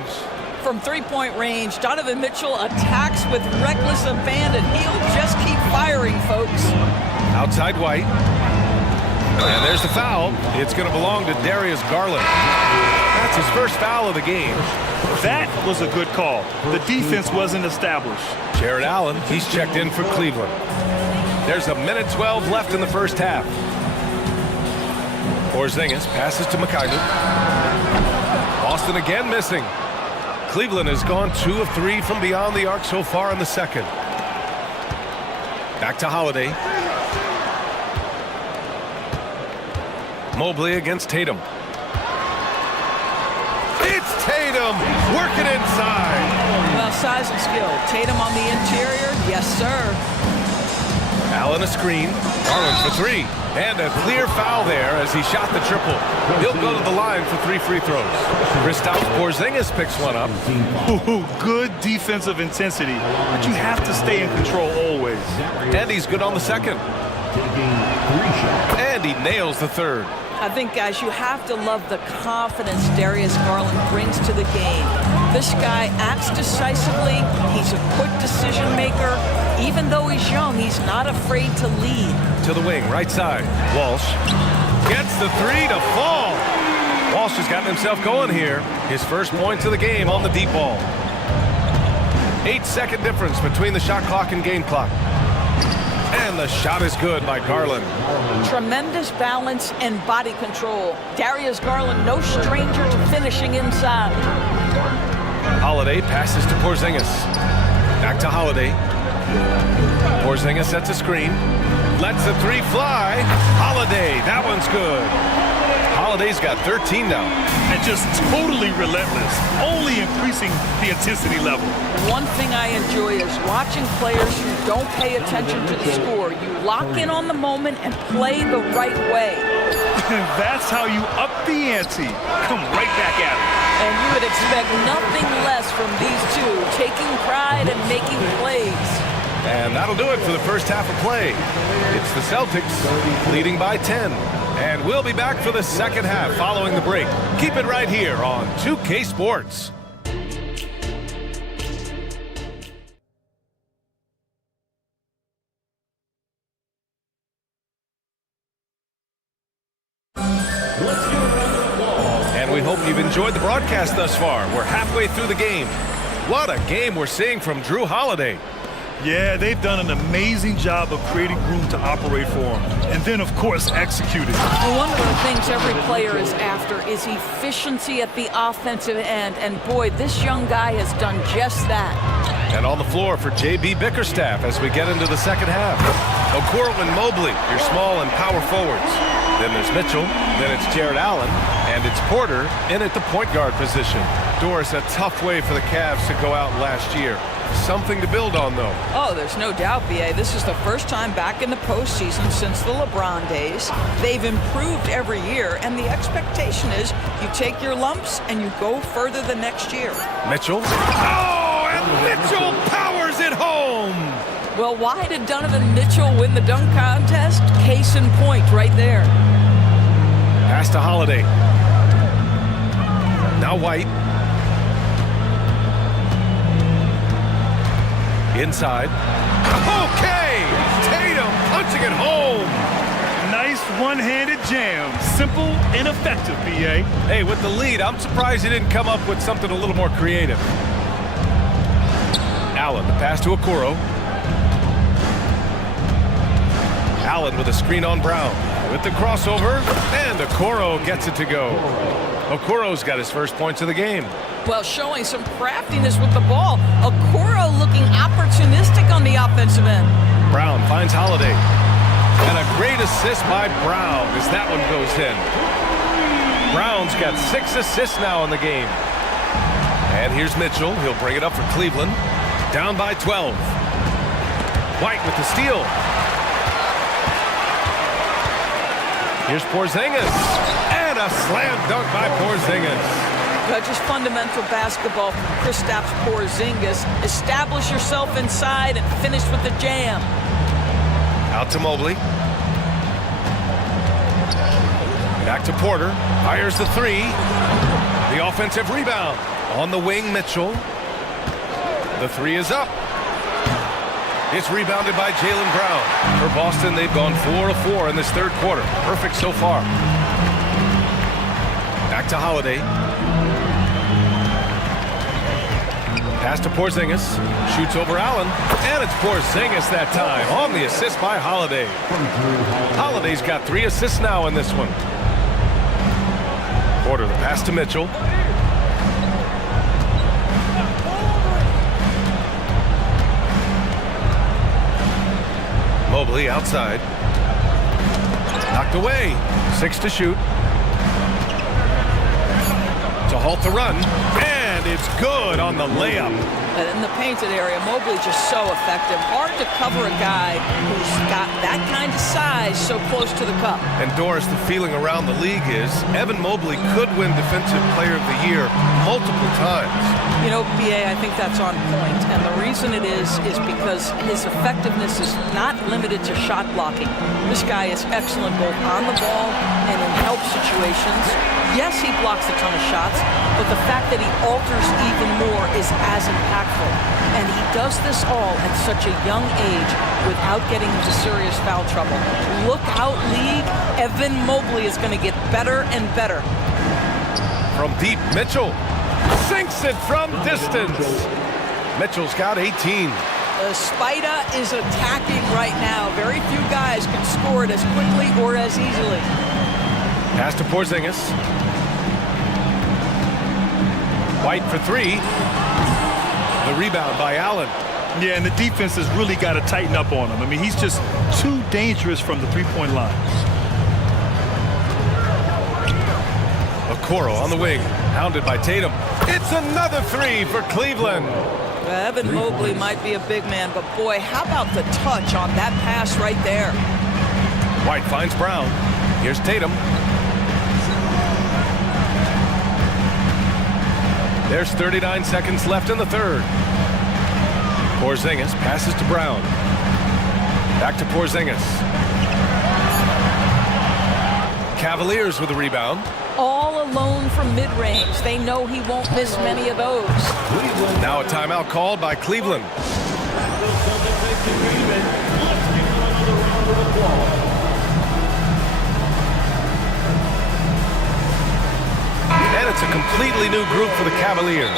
From three-point range, Donovan Mitchell attacks with reckless abandon. He'll just keep firing, folks. Outside White. And there's the foul. It's going to belong to Darius Garland. That's his first foul of the game. That was a good call. The defense wasn't established. Jared Allen, he's checked in for Cleveland. There's a minute 12 left in the first half. Porzingis passes to Mikhailuk. Boston again missing. Cleveland has gone 2 of 3 from beyond the arc so far in the second. Back to Holiday. Mobley against Tatum. It's Tatum working inside. Well, size and skill. Tatum on the interior. Yes, sir. Allen a screen. Garland for 3. And a clear foul there as he shot the triple. He'll go to the line for 3 free throws. Kristaps Porzingis picks one up. Ooh, good defensive intensity, but you have to stay in control always. And he's good on the second. And he nails the third. I think, guys, you have to love the confidence Darius Garland brings to the game. This guy acts decisively. He's a quick decision maker. Even though he's young, he's not afraid to lead. To the wing, right side. Walsh gets the 3 to fall. Walsh has gotten himself going here. His first points of the game on the deep ball. 8-second difference between the shot clock and game clock. And the shot is good by Garland. Tremendous balance and body control. Darius Garland, no stranger to finishing inside. Holiday passes to Porzingis. Back to Holiday. Porzingis sets a screen. Lets the 3 fly. Holiday, that one's good. Holiday's got 13 now. And just totally relentless, only increasing the intensity level. One thing I enjoy is watching players who don't pay attention to the score. You lock in on the moment and play the right way. That's how you up the ante. Come right back at it. And you would expect nothing less from these two, taking pride and making plays. And that'll do it for the first half of play. It's the Celtics leading by 10. And we'll be back for the second half following the break. Keep it right here on 2K Sports. And we hope you've enjoyed the broadcast thus far. We're halfway through the game. What a game we're seeing from Drew Holiday. Yeah, they've done an amazing job of creating room to operate for him. And then, of course, executing. Well, one of the things every player is after is efficiency at the offensive end. And boy, this young guy has done just that. And on the floor for J.B. Bickerstaff as we get into the second half. Okoro and Mobley, your small and power forwards. Then there's Mitchell, then it's Jared Allen, and it's Porter in at the point guard position. Doris, a tough way for the Cavs to go out last year. Something to build on, though. Oh, there's no doubt, B.A. This is the first time back in the postseason since the LeBron days. They've improved every year, and the expectation is you take your lumps and you go further the next year. Mitchell. Oh, and Mitchell powers it home! Well, why did Donovan Mitchell win the dunk contest? Case in point right there. Pass to Holiday. Now White. Inside. Okay! Tatum punching it home! Nice one-handed jam. Simple and effective, B.A. Hey, with the lead, I'm surprised he didn't come up with something a little more creative. Allen, the pass to Okoro. Allen with a screen on Brown. With the crossover, and Okoro gets it to go. Okoro's got his first points of the game. Well, showing some craftiness with the ball. Okoro looking opportunistic on the offensive end. Brown finds Holiday. And a great assist by Brown as that one goes in. Brown's got 6 assists now in the game. And here's Mitchell. He'll bring it up for Cleveland. Down by 12. White with the steal. Here's Porzingis. And a slam dunk by Porzingis. Just fundamental basketball from Kristaps Porzingis. Establish yourself inside and finish with the jam. Out to Mobley. Back to Porter. Fires the 3. The offensive rebound. On the wing, Mitchell. The 3 is up. It's rebounded by Jaylen Brown. For Boston, they've gone 4 of 4 in this third quarter. Perfect so far. Back to Holiday. Pass to Porzingis. Shoots over Allen. And it's Porzingis that time on the assist by Holiday. Holiday's got 3 assists now in this one. Porter, the pass to Mitchell. Mobley outside. Knocked away. 6 to shoot. To halt the run. And it's good on the layup. And in the painted area, Mobley just so effective. Hard to cover a guy who's got that kind of size so close to the cup. And Doris, the feeling around the league is Evan Mobley could win Defensive Player of the Year multiple times. You know, BA, I think that's on point. And the reason it is because his effectiveness is not limited to shot blocking. This guy is excellent both on the ball and in help situations. Yes, he blocks a ton of shots, but the fact that he alters even more is as impactful. And he does this all at such a young age without getting into serious foul trouble. Look out, league. Evan Mobley is going to get better and better. From deep, Mitchell sinks it from distance. Mitchell's got 18. The Spider is attacking right now. Very few guys can score it as quickly or as easily. Pass to Porzingis. White for 3. The rebound by Allen. Yeah, and the defense has really got to tighten up on him. I mean, he's just too dangerous from the three-point line. Okoro on the wing, hounded by Tatum. It's another 3 for Cleveland. Evan Mobley might be a big man, but boy, how about the touch on that pass right there? White finds Brown. Here's Tatum. There's 39 seconds left in the third. Porzingis passes to Brown. Back to Porzingis. Cavaliers with the rebound. All alone from mid-range. They know he won't miss many of those. Now a timeout called by Cleveland. And it's a completely new group for the Cavaliers.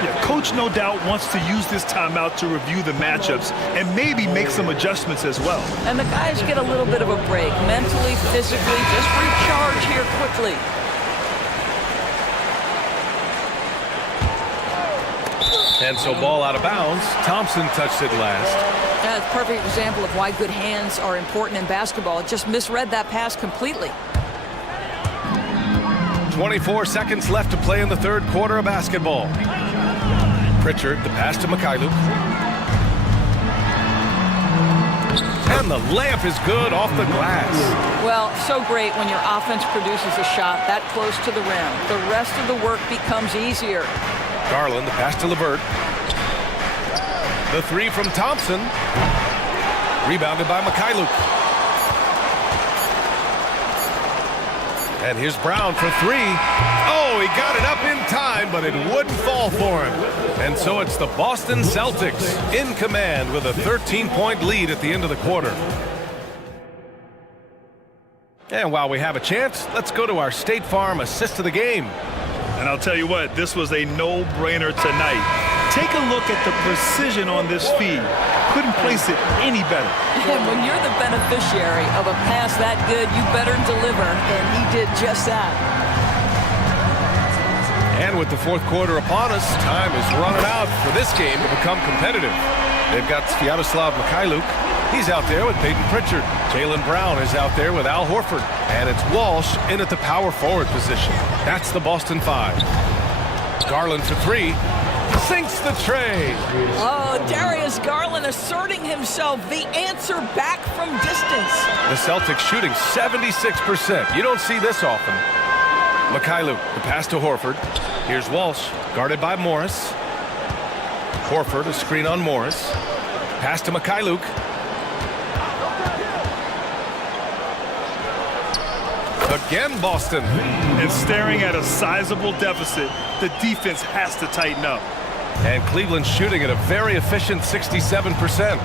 Yeah, coach no doubt wants to use this timeout to review the matchups and maybe make some adjustments as well. And the guys get a little bit of a break, mentally, physically, just recharge here quickly. And so ball out of bounds. Thompson touched it last. That's a perfect example of why good hands are important in basketball. It just misread that pass completely. 24 seconds left to play in the third quarter of basketball. Pritchard, the pass to Mikhailuk. And the layup is good off the glass. Well, so great when your offense produces a shot that close to the rim. The rest of the work becomes easier. Garland, the pass to LeVert. The 3 from Thompson. Rebounded by Mikhailuk. And here's Brown for 3. Oh, he got it up in time, but it wouldn't fall for him. And so it's the Boston Celtics in command with a 13-point lead at the end of the quarter. And while we have a chance, let's go to our State Farm assist of the game. And I'll tell you what, this was a no-brainer tonight. Take a look at the precision on this feed. Couldn't place it any better. And when you're the beneficiary of a pass that good, you better deliver, and he did just that. And with the fourth quarter upon us, time is running out for this game to become competitive. They've got Sviatoslav Mikhailuk. He's out there with Peyton Pritchard. Jaylen Brown is out there with Al Horford. And it's Walsh in at the power forward position. That's the Boston 5. Garland for 3. Sinks the tray. Oh, Darius Garland asserting himself, the answer back from distance. The Celtics shooting 76%. You don't see this often. Mikhailuk, the pass to Horford. Here's Walsh, guarded by Morris. Horford, a screen on Morris. Pass to Mikhailuk. Again, Boston. And staring at a sizable deficit, the defense has to tighten up. And Cleveland shooting at a very efficient 67%.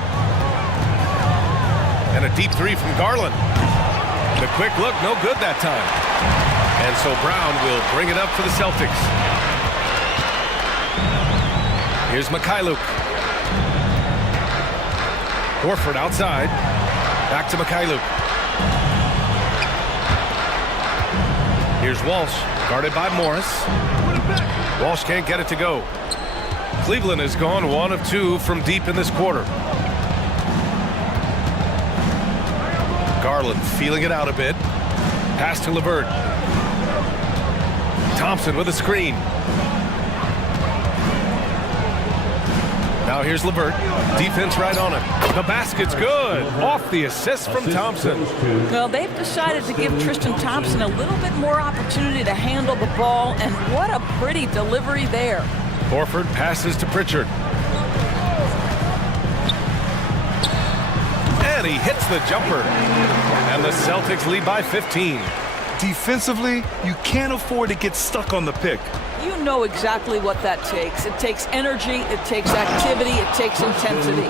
And a deep 3 from Garland. The quick look, no good that time. And so Brown will bring it up for the Celtics. Here's Mikhailuk. Horford outside. Back to Mikhailuk. Here's Walsh. Guarded by Morris. Walsh can't get it to go. Cleveland has gone 1 of 2 from deep in this quarter. Garland feeling it out a bit. Pass to LeVert. Thompson with a screen. Now here's LeVert. Defense right on him. The basket's good. Off the assist from Thompson. Well, they've decided to give Tristan Thompson a little bit more opportunity to handle the ball, and what a pretty delivery there. Horford passes to Pritchard. And he hits the jumper. And the Celtics lead by 15. Defensively, you can't afford to get stuck on the pick. You know exactly what that takes. It takes energy, it takes activity, it takes intensity.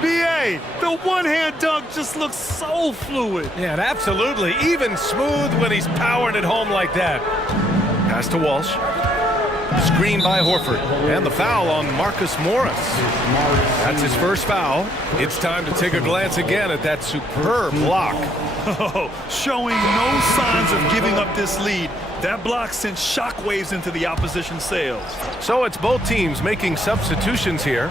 B.A., the one-hand dunk just looks so fluid. Yeah, and absolutely. Even smooth when he's powering it home like that. Pass to Walsh. Screen by Horford. And the foul on Marcus Morris. That's his first foul. It's time to take a glance again at that superb block. Oh, showing no signs of giving up this lead. That block sent shockwaves into the opposition sails. So it's both teams making substitutions here.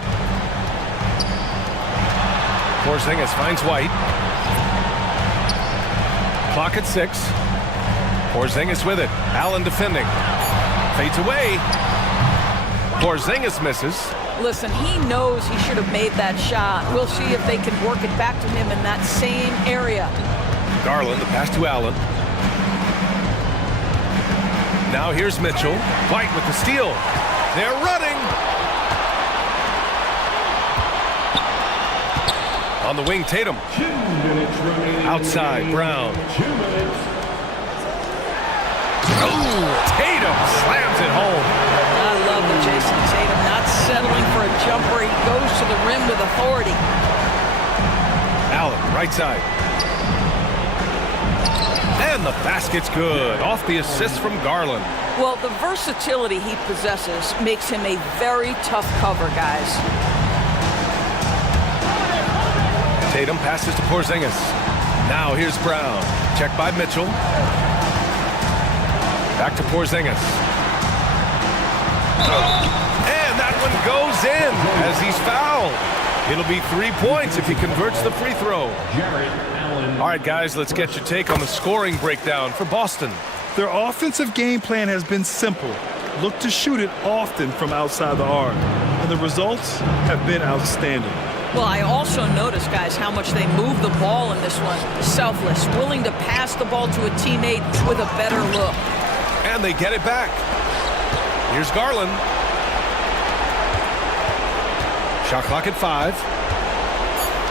Porzingis finds White. Clock at 6. Porzingis with it. Allen defending. Fades away. Porzingis misses. Listen, he knows he should have made that shot. We'll see if they can work it back to him in that same area. Garland, the pass to Allen. Now here's Mitchell. White with the steal. They're running. On the wing, Tatum. Outside, Brown. Oh, Tatum slams it home. I love the Jason Tatum not settling for a jumper. He goes to the rim with authority. Allen, right side. And the basket's good. Off the assist from Garland. Well, the versatility he possesses makes him a very tough cover, guys. Tatum passes to Porzingis. Now here's Brown. Check by Mitchell. Back to Porzingis. And that one goes in as he's fouled. It'll be 3 points if he converts the free throw. All right, guys, let's get your take on the scoring breakdown for Boston. Their offensive game plan has been simple. Look to shoot it often from outside the arc. And the results have been outstanding. Well, I also noticed, guys, how much they move the ball in this one. Selfless, willing to pass the ball to a teammate with a better look. And they get it back. Here's Garland. Shot clock at 5.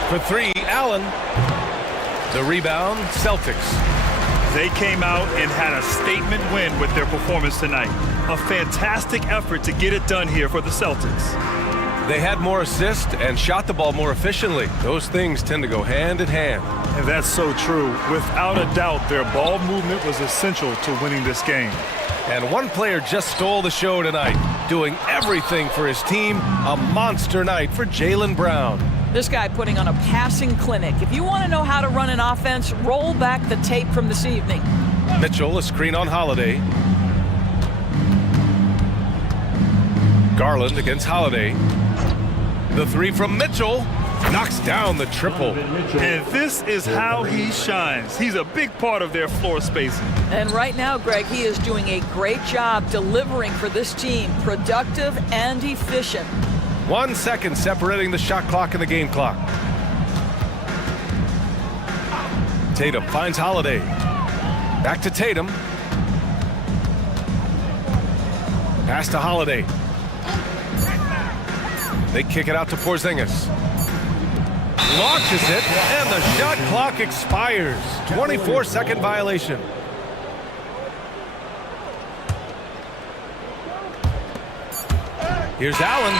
For 3, Allen. The rebound, Celtics. They came out and had a statement win with their performance tonight. A fantastic effort to get it done here for the Celtics. They had more assists and shot the ball more efficiently. Those things tend to go hand in hand. And that's so true. Without a doubt, their ball movement was essential to winning this game. And one player just stole the show tonight, doing everything for his team. A monster night for Jaylen Brown. This guy putting on a passing clinic. If you want to know how to run an offense, roll back the tape from this evening. Mitchell, a screen on Holiday. Garland against Holiday. The 3 from Mitchell knocks down the triple. And this is how he shines. He's a big part of their floor spacing. And right now, Greg, he is doing a great job delivering for this team, productive and efficient. 1 second separating the shot clock and the game clock. Tatum finds Holiday. Back to Tatum. Pass to Holiday. They kick it out to Porzingis. Launches it, and the shot clock expires. 24-second violation. Here's Allen.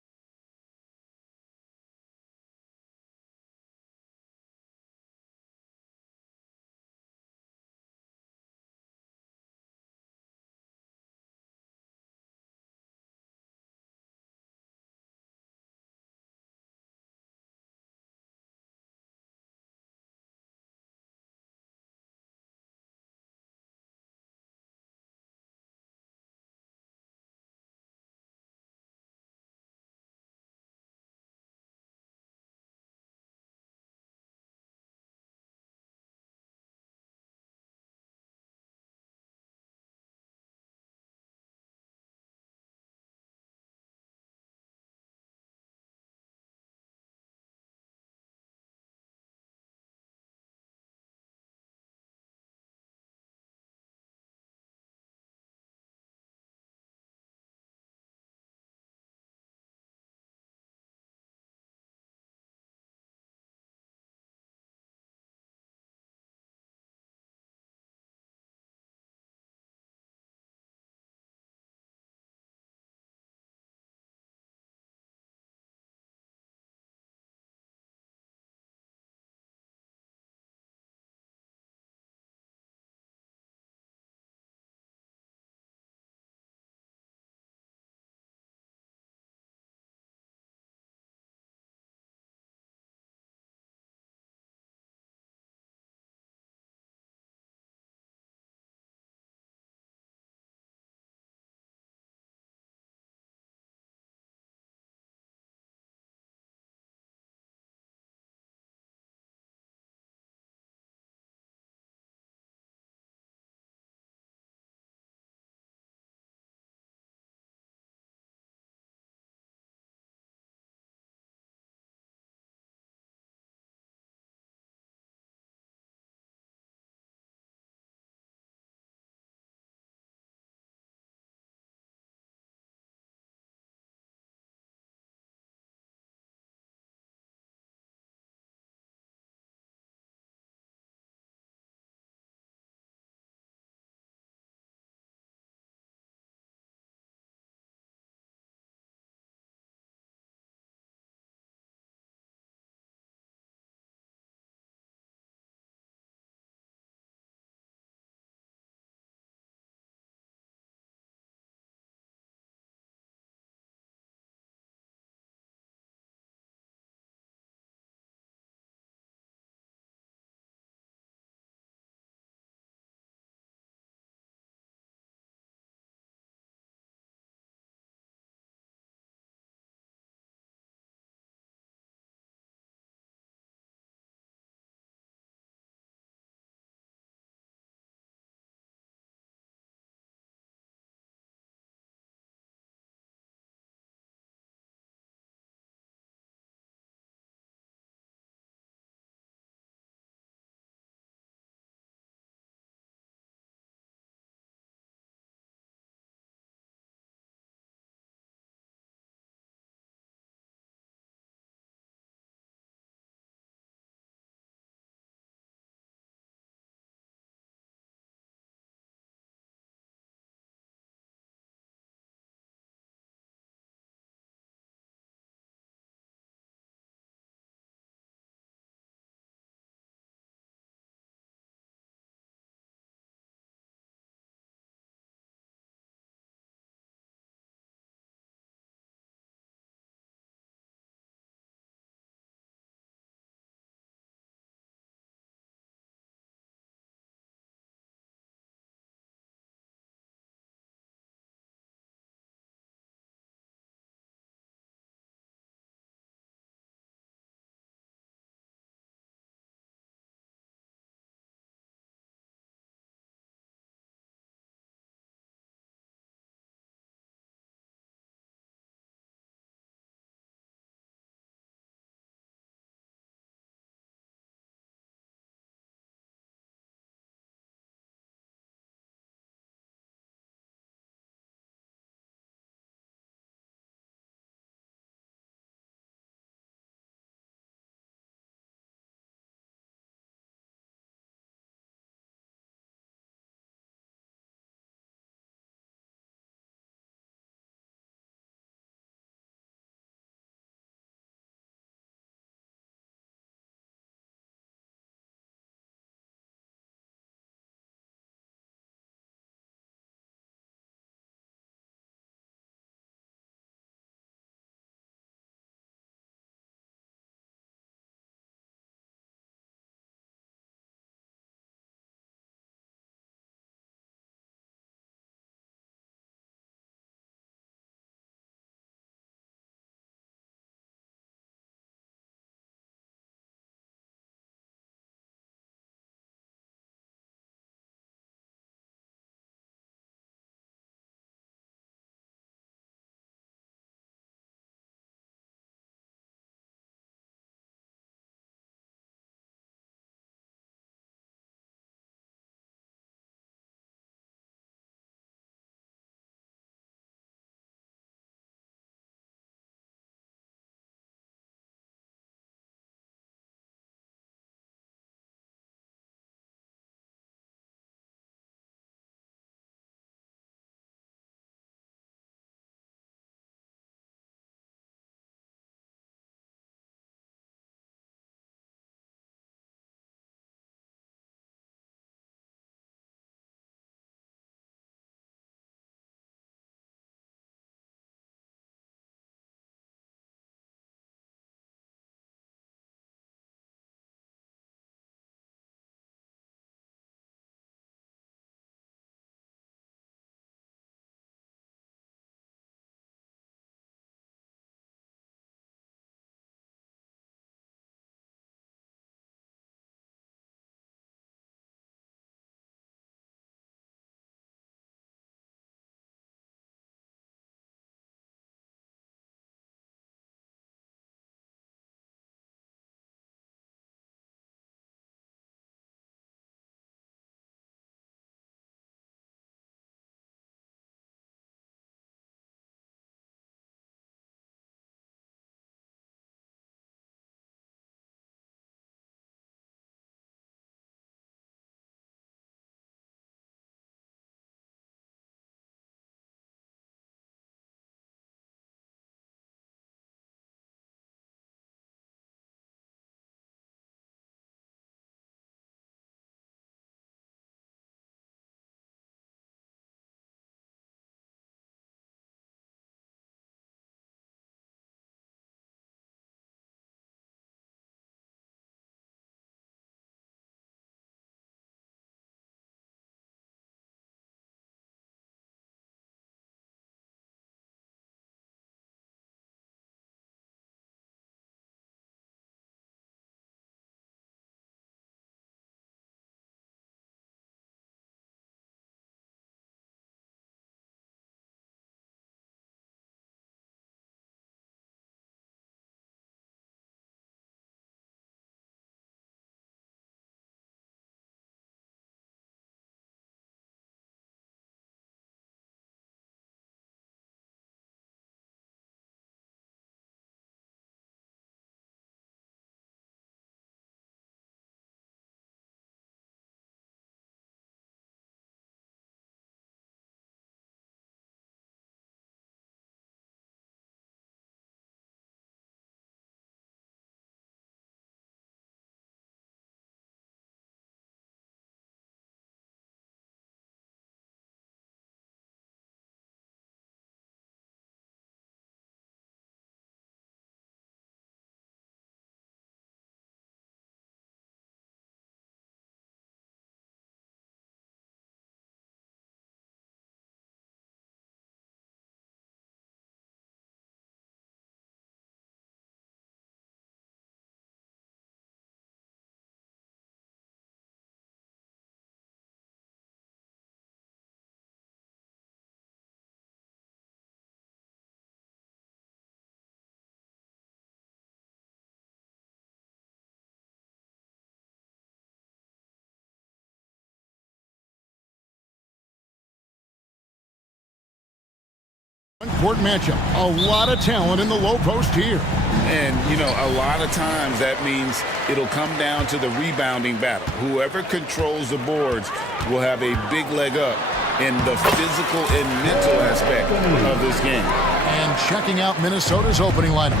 Court matchup. A lot of talent in the low post here. And, you know, a lot of times that means it'll come down to the rebounding battle. Whoever controls the boards will have a big leg up in the physical and mental aspect of this game. And checking out Minnesota's opening lineup.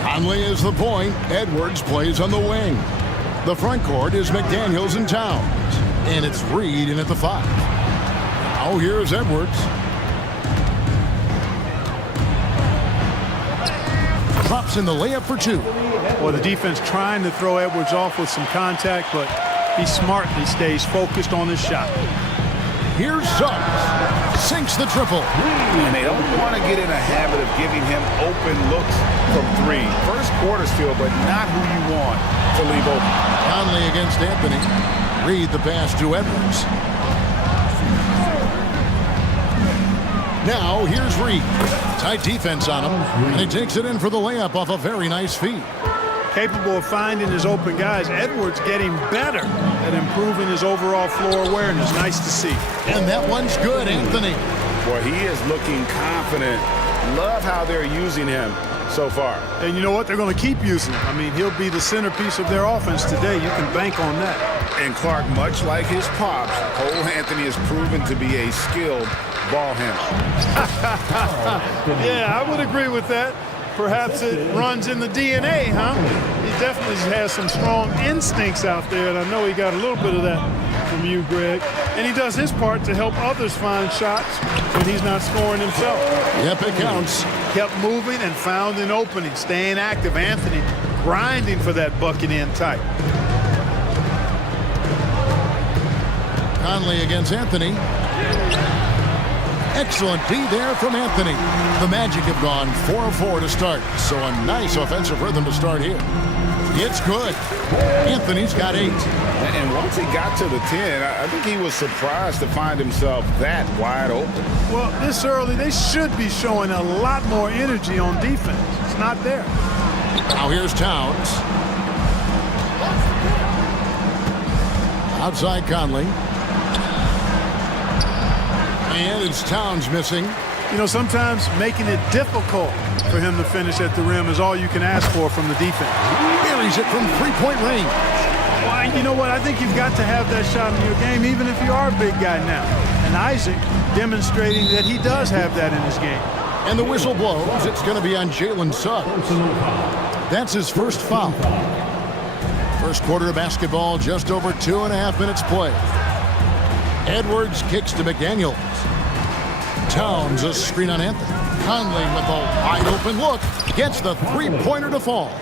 Conley is the point. Edwards plays on the wing. The front court is McDaniels and Towns. And it's Reed in at the 5. Now here's Edwards. Drops in the layup for 2. Well, the defense trying to throw Edwards off with some contact, but he smartly stays focused on his shot. Here's Suggs. Sinks the triple. And they don't want to get in a habit of giving him open looks from 3. First quarter still, but not who you want to leave open. Conley against Anthony. Reed the pass to Edwards. Now here's Reed. Tight defense on him, and he takes it in for the layup off a very nice feed. Capable of finding his open guys. Edwards getting better at improving his overall floor awareness. Nice to see. And that one's good, Anthony. Boy, he is looking confident. Love how they're using him so far. And you know what? They're going to keep using him. I mean, he'll be the centerpiece of their offense today. You can bank on that. And Clark, much like his pops, Cole Anthony has proven to be a skilled ball handler. Yeah, I would agree with that. Perhaps it runs in the DNA, huh? He definitely has some strong instincts out there, and I know he got a little bit of that from you, Greg. And he does his part to help others find shots when he's not scoring himself. Yep, it counts. Kept moving and found an opening, staying active. Anthony grinding for that bucket in tight. Conley against Anthony. Excellent D there from Anthony. The Magic have gone 4-4 to start, so a nice offensive rhythm to start here. It's good. Anthony's got 8. And once he got to the 10, I think he was surprised to find himself that wide open. Well, this early, they should be showing a lot more energy on defense. It's not there. Now here's Towns. Outside Conley. And it's Towns missing. You know, sometimes making it difficult for him to finish at the rim is all you can ask for from the defense. Buries it from 3-point range. Well, you know what? I think you've got to have that shot in your game, even if you are a big guy now. And Isaac demonstrating that he does have that in his game. And the whistle blows. It's going to be on Jalen Suggs. That's his first foul. First quarter of basketball, just over 2.5 minutes played. Edwards kicks to McDaniels. Towns a screen on Anthony. Conley with a wide open look. Gets the 3-pointer to fall.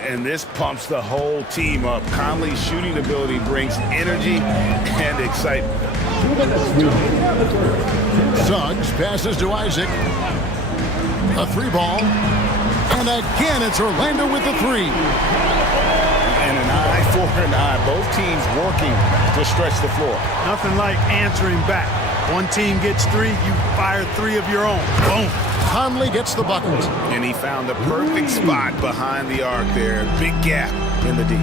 And this pumps the whole team up. Conley's shooting ability brings energy and excitement. Suggs passes to Isaac. A 3-ball. And again, it's Orlando with the 3. And an eye for an eye. Both teams working to stretch the floor. Nothing like answering back. One team gets 3, you fire 3 of your own. Boom. Conley gets the bucket. And he found the perfect spot behind the arc there. Big gap in the D.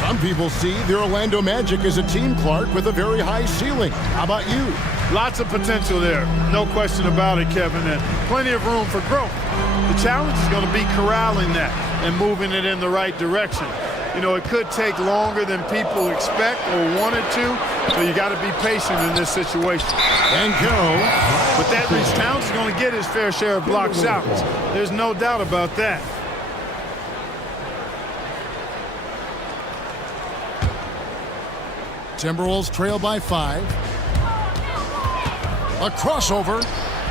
Some people see the Orlando Magic as a team, Clark, with a very high ceiling. How about you? Lots of potential there. No question about it, Kevin. And plenty of room for growth. The challenge is going to be corralling that and moving it in the right direction. You know, it could take longer than people expect or wanted to, so you got to be patient in this situation. And go. But that means Towns is going to get his fair share of blocked shots. There's no doubt about that. Timberwolves trail by 5. A crossover.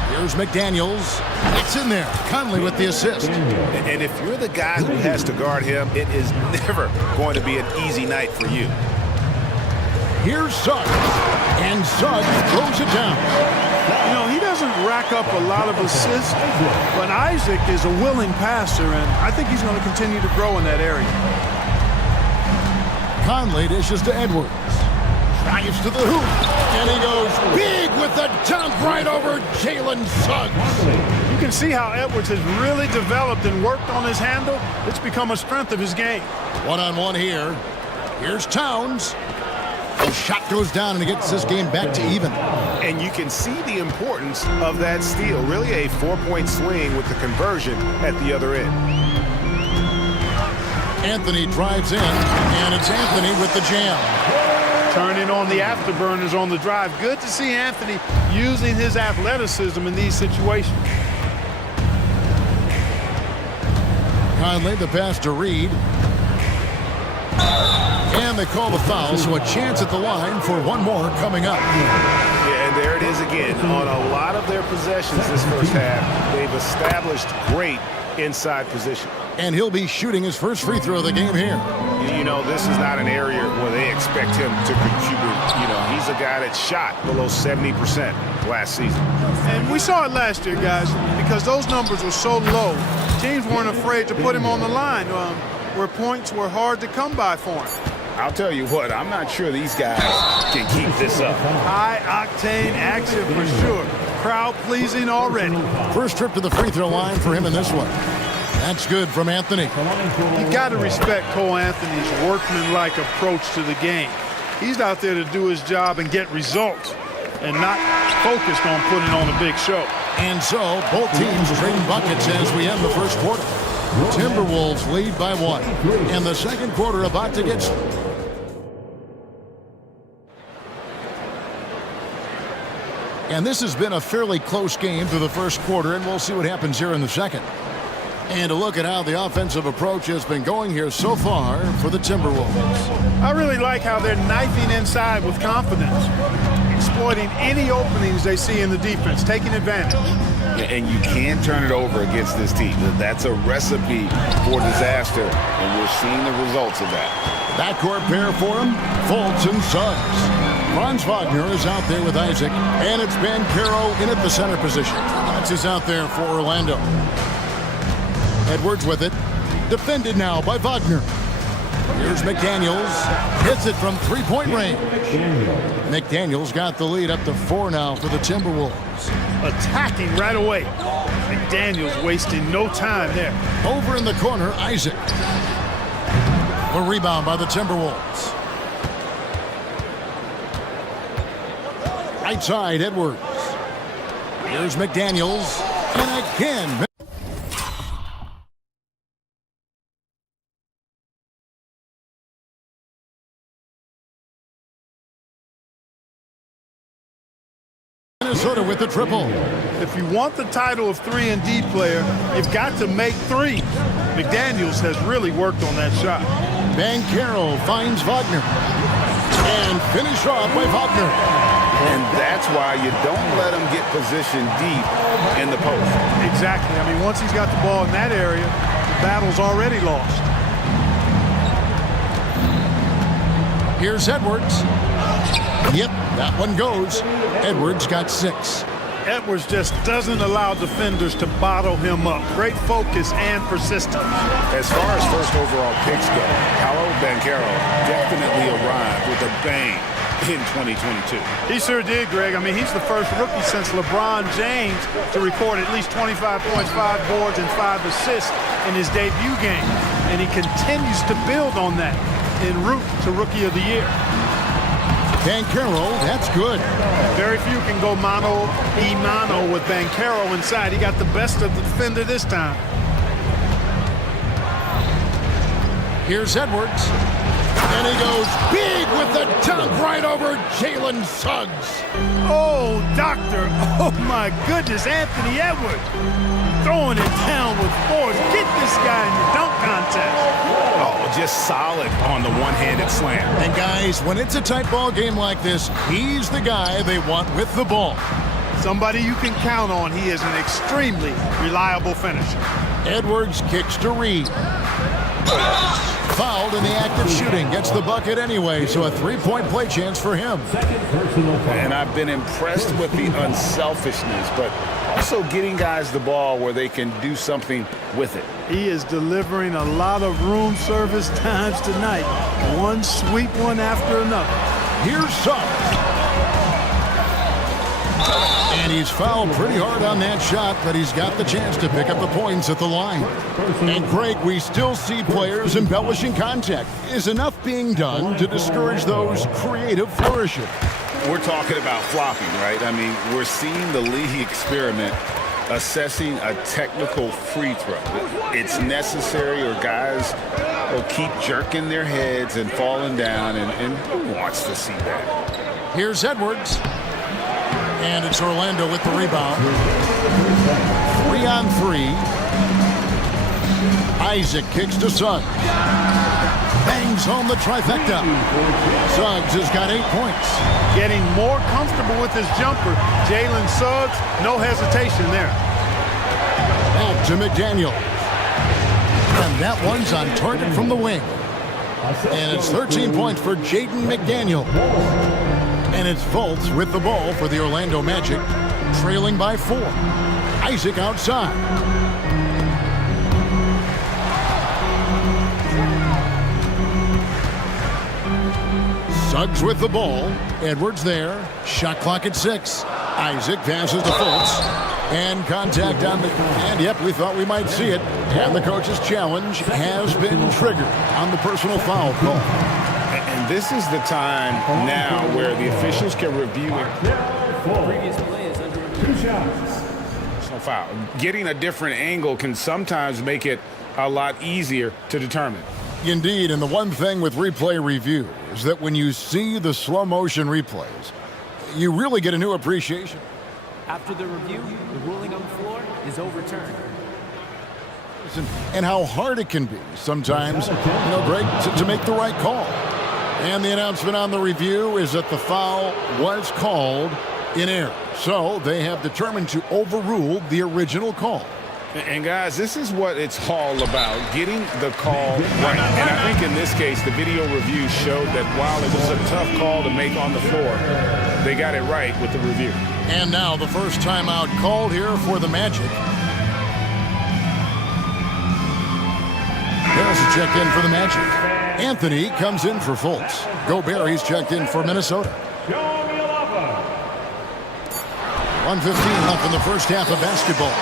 Here's McDaniels. It's in there. Conley with the assist. And if you're the guy who has to guard him, it is never going to be an easy night for you. Here's Suggs. And Suggs throws it down. You know, he doesn't rack up a lot of assists, but Isaac is a willing passer, and I think he's going to continue to grow in that area. Conley dishes to Edwards. Drives to the hoop. And he goes big with the jump right over Jalen Suggs. You can see how Edwards has really developed and worked on his handle. It's become a strength of his game. One-on-one here. Here's Towns. The shot goes down and he gets this game back to even. And you can see the importance of that steal. Really a 4-point swing with the conversion at the other end. Anthony drives in, and it's Anthony with the jam. Turning on the afterburners on the drive. Good to see Anthony using his athleticism in these situations. Conley, the pass to Reed. And they call the foul, so a chance at the line for one more coming up. Yeah, and there it is again. On a lot of their possessions this first half, they've established great inside position. And he'll be shooting his first free throw of the game here. You know, this is not an area where they expect him to contribute. You know, he's a guy that shot below 70% last season. And we saw it last year, guys, because those numbers were so low. Teams weren't afraid to put him on the line where points were hard to come by for him. I'll tell you what, I'm not sure these guys can keep this up. High-octane action for sure. Crowd-pleasing already. First trip to the free throw line for him in this one. That's good from Anthony. You got to respect Cole Anthony's workmanlike approach to the game. He's out there to do his job and get results and not focused on putting on a big show. And so both teams trading buckets as we end the first quarter. Timberwolves lead by 1. And the second quarter about to get started. And this has been a fairly close game through the first quarter, and we'll see what happens here in the second. And a look at how the offensive approach has been going here so far for the Timberwolves. I really like how they're knifing inside with confidence, exploiting any openings they see in the defense, taking advantage. And you can't turn it over against this team. That's a recipe for disaster, and we're seeing the results of that. Backcourt pair for him, Fultz and Suggs. Franz Wagner is out there with Isaac, and it's Ben Caro in at the center position. That's who's out there for Orlando. Edwards with it. Defended now by Wagner. Here's McDaniels. Hits it from three-point range. McDaniels got the lead up to 4 now for the Timberwolves. Attacking right away. McDaniels wasting no time there. Over in the corner, Isaac. A rebound by the Timberwolves. Right side, Edwards. Here's McDaniels. And again, Minnesota with the triple. If you want the title of 3-and-D player, you've got to make threes. McDaniels has really worked on that shot. Bankero finds Wagner. And finish off by Wagner. And that's why you don't let him get positioned deep in the post. Exactly. I mean, once he's got the ball in that area, the battle's already lost. Here's Edwards. Yep, that one goes. Edwards got 6. Edwards just doesn't allow defenders to bottle him up. Great focus and persistence. As far as first overall picks go, Paolo Banchero definitely arrived with a bang in 2022. He sure did, Greg. I mean, he's the first rookie since LeBron James to record at least 25 points, 5 boards, and 5 assists in his debut game. And he continues to build on that en route to Rookie of the Year. Bankero, that's good. Very few can go mano-a-mano with Bankero inside. He got the best of the defender this time. Here's Edwards. And he goes big with the dunk right over Jalen Suggs. Oh, doctor. Oh, my goodness. Anthony Edwards throwing it down with force. Get this guy in the dunk contest. Oh, just solid on the one-handed slam. And guys, when it's a tight ball game like this, he's the guy they want with the ball. Somebody you can count on. He is an extremely reliable finisher. Edwards kicks to Reed. Fouled in the act of shooting. Gets the bucket anyway, so a 3-point play chance for him. And I've been impressed with the unselfishness, but also getting guys the ball where they can do something with it. He is delivering a lot of room service times tonight. One sweet one after another. Here's Suggs. And he's fouled pretty hard on that shot, but he's got the chance to pick up the points at the line. And Craig, we still see players embellishing contact. Is enough being done to discourage those creative flourishes? we're talking about flopping, right? I mean, we're seeing the league experiment assessing a technical free throw. It's necessary or guys will keep jerking their heads and falling down, and who wants to see that? Here's Edwards. And it's Orlando with the rebound. 3-on-3. Isaac kicks to Suggs. Bangs home the trifecta. Suggs has got 8 points. Getting more comfortable with his jumper. Jalen Suggs, no hesitation there. Back to McDaniel. And that one's on target from the wing. And it's 13 points for Jaden McDaniel. And it's Fultz with the ball for the Orlando Magic, trailing by 4. Isaac outside. Suggs with the ball. Edwards there. Shot clock at 6. Isaac passes to Fultz. And contact on the... And yep, we thought we might see it. And the coach's challenge has been triggered on the personal foul call. And this is the time now where the officials can review it. Previous play is under review. 2 shots. No foul. Getting a different angle can sometimes make it a lot easier to determine. Indeed, and the one thing with replay review is that when you see the slow motion replays, you really get a new appreciation. After the review, the ruling on the floor is overturned. And how hard it can be sometimes, Greg, to make the right call. And the announcement on the review is that the foul was called in error. So they have determined to overrule the original call. And guys, this is what it's all about, getting the call right. And I think in this case, the video review showed that while it was a tough call to make on the floor, they got it right with the review. And now the first timeout called here for the Magic. Harris is checked in for the Magic. Anthony comes in for Fultz. Gobert, he's checked in for Minnesota. 1:15 left in the first half of basketball.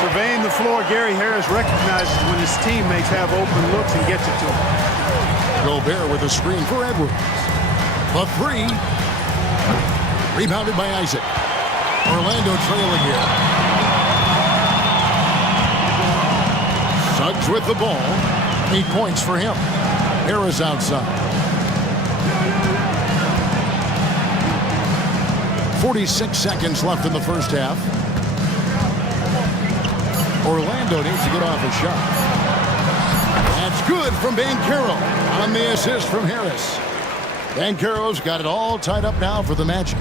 Surveying the floor, Gary Harris recognizes when his teammates have open looks and gets it to him. Gobert with a screen for Edwards. The 3. Rebounded by Isaac. Orlando trailing here. Suggs with the ball. 8 points for him. Harris outside. 46 seconds left in the first half. Orlando needs to get off a shot. That's good from Banchero on the assist from Harris. Banchero's got it all tied up now for the Magic.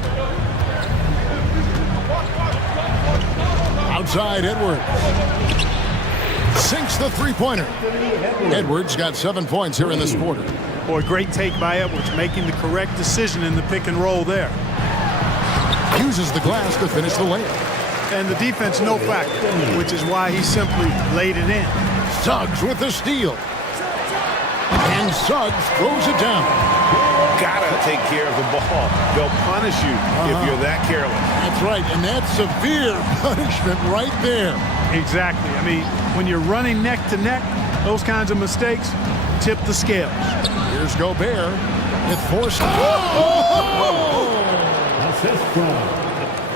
Outside Edwards. Sinks the three-pointer. Edwards got 7 points here in this quarter. Boy, great take by Edwards, making the correct decision in the pick and roll there. Uses the glass to finish the layup. And the defense no factor, which is why he simply laid it in. Suggs with the steal. And Suggs throws it down. Gotta take care of the ball. They'll punish you if you're that careless. That's right, and that's severe punishment right there. Exactly. I mean, when you're running neck to neck, those kinds of mistakes tip the scales. Here's Gobert with 4 steals.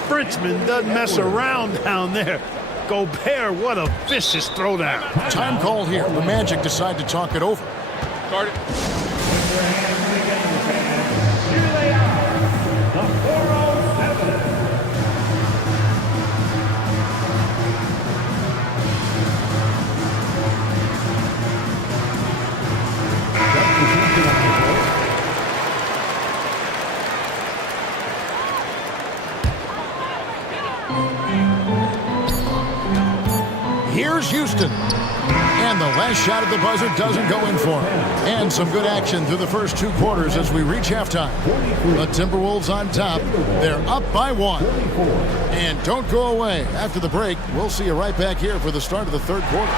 Frenchman doesn't mess around down there. Gobert, what a vicious throwdown. Time called here. The Magic decide to talk it over. Start it. Here's Houston. And the last shot at the buzzer doesn't go in for him. And some good action through the first 2 quarters as we reach halftime. The Timberwolves on top. They're up by 1. And don't go away. After the break, we'll see you right back here for the start of the third quarter.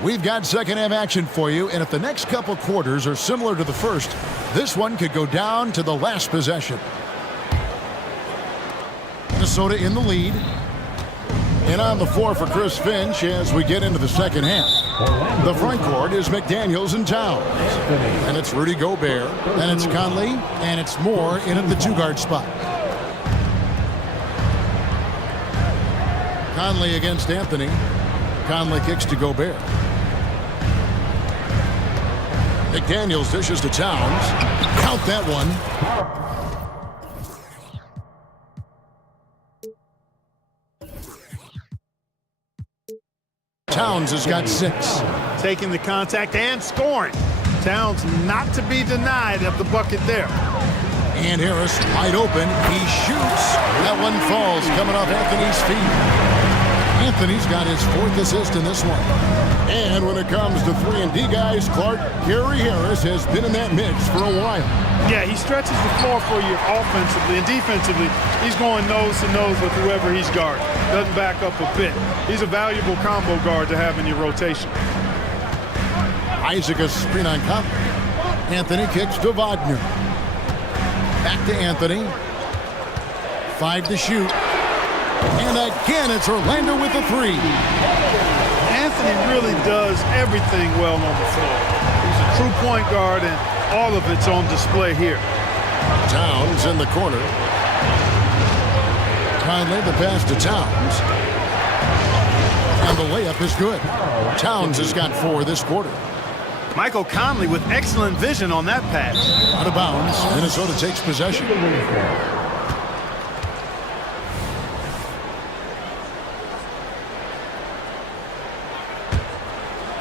We've got second half action for you, and if the next couple quarters are similar to the first, this one could go down to the last possession. The Minnesota in the lead. And on the floor for Chris Finch as we get into the second half. The front court is McDaniels and Towns. And it's Rudy Gobert. And it's Conley. And it's Moore in at the two-guard spot. Conley against Anthony. Conley kicks to Gobert. McDaniels dishes to Towns. Count that one. Towns has got 6. Taking the contact and scoring. Towns not to be denied at the bucket there. And Harris wide open. He shoots. That one falls coming off Anthony's feet. Anthony's got his 4th assist in this one. And when it comes to 3-and-D guys, Clark, Gary Harris has been in that mix for a while. Yeah, he stretches the floor for you offensively and defensively. He's going nose to nose with whoever he's guarding. Doesn't back up a bit. He's a valuable combo guard to have in your rotation. Isaac a screen on Conley. Anthony kicks to Wagner. Back to Anthony. 5 to shoot. And again, it's Orlando with the 3. Anthony really does everything well on the floor. He's a true point guard, and all of it's on display here. Towns in the corner. Conley the pass to Towns. And the layup is good. Towns has got 4 this quarter. Michael Conley with excellent vision on that pass. Out of bounds. Minnesota takes possession.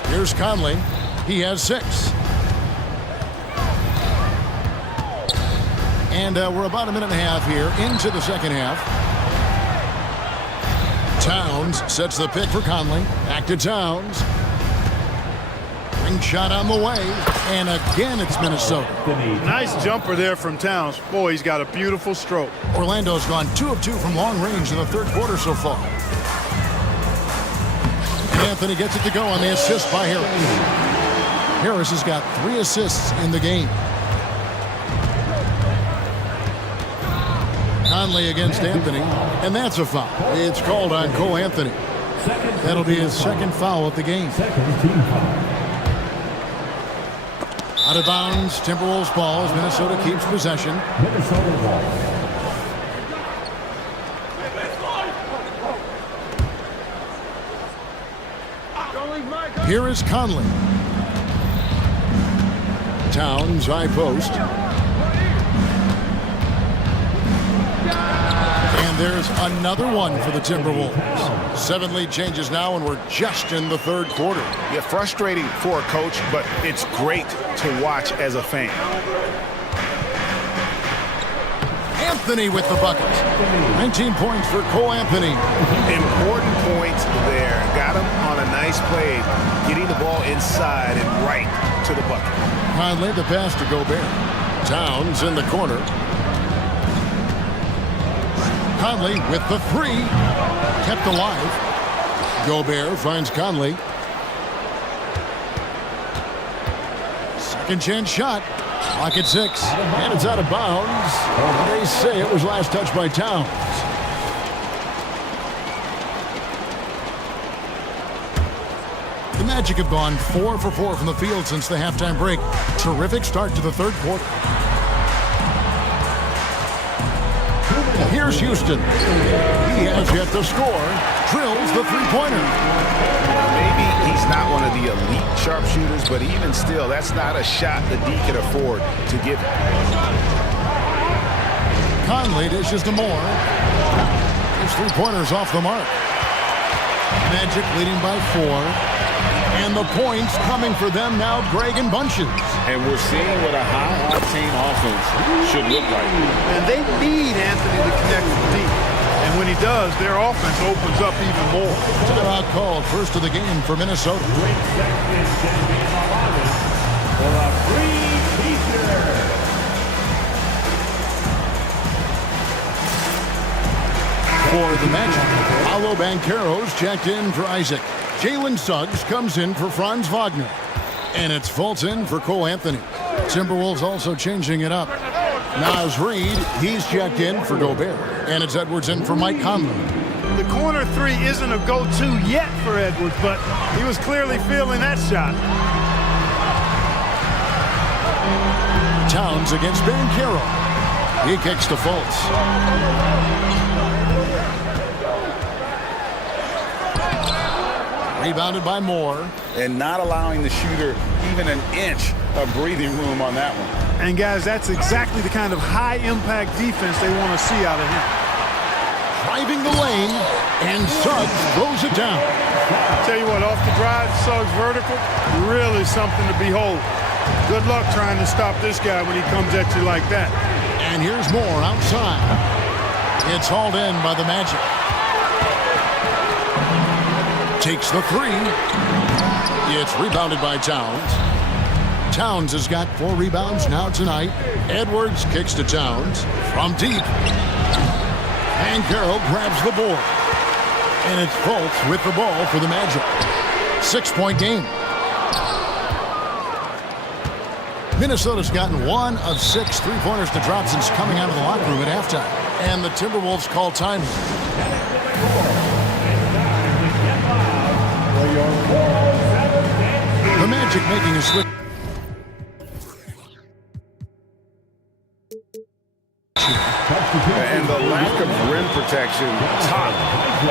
Here's Conley. He has 6. And we're about a minute and a half here into the second half. Towns sets the pick for Conley. Back to Towns. Ring shot on the way. And again, it's Minnesota. Nice jumper there from Towns. Boy, he's got a beautiful stroke. Orlando's gone 2 of 2 from long range in the third quarter so far. Anthony gets it to go on the assist by Harris. Harris has got 3 assists in the game. Conley against Anthony, and that's a foul. It's called on Cole Anthony. That'll be his 2nd foul of the game. Out of bounds, Timberwolves ball as Minnesota keeps possession. Minnesota ball. Here is Conley. Towns, high post. And there's another one for the Timberwolves. 7 lead changes now, and we're just in the third quarter. Yeah, frustrating for a coach, but it's great to watch as a fan. Anthony with the bucket. 19 points for Cole Anthony. Important points there. Got him on a nice play, getting the ball inside and right to the bucket. Conley the pass to Gobert. Towns in the corner. Conley with the 3. Kept alive. Gobert finds Conley. Second chance shot. Clock at 6. And it's out of bounds. They say it was last touched by Towns. The Magic have gone 4 for 4 from the field since the halftime break. Terrific start to the third quarter. Here's Houston. He has yet to score. Drills the three-pointer. Maybe he's not one of the elite sharpshooters, but even still, that's not a shot that D can afford to give him. Conley dishes to Moore. His three-pointer's off the mark. Magic leading by 4. And the points coming for them now, Greg in bunches. And we're seeing what a high-octane offense should look like. And they need Anthony to connect from deep. And when he does, their offense opens up even more. Timeout called, first of the game for Minnesota. For the Magic, Paolo Banchero's checked in for Isaac. Jalen Suggs comes in for Franz Wagner. And it's Fulton for Cole Anthony. Timberwolves also changing it up. Now's Reed. He's checked in for Gobert. And it's Edwards in for Mike Conley. The corner three isn't a go-to yet for Edwards, but he was clearly feeling that shot. Towns against Bankero. He kicks to Fultz. Rebounded by Moore. And not allowing the shooter even an inch of breathing room on that one. And guys, that's exactly the kind of high-impact defense they want to see out of him. Driving the lane, and Suggs throws it down. Tell you what, off the drive, Suggs vertical, really something to behold. Good luck trying to stop this guy when he comes at you like that. And here's Moore outside. It's hauled in by the Magic. Takes the three. It's rebounded by Towns. Towns has got 4 rebounds now tonight. Edwards kicks to Towns from deep. And Carroll grabs the board. And it's Fultz with the ball for the Magic. 6-point game. Minnesota's gotten 1 of 6 3-pointers to drop since coming out of the locker room at halftime. And the Timberwolves call time. The Magic making a switch. And the lack of rim protection, top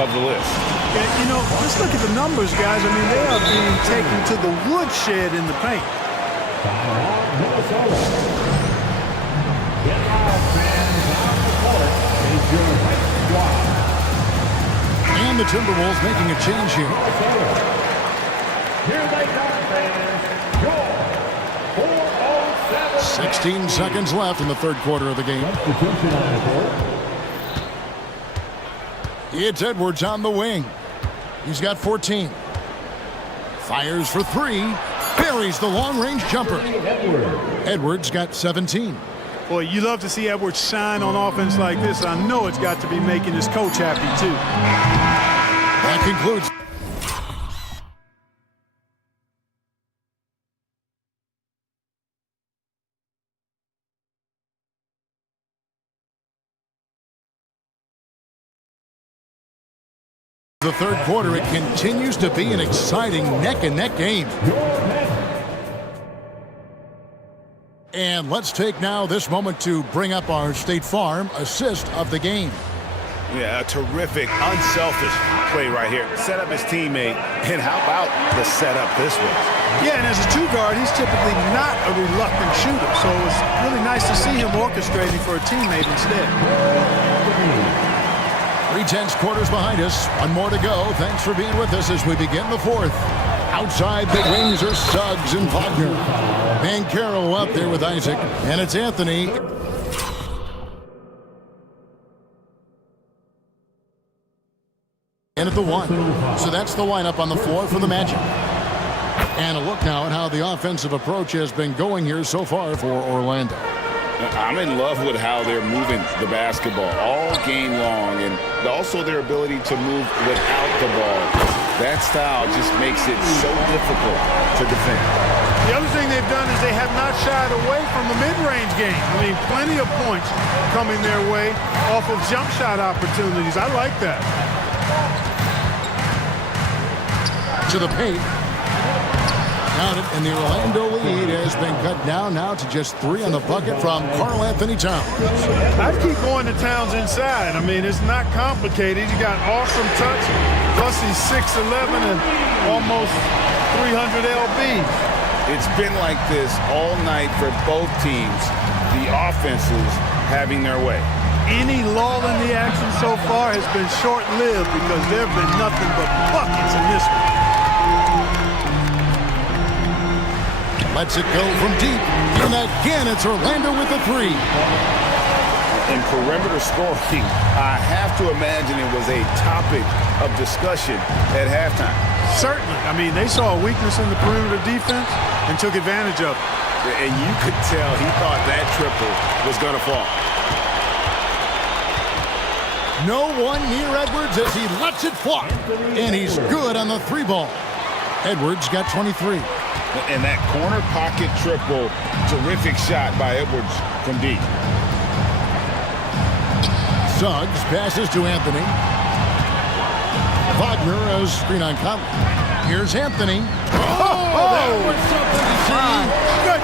of the list. Yeah, you know, just look at the numbers, guys. I mean, they are being taken to the woodshed in the paint. And the Timberwolves making a change here. Here they come, fans. 16 seconds left in the third quarter of the game. It's Edwards on the wing. He's got 14. Fires for 3. Buries the long-range jumper. Edwards got 17. Boy, you love to see Edwards shine on offense like this. I know it's got to be making his coach happy, too. That concludes. The third quarter, it continues to be an exciting neck-and-neck game. And let's take now this moment to bring up our State Farm assist of the game. Yeah, a terrific, unselfish play right here. Set up his teammate, and how about the setup this was? Yeah, and as a 2-guard, he's typically not a reluctant shooter, so it's really nice to see him orchestrating for a teammate instead. 3/10 quarters behind us. 1 more to go. Thanks for being with us as we begin the fourth. Outside the wings are Suggs and Wagner. And Carroll up there with Isaac. And it's Anthony. In at the 1. So that's the lineup on the floor for the Magic. And a look now at how the offensive approach has been going here so far for Orlando. I'm in love with how they're moving the basketball all game long, and also their ability to move without the ball. That style just makes it so difficult to defend. The other thing they've done is they have not shied away from the mid-range game. I mean, plenty of points coming their way off of jump shot opportunities. I like that. To the paint. Counted, and the Orlando lead has been cut down now to just 3 on the bucket from Karl Anthony Towns. I'd keep going to Towns inside. I mean, it's not complicated. He's got awesome touch, plus he's 6'11" and almost 300 lb. It's been like this all night for both teams. The offenses having their way. Any lull in the action so far has been short-lived because there have been nothing but buckets in this one. Lets it go from deep. And again, it's Orlando with a 3. In perimeter scoring, I have to imagine it was a topic of discussion at halftime. Certainly. I mean, they saw a weakness in the perimeter defense and took advantage of it. And you could tell he thought that triple was going to fall. No one near Edwards as he lets it fly. And he's good on the 3 ball. Edwards got 23. And that corner pocket triple, terrific shot by Edwards from deep. Suggs passes to Anthony. Wagner, a screen on Conley. Here's Anthony. Oh, that was something to see. Good.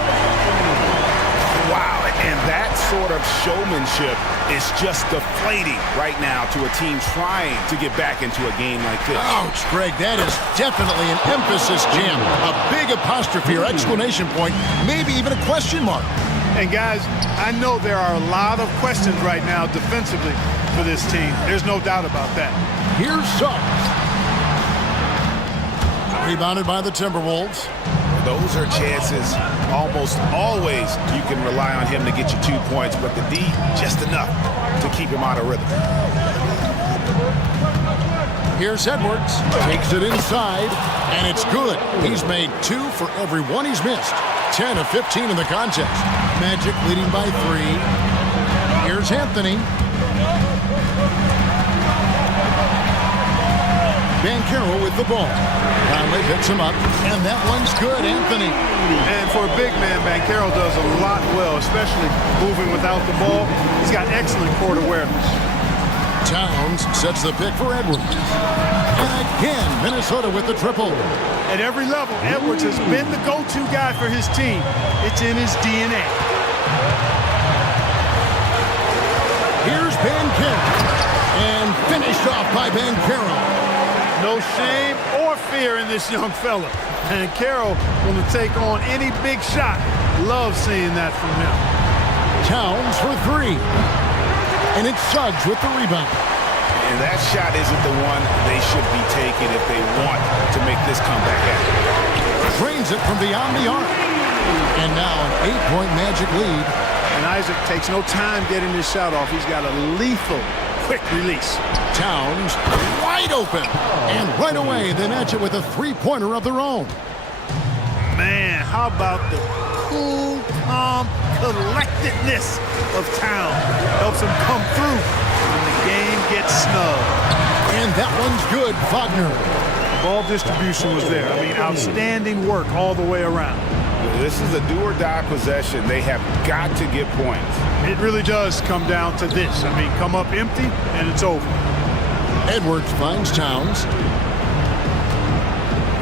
Wow, and that sort of showmanship is just deflating right now to a team trying to get back into a game like this. Ouch, Greg, that is definitely an emphasis jam. A big apostrophe or exclamation point, maybe even a question mark. And guys, I know there are a lot of questions right now defensively for this team. There's no doubt about that. Here's Suggs. Rebounded by the Timberwolves. Those are chances almost always you can rely on him to get you 2 points, but the D, just enough to keep him out of rhythm. Here's Edwards. Takes it inside, and it's good. He's made 2 for every one he's missed. 10 of 15 in the contest. Magic leading by 3. Here's Anthony. Banchero with the ball. Conley picks him up, and that one's good, Anthony. And for a big man, Banchero does a lot well, especially moving without the ball. He's got excellent court awareness. Towns sets the pick for Edwards. And again, Minnesota with the triple. At every level, Edwards has been the go-to guy for his team. It's in his DNA. Here's Banchero. And finished off by Banchero. No shame or fear in this young fella. And Carroll going to take on any big shot. Love seeing that from him. Towns for 3. And it's Suggs with the rebound. And that shot isn't the one they should be taking if they want to make this comeback happen. Drains it from beyond the arc. And now an 8-point Magic lead. And Isaac takes no time getting his shot off. He's got a lethal quick release. Towns wide open. And right away, they match it with a 3-pointer of their own. Man, how about the cool, calm collectedness of Towns? Helps him come through when the game gets snug. And that one's good, Wagner. Ball distribution was there. I mean, outstanding work all the way around. This is a do-or-die possession. They have got to get points. It really does come down to this. I mean, come up empty, and it's over. Edwards finds Towns.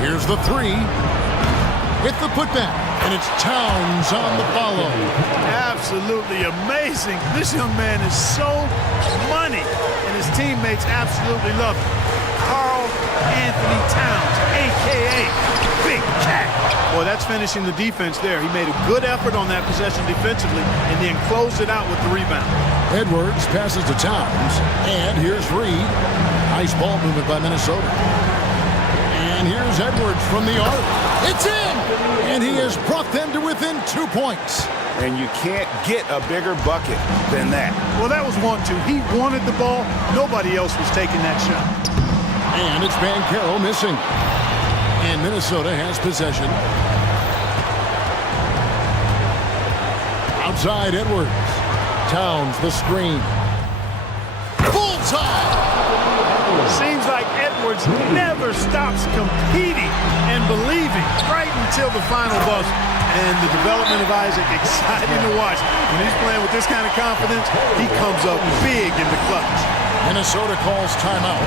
Here's the 3. Hit the putback, and it's Towns on the follow. Absolutely amazing. This young man is so money, and his teammates absolutely love him. Karl Anthony Towns, a.k.a. Big Cat. Boy, that's finishing the defense there. He made a good effort on that possession defensively and then closed it out with the rebound. Edwards passes to Towns. And here's Reed. Nice ball movement by Minnesota. And here's Edwards from the arc. It's in! And he has brought them to within 2 points. And you can't get a bigger bucket than that. Well, that was 1-2. He wanted the ball. Nobody else was taking that shot. And it's Banchero missing. And Minnesota has possession. Outside Edwards. Towns the screen. Bullseye! Seems like Edwards never stops competing and believing right until the final buzzer. And the development of Isaac, exciting to watch. When he's playing with this kind of confidence, he comes up big in the clutch. Minnesota calls timeout.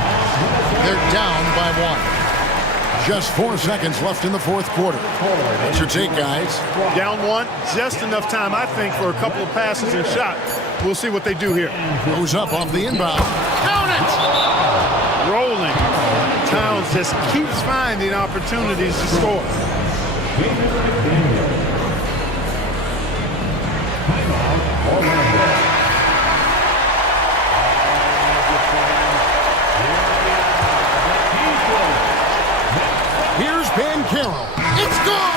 They're down by 1. Just 4 seconds left in the fourth quarter. What's your take, guys? Down 1, just enough time, I think, for a couple of passes and shots. We'll see what they do here. Goes up off the inbound. Count it! Rolling. Towns just keeps finding opportunities to score. Here's Banchero. It's good!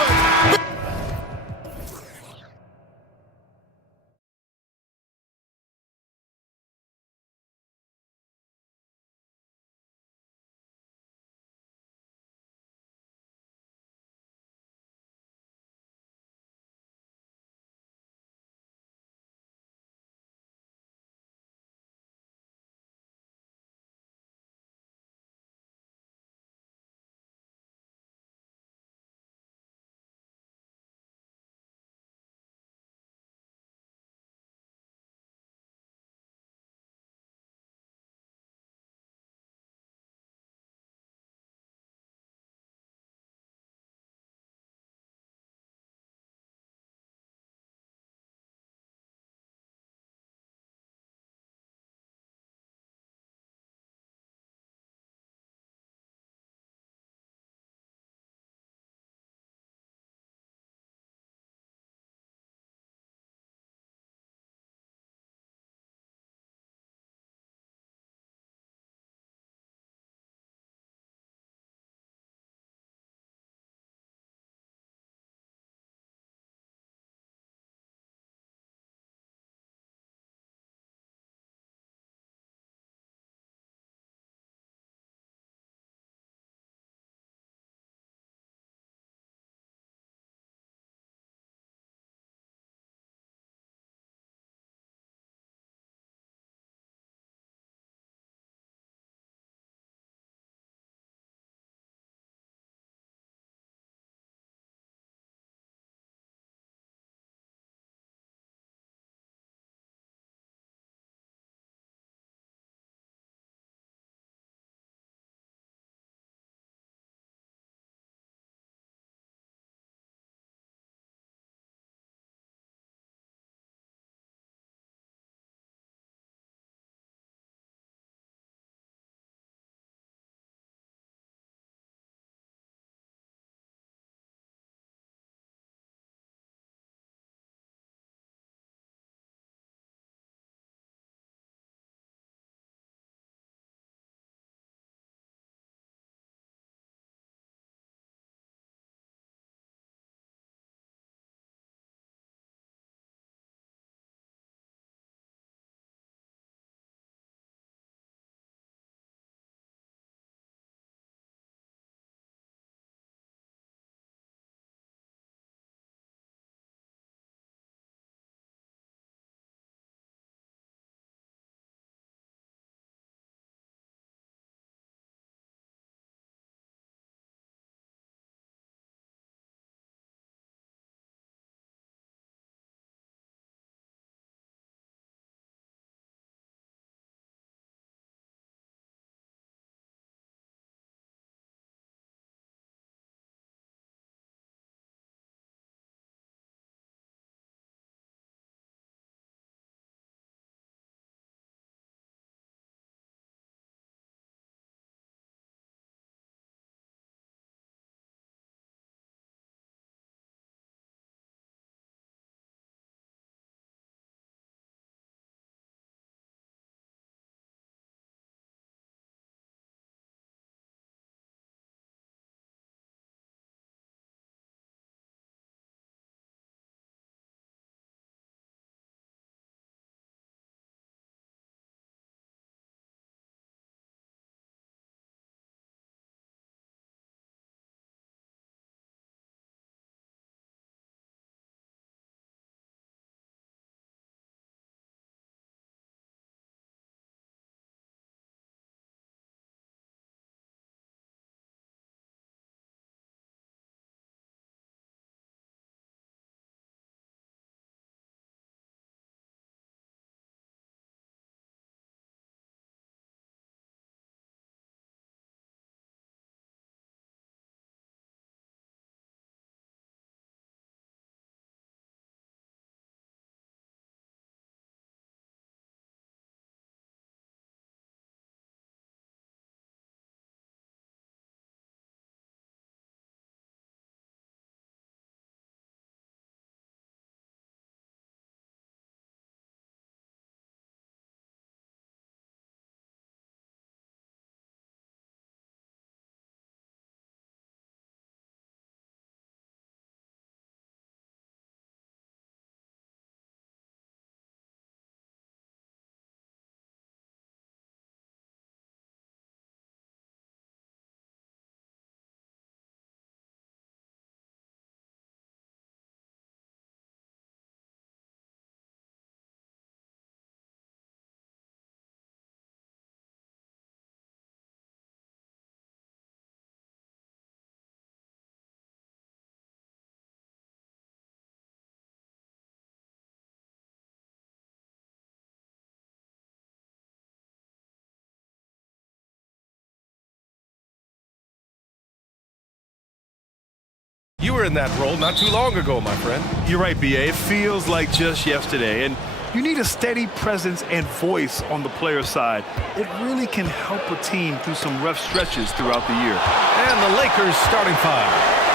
were in that role not too long ago, my friend. You're right, B.A. It feels like just yesterday. And you need a steady presence and voice on the player side. It really can help a team through some rough stretches throughout the year. And the Lakers starting five.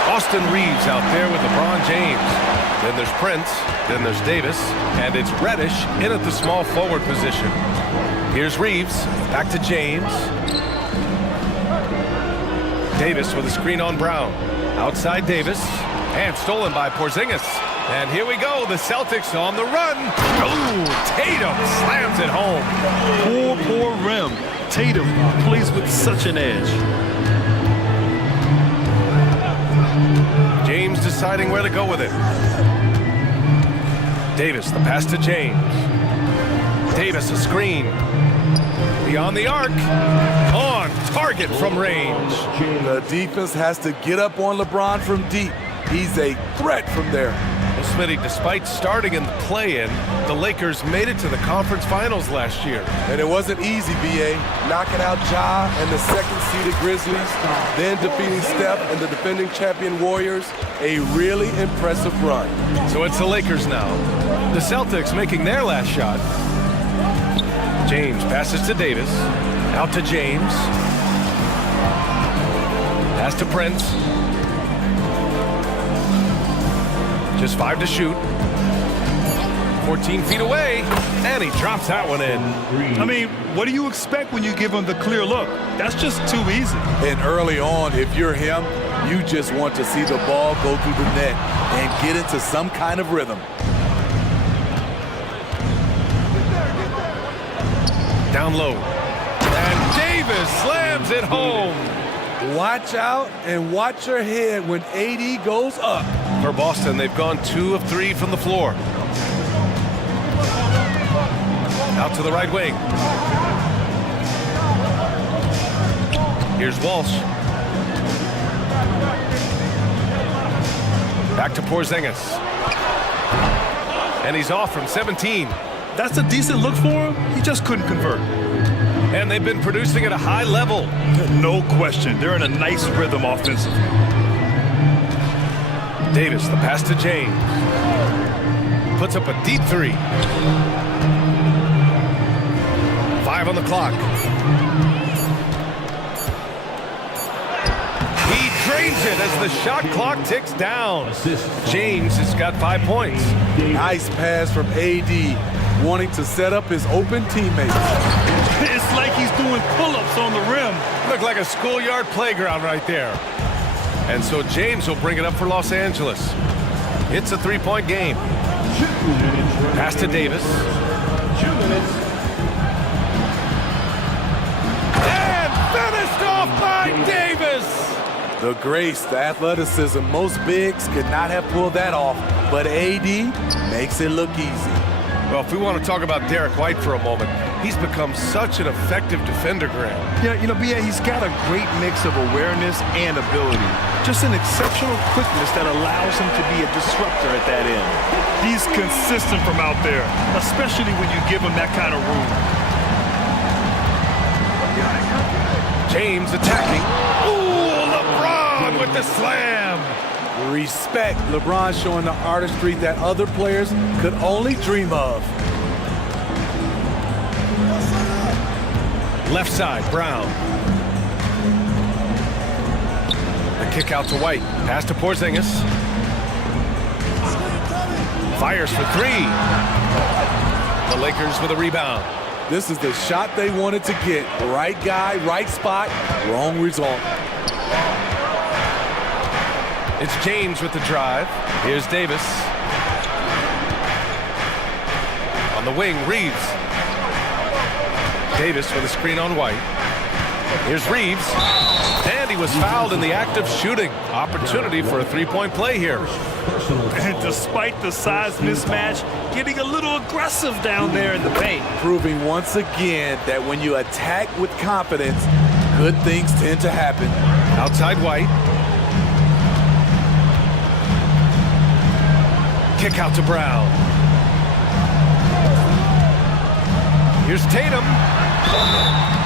Austin Reeves out there with LeBron James. Then there's Prince. Then there's Davis. And it's Reddish in at the small forward position. Here's Reeves. Back to James. Davis with a screen on Brown. Outside Davis. And stolen by Porzingis. And here we go. The Celtics on the run. Oh, Tatum slams it home. Poor rim. Tatum plays with such an edge. James deciding where to go with it. Davis, the pass to James. Davis, a screen. Beyond the arc. On target from range. The defense has to get up on LeBron from deep. He's a threat from there. Well, Smitty, despite starting in the play-in, the Lakers made it to the conference finals last year. And it wasn't easy, B.A. Knocking out Ja and the second-seeded Grizzlies, then defeating Steph and the defending champion Warriors. A really impressive run. So it's the Lakers now. The Celtics making their last shot. James passes to Davis. Out to James. Pass to Prince. Just 5 to shoot. 14 feet away. And he drops that one in. I mean, what do you expect when you give him the clear look? That's just too easy. And early on, if you're him, you just want to see the ball go through the net and get into some kind of rhythm. Down low. And Davis slams it home. Watch out and watch your head when AD goes up. For Boston, they've gone 2 of 3 from the floor. Out to the right wing. Here's Walsh. Back to Porzingis. And he's off from 17. That's a decent look for him. He just couldn't convert. And they've been producing at a high level. No question. They're in a nice rhythm offensively. Davis, the pass to James. Puts up a deep 3. 5 on the clock. He drains it as the shot clock ticks down. James has got 5 points. Nice pass from AD, wanting to set up his open teammates. It's like he's doing pull-ups on the rim. Looked like a schoolyard playground right there. And so James will bring it up for Los Angeles. It's a 3-point game. Pass to Davis. And finished off by Davis! The grace, the athleticism, most bigs could not have pulled that off, but AD makes it look easy. Well, if we want to talk about Derek White for a moment, he's become such an effective defender, Graham. Yeah, you know, B.A., he's got a great mix of awareness and ability. Just an exceptional quickness that allows him to be a disruptor at that end. He's consistent from out there, especially when you give him that kind of room. James attacking. Ooh, LeBron with the slam. Respect. LeBron showing the artistry that other players could only dream of. Left side, Brown. The kick out to White. Pass to Porzingis. Fires for 3. The Lakers with a rebound. This is the shot they wanted to get. Right guy, right spot, wrong result. It's James with the drive. Here's Davis. On the wing, Reeves. Davis with a screen on White. Here's Reeves. And he was fouled in the act of shooting. Opportunity for a 3-point play here. And despite the size mismatch, getting a little aggressive down there in the paint. Proving once again that when you attack with confidence, good things tend to happen. Outside White. Kick out to Brown. Here's Tatum.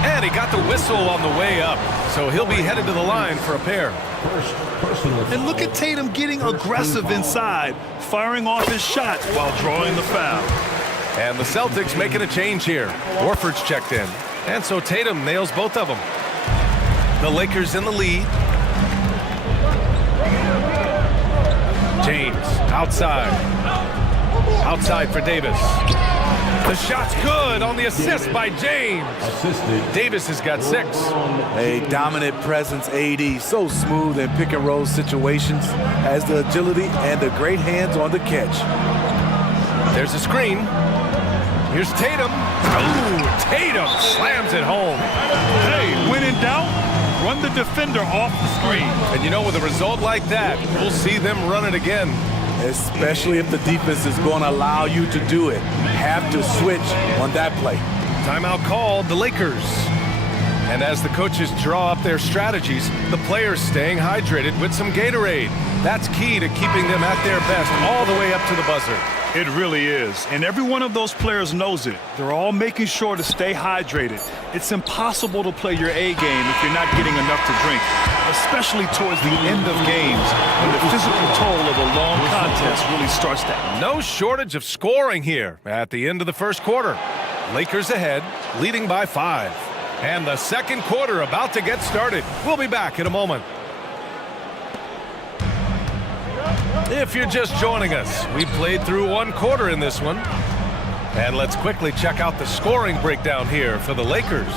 And he got the whistle on the way up, so he'll be headed to the line for a pair. And look at Tatum getting aggressive inside, firing off his shot while drawing the foul. And the Celtics making a change here. Horford's checked in, and so Tatum nails both of them. The Lakers in the lead. James outside. Outside for Davis. The shot's good on the assist by James. Davis has got 6. A dominant presence, AD. So smooth in pick and roll situations. Has the agility and the great hands on the catch. There's a screen. Here's Tatum. Ooh, Tatum slams it home. Hey, when in doubt, run the defender off the screen. And you know, with a result like that, we'll see them run it again. Especially if the defense is going to allow you to do it. Have to switch on that play. Timeout called, the Lakers. And as the coaches draw up their strategies, the players staying hydrated with some Gatorade. That's key to keeping them at their best all the way up to the buzzer. It really is, and every one of those players knows it. They're all making sure to stay hydrated. It's impossible to play your A game if you're not getting enough to drink, especially towards the end of games when the physical toll of a long contest really starts to. No shortage of scoring here at the end of the first quarter. Lakers ahead, leading by 5. And the second quarter about to get started. We'll be back in a moment. If you're just joining us, we played through 1 quarter in this one. And let's quickly check out the scoring breakdown here for the Lakers.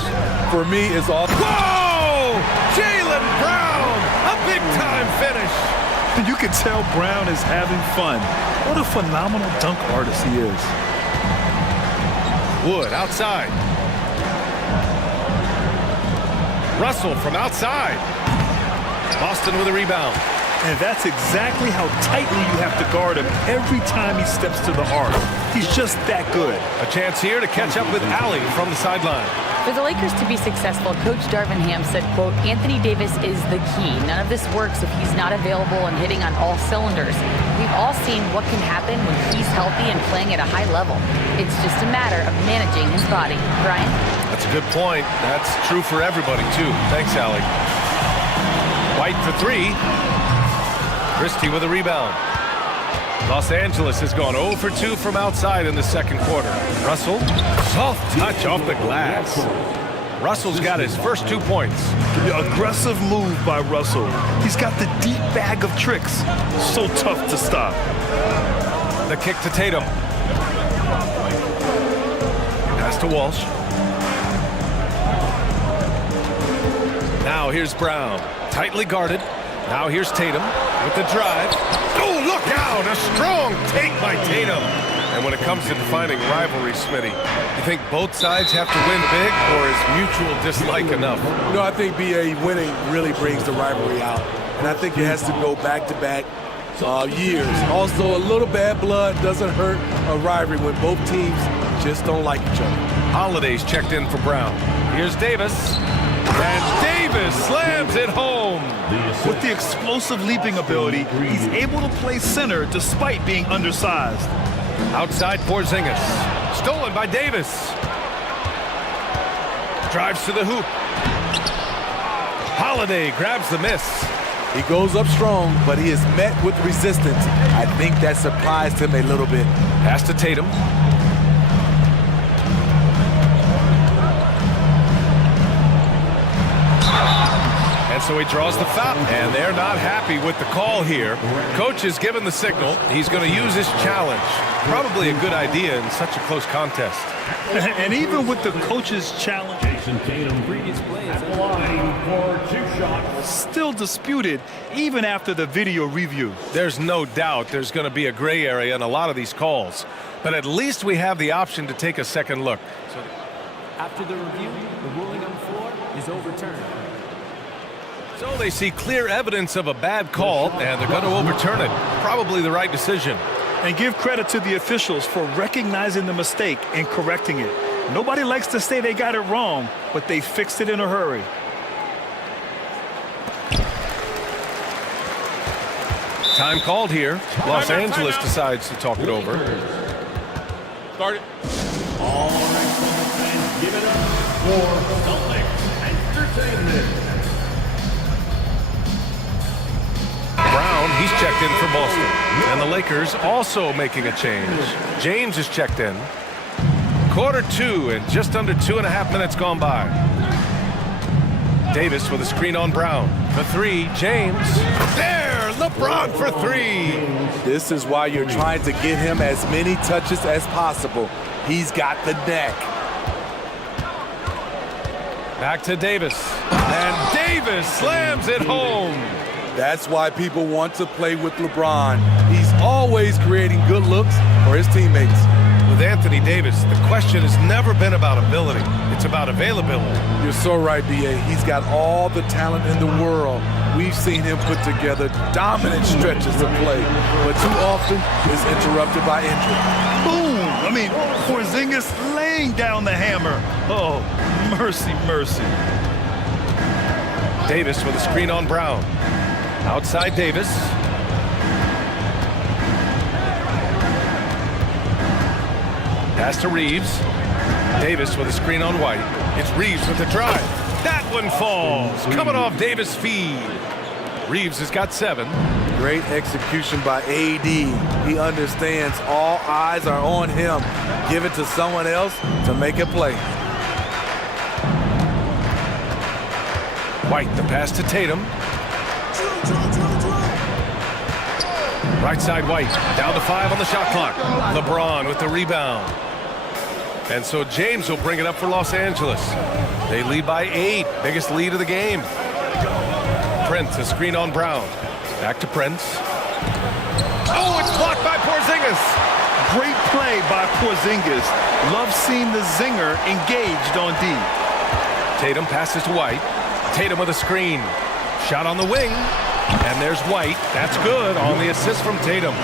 For me, it's all... Whoa! Jaylen Brown! A big-time finish! You can tell Brown is having fun. What a phenomenal dunk artist he is. Wood outside. Russell from outside. Boston with a rebound. And that's exactly how tightly you have to guard him every time he steps to the arc. He's just that good. A chance here to catch up with Allie from the sideline. For the Lakers to be successful, Coach Darvin Ham said, quote, Anthony Davis is the key. None of this works if he's not available and hitting on all cylinders. We've all seen what can happen when he's healthy and playing at a high level. It's just a matter of managing his body. Brian? That's a good point. That's true for everybody, too. Thanks, Allie. White for 3. Christie with a rebound. Los Angeles has gone 0 for 2 from outside in the second quarter. Russell, soft touch off the glass. Russell's got his first 2 points. The aggressive move by Russell. He's got the deep bag of tricks. So tough to stop. The kick to Tatum. Pass to Walsh. Now here's Brown. Tightly guarded. Now here's Tatum with the drive. Oh, look out! A strong take by Tatum. And when it comes to defining rivalry, Smitty, you think both sides have to win big, or is mutual dislike enough? No, I think BA winning really brings the rivalry out. And I think it has to go back-to-back years. Also, a little bad blood doesn't hurt a rivalry when both teams just don't like each other. Holiday's checked in for Brown. Here's Davis. And Davis slams it home. With the explosive leaping ability, he's able to play center despite being undersized. Outside Porzingis. Stolen by Davis. Drives to the hoop. Holiday grabs the miss. He goes up strong, but he is met with resistance. I think that surprised him a little bit. Pass to Tatum. And so he draws the foul. And they're not happy with the call here. Coach has given the signal. He's going to use his challenge. Probably a good idea in such a close contest. And even with the coach's challenge, still disputed even after the video review. There's no doubt there's going to be a gray area in a lot of these calls. But at least we have the option to take a second look. So after the review, the ruling on the floor is overturned. So they see clear evidence of a bad call, and they're going to overturn it. Probably the right decision. And give credit to the officials for recognizing the mistake and correcting it. Nobody likes to say they got it wrong, but they fixed it in a hurry. Time called here. Los Angeles decides to talk it over. Start it. All right, fans, give it up Brown, he's checked in for Boston. And the Lakers also making a change. James is checked in. Quarter 2 and just under 2.5 minutes gone by. Davis with a screen on Brown. For 3, James. There, LeBron for 3. This is why you're trying to get him as many touches as possible. He's got the neck. Back to Davis. And Davis slams it home. That's why people want to play with LeBron. He's always creating good looks for his teammates. With Anthony Davis, the question has never been about ability. It's about availability. You're so right, B.A. He's got all the talent in the world. We've seen him put together dominant stretches of play, but too often is interrupted by injury. Boom! I mean, Porzingis laying down the hammer. Oh, mercy, mercy. Davis with a screen on Brown. Outside Davis. Pass to Reeves. Davis with a screen on White. It's Reeves with the drive. That one falls. Coming off Davis' feed. Reeves has got 7. Great execution by AD. He understands all eyes are on him. Give it to someone else to make a play. White, the pass to Tatum. Right side White, down to 5 on the shot clock. LeBron with the rebound. And so James will bring it up for Los Angeles. They lead by 8, biggest lead of the game. Prince, a screen on Brown. Back to Prince. Oh, it's blocked by Porzingis. Great play by Porzingis. Love seeing the zinger engaged on D. Tatum passes to White. Tatum with a screen. Shot on the wing. And there's White. That's good on the assist from Tatum.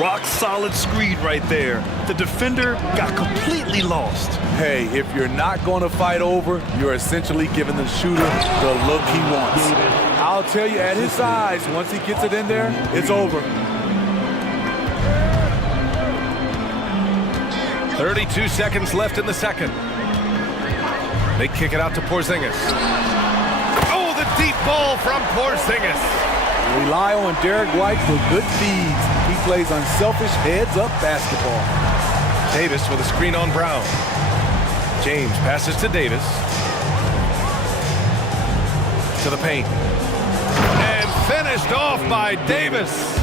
Rock solid screen right there. The defender got completely lost. Hey, if you're not going to fight over, you're essentially giving the shooter the look he wants. I'll tell you, at his size, once he gets it in there, it's over. 32 seconds left in the second. They kick it out to Porzingis. Oh, the deep ball from Porzingis. Rely on Derek White for good feeds. He plays unselfish heads-up basketball. Davis with a screen on Brown. James passes to Davis. To the paint. And finished off by Davis.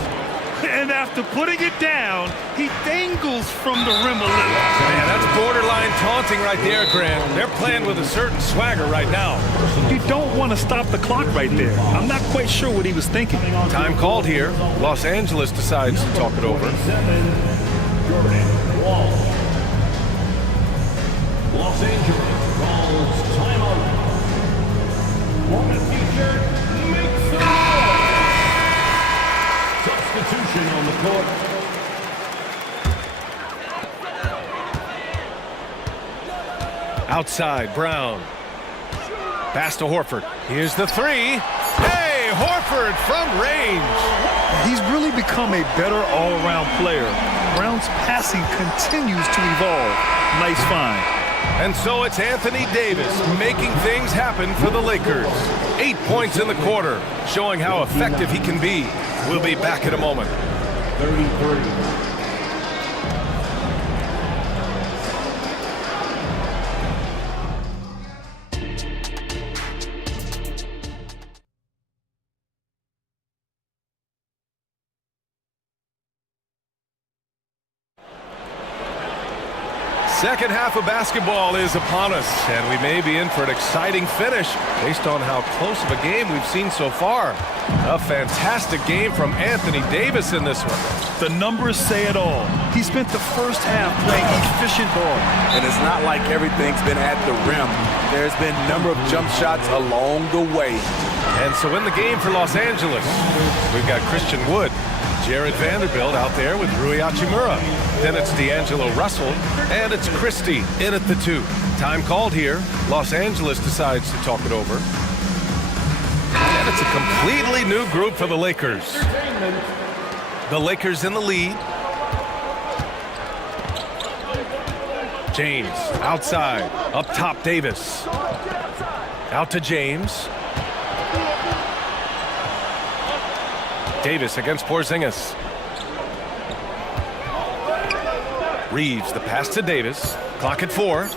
And after putting it down, he dangles from the rim a little. Man, that's borderline taunting right there, Grant. They're playing with a certain swagger right now. You don't want to stop the clock right there. I'm not quite sure what he was thinking. Time called here. Los Angeles decides to talk it over. Los Angeles calls timeout. Hornet t-shirt makes the substitution on the court. Outside, Brown. Pass to Horford. Here's the 3. Hey, Horford from range. He's really become a better all-around player. Brown's passing continues to evolve. Nice find. And so it's Anthony Davis making things happen for the Lakers. 8 points in the quarter, showing how effective he can be. We'll be back in a moment. 33. Second half of basketball is upon us, and we may be in for an exciting finish based on how close of a game we've seen so far. A fantastic game from Anthony Davis in this one. The numbers say it all. He spent the first half playing efficient ball. And it's not like everything's been at the rim. There's been a number of jump shots along the way. And so in the game for Los Angeles, we've got Christian Wood, Jared Vanderbilt out there with Rui Hachimura. Then it's D'Angelo Russell, and it's Christie in at the 2. Time called here. Los Angeles decides to talk it over. And it's a completely new group for the Lakers. The Lakers in the lead. James, outside, up top Davis. Out to James. Davis against Porzingis. Reeves, the pass to Davis. Clock at 4.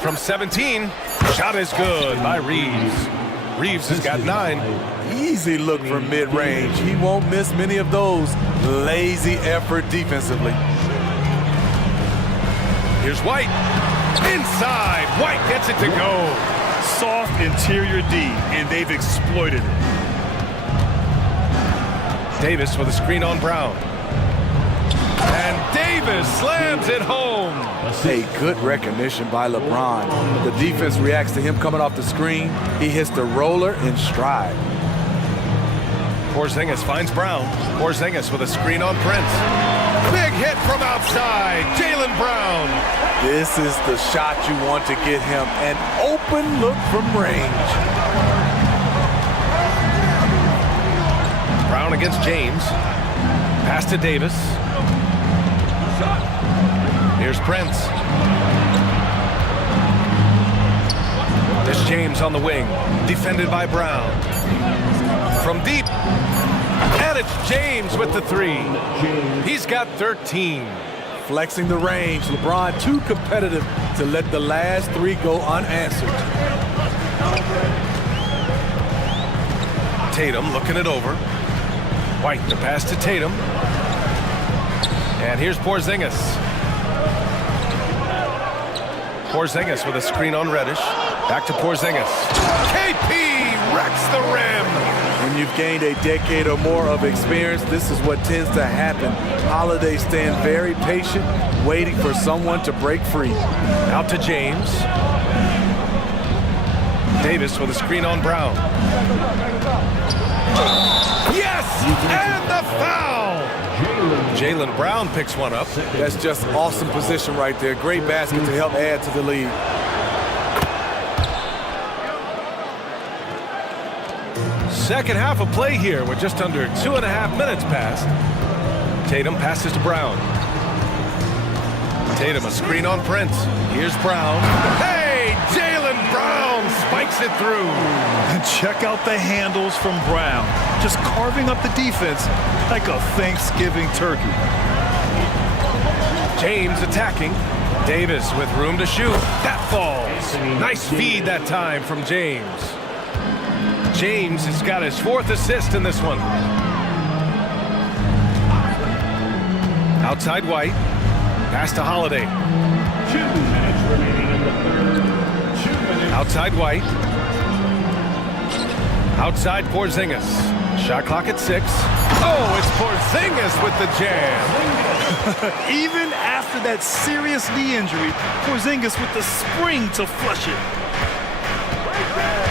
From 17, shot is good by Reeves. Reeves has got 9. Easy look from mid-range. He won't miss many of those. Lazy effort defensively. Here's White. Inside. White gets it to go. Soft interior D, and they've exploited it. Davis with a screen on Brown. And Davis slams it home. A good recognition by LeBron. The defense reacts to him coming off the screen. He hits the roller in stride. Porzingis finds Brown. Porzingis with a screen on Prince. Big hit from outside. Jaylen Brown. This is the shot you want to get him. An open look from range. Brown against James. Pass to Davis. Here's Prince. This James on the wing. Defended by Brown. From deep. And it's James with the 3. He's got 13. Flexing the range. LeBron too competitive to let the last 3 go unanswered. Tatum looking it over. White, the pass to Tatum. And here's Porzingis. Porzingis with a screen on Reddish. Back to Porzingis. KP wrecks the rim. When you've gained a decade or more of experience, this is what tends to happen. Holiday staying very patient, waiting for someone to break free. Out to James. Davis with a screen on Brown. Yes! And the foul! Jaylen Brown picks one up. That's just awesome position right there. Great basket to help add to the lead. Second half of play here with just under 2.5 minutes passed. Tatum passes to Brown. Tatum a screen on Prince. Here's Brown. Hey, Jaylen Brown spikes it through. And check out the handles from Brown. Just carving up the defense like a Thanksgiving turkey. James attacking. Davis with room to shoot. That falls. Nice feed that time from James. James has got his 4th assist in this one. Outside White. Pass to Holiday. 2 minutes remaining in the third. 2 minutes. Outside White. Outside Porzingis. Shot clock at 6. Oh, it's Porzingis with the jam. Even after that serious knee injury, Porzingis with the spring to flush it.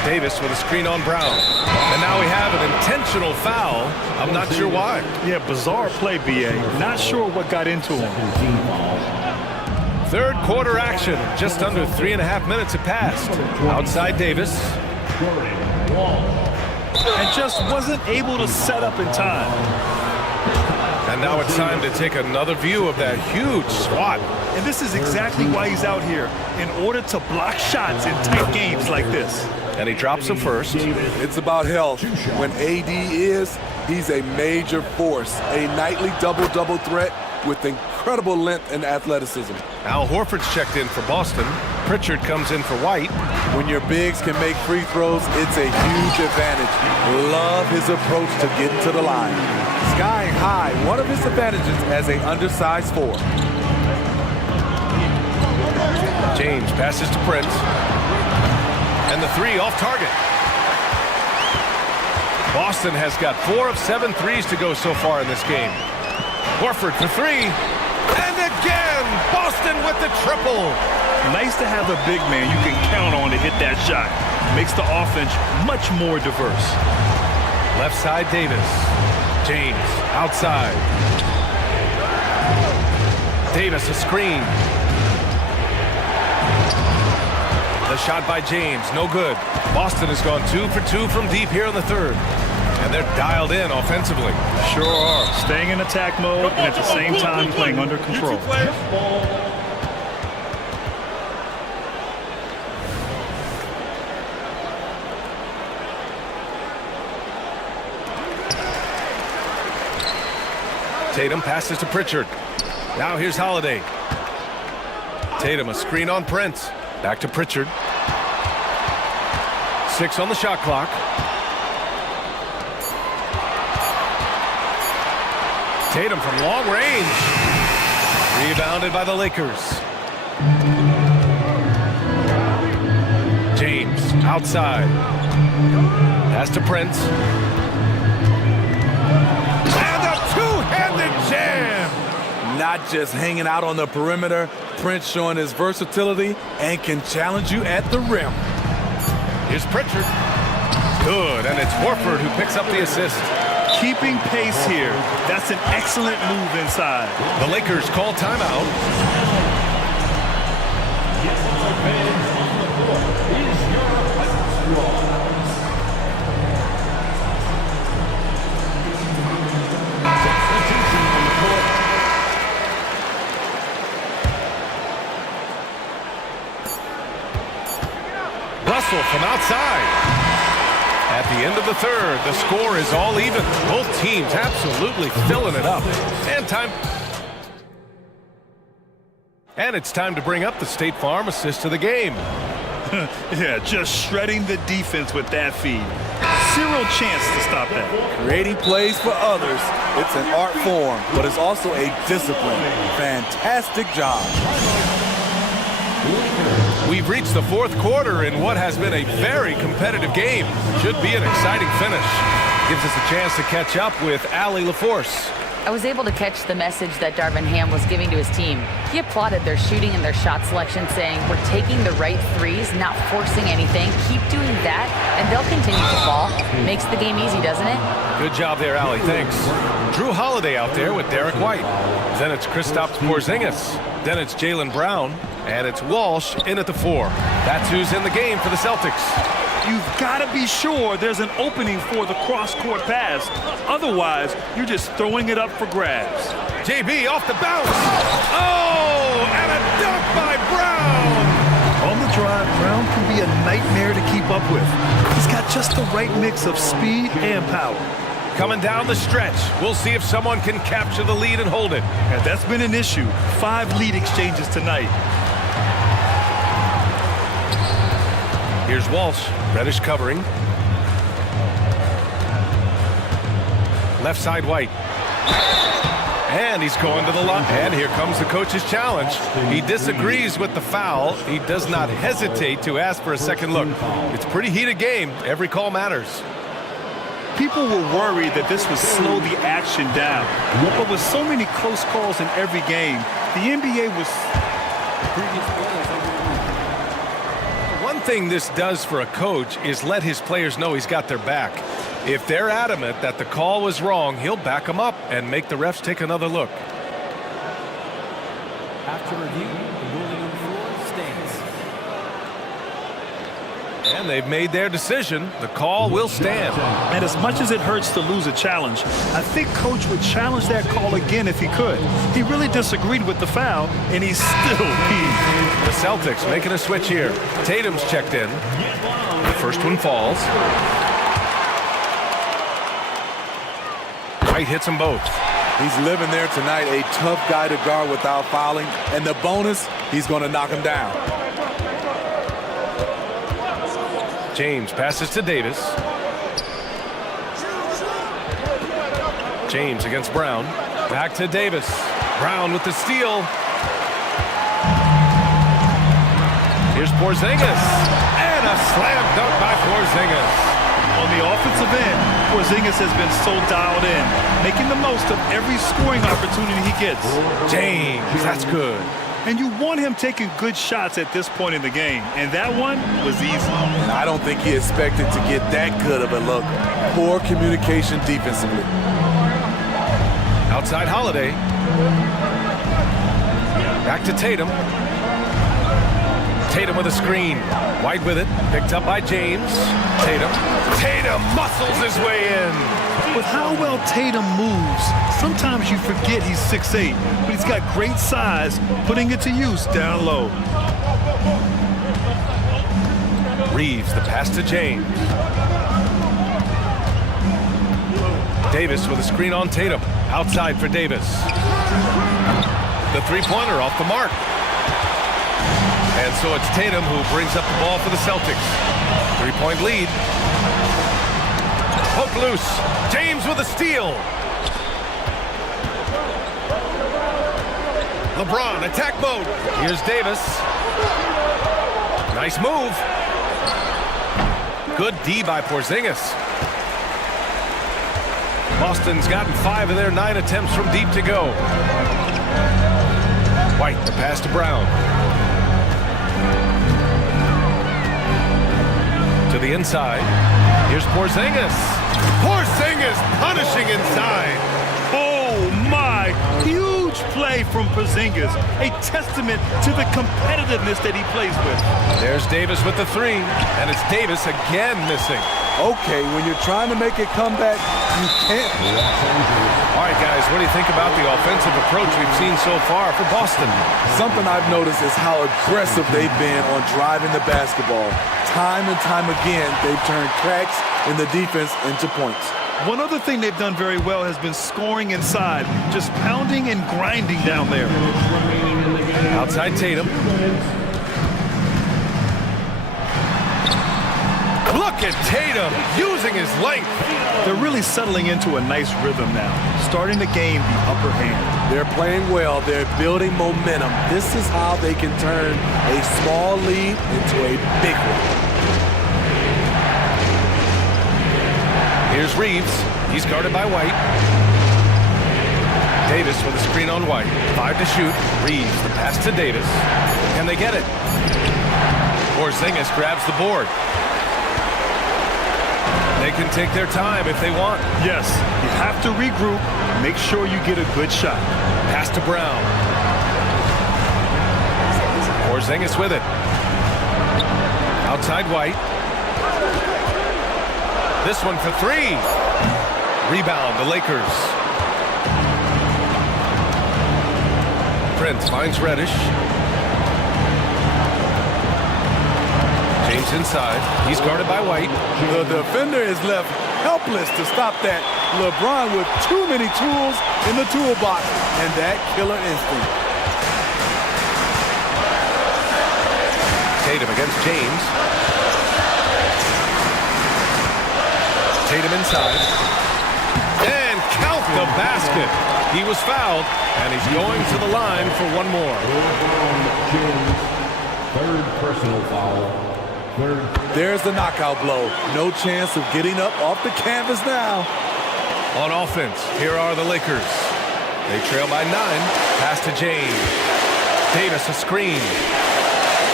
Davis with a screen on Brown. And now we have an intentional foul. I'm not sure why. Yeah, bizarre play, BA. Not sure what got into him. Third quarter action. Just under 3.5 minutes have passed. Outside Davis. And just wasn't able to set up in time. And now it's time to take another view of that huge swat. And this is exactly why he's out here, in order to block shots in tight games like this. And he drops him first. It's about health. When AD is, he's a major force. A nightly double-double threat with incredible length and athleticism. Al Horford's checked in for Boston. Pritchard comes in for White. When your bigs can make free throws, it's a huge advantage. Love his approach to getting to the line. Skying high, one of his advantages as an undersized 4. James passes to Prince. And the 3 off target. Boston has got 4 of 7 threes to go so far in this game. Horford for 3. And again, Boston with the triple. Nice to have a big man you can count on to hit that shot. Makes the offense much more diverse. Left side Davis. James outside. Davis a screen. The shot by James, no good. Boston has gone 2 for 2 from deep here in the third. And they're dialed in offensively. Sure are. Staying in attack mode and at the same time playing under control. Tatum passes to Pritchard. Now here's Holiday. Tatum, a screen on Prince. Back to Pritchard. 6 on the shot clock. Tatum from long range. Rebounded by the Lakers. James outside. Pass to Prince. And a two-handed jam. Not just hanging out on the perimeter, Prince showing his versatility and can challenge you at the rim. Here's Pritchard. Good, and it's Horford who picks up the assist. Keeping pace here. That's an excellent move inside. The Lakers call timeout. Russell from outside. At the end of the third, the score is all even. Both teams absolutely filling it up. And it's time to bring up the State Farm assist of the game. Yeah, just shredding the defense with that feed. Zero chance to stop that. Creating plays for others, it's an art form, but it's also a discipline. Fantastic job. We've reached the fourth quarter in what has been a very competitive game. Should be an exciting finish. Gives us a chance to catch up with Allie LaForce. I was able to catch the message that Darvin Ham was giving to his team. He applauded their shooting and their shot selection, saying, "We're taking the right threes, not forcing anything. Keep doing that, and they'll continue to fall." Makes the game easy, doesn't it? Good job there, Allie. Thanks. Drew Holiday out there with Derek White. Then it's Kristaps Porzingis. Then it's Jaylen Brown. And it's Walsh in at the 4. That's who's in the game for the Celtics. You've got to be sure there's an opening for the cross-court pass. Otherwise, you're just throwing it up for grabs. JB off the bounce. Oh, and a dunk by Brown. On the drive, Brown can be a nightmare to keep up with. He's got just the right mix of speed and power. Coming down the stretch. We'll see if someone can capture the lead and hold it. And that's been an issue. 5 lead exchanges tonight. Here's Walsh. Reddish covering. Left side White. And he's going to the line. And here comes the coach's challenge. He disagrees with the foul. He does not hesitate to ask for a second look. It's a pretty heated game. Every call matters. People were worried that this would slow the action down. But with so many close calls in every game, the NBA was... One thing this does for a coach is let his players know he's got their back. If they're adamant that the call was wrong, he'll back them up and make the refs take another look. After review, the ruling on the floor stands. And they've made their decision. The call will stand. And as much as it hurts to lose a challenge, I think Coach would challenge that call again if he could. He really disagreed with the foul, and he's still peeved. The Celtics making a switch here. Tatum's checked in. The first one falls. White hits them both. He's living there tonight, a tough guy to guard without fouling. And the bonus, he's going to knock him down. James passes to Davis. James against Brown. Back to Davis. Brown with the steal. Here's Porzingis. And a slam dunk by Porzingis. On the offensive end, Porzingis has been so dialed in, making the most of every scoring opportunity he gets. James, that's good. And you want him taking good shots at this point in the game, and that one was easy. I don't think he expected to get that good of a look. Poor communication defensively. Outside Holiday. Back to Tatum. Tatum with a screen. White with it. Picked up by James. Tatum muscles his way in. With how well Tatum moves, sometimes you forget he's 6'8", but he's got great size, putting it to use down low. Reeves, the pass to James. Davis with a screen on Tatum. Outside for Davis. The three-pointer off the mark. And so it's Tatum who brings up the ball for the Celtics. Three-point lead. Hook loose. James with a steal. LeBron, attack mode. Here's Davis. Nice move. Good D by Porzingis. Boston's gotten 5 of their 9 attempts from deep to go. White, the pass to Brown. To the inside. Here's Porzingis. Porzingis punishing inside. Oh, my. Huge play from Porzingis. A testament to the competitiveness that he plays with. There's Davis with the three. And it's Davis again missing. Okay, when you're trying to make a comeback, you can't. All right, guys, what do you think about the offensive approach we've seen so far for Boston? Something I've noticed is how aggressive they've been on driving the basketball. Time and time again, they've turned cracks in the defense into points. One other thing they've done very well has been scoring inside, just pounding and grinding down there. Outside Tatum. Look at Tatum using his length. They're really settling into a nice rhythm now, starting to gain the upper hand. They're playing well. They're building momentum. This is how they can turn a small lead into a big one. Here's Reeves. He's guarded by White. Davis with a screen on White. 5 to shoot. Reeves, the pass to Davis. Can they get it? Porzingis grabs the board. They can take their time if they want. Yes, you have to regroup. Make sure you get a good shot. Pass to Brown. Porzingis with it. Outside White. This one for 3. Rebound, the Lakers. Prince finds Reddish. James inside. He's guarded by White. The defender is left helpless to stop that. LeBron with too many tools in the toolbox and that killer instinct. Tatum against James. Tatum inside. And count the basket. He was fouled, and he's going to the line for one more. Third personal foul. There's the knockout blow. No chance of getting up off the canvas now. On offense, here are the Lakers. They trail by 9. Pass to James. Davis a screen.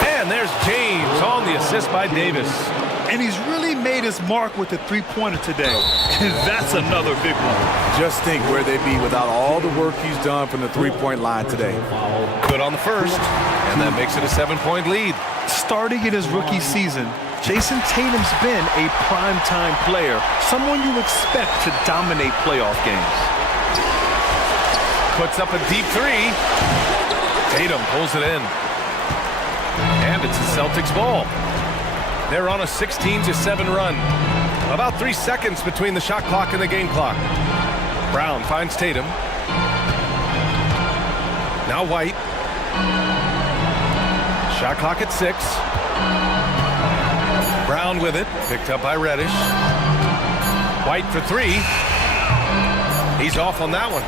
And there's James on the assist by Davis. And he's really made his mark with the three-pointer today. And that's another big one. Just think where they'd be without all the work he's done from the three-point line today. Good on the first, and that makes it a 7-point lead. Starting in his rookie season, Jason Tatum's been a prime-time player, someone you expect to dominate playoff games. Puts up a deep 3. Tatum pulls it in. And it's the Celtics ball. They're on a 16-7 run. About 3 seconds between the shot clock and the game clock. Brown finds Tatum. Now White. Shot clock at 6. Brown with it. Picked up by Reddish. White for 3. He's off on that one.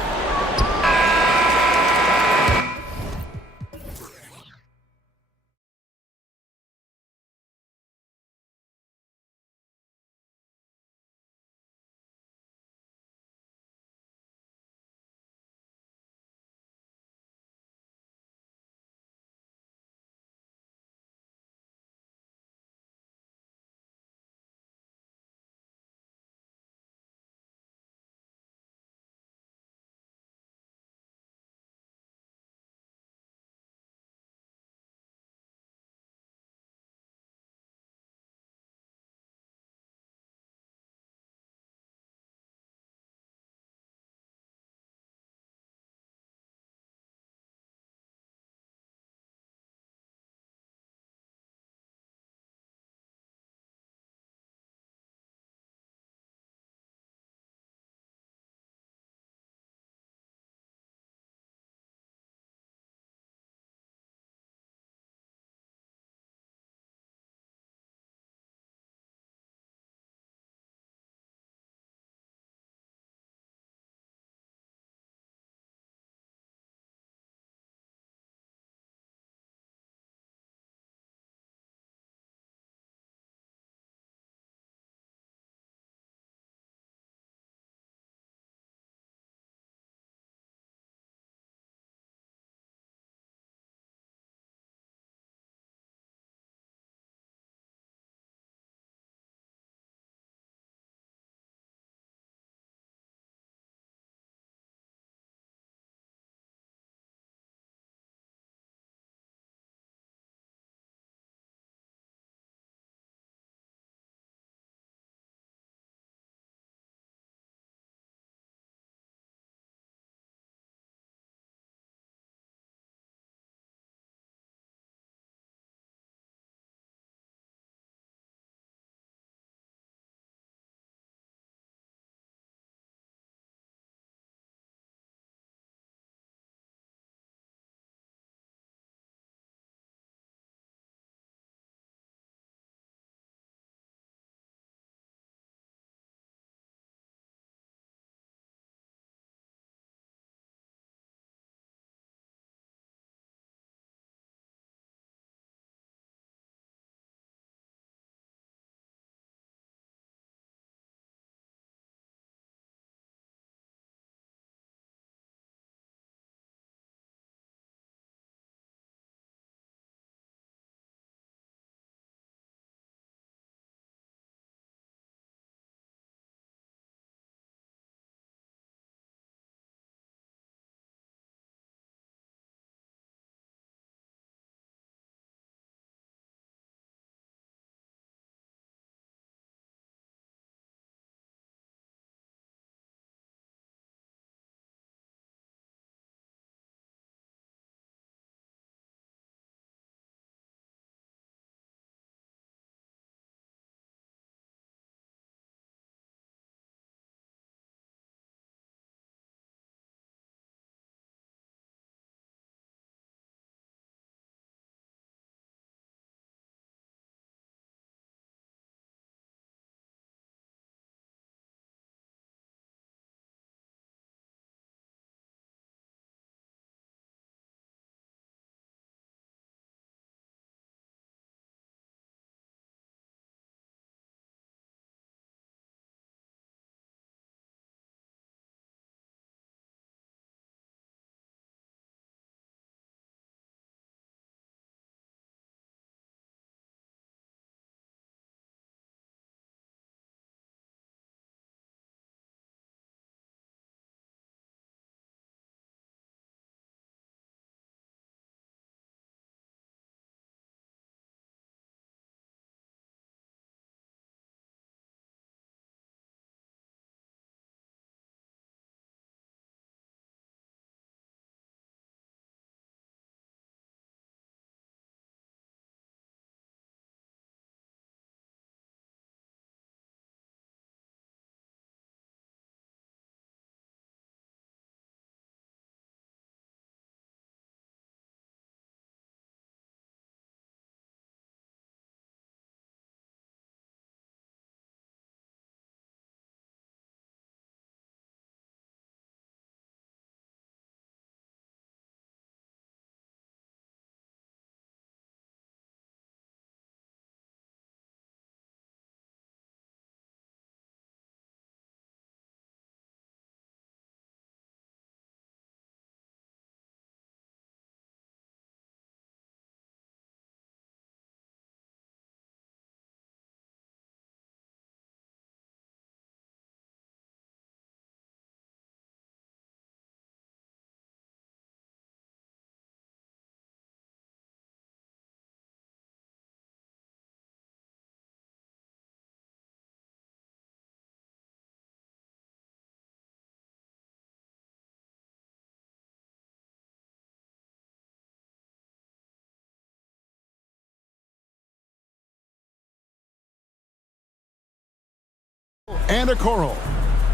and Okoro.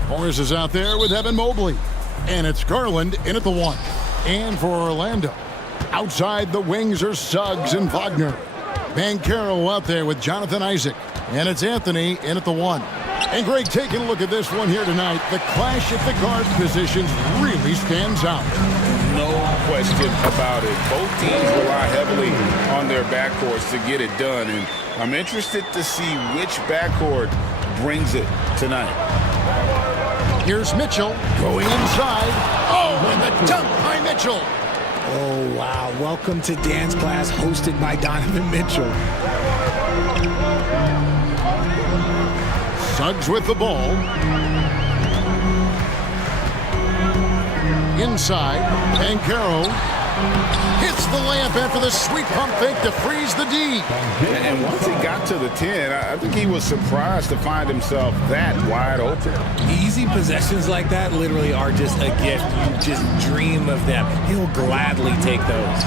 Morris is out there with Evan Mobley. And it's Garland in at the 1. And for Orlando, outside the wings are Suggs and Wagner. Bankero out there with Jonathan Isaac. And it's Anthony in at the 1. And Greg, taking a look at this one here tonight, the clash at the guard positions really stands out. No question about it. Both teams rely heavily on their backcourts to get it done. And I'm interested to see which backcourt brings it tonight. Here's Mitchell going inside. Oh, and the dunk by Mitchell. Oh, wow. Welcome to dance class hosted by Donovan Mitchell. Suggs with the ball. Inside. Bankero hits the layup after the sweet pump fake to freeze the D. And once he got to the 10, I think he was surprised to find himself that wide open. Easy possessions like that literally are just a gift. You just dream of them. He'll gladly take those.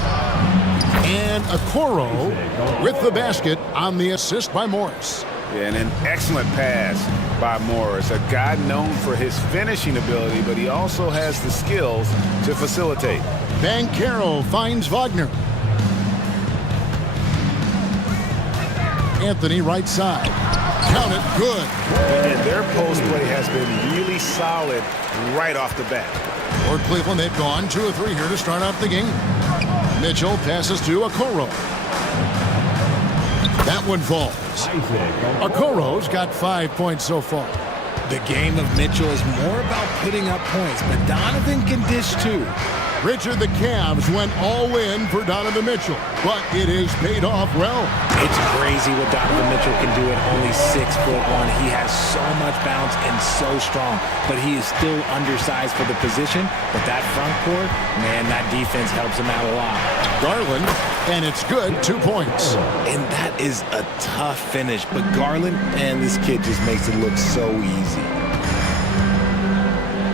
And Okoro with the basket on the assist by Morris. Yeah, and an excellent pass by Morris, a guy known for his finishing ability, but he also has the skills to facilitate. Bankero finds Wagner. Anthony right side. Count it, good. And their post play has been really solid right off the bat. For Cleveland, they've gone 2 of 3 here to start out the game. Mitchell passes to Okoro. That one falls. Okoro's got 5 points so far. The game of Mitchell is more about putting up points, but Donovan can dish too. Richard, the Cavs went all in for Donovan Mitchell, but it has paid off well. It's crazy what Donovan Mitchell can do at only 6'1". He has so much bounce and so strong, but he is still undersized for the position. But that front court, man, that defense helps him out a lot. Garland, and it's good, 2 points. And that is a tough finish, but Garland, man, this kid just makes it look so easy.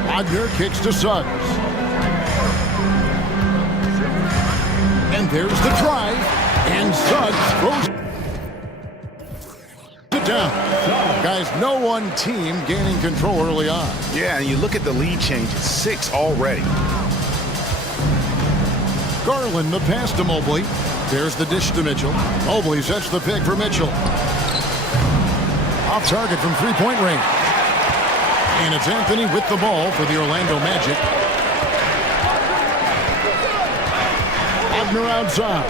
Wagner kicks to Suggs. And there's the drive, and Suggs throws it down. Guys, no one team gaining control early on. Yeah, and you look at the lead change, it's 6 already. Garland, the pass to Mobley. There's the dish to Mitchell. Mobley sets the pick for Mitchell. Off target from three-point range. And it's Anthony with the ball for the Orlando Magic. Wagner outside.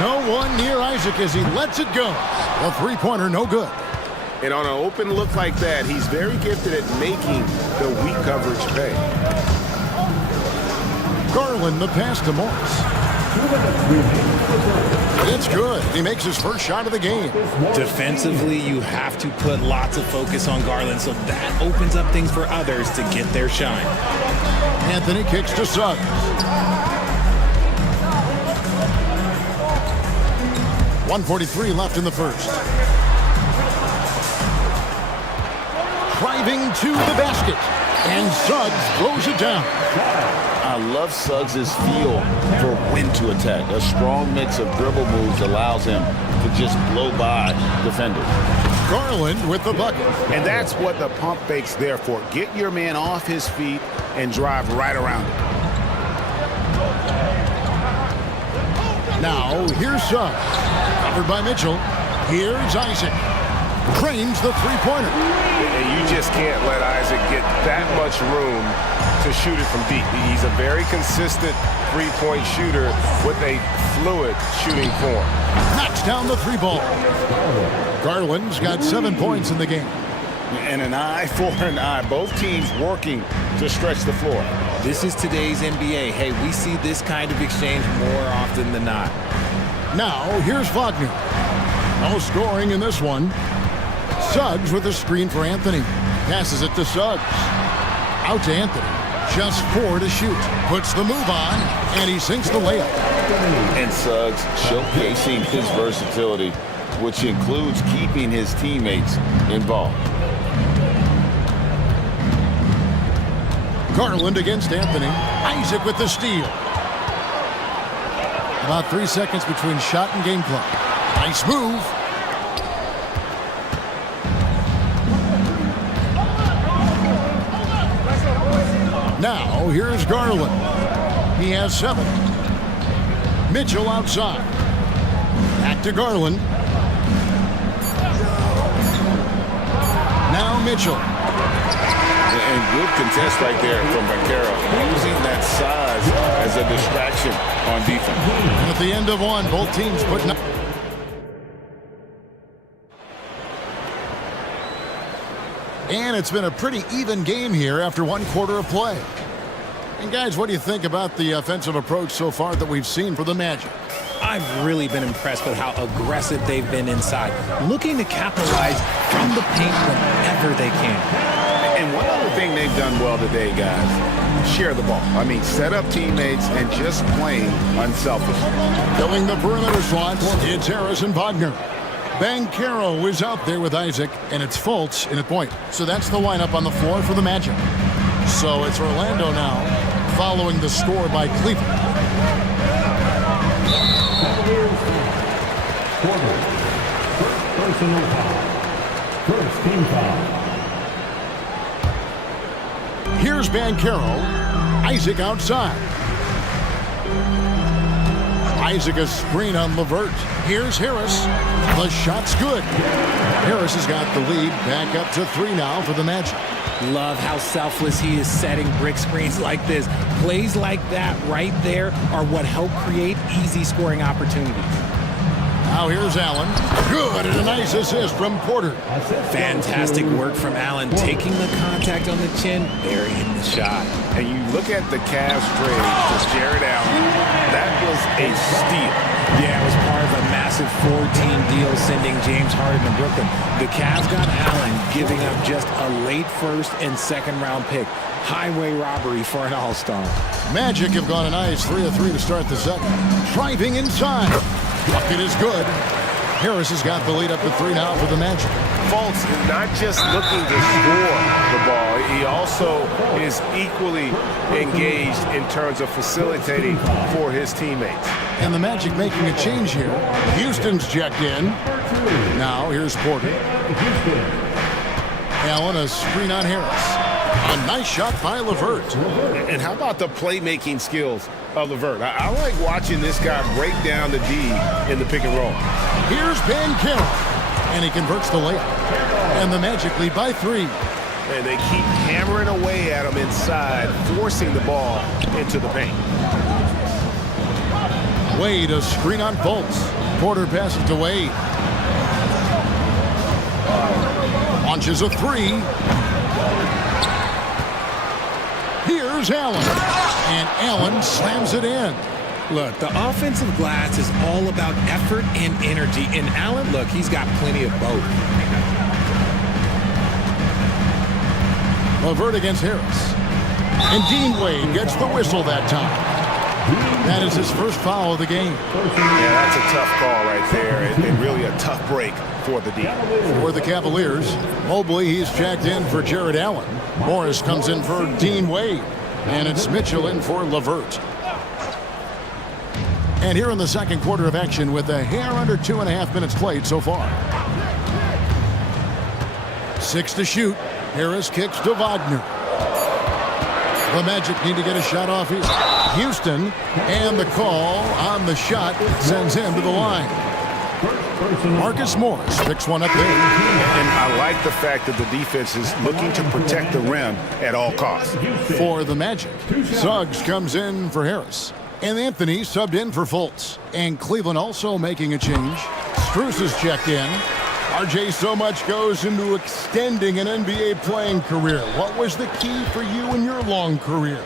No one near Isaac as he lets it go. A three-pointer, no good. And on an open look like that, he's very gifted at making the weak coverage pay. Garland, the pass to Morris. It's good. He makes his first shot of the game. Defensively, you have to put lots of focus on Garland, so that opens up things for others to get their shine. Anthony kicks to Suggs. .143 left in the first. Driving to the basket, and Suggs throws it down. I love Suggs' feel for when to attack. A strong mix of dribble moves allows him to just blow by defenders. Garland with the bucket. And that's what the pump fake's there for. Get your man off his feet and drive right around him. Now, here's Suggs. Covered by Mitchell. Here's Isaac. Trains the three-pointer. And you just can't let Isaac get that much room to shoot it from deep. He's a very consistent three-point shooter with a fluid shooting form. Knocks down the three ball. Garland's got 7 points in the game. And an eye for an eye. Both teams working to stretch the floor. This is today's NBA. Hey, we see this kind of exchange more often than not. Now, here's Wagner. No scoring in this one. Suggs with a screen for Anthony. Passes it to Suggs. Out to Anthony. Just 4 to shoot. Puts the move on, and he sinks the layup. And Suggs showcasing his versatility, which includes keeping his teammates involved. Garland against Anthony. Isaac with the steal. About 3 seconds between shot and game clock. Nice move. Now, here's Garland. He has 7. Mitchell outside. Back to Garland. Now Mitchell. And good contest right there from Vaquero, using that size as a distraction on defense. At the end of one, both teams putting up. And it's been a pretty even game here after 1 quarter of play. And guys, what do you think about the offensive approach so far that we've seen for the Magic? I've really been impressed with how aggressive they've been inside, looking to capitalize from the paint whenever they can. And one other thing they've done well today, guys, share the ball. I mean, set up teammates and just playing unselfishly. Filling the perimeter slots, it's Harris and Wagner. Banchero is out there with Isaac, and it's Fultz in at point. So that's the lineup on the floor for the Magic. So it's Orlando now, following the score by Cleveland. Personal foul. First team foul. Here's Banchero. Isaac outside. Isaac a screen on LeVert. Here's Harris. The shot's good. Harris has got the lead. Back up to 3 now for the Magic. Love how selfless he is setting brick screens like this. Plays like that right there are what help create easy scoring opportunities. Now here's Allen. Good, and a nice assist from Porter. Fantastic work from Allen, taking the contact on the chin, burying the shot. And you look at the Cavs trade for Jared Allen, that was a steal. Yeah, it was part of a massive 4-team deal sending James Harden to Brooklyn. The Cavs got Allen, giving up just a late first and second round pick. Highway robbery for an all-star. Magic have gone a nice 3 of 3 to start the second. Driving inside. Bucket is good. Harris has got the lead up to 3 now for the Magic. Fultz is not just looking to score the ball. He also is equally engaged in terms of facilitating for his teammates. And the Magic making a change here. Houston's checked in. Now here's Porter. Allen a screen on Harris. A nice shot by LeVert. And how about the playmaking skills of LeVert? I like watching this guy break down the D in the pick and roll. Here's Banchero, and he converts the layup. And the Magic lead by 3. And they keep hammering away at him inside, forcing the ball into the paint. Wade a screen on Fultz. Porter passes to Wade. Launches a 3. Here's Allen. And Allen slams it in. Look, the offensive glass is all about effort and energy. And Allen, look, he's got plenty of both. LeVert against Harris. And Dean Wade gets the whistle that time. That is his first foul of the game. Yeah, that's a tough call right there, and really a tough break for the D. For the Cavaliers, Mobley, he's checked in for Jared Allen. Morris comes in for Dean Wade. And it's Mitchell in for LeVert. And here in the second quarter of action with a hair under 2.5 minutes played so far. 6 to shoot. Harris kicks to Wagner. The Magic need to get a shot off here. Houston, and the call on the shot sends him to the line. Marcus Morris picks one up there. And I like the fact that the defense is looking to protect the rim at all costs. For the Magic, Suggs comes in for Harris. And Anthony subbed in for Fultz. And Cleveland also making a change. Strus is checked in. RJ, so much goes into extending an NBA playing career. What was the key for you in your long career?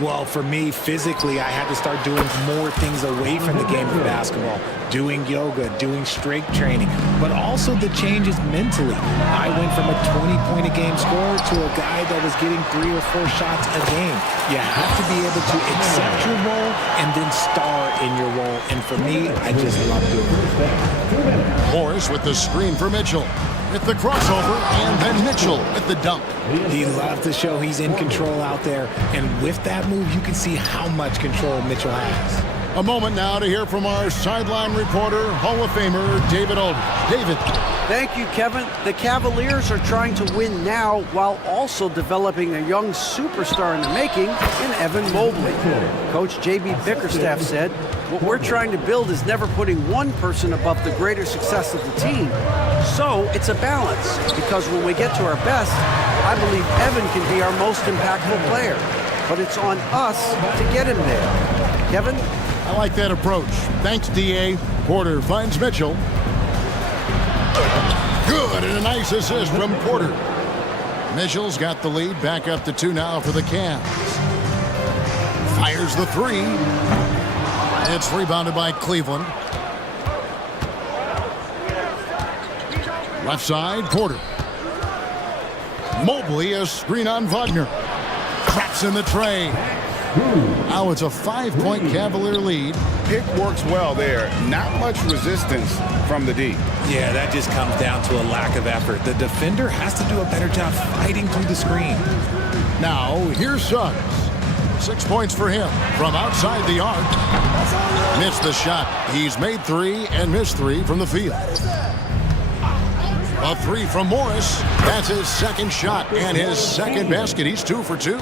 Well, for me, physically, I had to start doing more things away from the game of basketball. Doing yoga, doing strength training, but also the changes mentally. I went from a 20-point-a-game scorer to a guy that was getting 3 or 4 shots a game. You have to be able to accept your role and then star in your role. And for me, I just love doing it. Morris with the screen for Mitchell. With the crossover, and then Mitchell with the dunk. He loves to show he's in control out there, and with that move, you can see how much control Mitchell has. A moment now to hear from our sideline reporter, Hall of Famer David Aldridge. David. Thank you, Kevin. The Cavaliers are trying to win now while also developing a young superstar in the making in Evan Mobley. Coach J.B. Bickerstaff said, "What we're trying to build is never putting one person above the greater success of the team. So it's a balance, because when we get to our best, I believe Evan can be our most impactful player. But it's on us to get him there." Kevin? I like that approach. Thanks, D.A. Porter finds Mitchell. Good, and a nice assist from Porter. Mitchell's got the lead, back up to 2 now for the Cavs. Fires the 3. It's rebounded by Cleveland. Left side, Porter. Mobley, a screen on Wagner. Traps in the tray. Now it's a 5-point Cavalier lead. Pick works well there. Not much resistance from the D. Yeah, that just comes down to a lack of effort. The defender has to do a better job fighting through the screen. Now, here's Suggs. 6 points for him from outside the arc. Missed the shot. He's made 3 and missed 3 from the field. A 3 from Morris. That's his second shot and his second basket. He's 2 for 2.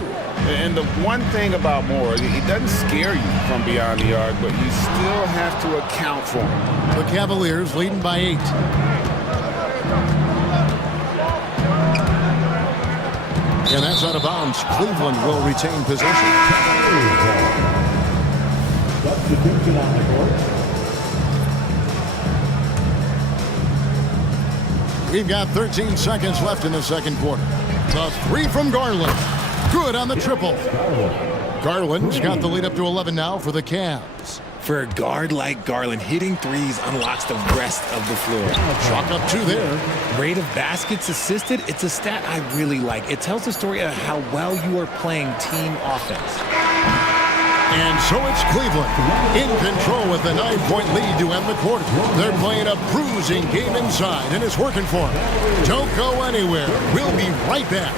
And the one thing about Morris, he doesn't scare you from beyond the arc, but you still have to account for him. The Cavaliers leading by 8. And that's out of bounds. Cleveland will retain possession. Substitution on the court. We've got 13 seconds left in the second quarter. The 3 from Garland. Good on the triple. Garland's got the lead up to 11 now for the Cavs. For a guard like Garland, hitting threes unlocks the rest of the floor. Chalk up 2 there. Rate of baskets assisted, it's a stat I really like. It tells the story of how well you are playing team offense. And so it's Cleveland in control with a 9-point lead to end the quarter. They're playing a bruising game inside, and it's working for them. Don't go anywhere. We'll be right back.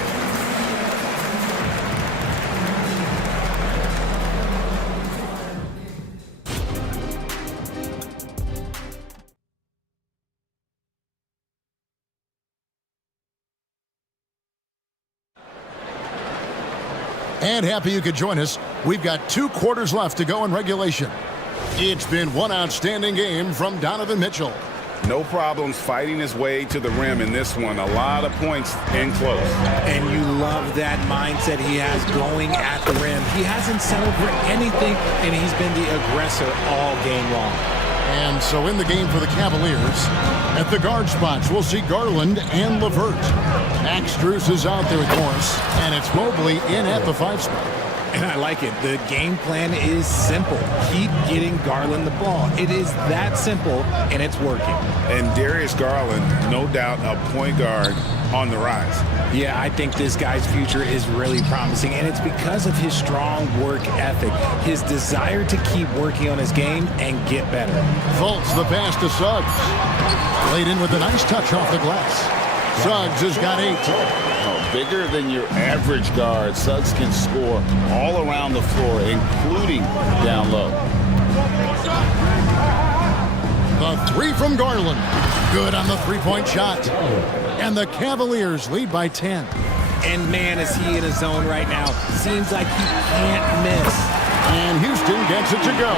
And happy you could join us. We've got 2 quarters left to go in regulation. It's been one outstanding game from Donovan Mitchell. No problems fighting his way to the rim in this one. A lot of points in close. And you love that mindset he has going at the rim. He hasn't settled for anything, and he's been the aggressor all game long. And so in the game for the Cavaliers, at the guard spots, we'll see Garland and LeVert. Max Strus is out there, of course, and it's Mobley in at the 5 spot. And I like it. The game plan is simple. Keep getting Garland the ball. It is that simple, and it's working. And Darius Garland, no doubt a point guard on the rise. Yeah, I think this guy's future is really promising, and it's because of his strong work ethic, his desire to keep working on his game and get better. Fultz the pass to Suggs. Laid in with a nice touch off the glass. Suggs has got 8. Bigger than your average guard, Suggs can score all around the floor, including down low. The 3 from Garland. Good on the 3-point shot. And the Cavaliers lead by 10. And man, is he in a zone right now. Seems like he can't miss. And Houston gets it to go.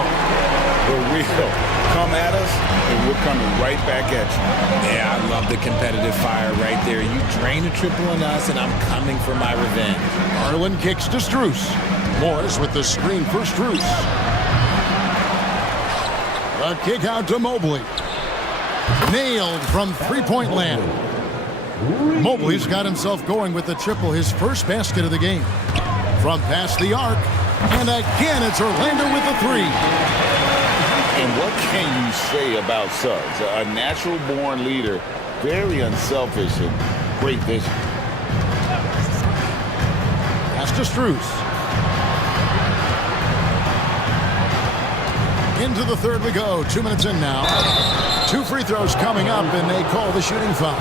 The real come at us, and we're coming right back at you. Yeah, I love the competitive fire right there. You drain a triple on us, and I'm coming for my revenge. Garland kicks to Strus. Morris with the screen for Strus. A kick out to Mobley. Nailed from 3-point land. Mobley's got himself going with the triple, his first basket of the game. From past the arc, and again it's Orlando with the 3. And what can you say about Suggs? A natural-born leader, very unselfish and great vision. Pass to Strus. Into the third we go. 2 minutes in now. 2 free throws coming up, and they call the shooting foul.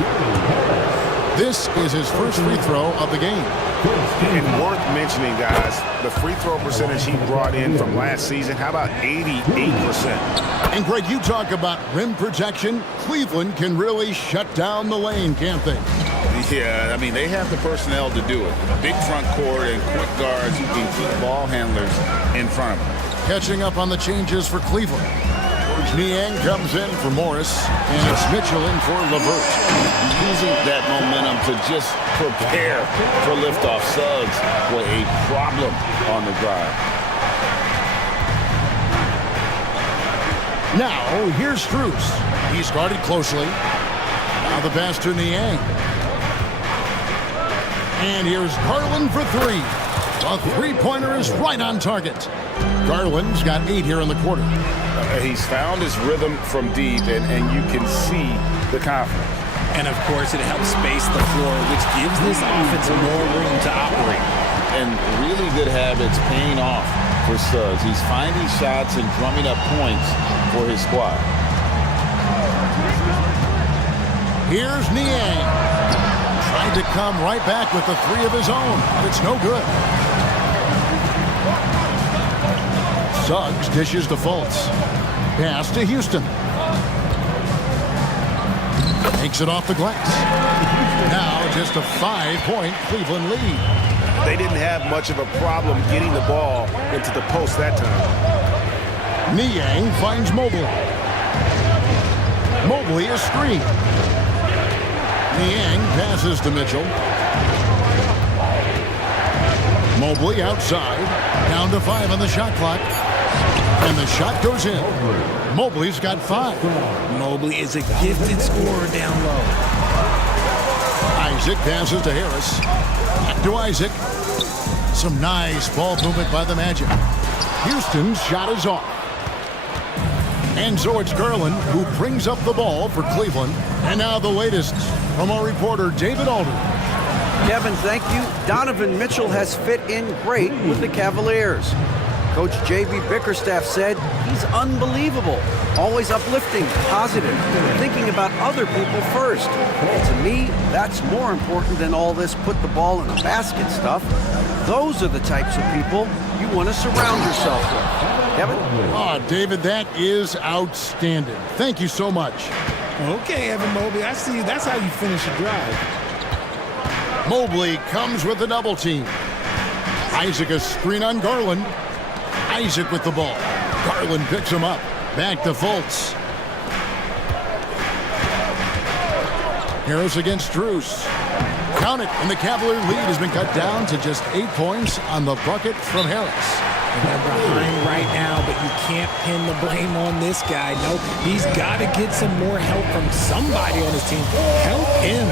This is his first free throw of the game. And worth mentioning, guys, the free throw percentage he brought in from last season, how about 88%? And Greg, you talk about rim protection. Cleveland can really shut down the lane, can't they? Yeah, I mean, they have the personnel to do it. Big front court and quick guards who can keep ball handlers in front of them. Catching up on the changes for Cleveland. Niang comes in for Morris, and it's Mitchell in for LeVert. Using that momentum to just prepare for liftoff. Suggs were a problem on the drive. Now, here's Strus. He started closely. Now the pass to Niang. And here's Garland for three. A three-pointer is right on target. Garland's got 8 here in the quarter. He's found his rhythm from deep, and you can see the confidence. And, of course, it helps space the floor, which gives this offense more room to operate. And really good habits paying off for Suggs. He's finding shots and drumming up points for his squad. Here's Niang. Tried to come right back with the three of his own, but it's no good. Suggs dishes to Fultz. Pass to Houston. Takes it off the glass. Now just a 5-point Cleveland lead. They didn't have much of a problem getting the ball into the post that time. Niang finds Mobley. Mobley is screened. Niang passes to Mitchell. Mobley outside. Down to 5 on the shot clock. And the shot goes in. Mobley's got 5. Mobley is a gifted scorer down low. Isaac passes to Harris. Back to Isaac. Some nice ball movement by the Magic. Houston's shot is off. And so it's Garland who brings up the ball for Cleveland. And now the latest from our reporter, David Aldridge. Kevin, thank you. Donovan Mitchell has fit in great with the Cavaliers. Coach J.B. Bickerstaff said he's unbelievable, always uplifting, positive, thinking about other people first. And to me, that's more important than all this put the ball in the basket stuff. Those are the types of people you want to surround yourself with. Kevin? Oh, David, that is outstanding. Thank you so much. Okay, Evan Mobley, I see you. That's how you finish a drive. Mobley comes with a double team. Isaac a screen on Garland. Isaac with the ball. Garland picks him up. Back to Fultz. Harris against Strus. Count it, and the Cavalier lead has been cut down to just 8 points on the bucket from Harris. And they're behind right now, but you can't pin the blame on this guy. No, he's got to get some more help from somebody on his team. Help him.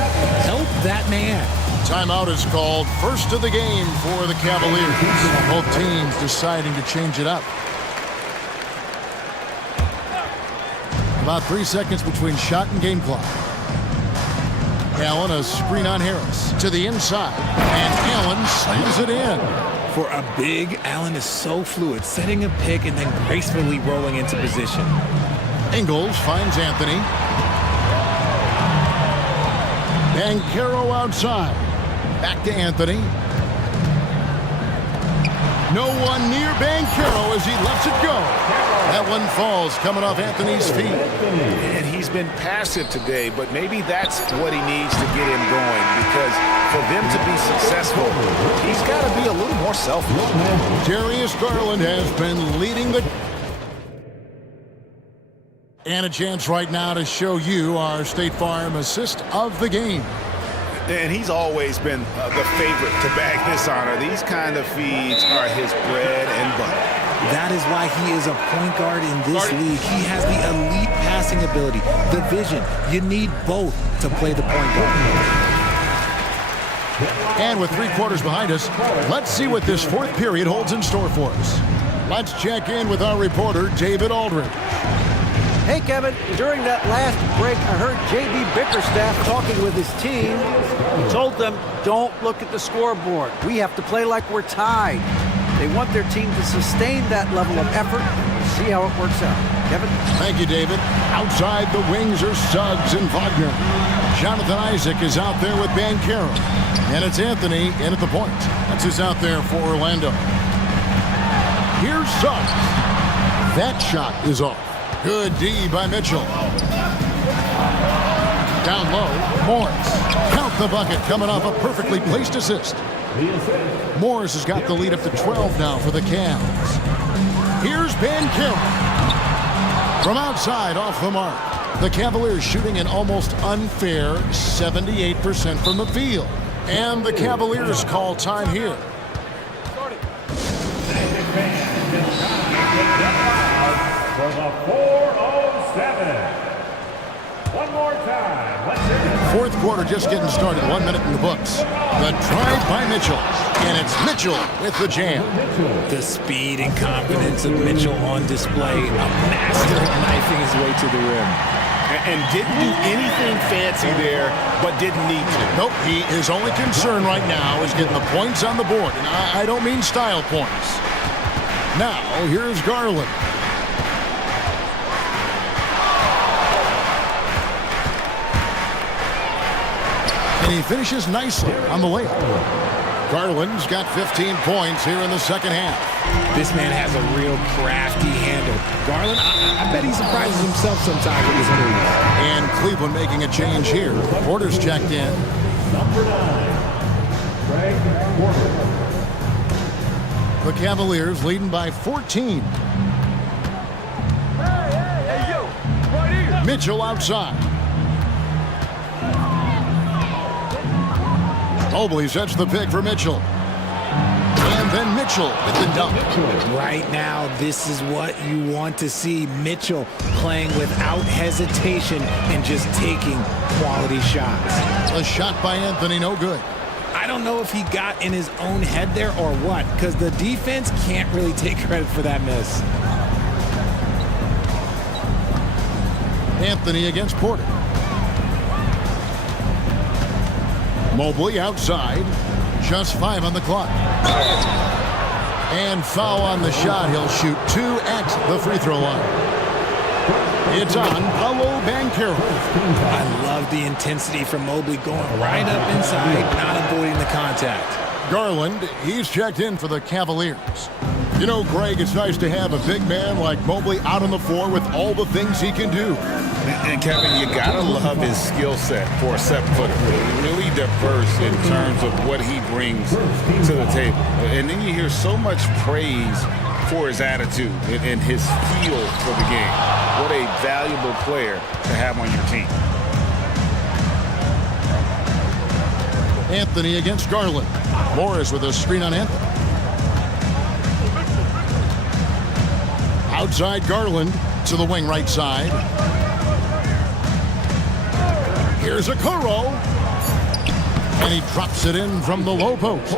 Help that man. Timeout is called. First of the game for the Cavaliers. Both teams deciding to change it up. About 3 seconds between shot and game clock. Allen a screen on Harris to the inside, and Allen slams it in. For a big, Allen is so fluid, setting a pick and then gracefully rolling into position. Ingles finds Anthony. Banchero outside. Back to Anthony. No one near Banchero as he lets it go. That one falls coming off Anthony's feet. And he's been passive today, but maybe that's what he needs to get him going, because for them to be successful, he's got to be a little more selfless. Darius Garland has been leading the... And a chance right now to show you our State Farm assist of the game. And he's always been the favorite to bag this honor. These kind of feeds are his bread and butter. That is why he is a point guard in this league. He has the elite passing ability, the vision. You need both to play the point guard. And with 3 quarters behind us, let's see what this 4th period holds in store for us. Let's check in with our reporter, David Aldridge. Hey, Kevin, during that last break, I heard J.B. Bickerstaff talking with his team. He told them, don't look at the scoreboard. We have to play like we're tied. They want their team to sustain that level of effort and see how it works out. Kevin? Thank you, David. Outside the wings are Suggs and Wagner. Jonathan Isaac is out there with Bancaro. And it's Anthony in at the point. That's who's out there for Orlando. Here's Suggs. That shot is off. Good D by Mitchell. Down low, Morris. Count the bucket coming off a perfectly placed assist. Morris has got the lead up to 12 now for the Cavs. Here's Bancaro. From outside, off the mark. The Cavaliers shooting an almost unfair 78% from the field. And the Cavaliers call time here. For the 4:07. One more time. Let's hear it. Fourth quarter just getting started. 1 minute in the books. The drive by Mitchell. And it's Mitchell with the jam. The speed and confidence of Mitchell on display. A master at knifing his way to the rim. And didn't do anything fancy there, but didn't need to. Nope, his only concern right now is getting the points on the board. And I don't mean style points. Now, here's Garland. And he finishes nicely on the layup. Garland's got 15 points here in the second half. This man has a real crafty handle. Garland, I bet he surprises himself sometimes with his moves. And Cleveland making a change here. Porter's checked in. Number 9, Greg Porter. The Cavaliers leading by 14. Mitchell outside. Mobley sets the pick for Mitchell. And then Mitchell with the dunk. Right now, this is what you want to see. Mitchell playing without hesitation and just taking quality shots. A shot by Anthony, no good. I don't know if he got in his own head there or what, because the defense can't really take credit for that miss. Anthony against Porter. Mobley outside. Just 5 on the clock. And foul on the shot. He'll shoot 2 at the free throw line. It's on Paolo Bancaro. I love the intensity from Mobley going right up inside, not avoiding the contact. Garland, he's checked in for the Cavaliers. You know, Greg, it's nice to have a big man like Mobley out on the floor with all the things he can do. And Kevin, you gotta love his skill set for a 7-footer. Really diverse in terms of what he brings to the table. And then you hear so much praise for his attitude and his feel for the game. What a valuable player to have on your team. Anthony against Garland. Morris with a screen on Anthony. Outside Garland to the wing right side. Here's Okoro. And he drops it in from the low post.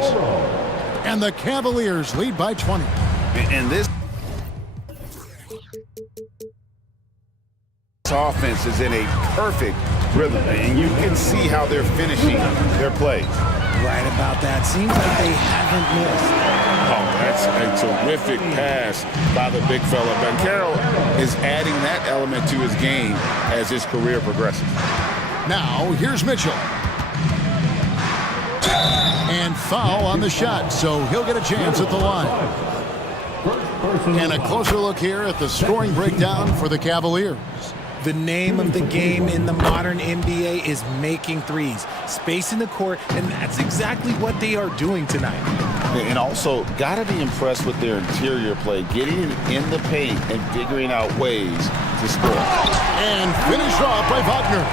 And the Cavaliers lead by 20. And this offense is in a perfect rhythm, and you can see how they're finishing their plays. Right about that. Seems like they haven't missed. Oh, that's a terrific pass by the big fella. Bancaro is adding that element to his game as his career progresses. Now, here's Mitchell. And foul on the shot, so he'll get a chance at the line. And a closer look here at the scoring breakdown for the Cavaliers. The name of the game in the modern NBA is making threes. Space in the court, and that's exactly what they are doing tonight. And also, got to be impressed with their interior play, getting in the paint and figuring out ways to score. And finished off by Wagner.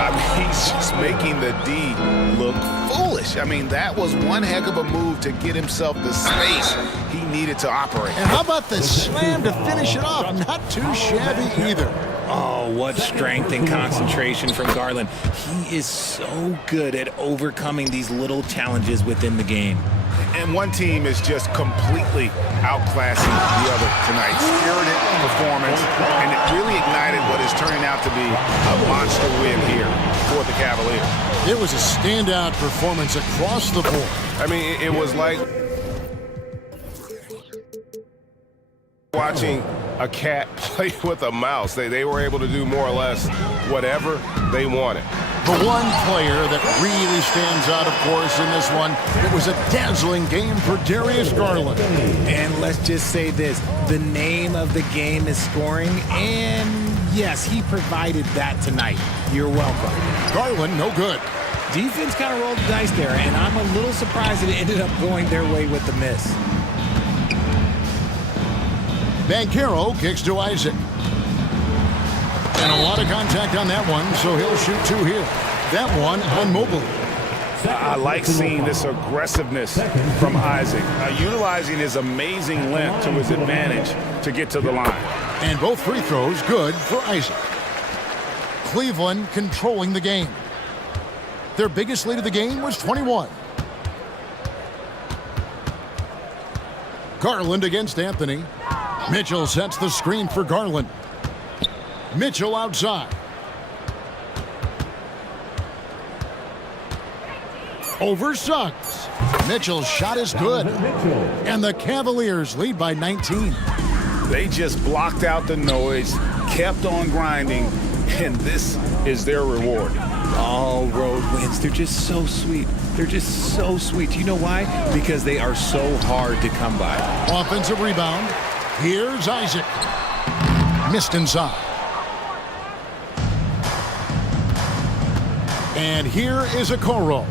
I mean, he's just making the D look foolish. I mean, that was one heck of a move to get himself the space he needed to operate. And how about the slam to finish it off? Not too shabby either. Oh, what strength and concentration from Garland. He is so good at overcoming these little challenges within the game. And one team is just completely outclassing the other tonight. Spirited performance, and it really ignited what is turning out to be a monster win here for the Cavaliers. It was a standout performance across the board. I mean, it was like watching a cat play with a mouse. They were able to do more or less whatever they wanted. The one player that really stands out, of course, in this one, it was a dazzling game for Darius Garland. And let's just say this, the name of the game is scoring, and yes, he provided that tonight. You're welcome. Garland, no good. Defense kind of rolled the dice there, and I'm a little surprised that it ended up going their way with the miss. Banchero kicks to Isaac. And a lot of contact on that one, so he'll shoot two here. That one on Mobley. I like seeing this aggressiveness from Isaac, utilizing his amazing length to his advantage to get to the line. And both free throws good for Isaac. Cleveland controlling the game. Their biggest lead of the game was 21. Garland against Anthony. Mitchell sets the screen for Garland. Mitchell outside. Over Suggs. Mitchell's shot is good. And the Cavaliers lead by 19. They just blocked out the noise, kept on grinding, and this is their reward. All road wins. They're just so sweet. They're just so sweet. Do you know why? Because they are so hard to come by. Offensive rebound. Here's Isaac. Missed inside. And here is Okoro.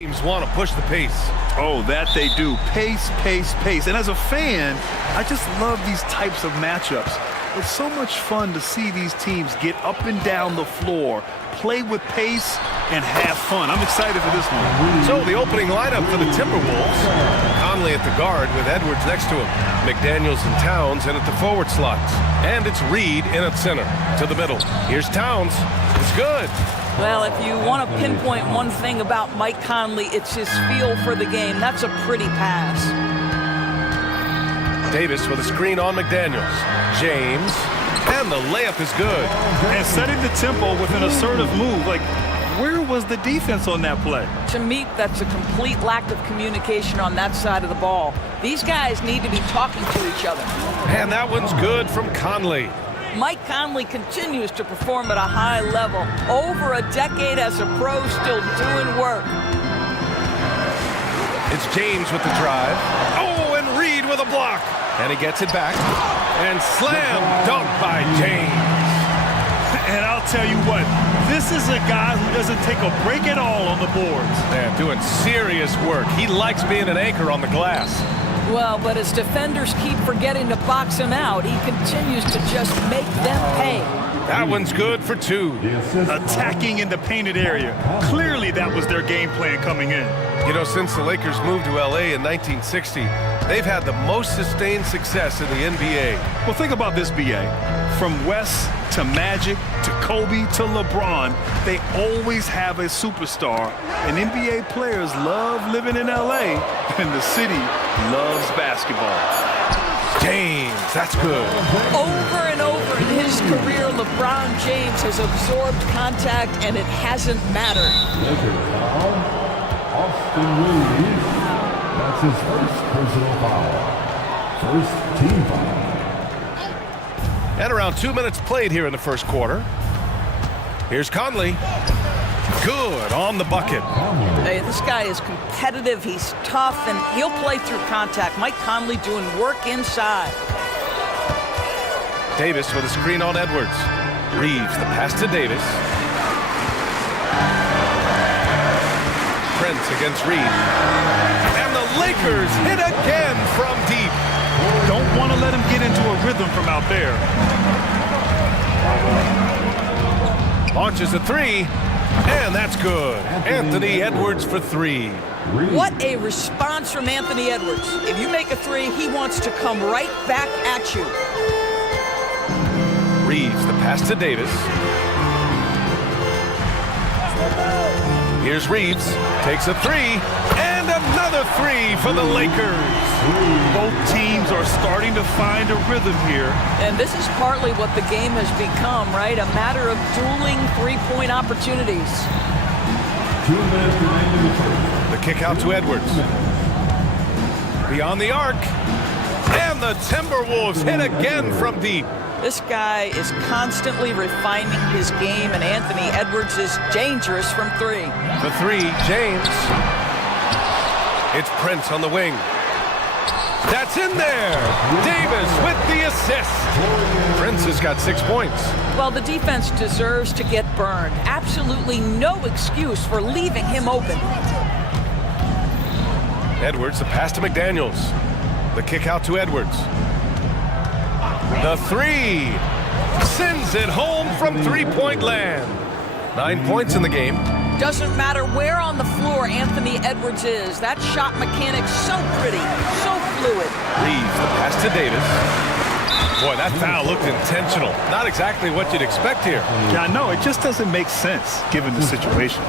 Teams want to push the pace. Oh, that they do. Pace, pace, pace. And as a fan, I just love these types of matchups. It's so much fun to see these teams get up and down the floor, play with pace, and have fun. I'm excited for this one. So the opening lineup for the Timberwolves. Conley at the guard with Edwards next to him. McDaniels and Towns in at the forward slots. And it's Reed in at center to the middle. Here's Towns. It's good. Well, if you want to pinpoint one thing about Mike Conley, it's his feel for the game. That's a pretty pass. Davis with a screen on McDaniels. James. And the layup is good. And setting the tempo with an assertive move. Like, where was the defense on that play? To me, that's a complete lack of communication on that side of the ball. These guys need to be talking to each other. And that one's good from Conley. Mike Conley continues to perform at a high level. Over a decade as a pro, still doing work. It's James with the drive. Oh, and Reed with a block. And he gets it back. And slam dunk by James. And I'll tell you what, this is a guy who doesn't take a break at all on the boards. Man, doing serious work. He likes being an anchor on the glass. Well, but as defenders keep forgetting to box him out, he continues to just make them pay. That one's good for two. Attacking in the painted area. Clearly that was their game plan coming in. You know, since the Lakers moved to LA in 1960, they've had the most sustained success in the NBA. Well, think about this, BA. From West to Magic to Kobe to LeBron, they always have a superstar. And NBA players love living in LA, and the city loves basketball. James, that's good. Over and over in his career, LeBron James has absorbed contact, and it hasn't mattered. Austin Reeves. That's his first personal foul. First team foul. And around 2 minutes played here in the first quarter. Here's Conley. Good on the bucket. Hey, this guy is competitive, he's tough, and he'll play through contact. Mike Conley doing work inside. Davis with a screen on Edwards. Reeves, the pass to Davis. Prince against Reed. And the Lakers hit again from deep. Don't want to let him get into a rhythm from out there. Launches a three, and that's good. Anthony Edwards for three. What a response from Anthony Edwards. If you make a three, he wants to come right back at you. Reeves, the pass to Davis. Here's Reeves, takes a three, and another three for the Lakers. Both teams are starting to find a rhythm here. And this is partly what the game has become, right? A matter of dueling three-point opportunities. 2 minutes remaining in the first. The kick out to Edwards. Beyond the arc. And the Timberwolves hit again from deep. This guy is constantly refining his game, and Anthony Edwards is dangerous from three. The three, James. It's Prince on the wing. That's in there. Davis with the assist. Prince has got 6 points. Well, the defense deserves to get burned. Absolutely no excuse for leaving him open. Edwards, the pass to McDaniels. The kick out to Edwards. The three. Sends it home from three-point land. 9 points in the game. Doesn't matter where on the floor Anthony Edwards is. That shot mechanic's so pretty, so fluid. Reeves, the pass to Davis. Boy, that foul looked intentional. Not exactly what you'd expect here. Yeah, I know. It just doesn't make sense given the situation.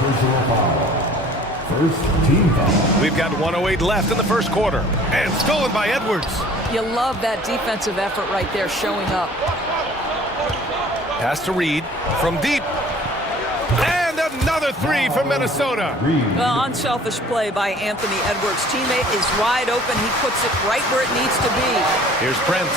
First team foul. We've got 1:08 left in the first quarter. And stolen by Edwards. You love that defensive effort right there showing up. Pass to Reed from deep. And another three from Minnesota. Well, unselfish play by Anthony Edwards. Teammate is wide open. He puts it right where it needs to be. Here's Prince.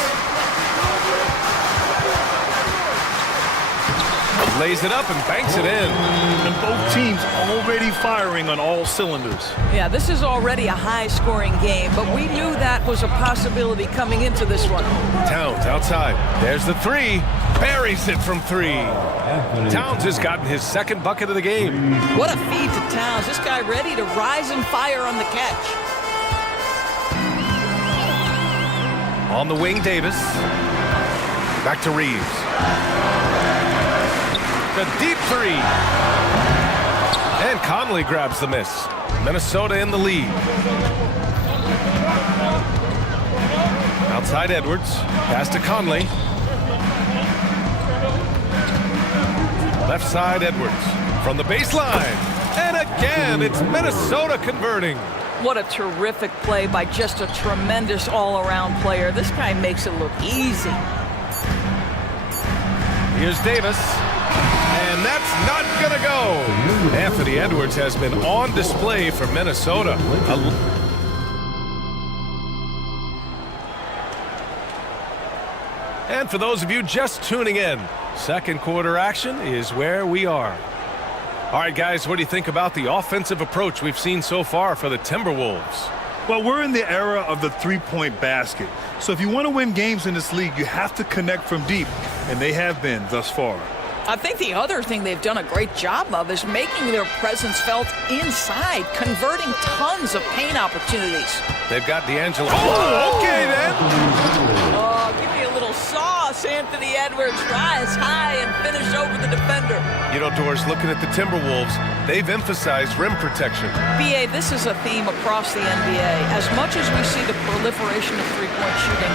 lays it up and banks it in. And both teams already firing on all cylinders. Yeah, this is already a high-scoring game, but we knew that was a possibility coming into this one. Towns outside. There's the three. Buries it from three. Towns has gotten his second bucket of the game. What a feed to Towns. This guy ready to rise and fire on the catch. On the wing, Davis. Back to Reeves. The deep three. And Conley grabs the miss. Minnesota in the lead. Outside Edwards. Pass to Conley. Left side Edwards. From the baseline. And again, it's Minnesota converting. What a terrific play by just a tremendous all-around player. This guy makes it look easy. Here's Davis. And that's not going to go. Anthony Edwards has been on display for Minnesota. And for those of you just tuning in, second quarter action is where we are. All right, guys, what do you think about the offensive approach we've seen so far for the Timberwolves? Well, we're in the era of the three-point basket. So if you want to win games in this league, you have to connect from deep, and they have been thus far. I think the other thing they've done a great job of is making their presence felt inside, converting tons of paint opportunities. They've got D'Angelo. Oh, okay then. Oh, give me a little sauce, Anthony Edwards. Rise high and finish over the defender. You know, Doris, looking at the Timberwolves, they've emphasized rim protection. BA, this is a theme across the NBA. As much as we see the proliferation of three-point shooting,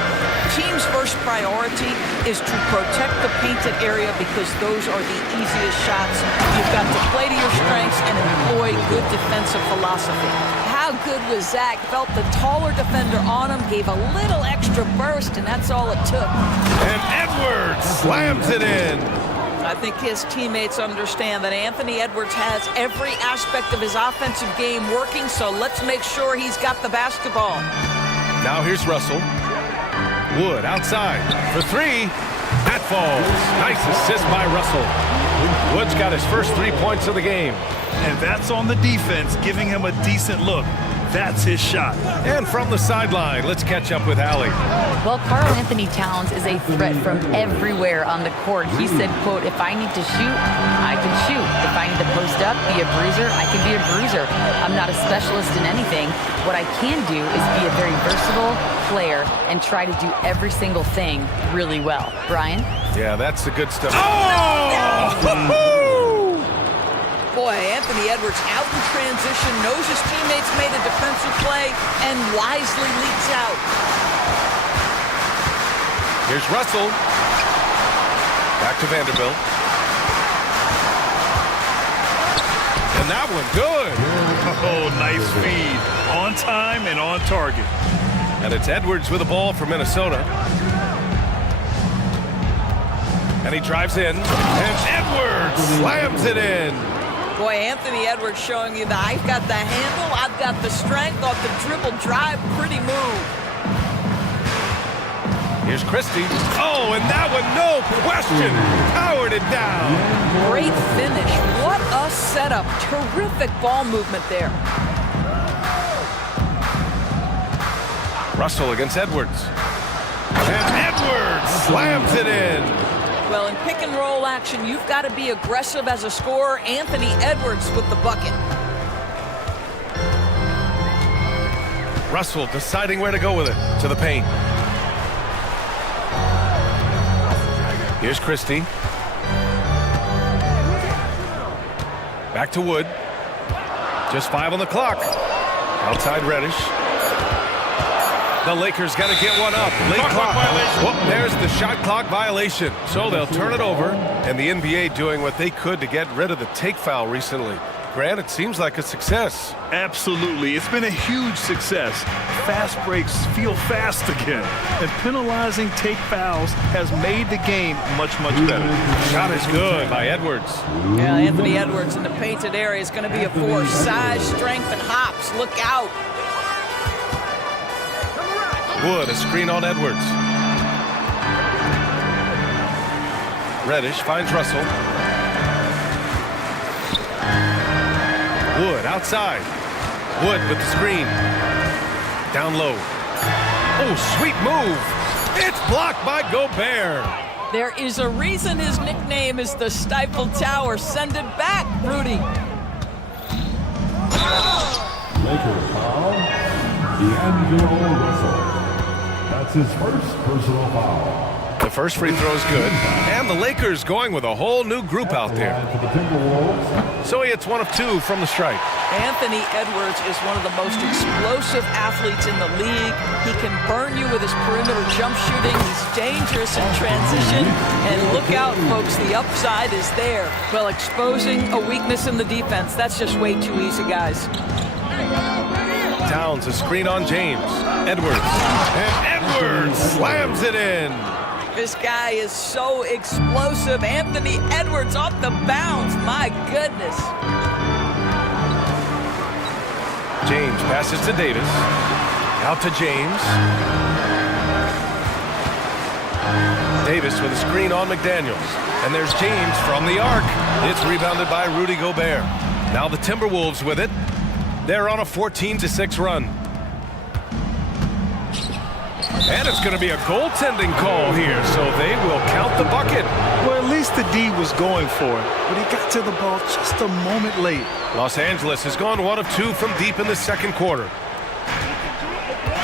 teams' first priority is to protect the painted area because those are the easiest shots. You've got to play to your strengths and employ good defensive philosophy. How good was Zach? Felt the taller defender on him, gave a little extra burst, and that's all it took. And Edwards slams it in. I think his teammates understand that Anthony Edwards has every aspect of his offensive game working, so let's make sure he's got the basketball. Now here's Russell. Wood outside for three. That falls. Nice assist by Russell. Wood's got his first 3 points of the game. And that's on the defense, giving him a decent look. That's his shot. And from the sideline, let's catch up with Allie. Well, Karl Anthony Towns is a threat from everywhere on the court. He said, quote, if I need to shoot, I can shoot. If I need to post up, be a bruiser, I can be a bruiser. I'm not a specialist in anything. What I can do is be a very versatile player and try to do every single thing really well. Brian? Yeah, that's the good stuff. Oh! Boy, Anthony Edwards out in transition, knows his teammates made a defensive play, and wisely leaks out. Here's Russell. Back to Vanderbilt. And that one good. Oh, nice feed. On time and on target. And it's Edwards with the ball for Minnesota. And he drives in. And Edwards slams it in. Boy, Anthony Edwards showing you that I've got the handle, I've got the strength off the dribble drive. Pretty move. Here's Christie. Oh, and that one, no question. Powered it down. Great finish. What a setup. Terrific ball movement there. Russell against Edwards. And Edwards slams it in. Well, in pick and roll action, you've got to be aggressive as a scorer. Anthony Edwards with the bucket. Russell deciding where to go with it. To the paint. Here's Christie. Back to Wood. Just 5 on the clock. Outside Reddish. The Lakers got to get one up. Late clock violation. Well, there's the shot clock violation. So they'll turn it over. And the NBA doing what they could to get rid of the take foul recently. Grant, it seems like a success. Absolutely. It's been a huge success. Fast breaks feel fast again. And penalizing take fouls has made the game much, much better. Shot is good by Edwards. Yeah, Anthony Edwards in the painted area is going to be a force. Size, strength, and hops. Look out. Wood, a screen on Edwards. Reddish finds Russell. Wood outside. Wood with the screen. Down low. Oh, sweet move. It's blocked by Gobert. There is a reason his nickname is the Stifle Tower. Send it back, Rudy. Lakers foul. D'Angelo Russell. That's his first personal foul. The first free throw is good. And the Lakers going with a whole new group out there. So he hits 1 of 2 from the stripe. Anthony Edwards is one of the most explosive athletes in the league. He can burn you with his perimeter jump shooting. He's dangerous in transition. And look out, folks, the upside is there. Well, exposing a weakness in the defense, that's just way too easy, guys. Towns, a screen on James. Edwards. And Edwards slams it in. This guy is so explosive. Anthony Edwards off the bounce. My goodness. James passes to Davis. Out to James. Davis with a screen on McDaniels. And there's James from the arc. It's rebounded by Rudy Gobert. Now the Timberwolves with it. They're on a 14-6 run. And it's going to be a goaltending call here, so they will count the bucket. Well, at least the D was going for it, but he got to the ball just a moment late. Los Angeles has gone 1 of 2 from deep in the second quarter.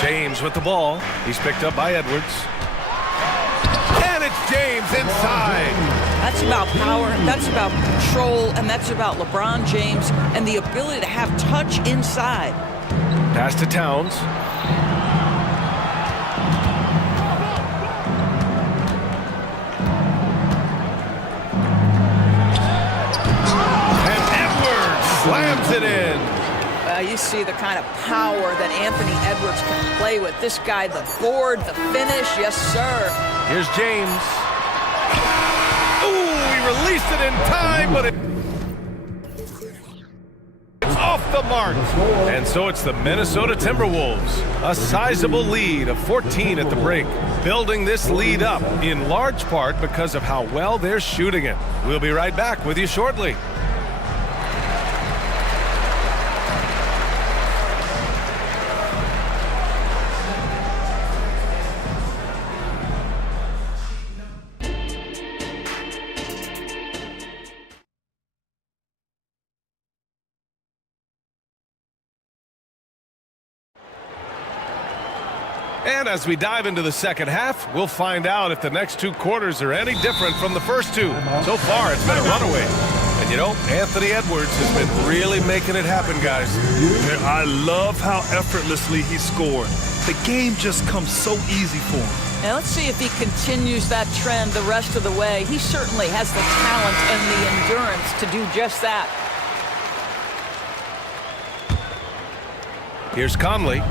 James with the ball. He's picked up by Edwards. And it's James inside. That's about power, that's about control, and that's about LeBron James and the ability to have touch inside. Pass to Towns. Slams it in. You see the kind of power that Anthony Edwards can play with. This guy, the board, the finish, yes, sir. Here's James. Ooh, he released it in time, but it's off the mark. And so it's the Minnesota Timberwolves. A sizable lead of 14 at the break. Building this lead up in large part because of how well they're shooting it. We'll be right back with you shortly. And as we dive into the second half, we'll find out if the next 2 quarters are any different from the first 2. So far, it's been a runaway. And you know, Anthony Edwards has been really making it happen, guys. I love how effortlessly he scored. The game just comes so easy for him. Now let's see if he continues that trend the rest of the way. He certainly has the talent and the endurance to do just that. Here's Conley.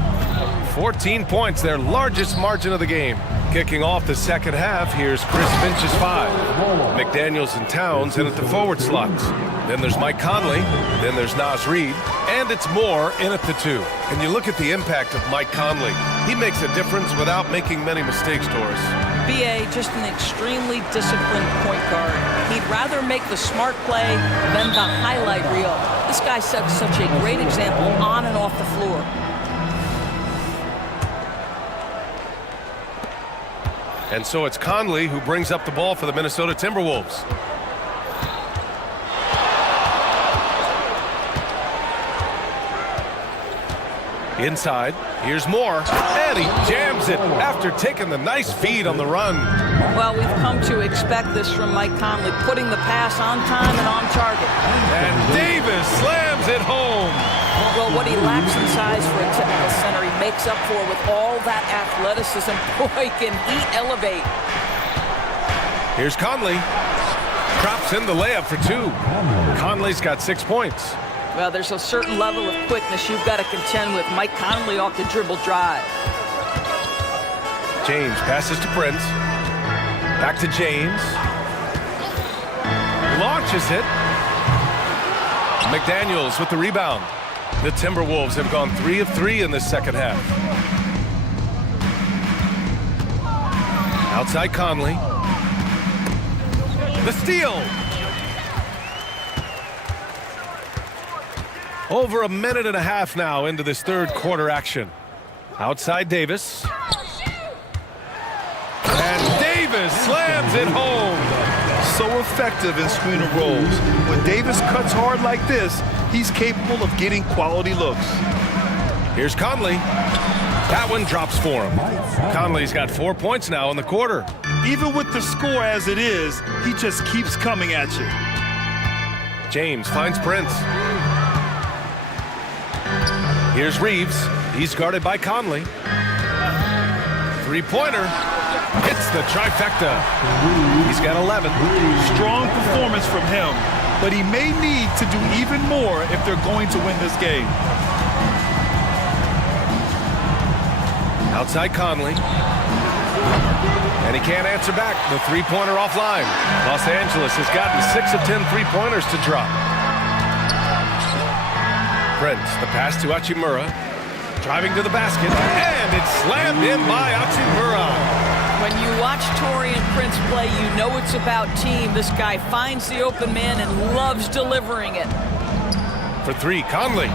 14 points, their largest margin of the game. Kicking off the second half, here's Chris Finch's 5. McDaniels and Towns in at the forward slots. Then there's Mike Conley. Then there's Naz Reid. And it's Moore in at the 2. And you look at the impact of Mike Conley. He makes a difference without making many mistakes, Doris. BA, just an extremely disciplined point guard. He'd rather make the smart play than the highlight reel. This guy sets such a great example on and off the floor. And so it's Conley who brings up the ball for the Minnesota Timberwolves. Inside, here's Moore, and he jams it after taking the nice feed on the run. Well, we've come to expect this from Mike Conley, putting the pass on time and on target. And Davis slams it home. Well, what he lacks in size for a typical center, he makes up for with all that athleticism. Boy, can he elevate. Here's Conley. Drops in the layup for 2. Conley's got 6 points. Well, there's a certain level of quickness you've got to contend with. Mike Conley off the dribble drive. James passes to Prince. Back to James. Launches it. McDaniels with the rebound. The Timberwolves have gone 3 of 3 in this second half. Outside Conley. The steal. Over a minute and a half now into this third quarter action. Outside Davis. And Davis slams it home. So effective in screen and rolls. When Davis cuts hard like this, he's capable of getting quality looks. Here's Conley. That one drops for him. Conley's got 4 points now in the quarter. Even with the score as it is, he just keeps coming at you. James finds Prince. Here's Reeves. He's guarded by Conley. Three-pointer. Hits the trifecta. He's got 11. Strong performance from him, but he may need to do even more if they're going to win this game. Outside Conley. And he can't answer back. The three-pointer offline. Los Angeles has gotten 6 of 10 three-pointers to drop. Prince, the pass to Hachimura. Driving to the basket. And it's slammed in by Hachimura. When you watch Taurean Prince play, you know it's about team. This guy finds the open man and loves delivering it. For three, Conley.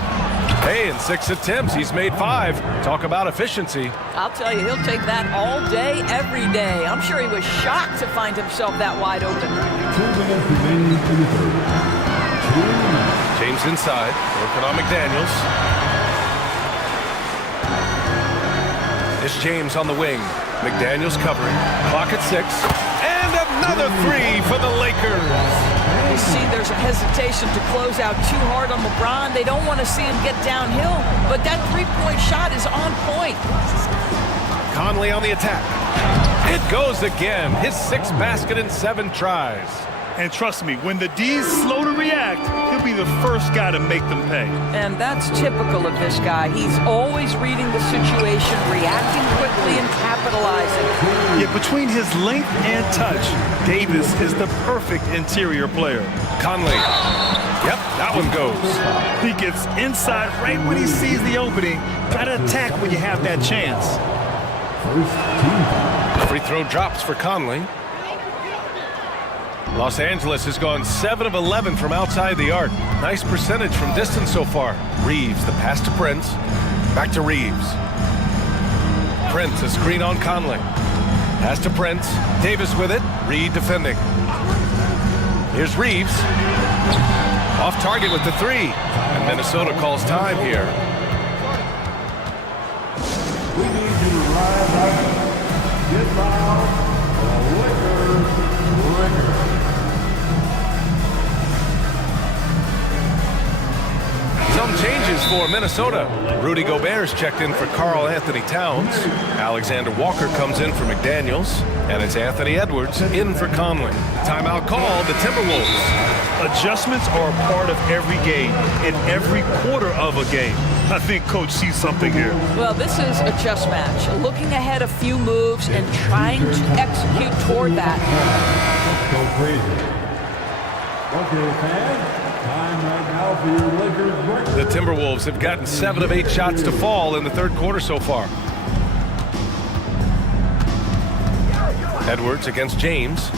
Hey, in 6 attempts, he's made 5. Talk about efficiency. I'll tell you, he'll take that all day, every day. I'm sure he was shocked to find himself that wide open. 2 minutes remaining in the third. James inside, working on McDaniels. It's James on the wing. McDaniels covering. Clock at 6. And another 3 for the Lakers. You see there's a hesitation to close out too hard on LeBron. They don't want to see him get downhill, but that three-point shot is on point. Conley on the attack. It goes again. His 6th basket in 7 tries. And trust me, when the D's slow to react, he'll be the first guy to make them pay. And that's typical of this guy. He's always reading the situation, reacting quickly and capitalizing. Yet between his length and touch, Davis is the perfect interior player. Conley. Yep, that one goes. He gets inside right when he sees the opening. Gotta attack when you have that chance. Free throw drops for Conley. Los Angeles has gone 7 of 11 from outside the arc. Nice percentage from distance so far. Reeves, the pass to Prince. Back to Reeves. Prince, a screen on Conley. Pass to Prince. Davis with it. Reed defending. Here's Reeves. Off target with the 3. And Minnesota calls time here. We need you to rise up, get loud, Lakers. Some changes for Minnesota. Rudy Gobert's checked in for Karl Anthony Towns. Alexander Walker comes in for McDaniels. And it's Anthony Edwards in for Conley. Timeout called the Timberwolves. Adjustments are a part of every game, in every quarter of a game. I think Coach sees something here. Well, this is a chess match. Looking ahead a few moves and trying to execute toward that. Go crazy. Okay, fans. Time right now for your Lakers breakfast. The Timberwolves have gotten 7 of 8 shots to fall in the third quarter so far. Edwards against James.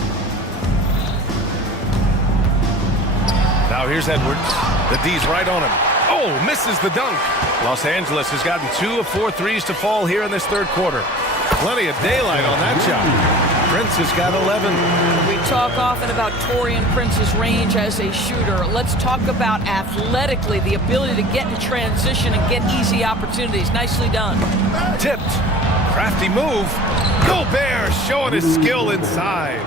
Now here's Edwards. The D's right on him. Oh, misses the dunk. Los Angeles has gotten 2 of 4 threes to fall here in this third quarter. Plenty of daylight on that shot. Prince has got 11. We talk often about Taurean Prince's range as a shooter. Let's talk about athletically the ability to get in transition and get easy opportunities. Nicely done. Tipped. Crafty move. Gobert showing his skill inside.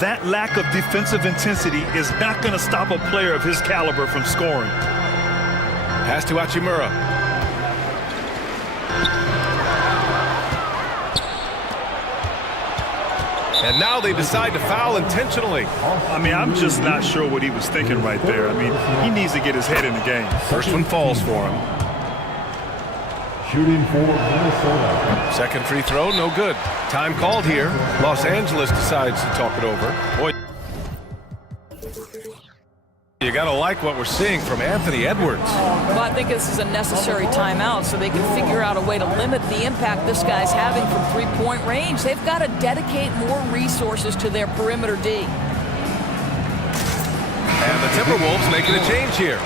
That lack of defensive intensity is not going to stop a player of his caliber from scoring. Pass to Hachimura. And now they decide to foul intentionally. I mean, I'm just not sure what he was thinking right there. I mean, he needs to get his head in the game. First one falls for him. Shooting for Minnesota. Second free throw, no good. Time called here. Los Angeles decides to talk it over. Boy, you got to like what we're seeing from Anthony Edwards. Well, I think this is a necessary timeout so they can figure out a way to limit the impact this guy's having from three-point range. They've got to dedicate more resources to their perimeter D. And the Timberwolves making a change here.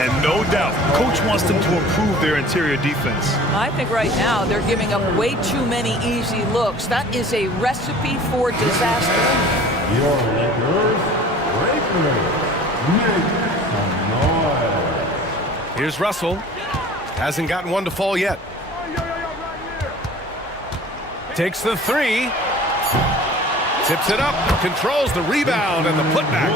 And no doubt, coach wants them to improve their interior defense. I think right now they're giving up way too many easy looks. That is a recipe for disaster. Your Lakers, make some noise. Here's Russell. Hasn't gotten one to fall yet. Takes the three. Tips it up, controls the rebound and the putback.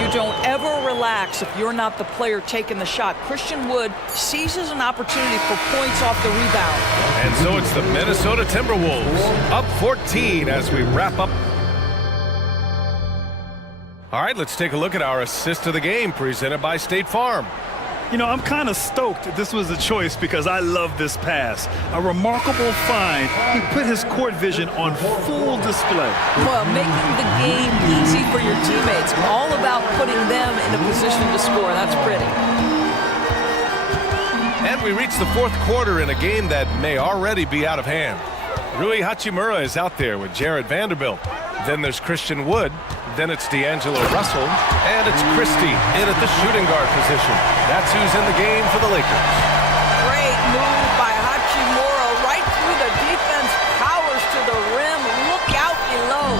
You don't ever relax if you're not the player taking the shot. Christian Wood seizes an opportunity for points off the rebound. And so it's the Minnesota Timberwolves up 14 as we wrap up. All right, let's take a look at our assist of the game presented by State Farm. You know, I'm kind of stoked that this was a choice because I love this pass. A remarkable find. He put his court vision on full display. Well, making the game easy for your teammates. All about putting them in a position to score. That's pretty. And we reach the fourth quarter in a game that may already be out of hand. Rui Hachimura is out there with Jared Vanderbilt. Then there's Christian Wood. Then it's D'Angelo Russell, and it's Christie in at the shooting guard position. That's who's in the game for the Lakers. Great move by Hachimura, right through the defense, powers to the rim. Look out below.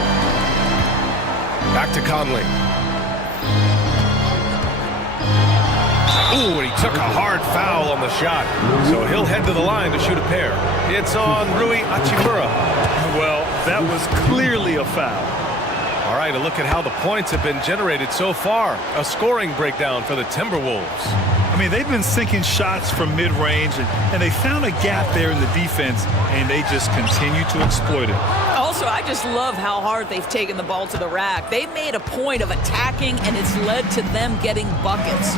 Back to Conley. Ooh, and he took a hard foul on the shot. So he'll head to the line to shoot a pair. It's on Rui Hachimura. Well, that was clearly a foul. All right, a look at how the points have been generated so far. A scoring breakdown for the Timberwolves. I mean, they've been sinking shots from mid-range, and they found a gap there in the defense, and they just continue to exploit it. Also, I just love how hard they've taken the ball to the rack. They made a point of attacking, and it's led to them getting buckets.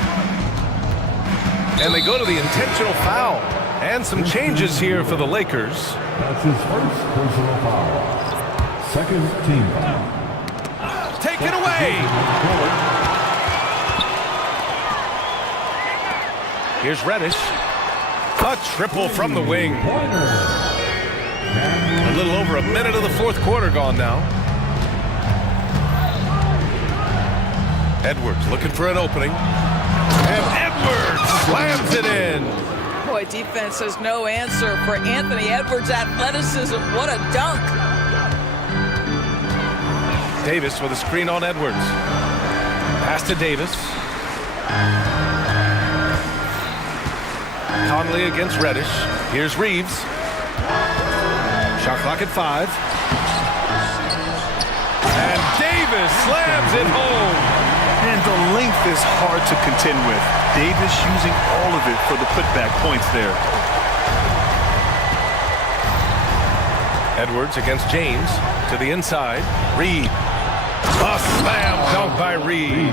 And they go to the intentional foul. And some changes here for the Lakers. That's his first personal foul. Second team foul. Taken away. Here's Reddish. A triple from the wing. A little over a minute of the fourth quarter gone now. Edwards looking for an opening. And Edwards slams it in. Boy, defense has no answer for Anthony Edwards' athleticism. What a dunk. Davis with a screen on Edwards. Pass to Davis. Conley against Reddish. Here's Reeves. Shot clock at 5. And Davis slams it home. And the length is hard to contend with. Davis using all of it for the putback points there. Edwards against James to the inside. Reed. A slam dunk by Reed.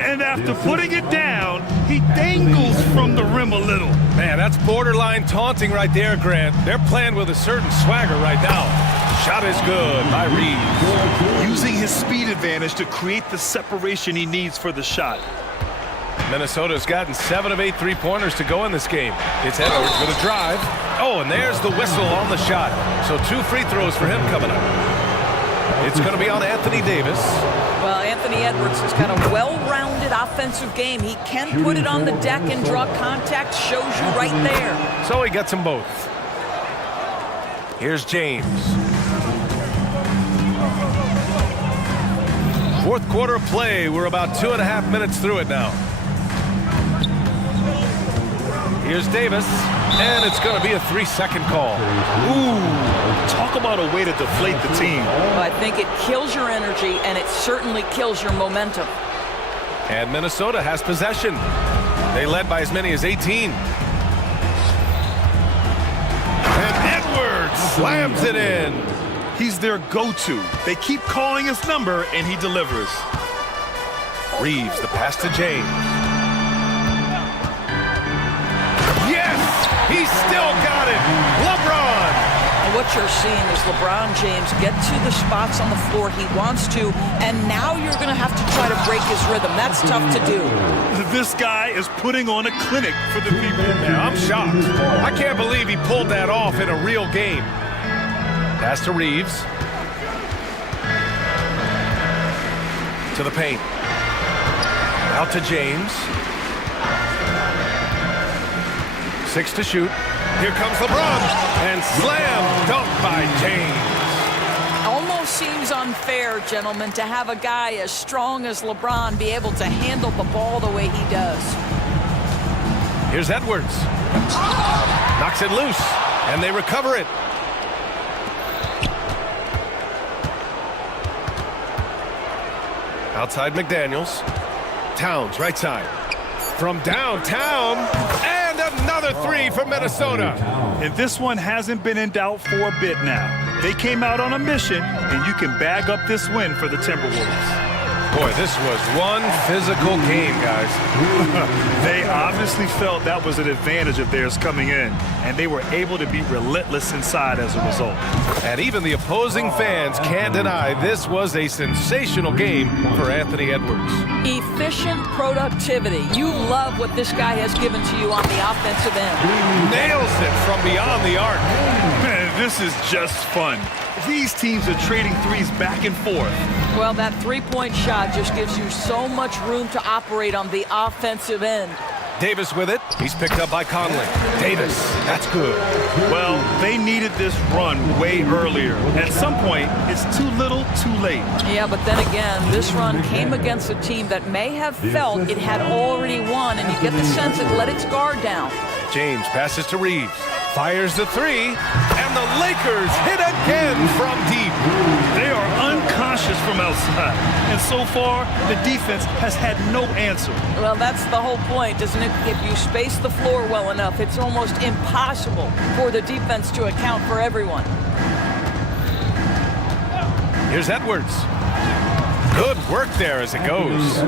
And after putting it down, he dangles from the rim a little. Man, that's borderline taunting right there, Grant. They're playing with a certain swagger right now. Shot is good by Reed. Using his speed advantage to create the separation he needs for the shot. Minnesota's gotten 7 of 8 three-pointers to go in this game. It's Edwards with a drive. Oh, and there's the whistle on the shot. So 2 free throws for him coming up. It's going to be on Anthony Davis. Well, Anthony Edwards has got a well-rounded offensive game. He can put it on the deck and draw contact. Shows you right there. So he gets them both. Here's James. Fourth quarter of play. We're about 2.5 minutes through it now. Here's Davis, and it's going to be a 3-second call. Ooh, talk about a way to deflate the team. Well, I think it kills your energy, and it certainly kills your momentum. And Minnesota has possession. They led by as many as 18. And Edwards slams it in. He's their go-to. They keep calling his number, and he delivers. Reeves, the pass to James. He's still got it. LeBron. And what you're seeing is LeBron James get to the spots on the floor he wants to, and now you're going to have to try to break his rhythm. That's tough to do. This guy is putting on a clinic for the people. Yeah, I'm shocked. I can't believe he pulled that off in a real game. Pass to Reeves. To the paint. Out to James. 6 to shoot. Here comes LeBron. And slam dunk by James. Almost seems unfair, gentlemen, to have a guy as strong as LeBron be able to handle the ball the way he does. Here's Edwards. Knocks it loose, and they recover it. Outside McDaniels. Towns, right side. From downtown, and another three from Minnesota. And this one hasn't been in doubt for a bit now. They came out on a mission, and you can bag up this win for the Timberwolves. Boy, this was one physical game, guys. They obviously felt that was an advantage of theirs coming in, and they were able to be relentless inside as a result. And even the opposing fans can't deny this was a sensational game for Anthony Edwards. Efficient productivity. You love what this guy has given to you on the offensive end. Nails it from beyond the arc. Man, this is just fun. These teams are trading threes back and forth. Well, that three-point shot just gives you so much room to operate on the offensive end. Davis with it. He's picked up by Conley. Davis, that's good. Well, they needed this run way earlier. At some point, it's too little, too late. Yeah, but then again, this run came against a team that may have felt it had already won, and you get the sense it let its guard down. James passes to Reeves. Fires the three, and the Lakers hit again from deep. They are unconscious from outside, and so far, the defense has had no answer. Well, that's the whole point, isn't it? If you space the floor well enough, it's almost impossible for the defense to account for everyone. Here's Edwards. Good work there as it goes.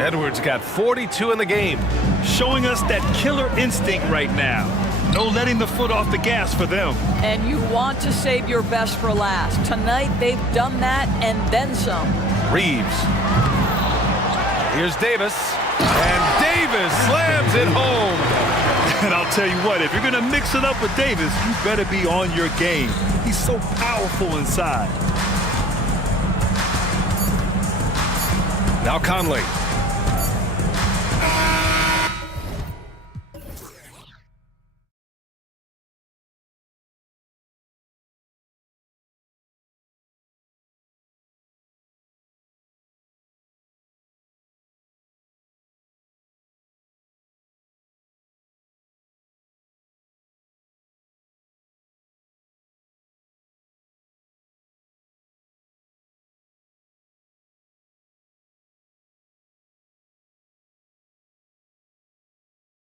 Edwards got 42 in the game. Showing us that killer instinct right now. No letting the foot off the gas for them. And you want to save your best for last. Tonight, they've done that and then some. Reeves. Here's Davis. And Davis slams it home. And I'll tell you what, if you're going to mix it up with Davis, you better be on your game. He's so powerful inside. Now Conley.